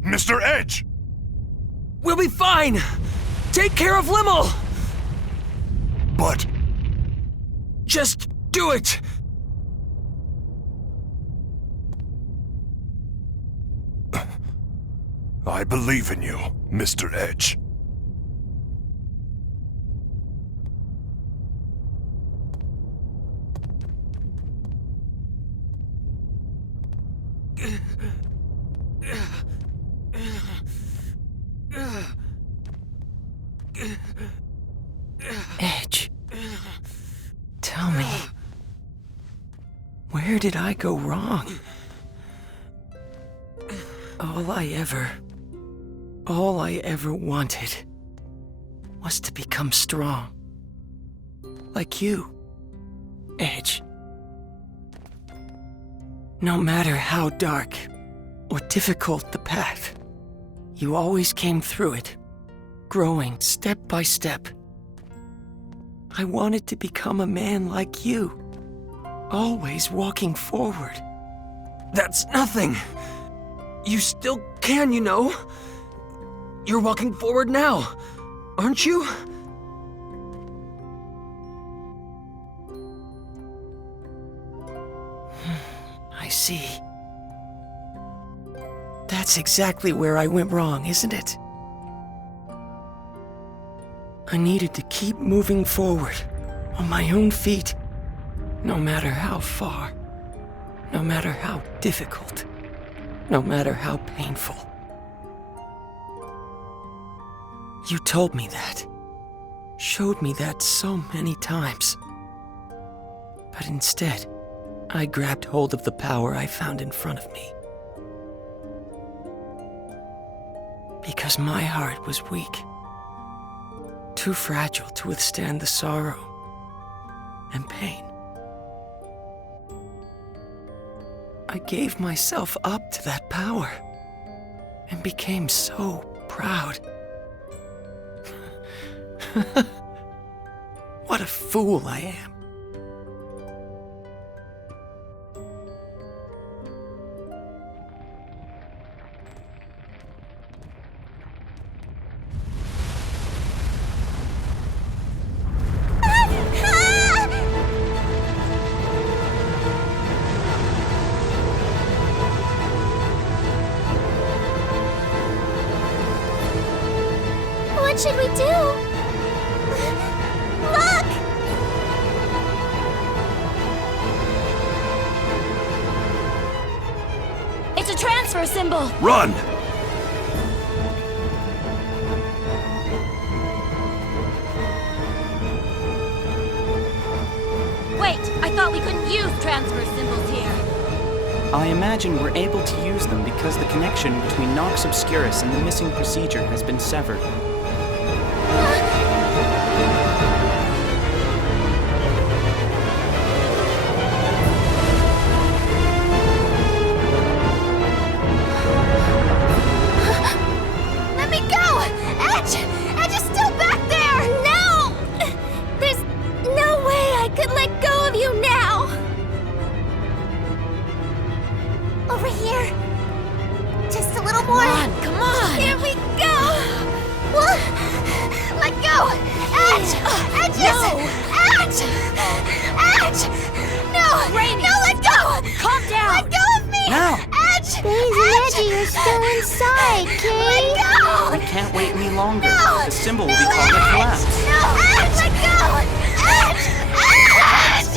Mr. Edge! We'll be fine! Take care of Limmel! But... Just do it! I believe in you, Mr. Edge. Edge. Tell me. Where did I go wrong? All I ever wanted was to become strong. Like you, Edge. No matter how dark or difficult the path, you always came through it, growing step by step. I wanted to become a man like you, always walking forward. That's nothing. You still can, you know. You're walking forward now, aren't you? I see. That's exactly where I went wrong, isn't it? I needed to keep moving forward on my own feet, no matter how far, no matter how difficult, no matter how painful. You told me that, showed me that so many times. But instead, I grabbed hold of the power I found in front of me. Because my heart was weak, too fragile to withstand the sorrow and pain. I gave myself up to that power and became so proud. What a fool I am. What should we do? Look! It's a transfer symbol! Run! Wait, I thought we couldn't use transfer symbols here. I imagine we're able to use them because the connection between Nox Obscurus and the missing procedure has been severed. Let me go! Edge! Edge is still back there! No! There's no way I could let go of you now! Over here. Just a little more. Come on! Here we go! Well, let go! Edge! Edge! No! Edge! Edge! No! Reimi! No, let go! Calm down! Let go of me! Now! Edge! Daisy, Edgy, you're still inside, Let Kay. go! We can't wait any longer. No! The symbol will be causing a collapse. No! Edge! Let go! Edge! Edge!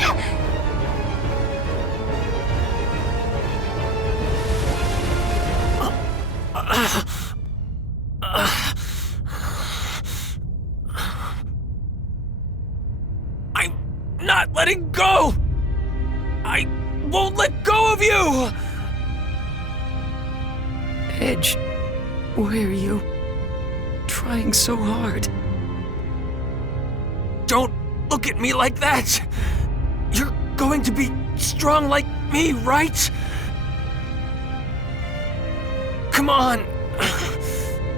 I'm not letting go! I won't let go of you! Edge, why are you trying so hard? Don't look at me like that! You're going to be strong like me, right? Come on!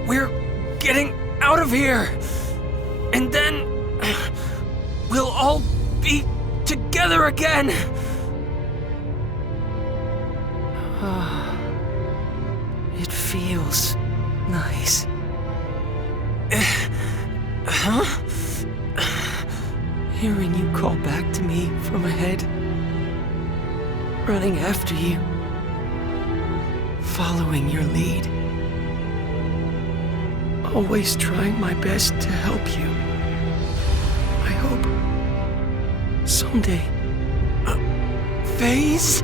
We're getting out of here! And then we'll all be together again! It feels nice. Huh? Hearing you call back to me from ahead. Running after you. Following your lead. Always trying my best to help you. I hope someday. Phase?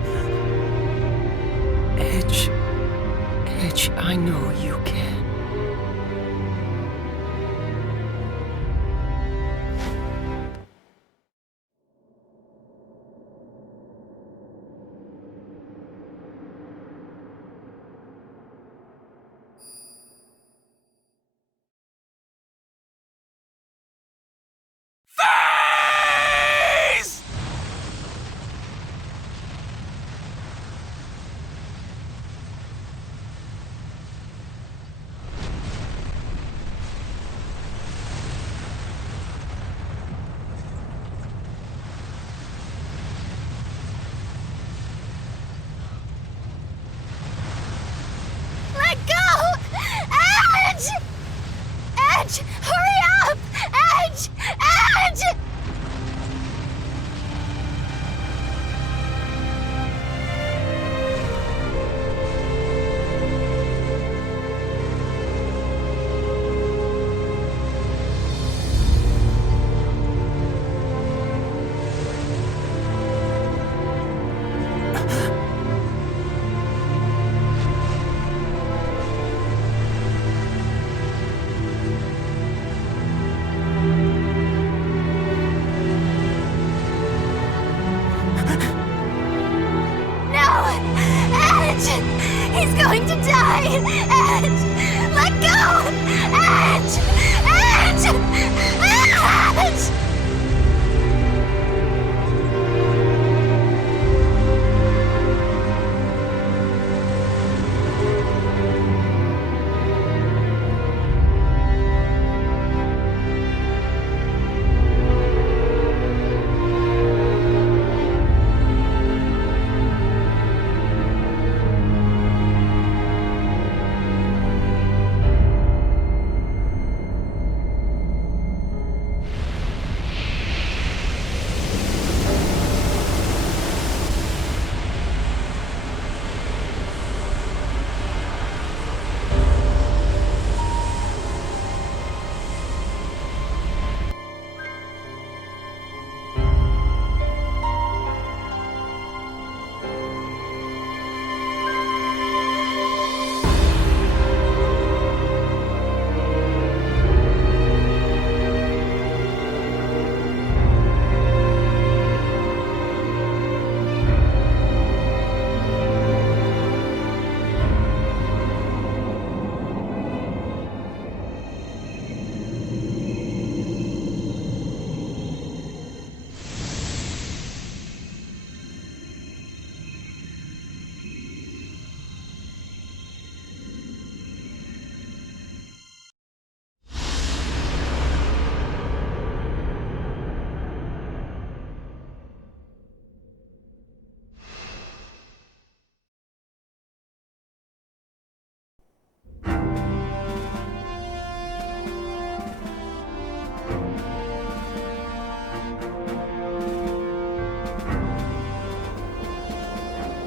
Edge, I know you can. Phase! Let go! Edge! Edge! Hurry up! Edge! Edge! going to die! Edge! Let go! Edge! Edge! Edge!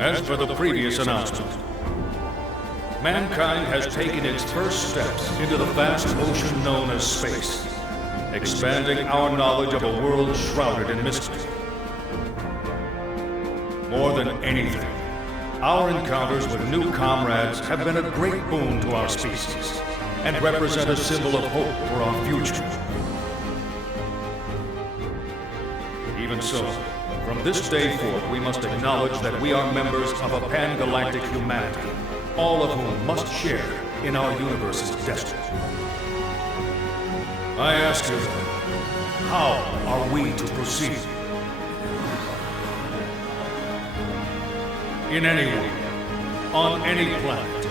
As for the previous announcement, mankind has taken its first steps into the vast ocean known as space, expanding our knowledge of a world shrouded in mystery. More than anything, our encounters with new comrades have been a great boon to our species and represent a symbol of hope for our future. Even so, from this day forth, we must acknowledge that we are members of a pan-galactic humanity, all of whom must share in our universe's destiny. I ask you then, how are we to proceed? In any way, on any planet,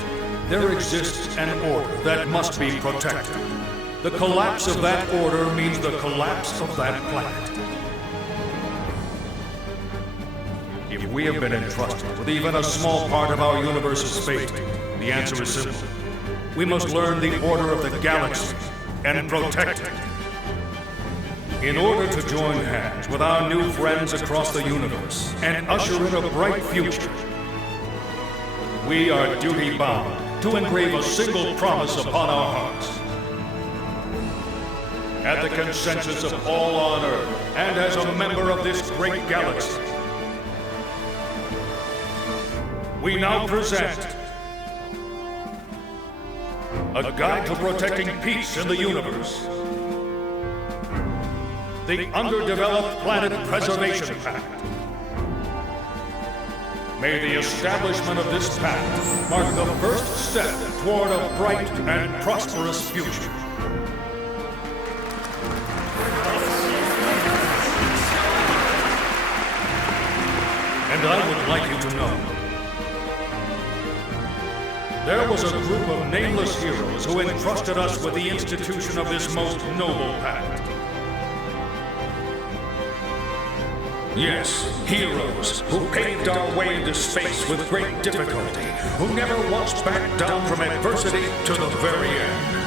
there exists an order that must be protected. The collapse of that order means the collapse of that planet. If we have been entrusted with even a small part of our universe's fate, the answer is simple. We must learn the order of the galaxy and protect it. In order to join hands with our new friends across the universe and usher in a bright future, we are duty-bound to engrave a single promise upon our hearts. At the consensus of all on Earth, and as a member of this great galaxy, we now present a guide to protecting peace in the universe. The Underdeveloped Planet Preservation Pact. May the establishment of this pact mark the first step toward a bright and prosperous future. And I would like you to know, there was a group of nameless heroes who entrusted us with the institution of this most noble pact. Yes, heroes who paved our way into space with great difficulty, who never once backed down from adversity to the very end.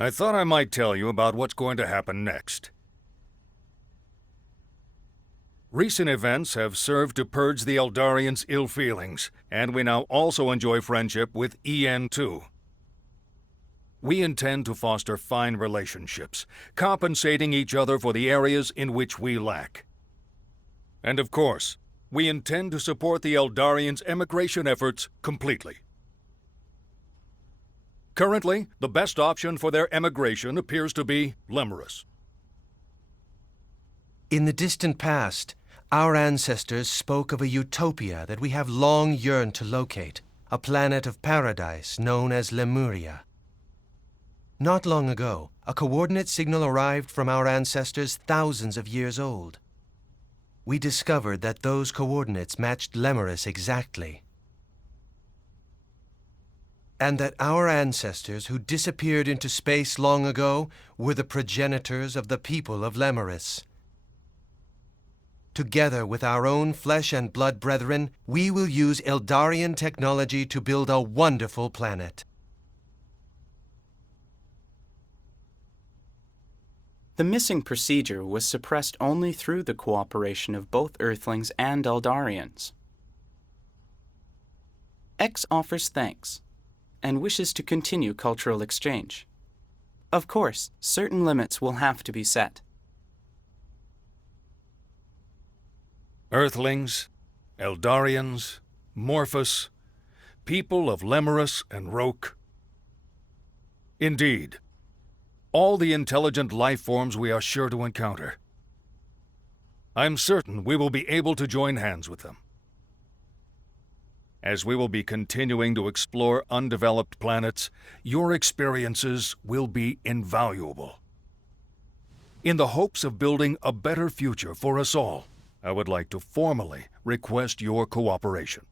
I thought I might tell you about what's going to happen next. Recent events have served to purge the Eldarians' ill feelings, and we now also enjoy friendship with EN2. We intend to foster fine relationships, compensating each other for the areas in which we lack. And of course, we intend to support the Eldarians' emigration efforts completely. Currently, the best option for their emigration appears to be Lemurus. In the distant past, our ancestors spoke of a utopia that we have long yearned to locate, a planet of paradise known as Lemuria. Not long ago, a coordinate signal arrived from our ancestors thousands of years old. We discovered that those coordinates matched Lemurus exactly, and that our ancestors who disappeared into space long ago were the progenitors of the people of Lemurus. Together with our own flesh and blood brethren, we will use Eldarian technology to build a wonderful planet. The missing procedure was suppressed only through the cooperation of both Earthlings and Eldarians. X offers thanks and wishes to continue cultural exchange. Of course, certain limits will have to be set. Earthlings, Eldarians, Morphus, people of Lemurus and Roke. Indeed, all the intelligent life forms we are sure to encounter. I'm certain we will be able to join hands with them. As we will be continuing to explore undeveloped planets, your experiences will be invaluable. In the hopes of building a better future for us all, I would like to formally request your cooperation.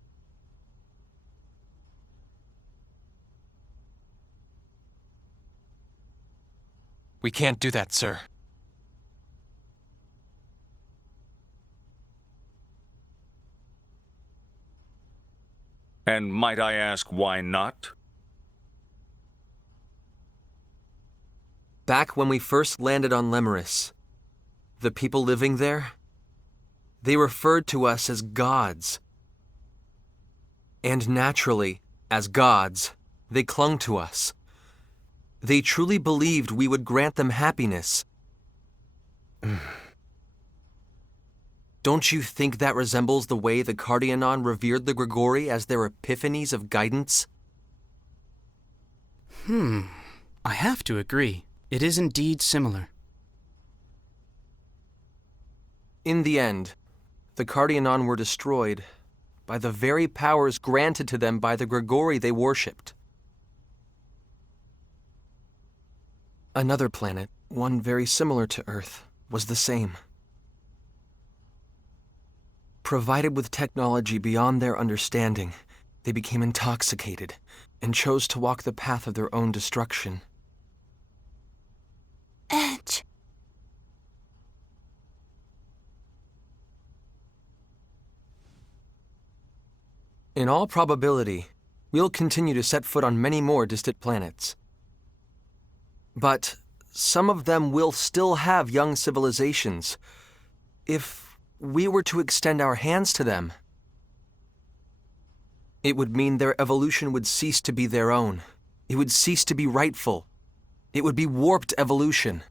We can't do that, sir. And might I ask why not? Back when we first landed on Lemurus, the people living there, they referred to us as gods. And naturally, as gods, they clung to us. They truly believed we would grant them happiness. Don't you think that resembles the way the Cardianon revered the Grigori as their epiphanies of guidance? I have to agree. It is indeed similar. In the end, the Cardianon were destroyed by the very powers granted to them by the Grigori they worshipped. Another planet, one very similar to Earth, was the same. Provided with technology beyond their understanding, they became intoxicated and chose to walk the path of their own destruction. Edge. In all probability, we'll continue to set foot on many more distant planets. But some of them will still have young civilizations. If we were to extend our hands to them, it would mean their evolution would cease to be their own. It would cease to be rightful. It would be warped evolution.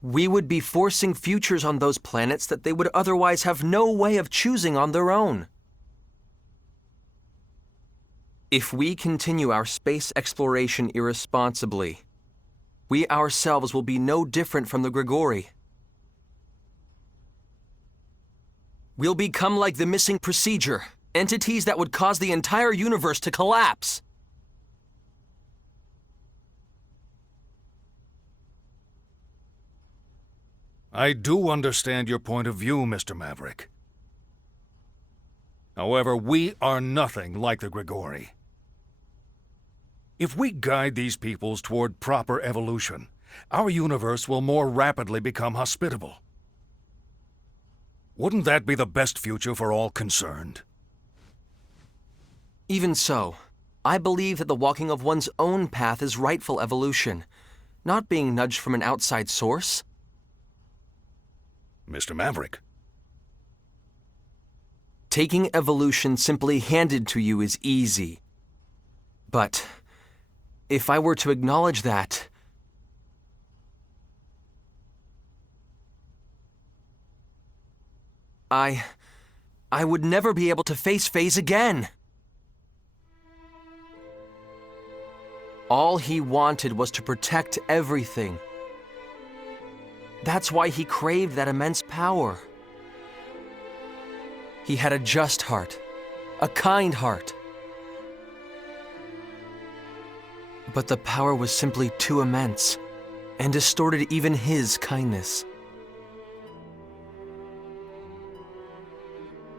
We would be forcing futures on those planets that they would otherwise have no way of choosing on their own. If we continue our space exploration irresponsibly, we ourselves will be no different from the Grigori. We'll become like the missing procedure, entities that would cause the entire universe to collapse. I do understand your point of view, Mr. Maverick. However, we are nothing like the Grigori. If we guide these peoples toward proper evolution, our universe will more rapidly become hospitable. Wouldn't that be the best future for all concerned? Even so, I believe that the walking of one's own path is rightful evolution, not being nudged from an outside source. Mr. Maverick. Taking evolution simply handed to you is easy. But if I were to acknowledge that, I would never be able to face Phase again. All he wanted was to protect everything. That's why he craved that immense power. He had a just heart, a kind heart. But the power was simply too immense and distorted even his kindness.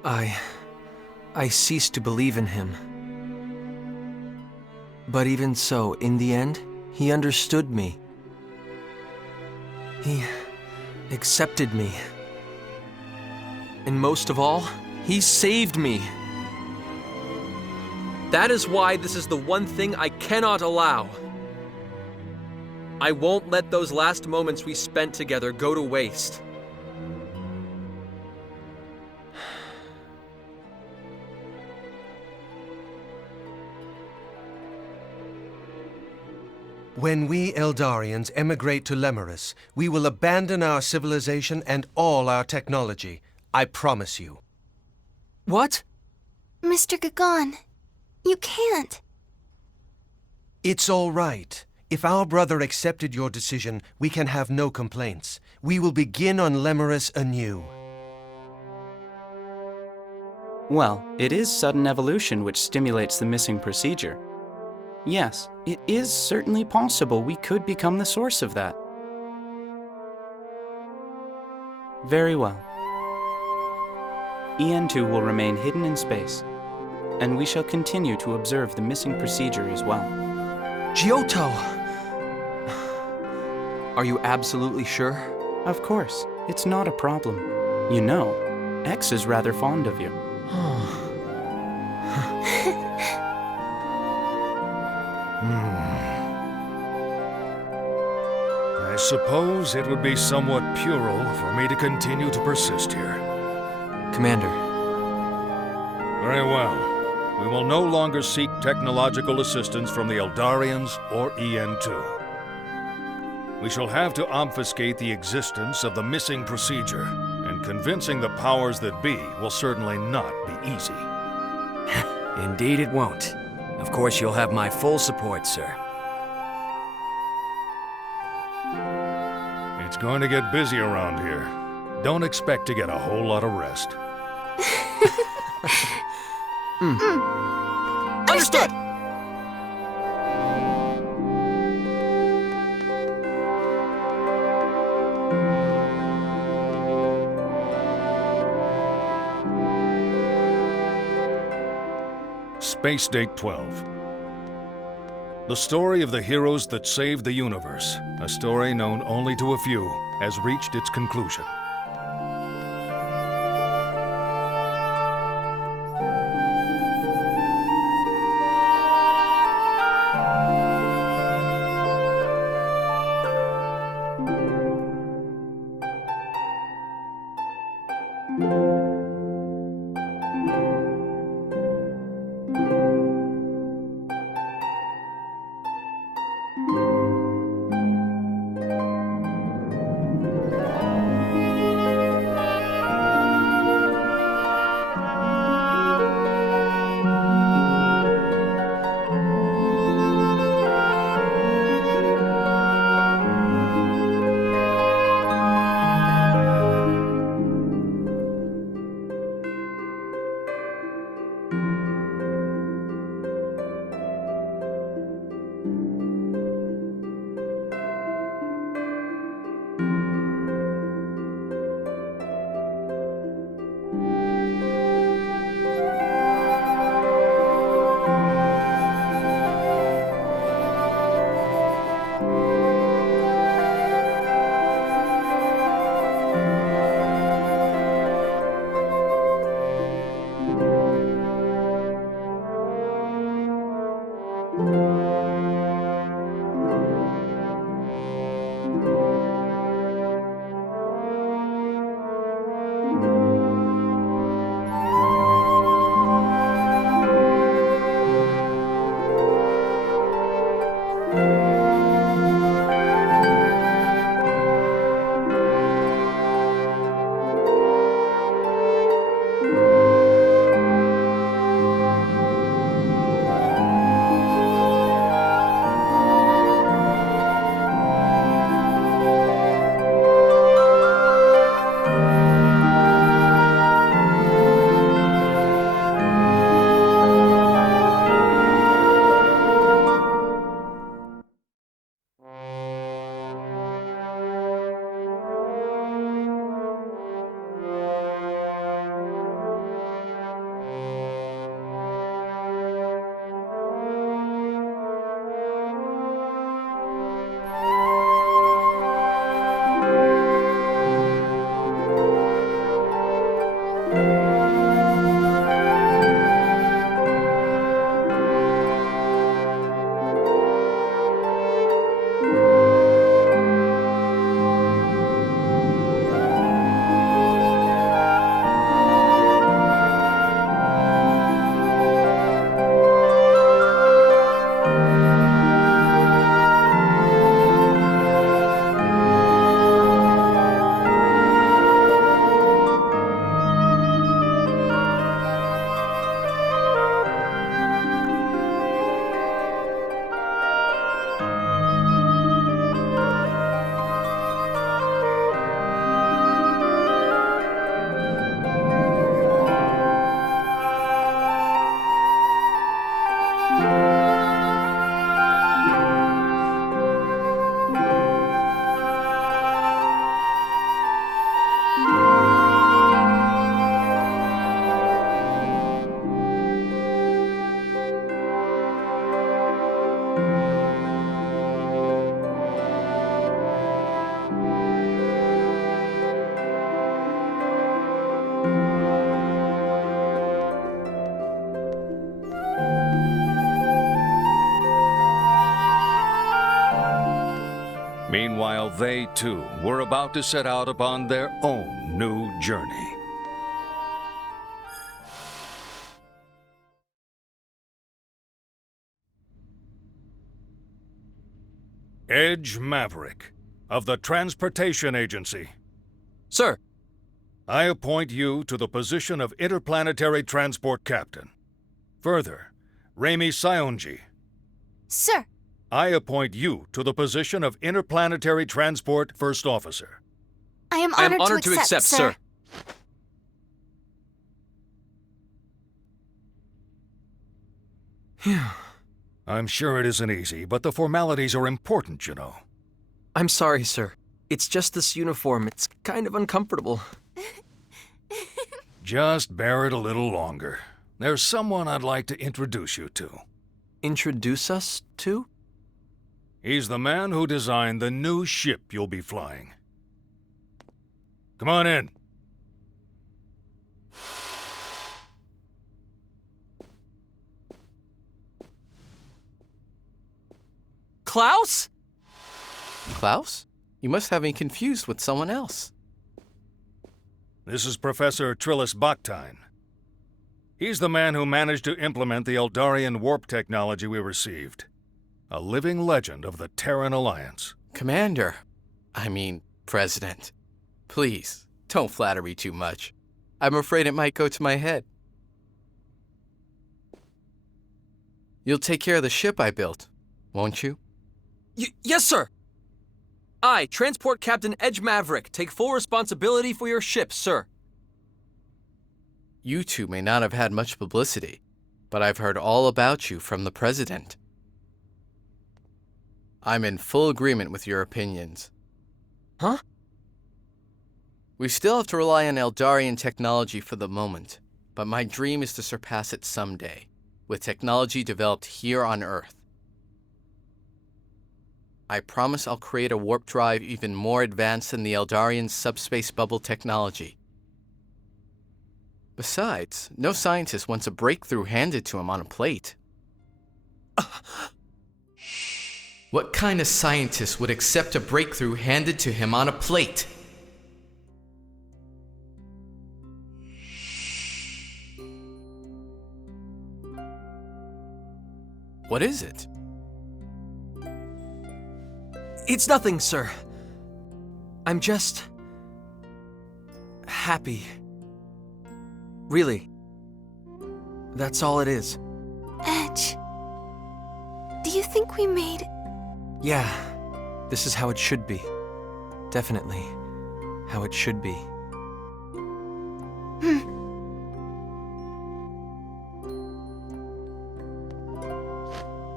I ceased to believe in him. But even so, in the end, he understood me. He accepted me. And most of all, he saved me. That is why this is the one thing I cannot allow. I won't let those last moments we spent together go to waste. When we Eldarians emigrate to Lemurus, we will abandon our civilization and all our technology. I promise you. What? Mr. Gagon, you can't. It's all right. If our brother accepted your decision, we can have no complaints. We will begin on Lemurus anew. Well, it is sudden evolution which stimulates the missing procedure. Yes, it is certainly possible we could become the source of that. Very well. EN2 will remain hidden in space, and we shall continue to observe the missing procedure as well. Giotto! Are you absolutely sure? Of course, it's not a problem. You know, X is rather fond of you. I suppose it would be somewhat puerile for me to continue to persist here. Commander. Very well. We will no longer seek technological assistance from the Eldarians or EN2. We shall have to obfuscate the existence of the missing procedure, and convincing the powers that be will certainly not be easy. Indeed it won't. Of course you'll have my full support, sir. It's going to get busy around here. Don't expect to get a whole lot of rest. Understood! Space Date 12. The story of the heroes that saved the universe, a story known only to a few, has reached its conclusion. Meanwhile, they too were about to set out upon their own new journey. Edge Maverick, of the Transportation Agency. Sir. I appoint you to the position of Interplanetary Transport Captain. Further, Reimi Saionji. Sir. I appoint you to the position of Interplanetary Transport First Officer. I am honored to accept, sir. I'm sure it isn't easy, but the formalities are important, you know. I'm sorry, sir. It's just this uniform. It's kind of uncomfortable. Just bear it a little longer. There's someone I'd like to introduce you to. Introduce us to? He's the man who designed the new ship you'll be flying. Come on in. Klaus? Klaus? You must have me confused with someone else. This is Professor Trillis Baktine. He's the man who managed to implement the Eldarian warp technology we received. A living legend of the Terran Alliance. Commander. I mean, President. Please, don't flatter me too much. I'm afraid it might go to my head. You'll take care of the ship I built, won't you? Yes, sir! I, Transport Captain Edge Maverick, take full responsibility for your ship, sir. You two may not have had much publicity, but I've heard all about you from the President. I'm in full agreement with your opinions. Huh? We still have to rely on Eldarian technology for the moment, but my dream is to surpass it someday, with technology developed here on Earth. I promise I'll create a warp drive even more advanced than the Eldarian subspace bubble technology. Besides, no scientist wants a breakthrough handed to him on a plate. What kind of scientist would accept a breakthrough handed to him on a plate? What is it? It's nothing, sir. I'm just happy. Really. That's all it is. Edge, do you think we made... Yeah, this is how it should be. Definitely how it should be.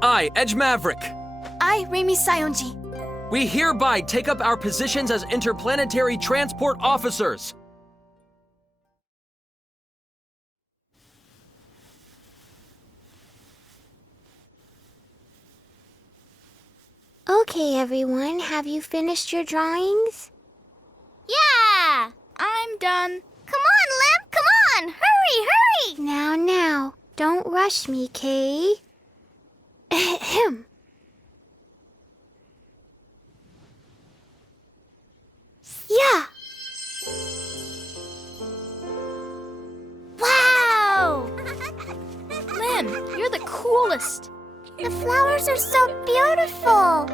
I, Edge Maverick. I, Reimi Saionji. We hereby take up our positions as interplanetary transport officers. Okay, everyone, have you finished your drawings? Yeah! I'm done. Come on, Lim! Come on! Hurry, hurry! Now, don't rush me, Kay. Ahem. Yeah! Wow! Lim, you're the coolest. The flowers are so beautiful.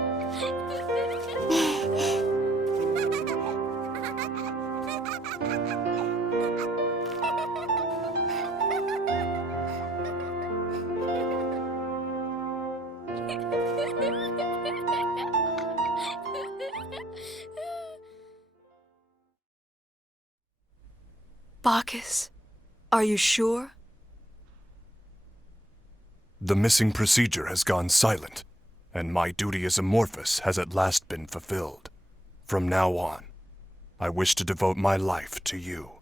Bacchus, are you sure? The missing procedure has gone silent, and my duty as Amorphous has at last been fulfilled. From now on, I wish to devote my life to you.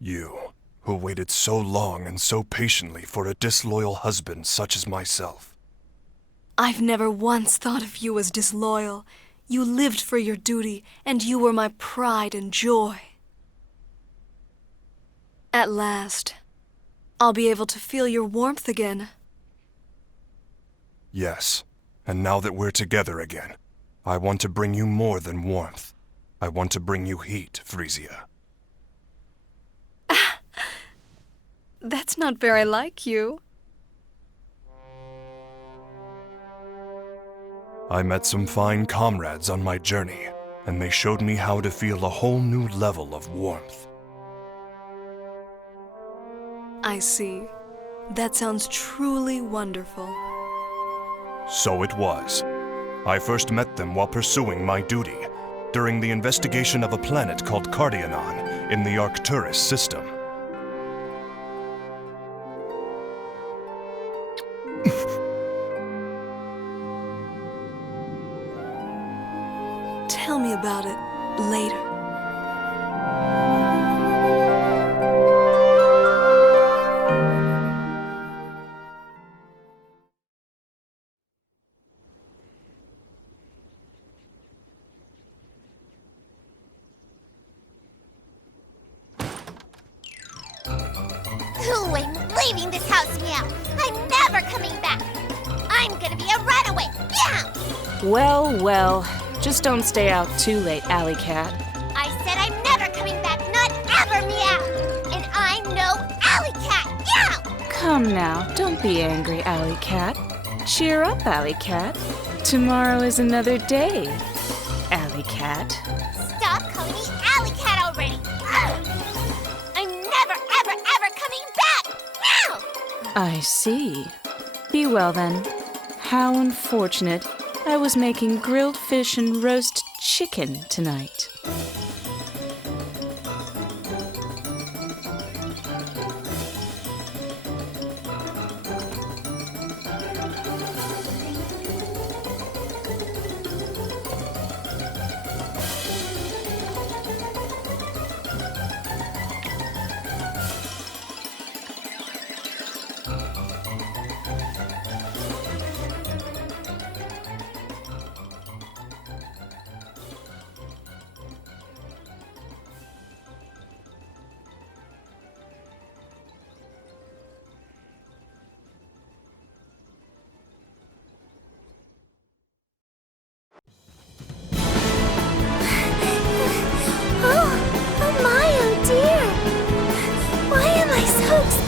You, who waited so long and so patiently for a disloyal husband such as myself. I've never once thought of you as disloyal. You lived for your duty, and you were my pride and joy. At last, I'll be able to feel your warmth again. Yes, and now that we're together again, I want to bring you more than warmth. I want to bring you heat, Frisia. That's not very like you. I met some fine comrades on my journey, and they showed me how to feel a whole new level of warmth. I see. That sounds truly wonderful. So it was. I first met them while pursuing my duty, during the investigation of a planet called Cardionon in the Arcturus system. Tell me about it later. Ooh, I'm leaving this house now. I'm never coming back. I'm gonna be a runaway. Yeah! Well, well. Just don't stay out too late, Alley Cat. I said I'm never coming back, not ever, meow. And I'm no Alley Cat. Yeah! Come now, don't be angry, Alley Cat. Cheer up, Alley Cat. Tomorrow is another day, Alley Cat. Stop calling me Alley Cat already. Ugh. I'm never, ever, ever coming back. Meow! I see. Be well then. How unfortunate. I was making grilled fish and roast chicken tonight.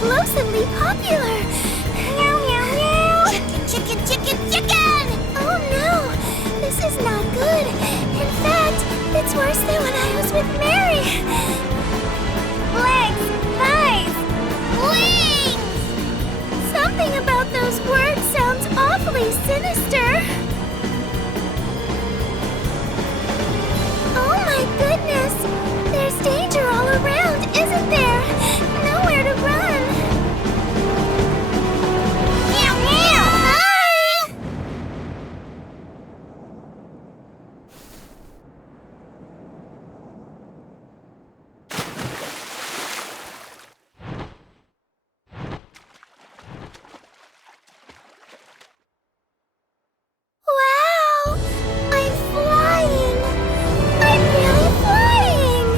explosively popular. Meow, meow, meow. Chicken, chicken, chicken, chicken! Oh no, this is not good. In fact, it's worse than when I was with Mary. Legs, thighs, wings! Something about those words sounds awfully sinister. Oh my goodness! There's danger all around, isn't there? Nowhere to run. Meow, meow! Wow! I'm flying! I'm really flying!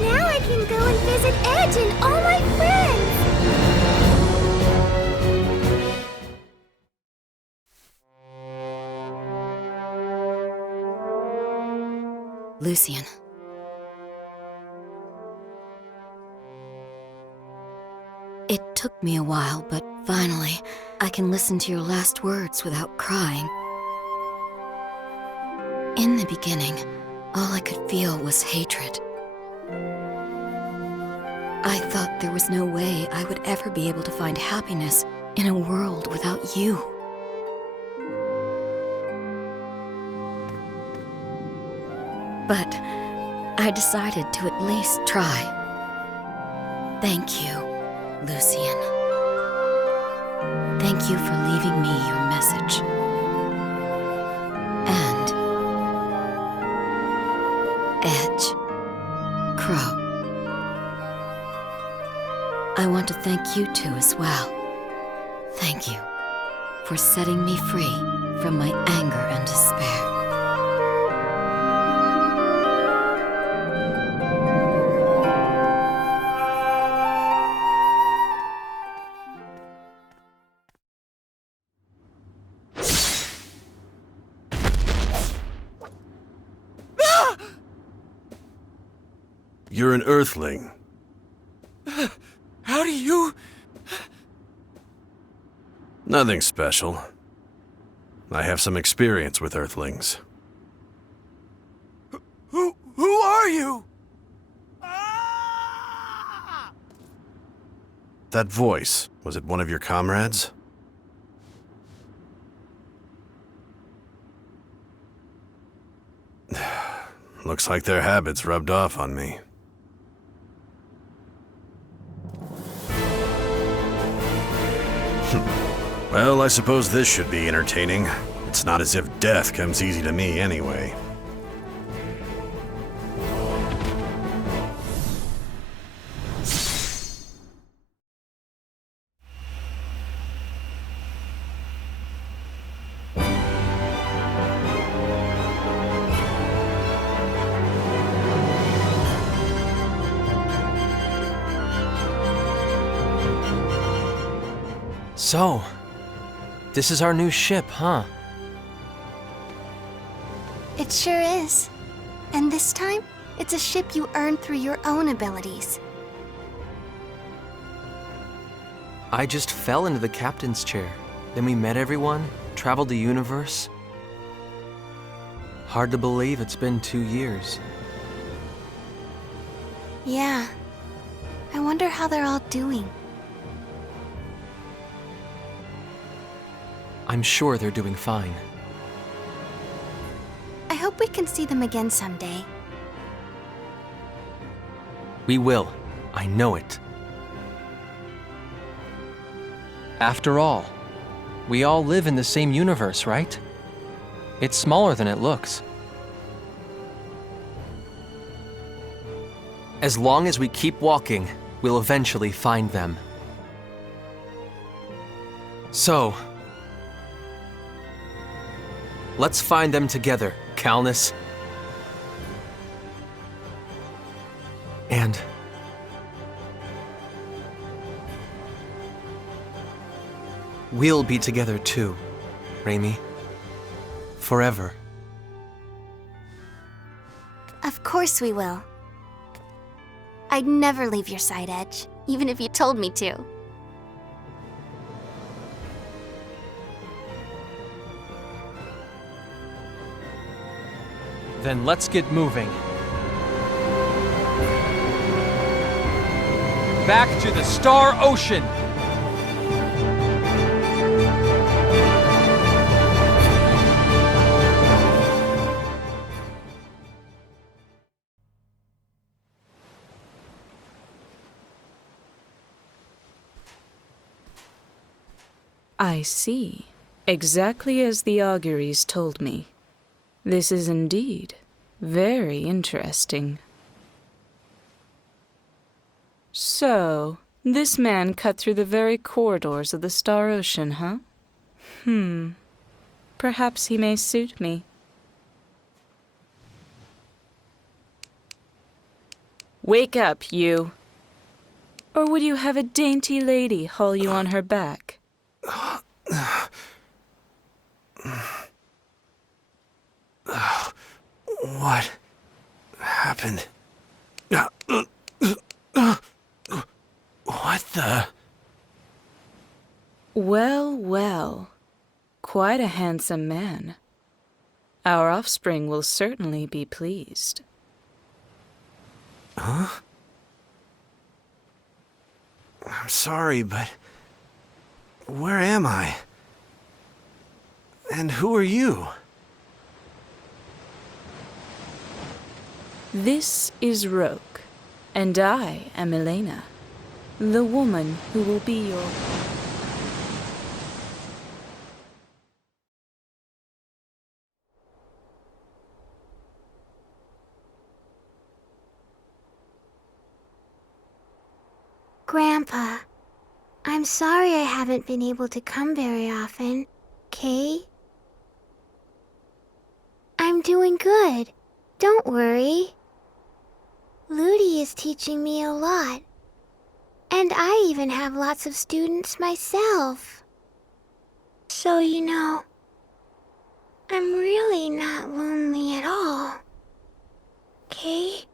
Now I can go and visit Edge and all my friends! Lucian. It took me a while, but finally, I can listen to your last words without crying. In the beginning, all I could feel was hatred. I thought there was no way I would ever be able to find happiness in a world without you. But I decided to at least try. Thank you, Lucian. Thank you for leaving me your message. And Edge, Crow. I want to thank you two as well. Thank you for setting me free from my anger and despair. You're an Earthling. How do you... Nothing special. I have some experience with Earthlings. Who are you? That voice, was it one of your comrades? Looks like their habits rubbed off on me. Well, I suppose this should be entertaining. It's not as if death comes easy to me anyway. So, this is our new ship, huh? It sure is. And this time, it's a ship you earned through your own abilities. I just fell into the captain's chair. Then we met everyone, traveled the universe. Hard to believe it's been 2 years. Yeah. I wonder how they're all doing. I'm sure they're doing fine. I hope we can see them again someday. We will. I know it. After all, we all live in the same universe, right? It's smaller than it looks. As long as we keep walking, we'll eventually find them. So, let's find them together, Calnus. And we'll be together too, Reimi. Forever. Of course we will. I'd never leave your side, Edge, even if you told me to. Then let's get moving. Back to the Star Ocean! I see. Exactly as the auguries told me. This is indeed very interesting. So, this man cut through the very corridors of the Star Ocean, huh? Perhaps he may suit me. Wake up, you! Or would you have a dainty lady haul you on her back? What happened? What the? Well, well. Quite a handsome man. Our offspring will certainly be pleased. Huh? I'm sorry, but where am I? And who are you? This is Roke, and I am Elena, the woman who will be your... Grandpa, I'm sorry I haven't been able to come very often, okay? I'm doing good. Don't worry. Ludi is teaching me a lot. And I even have lots of students myself. So, you know, I'm really not lonely at all. Okay?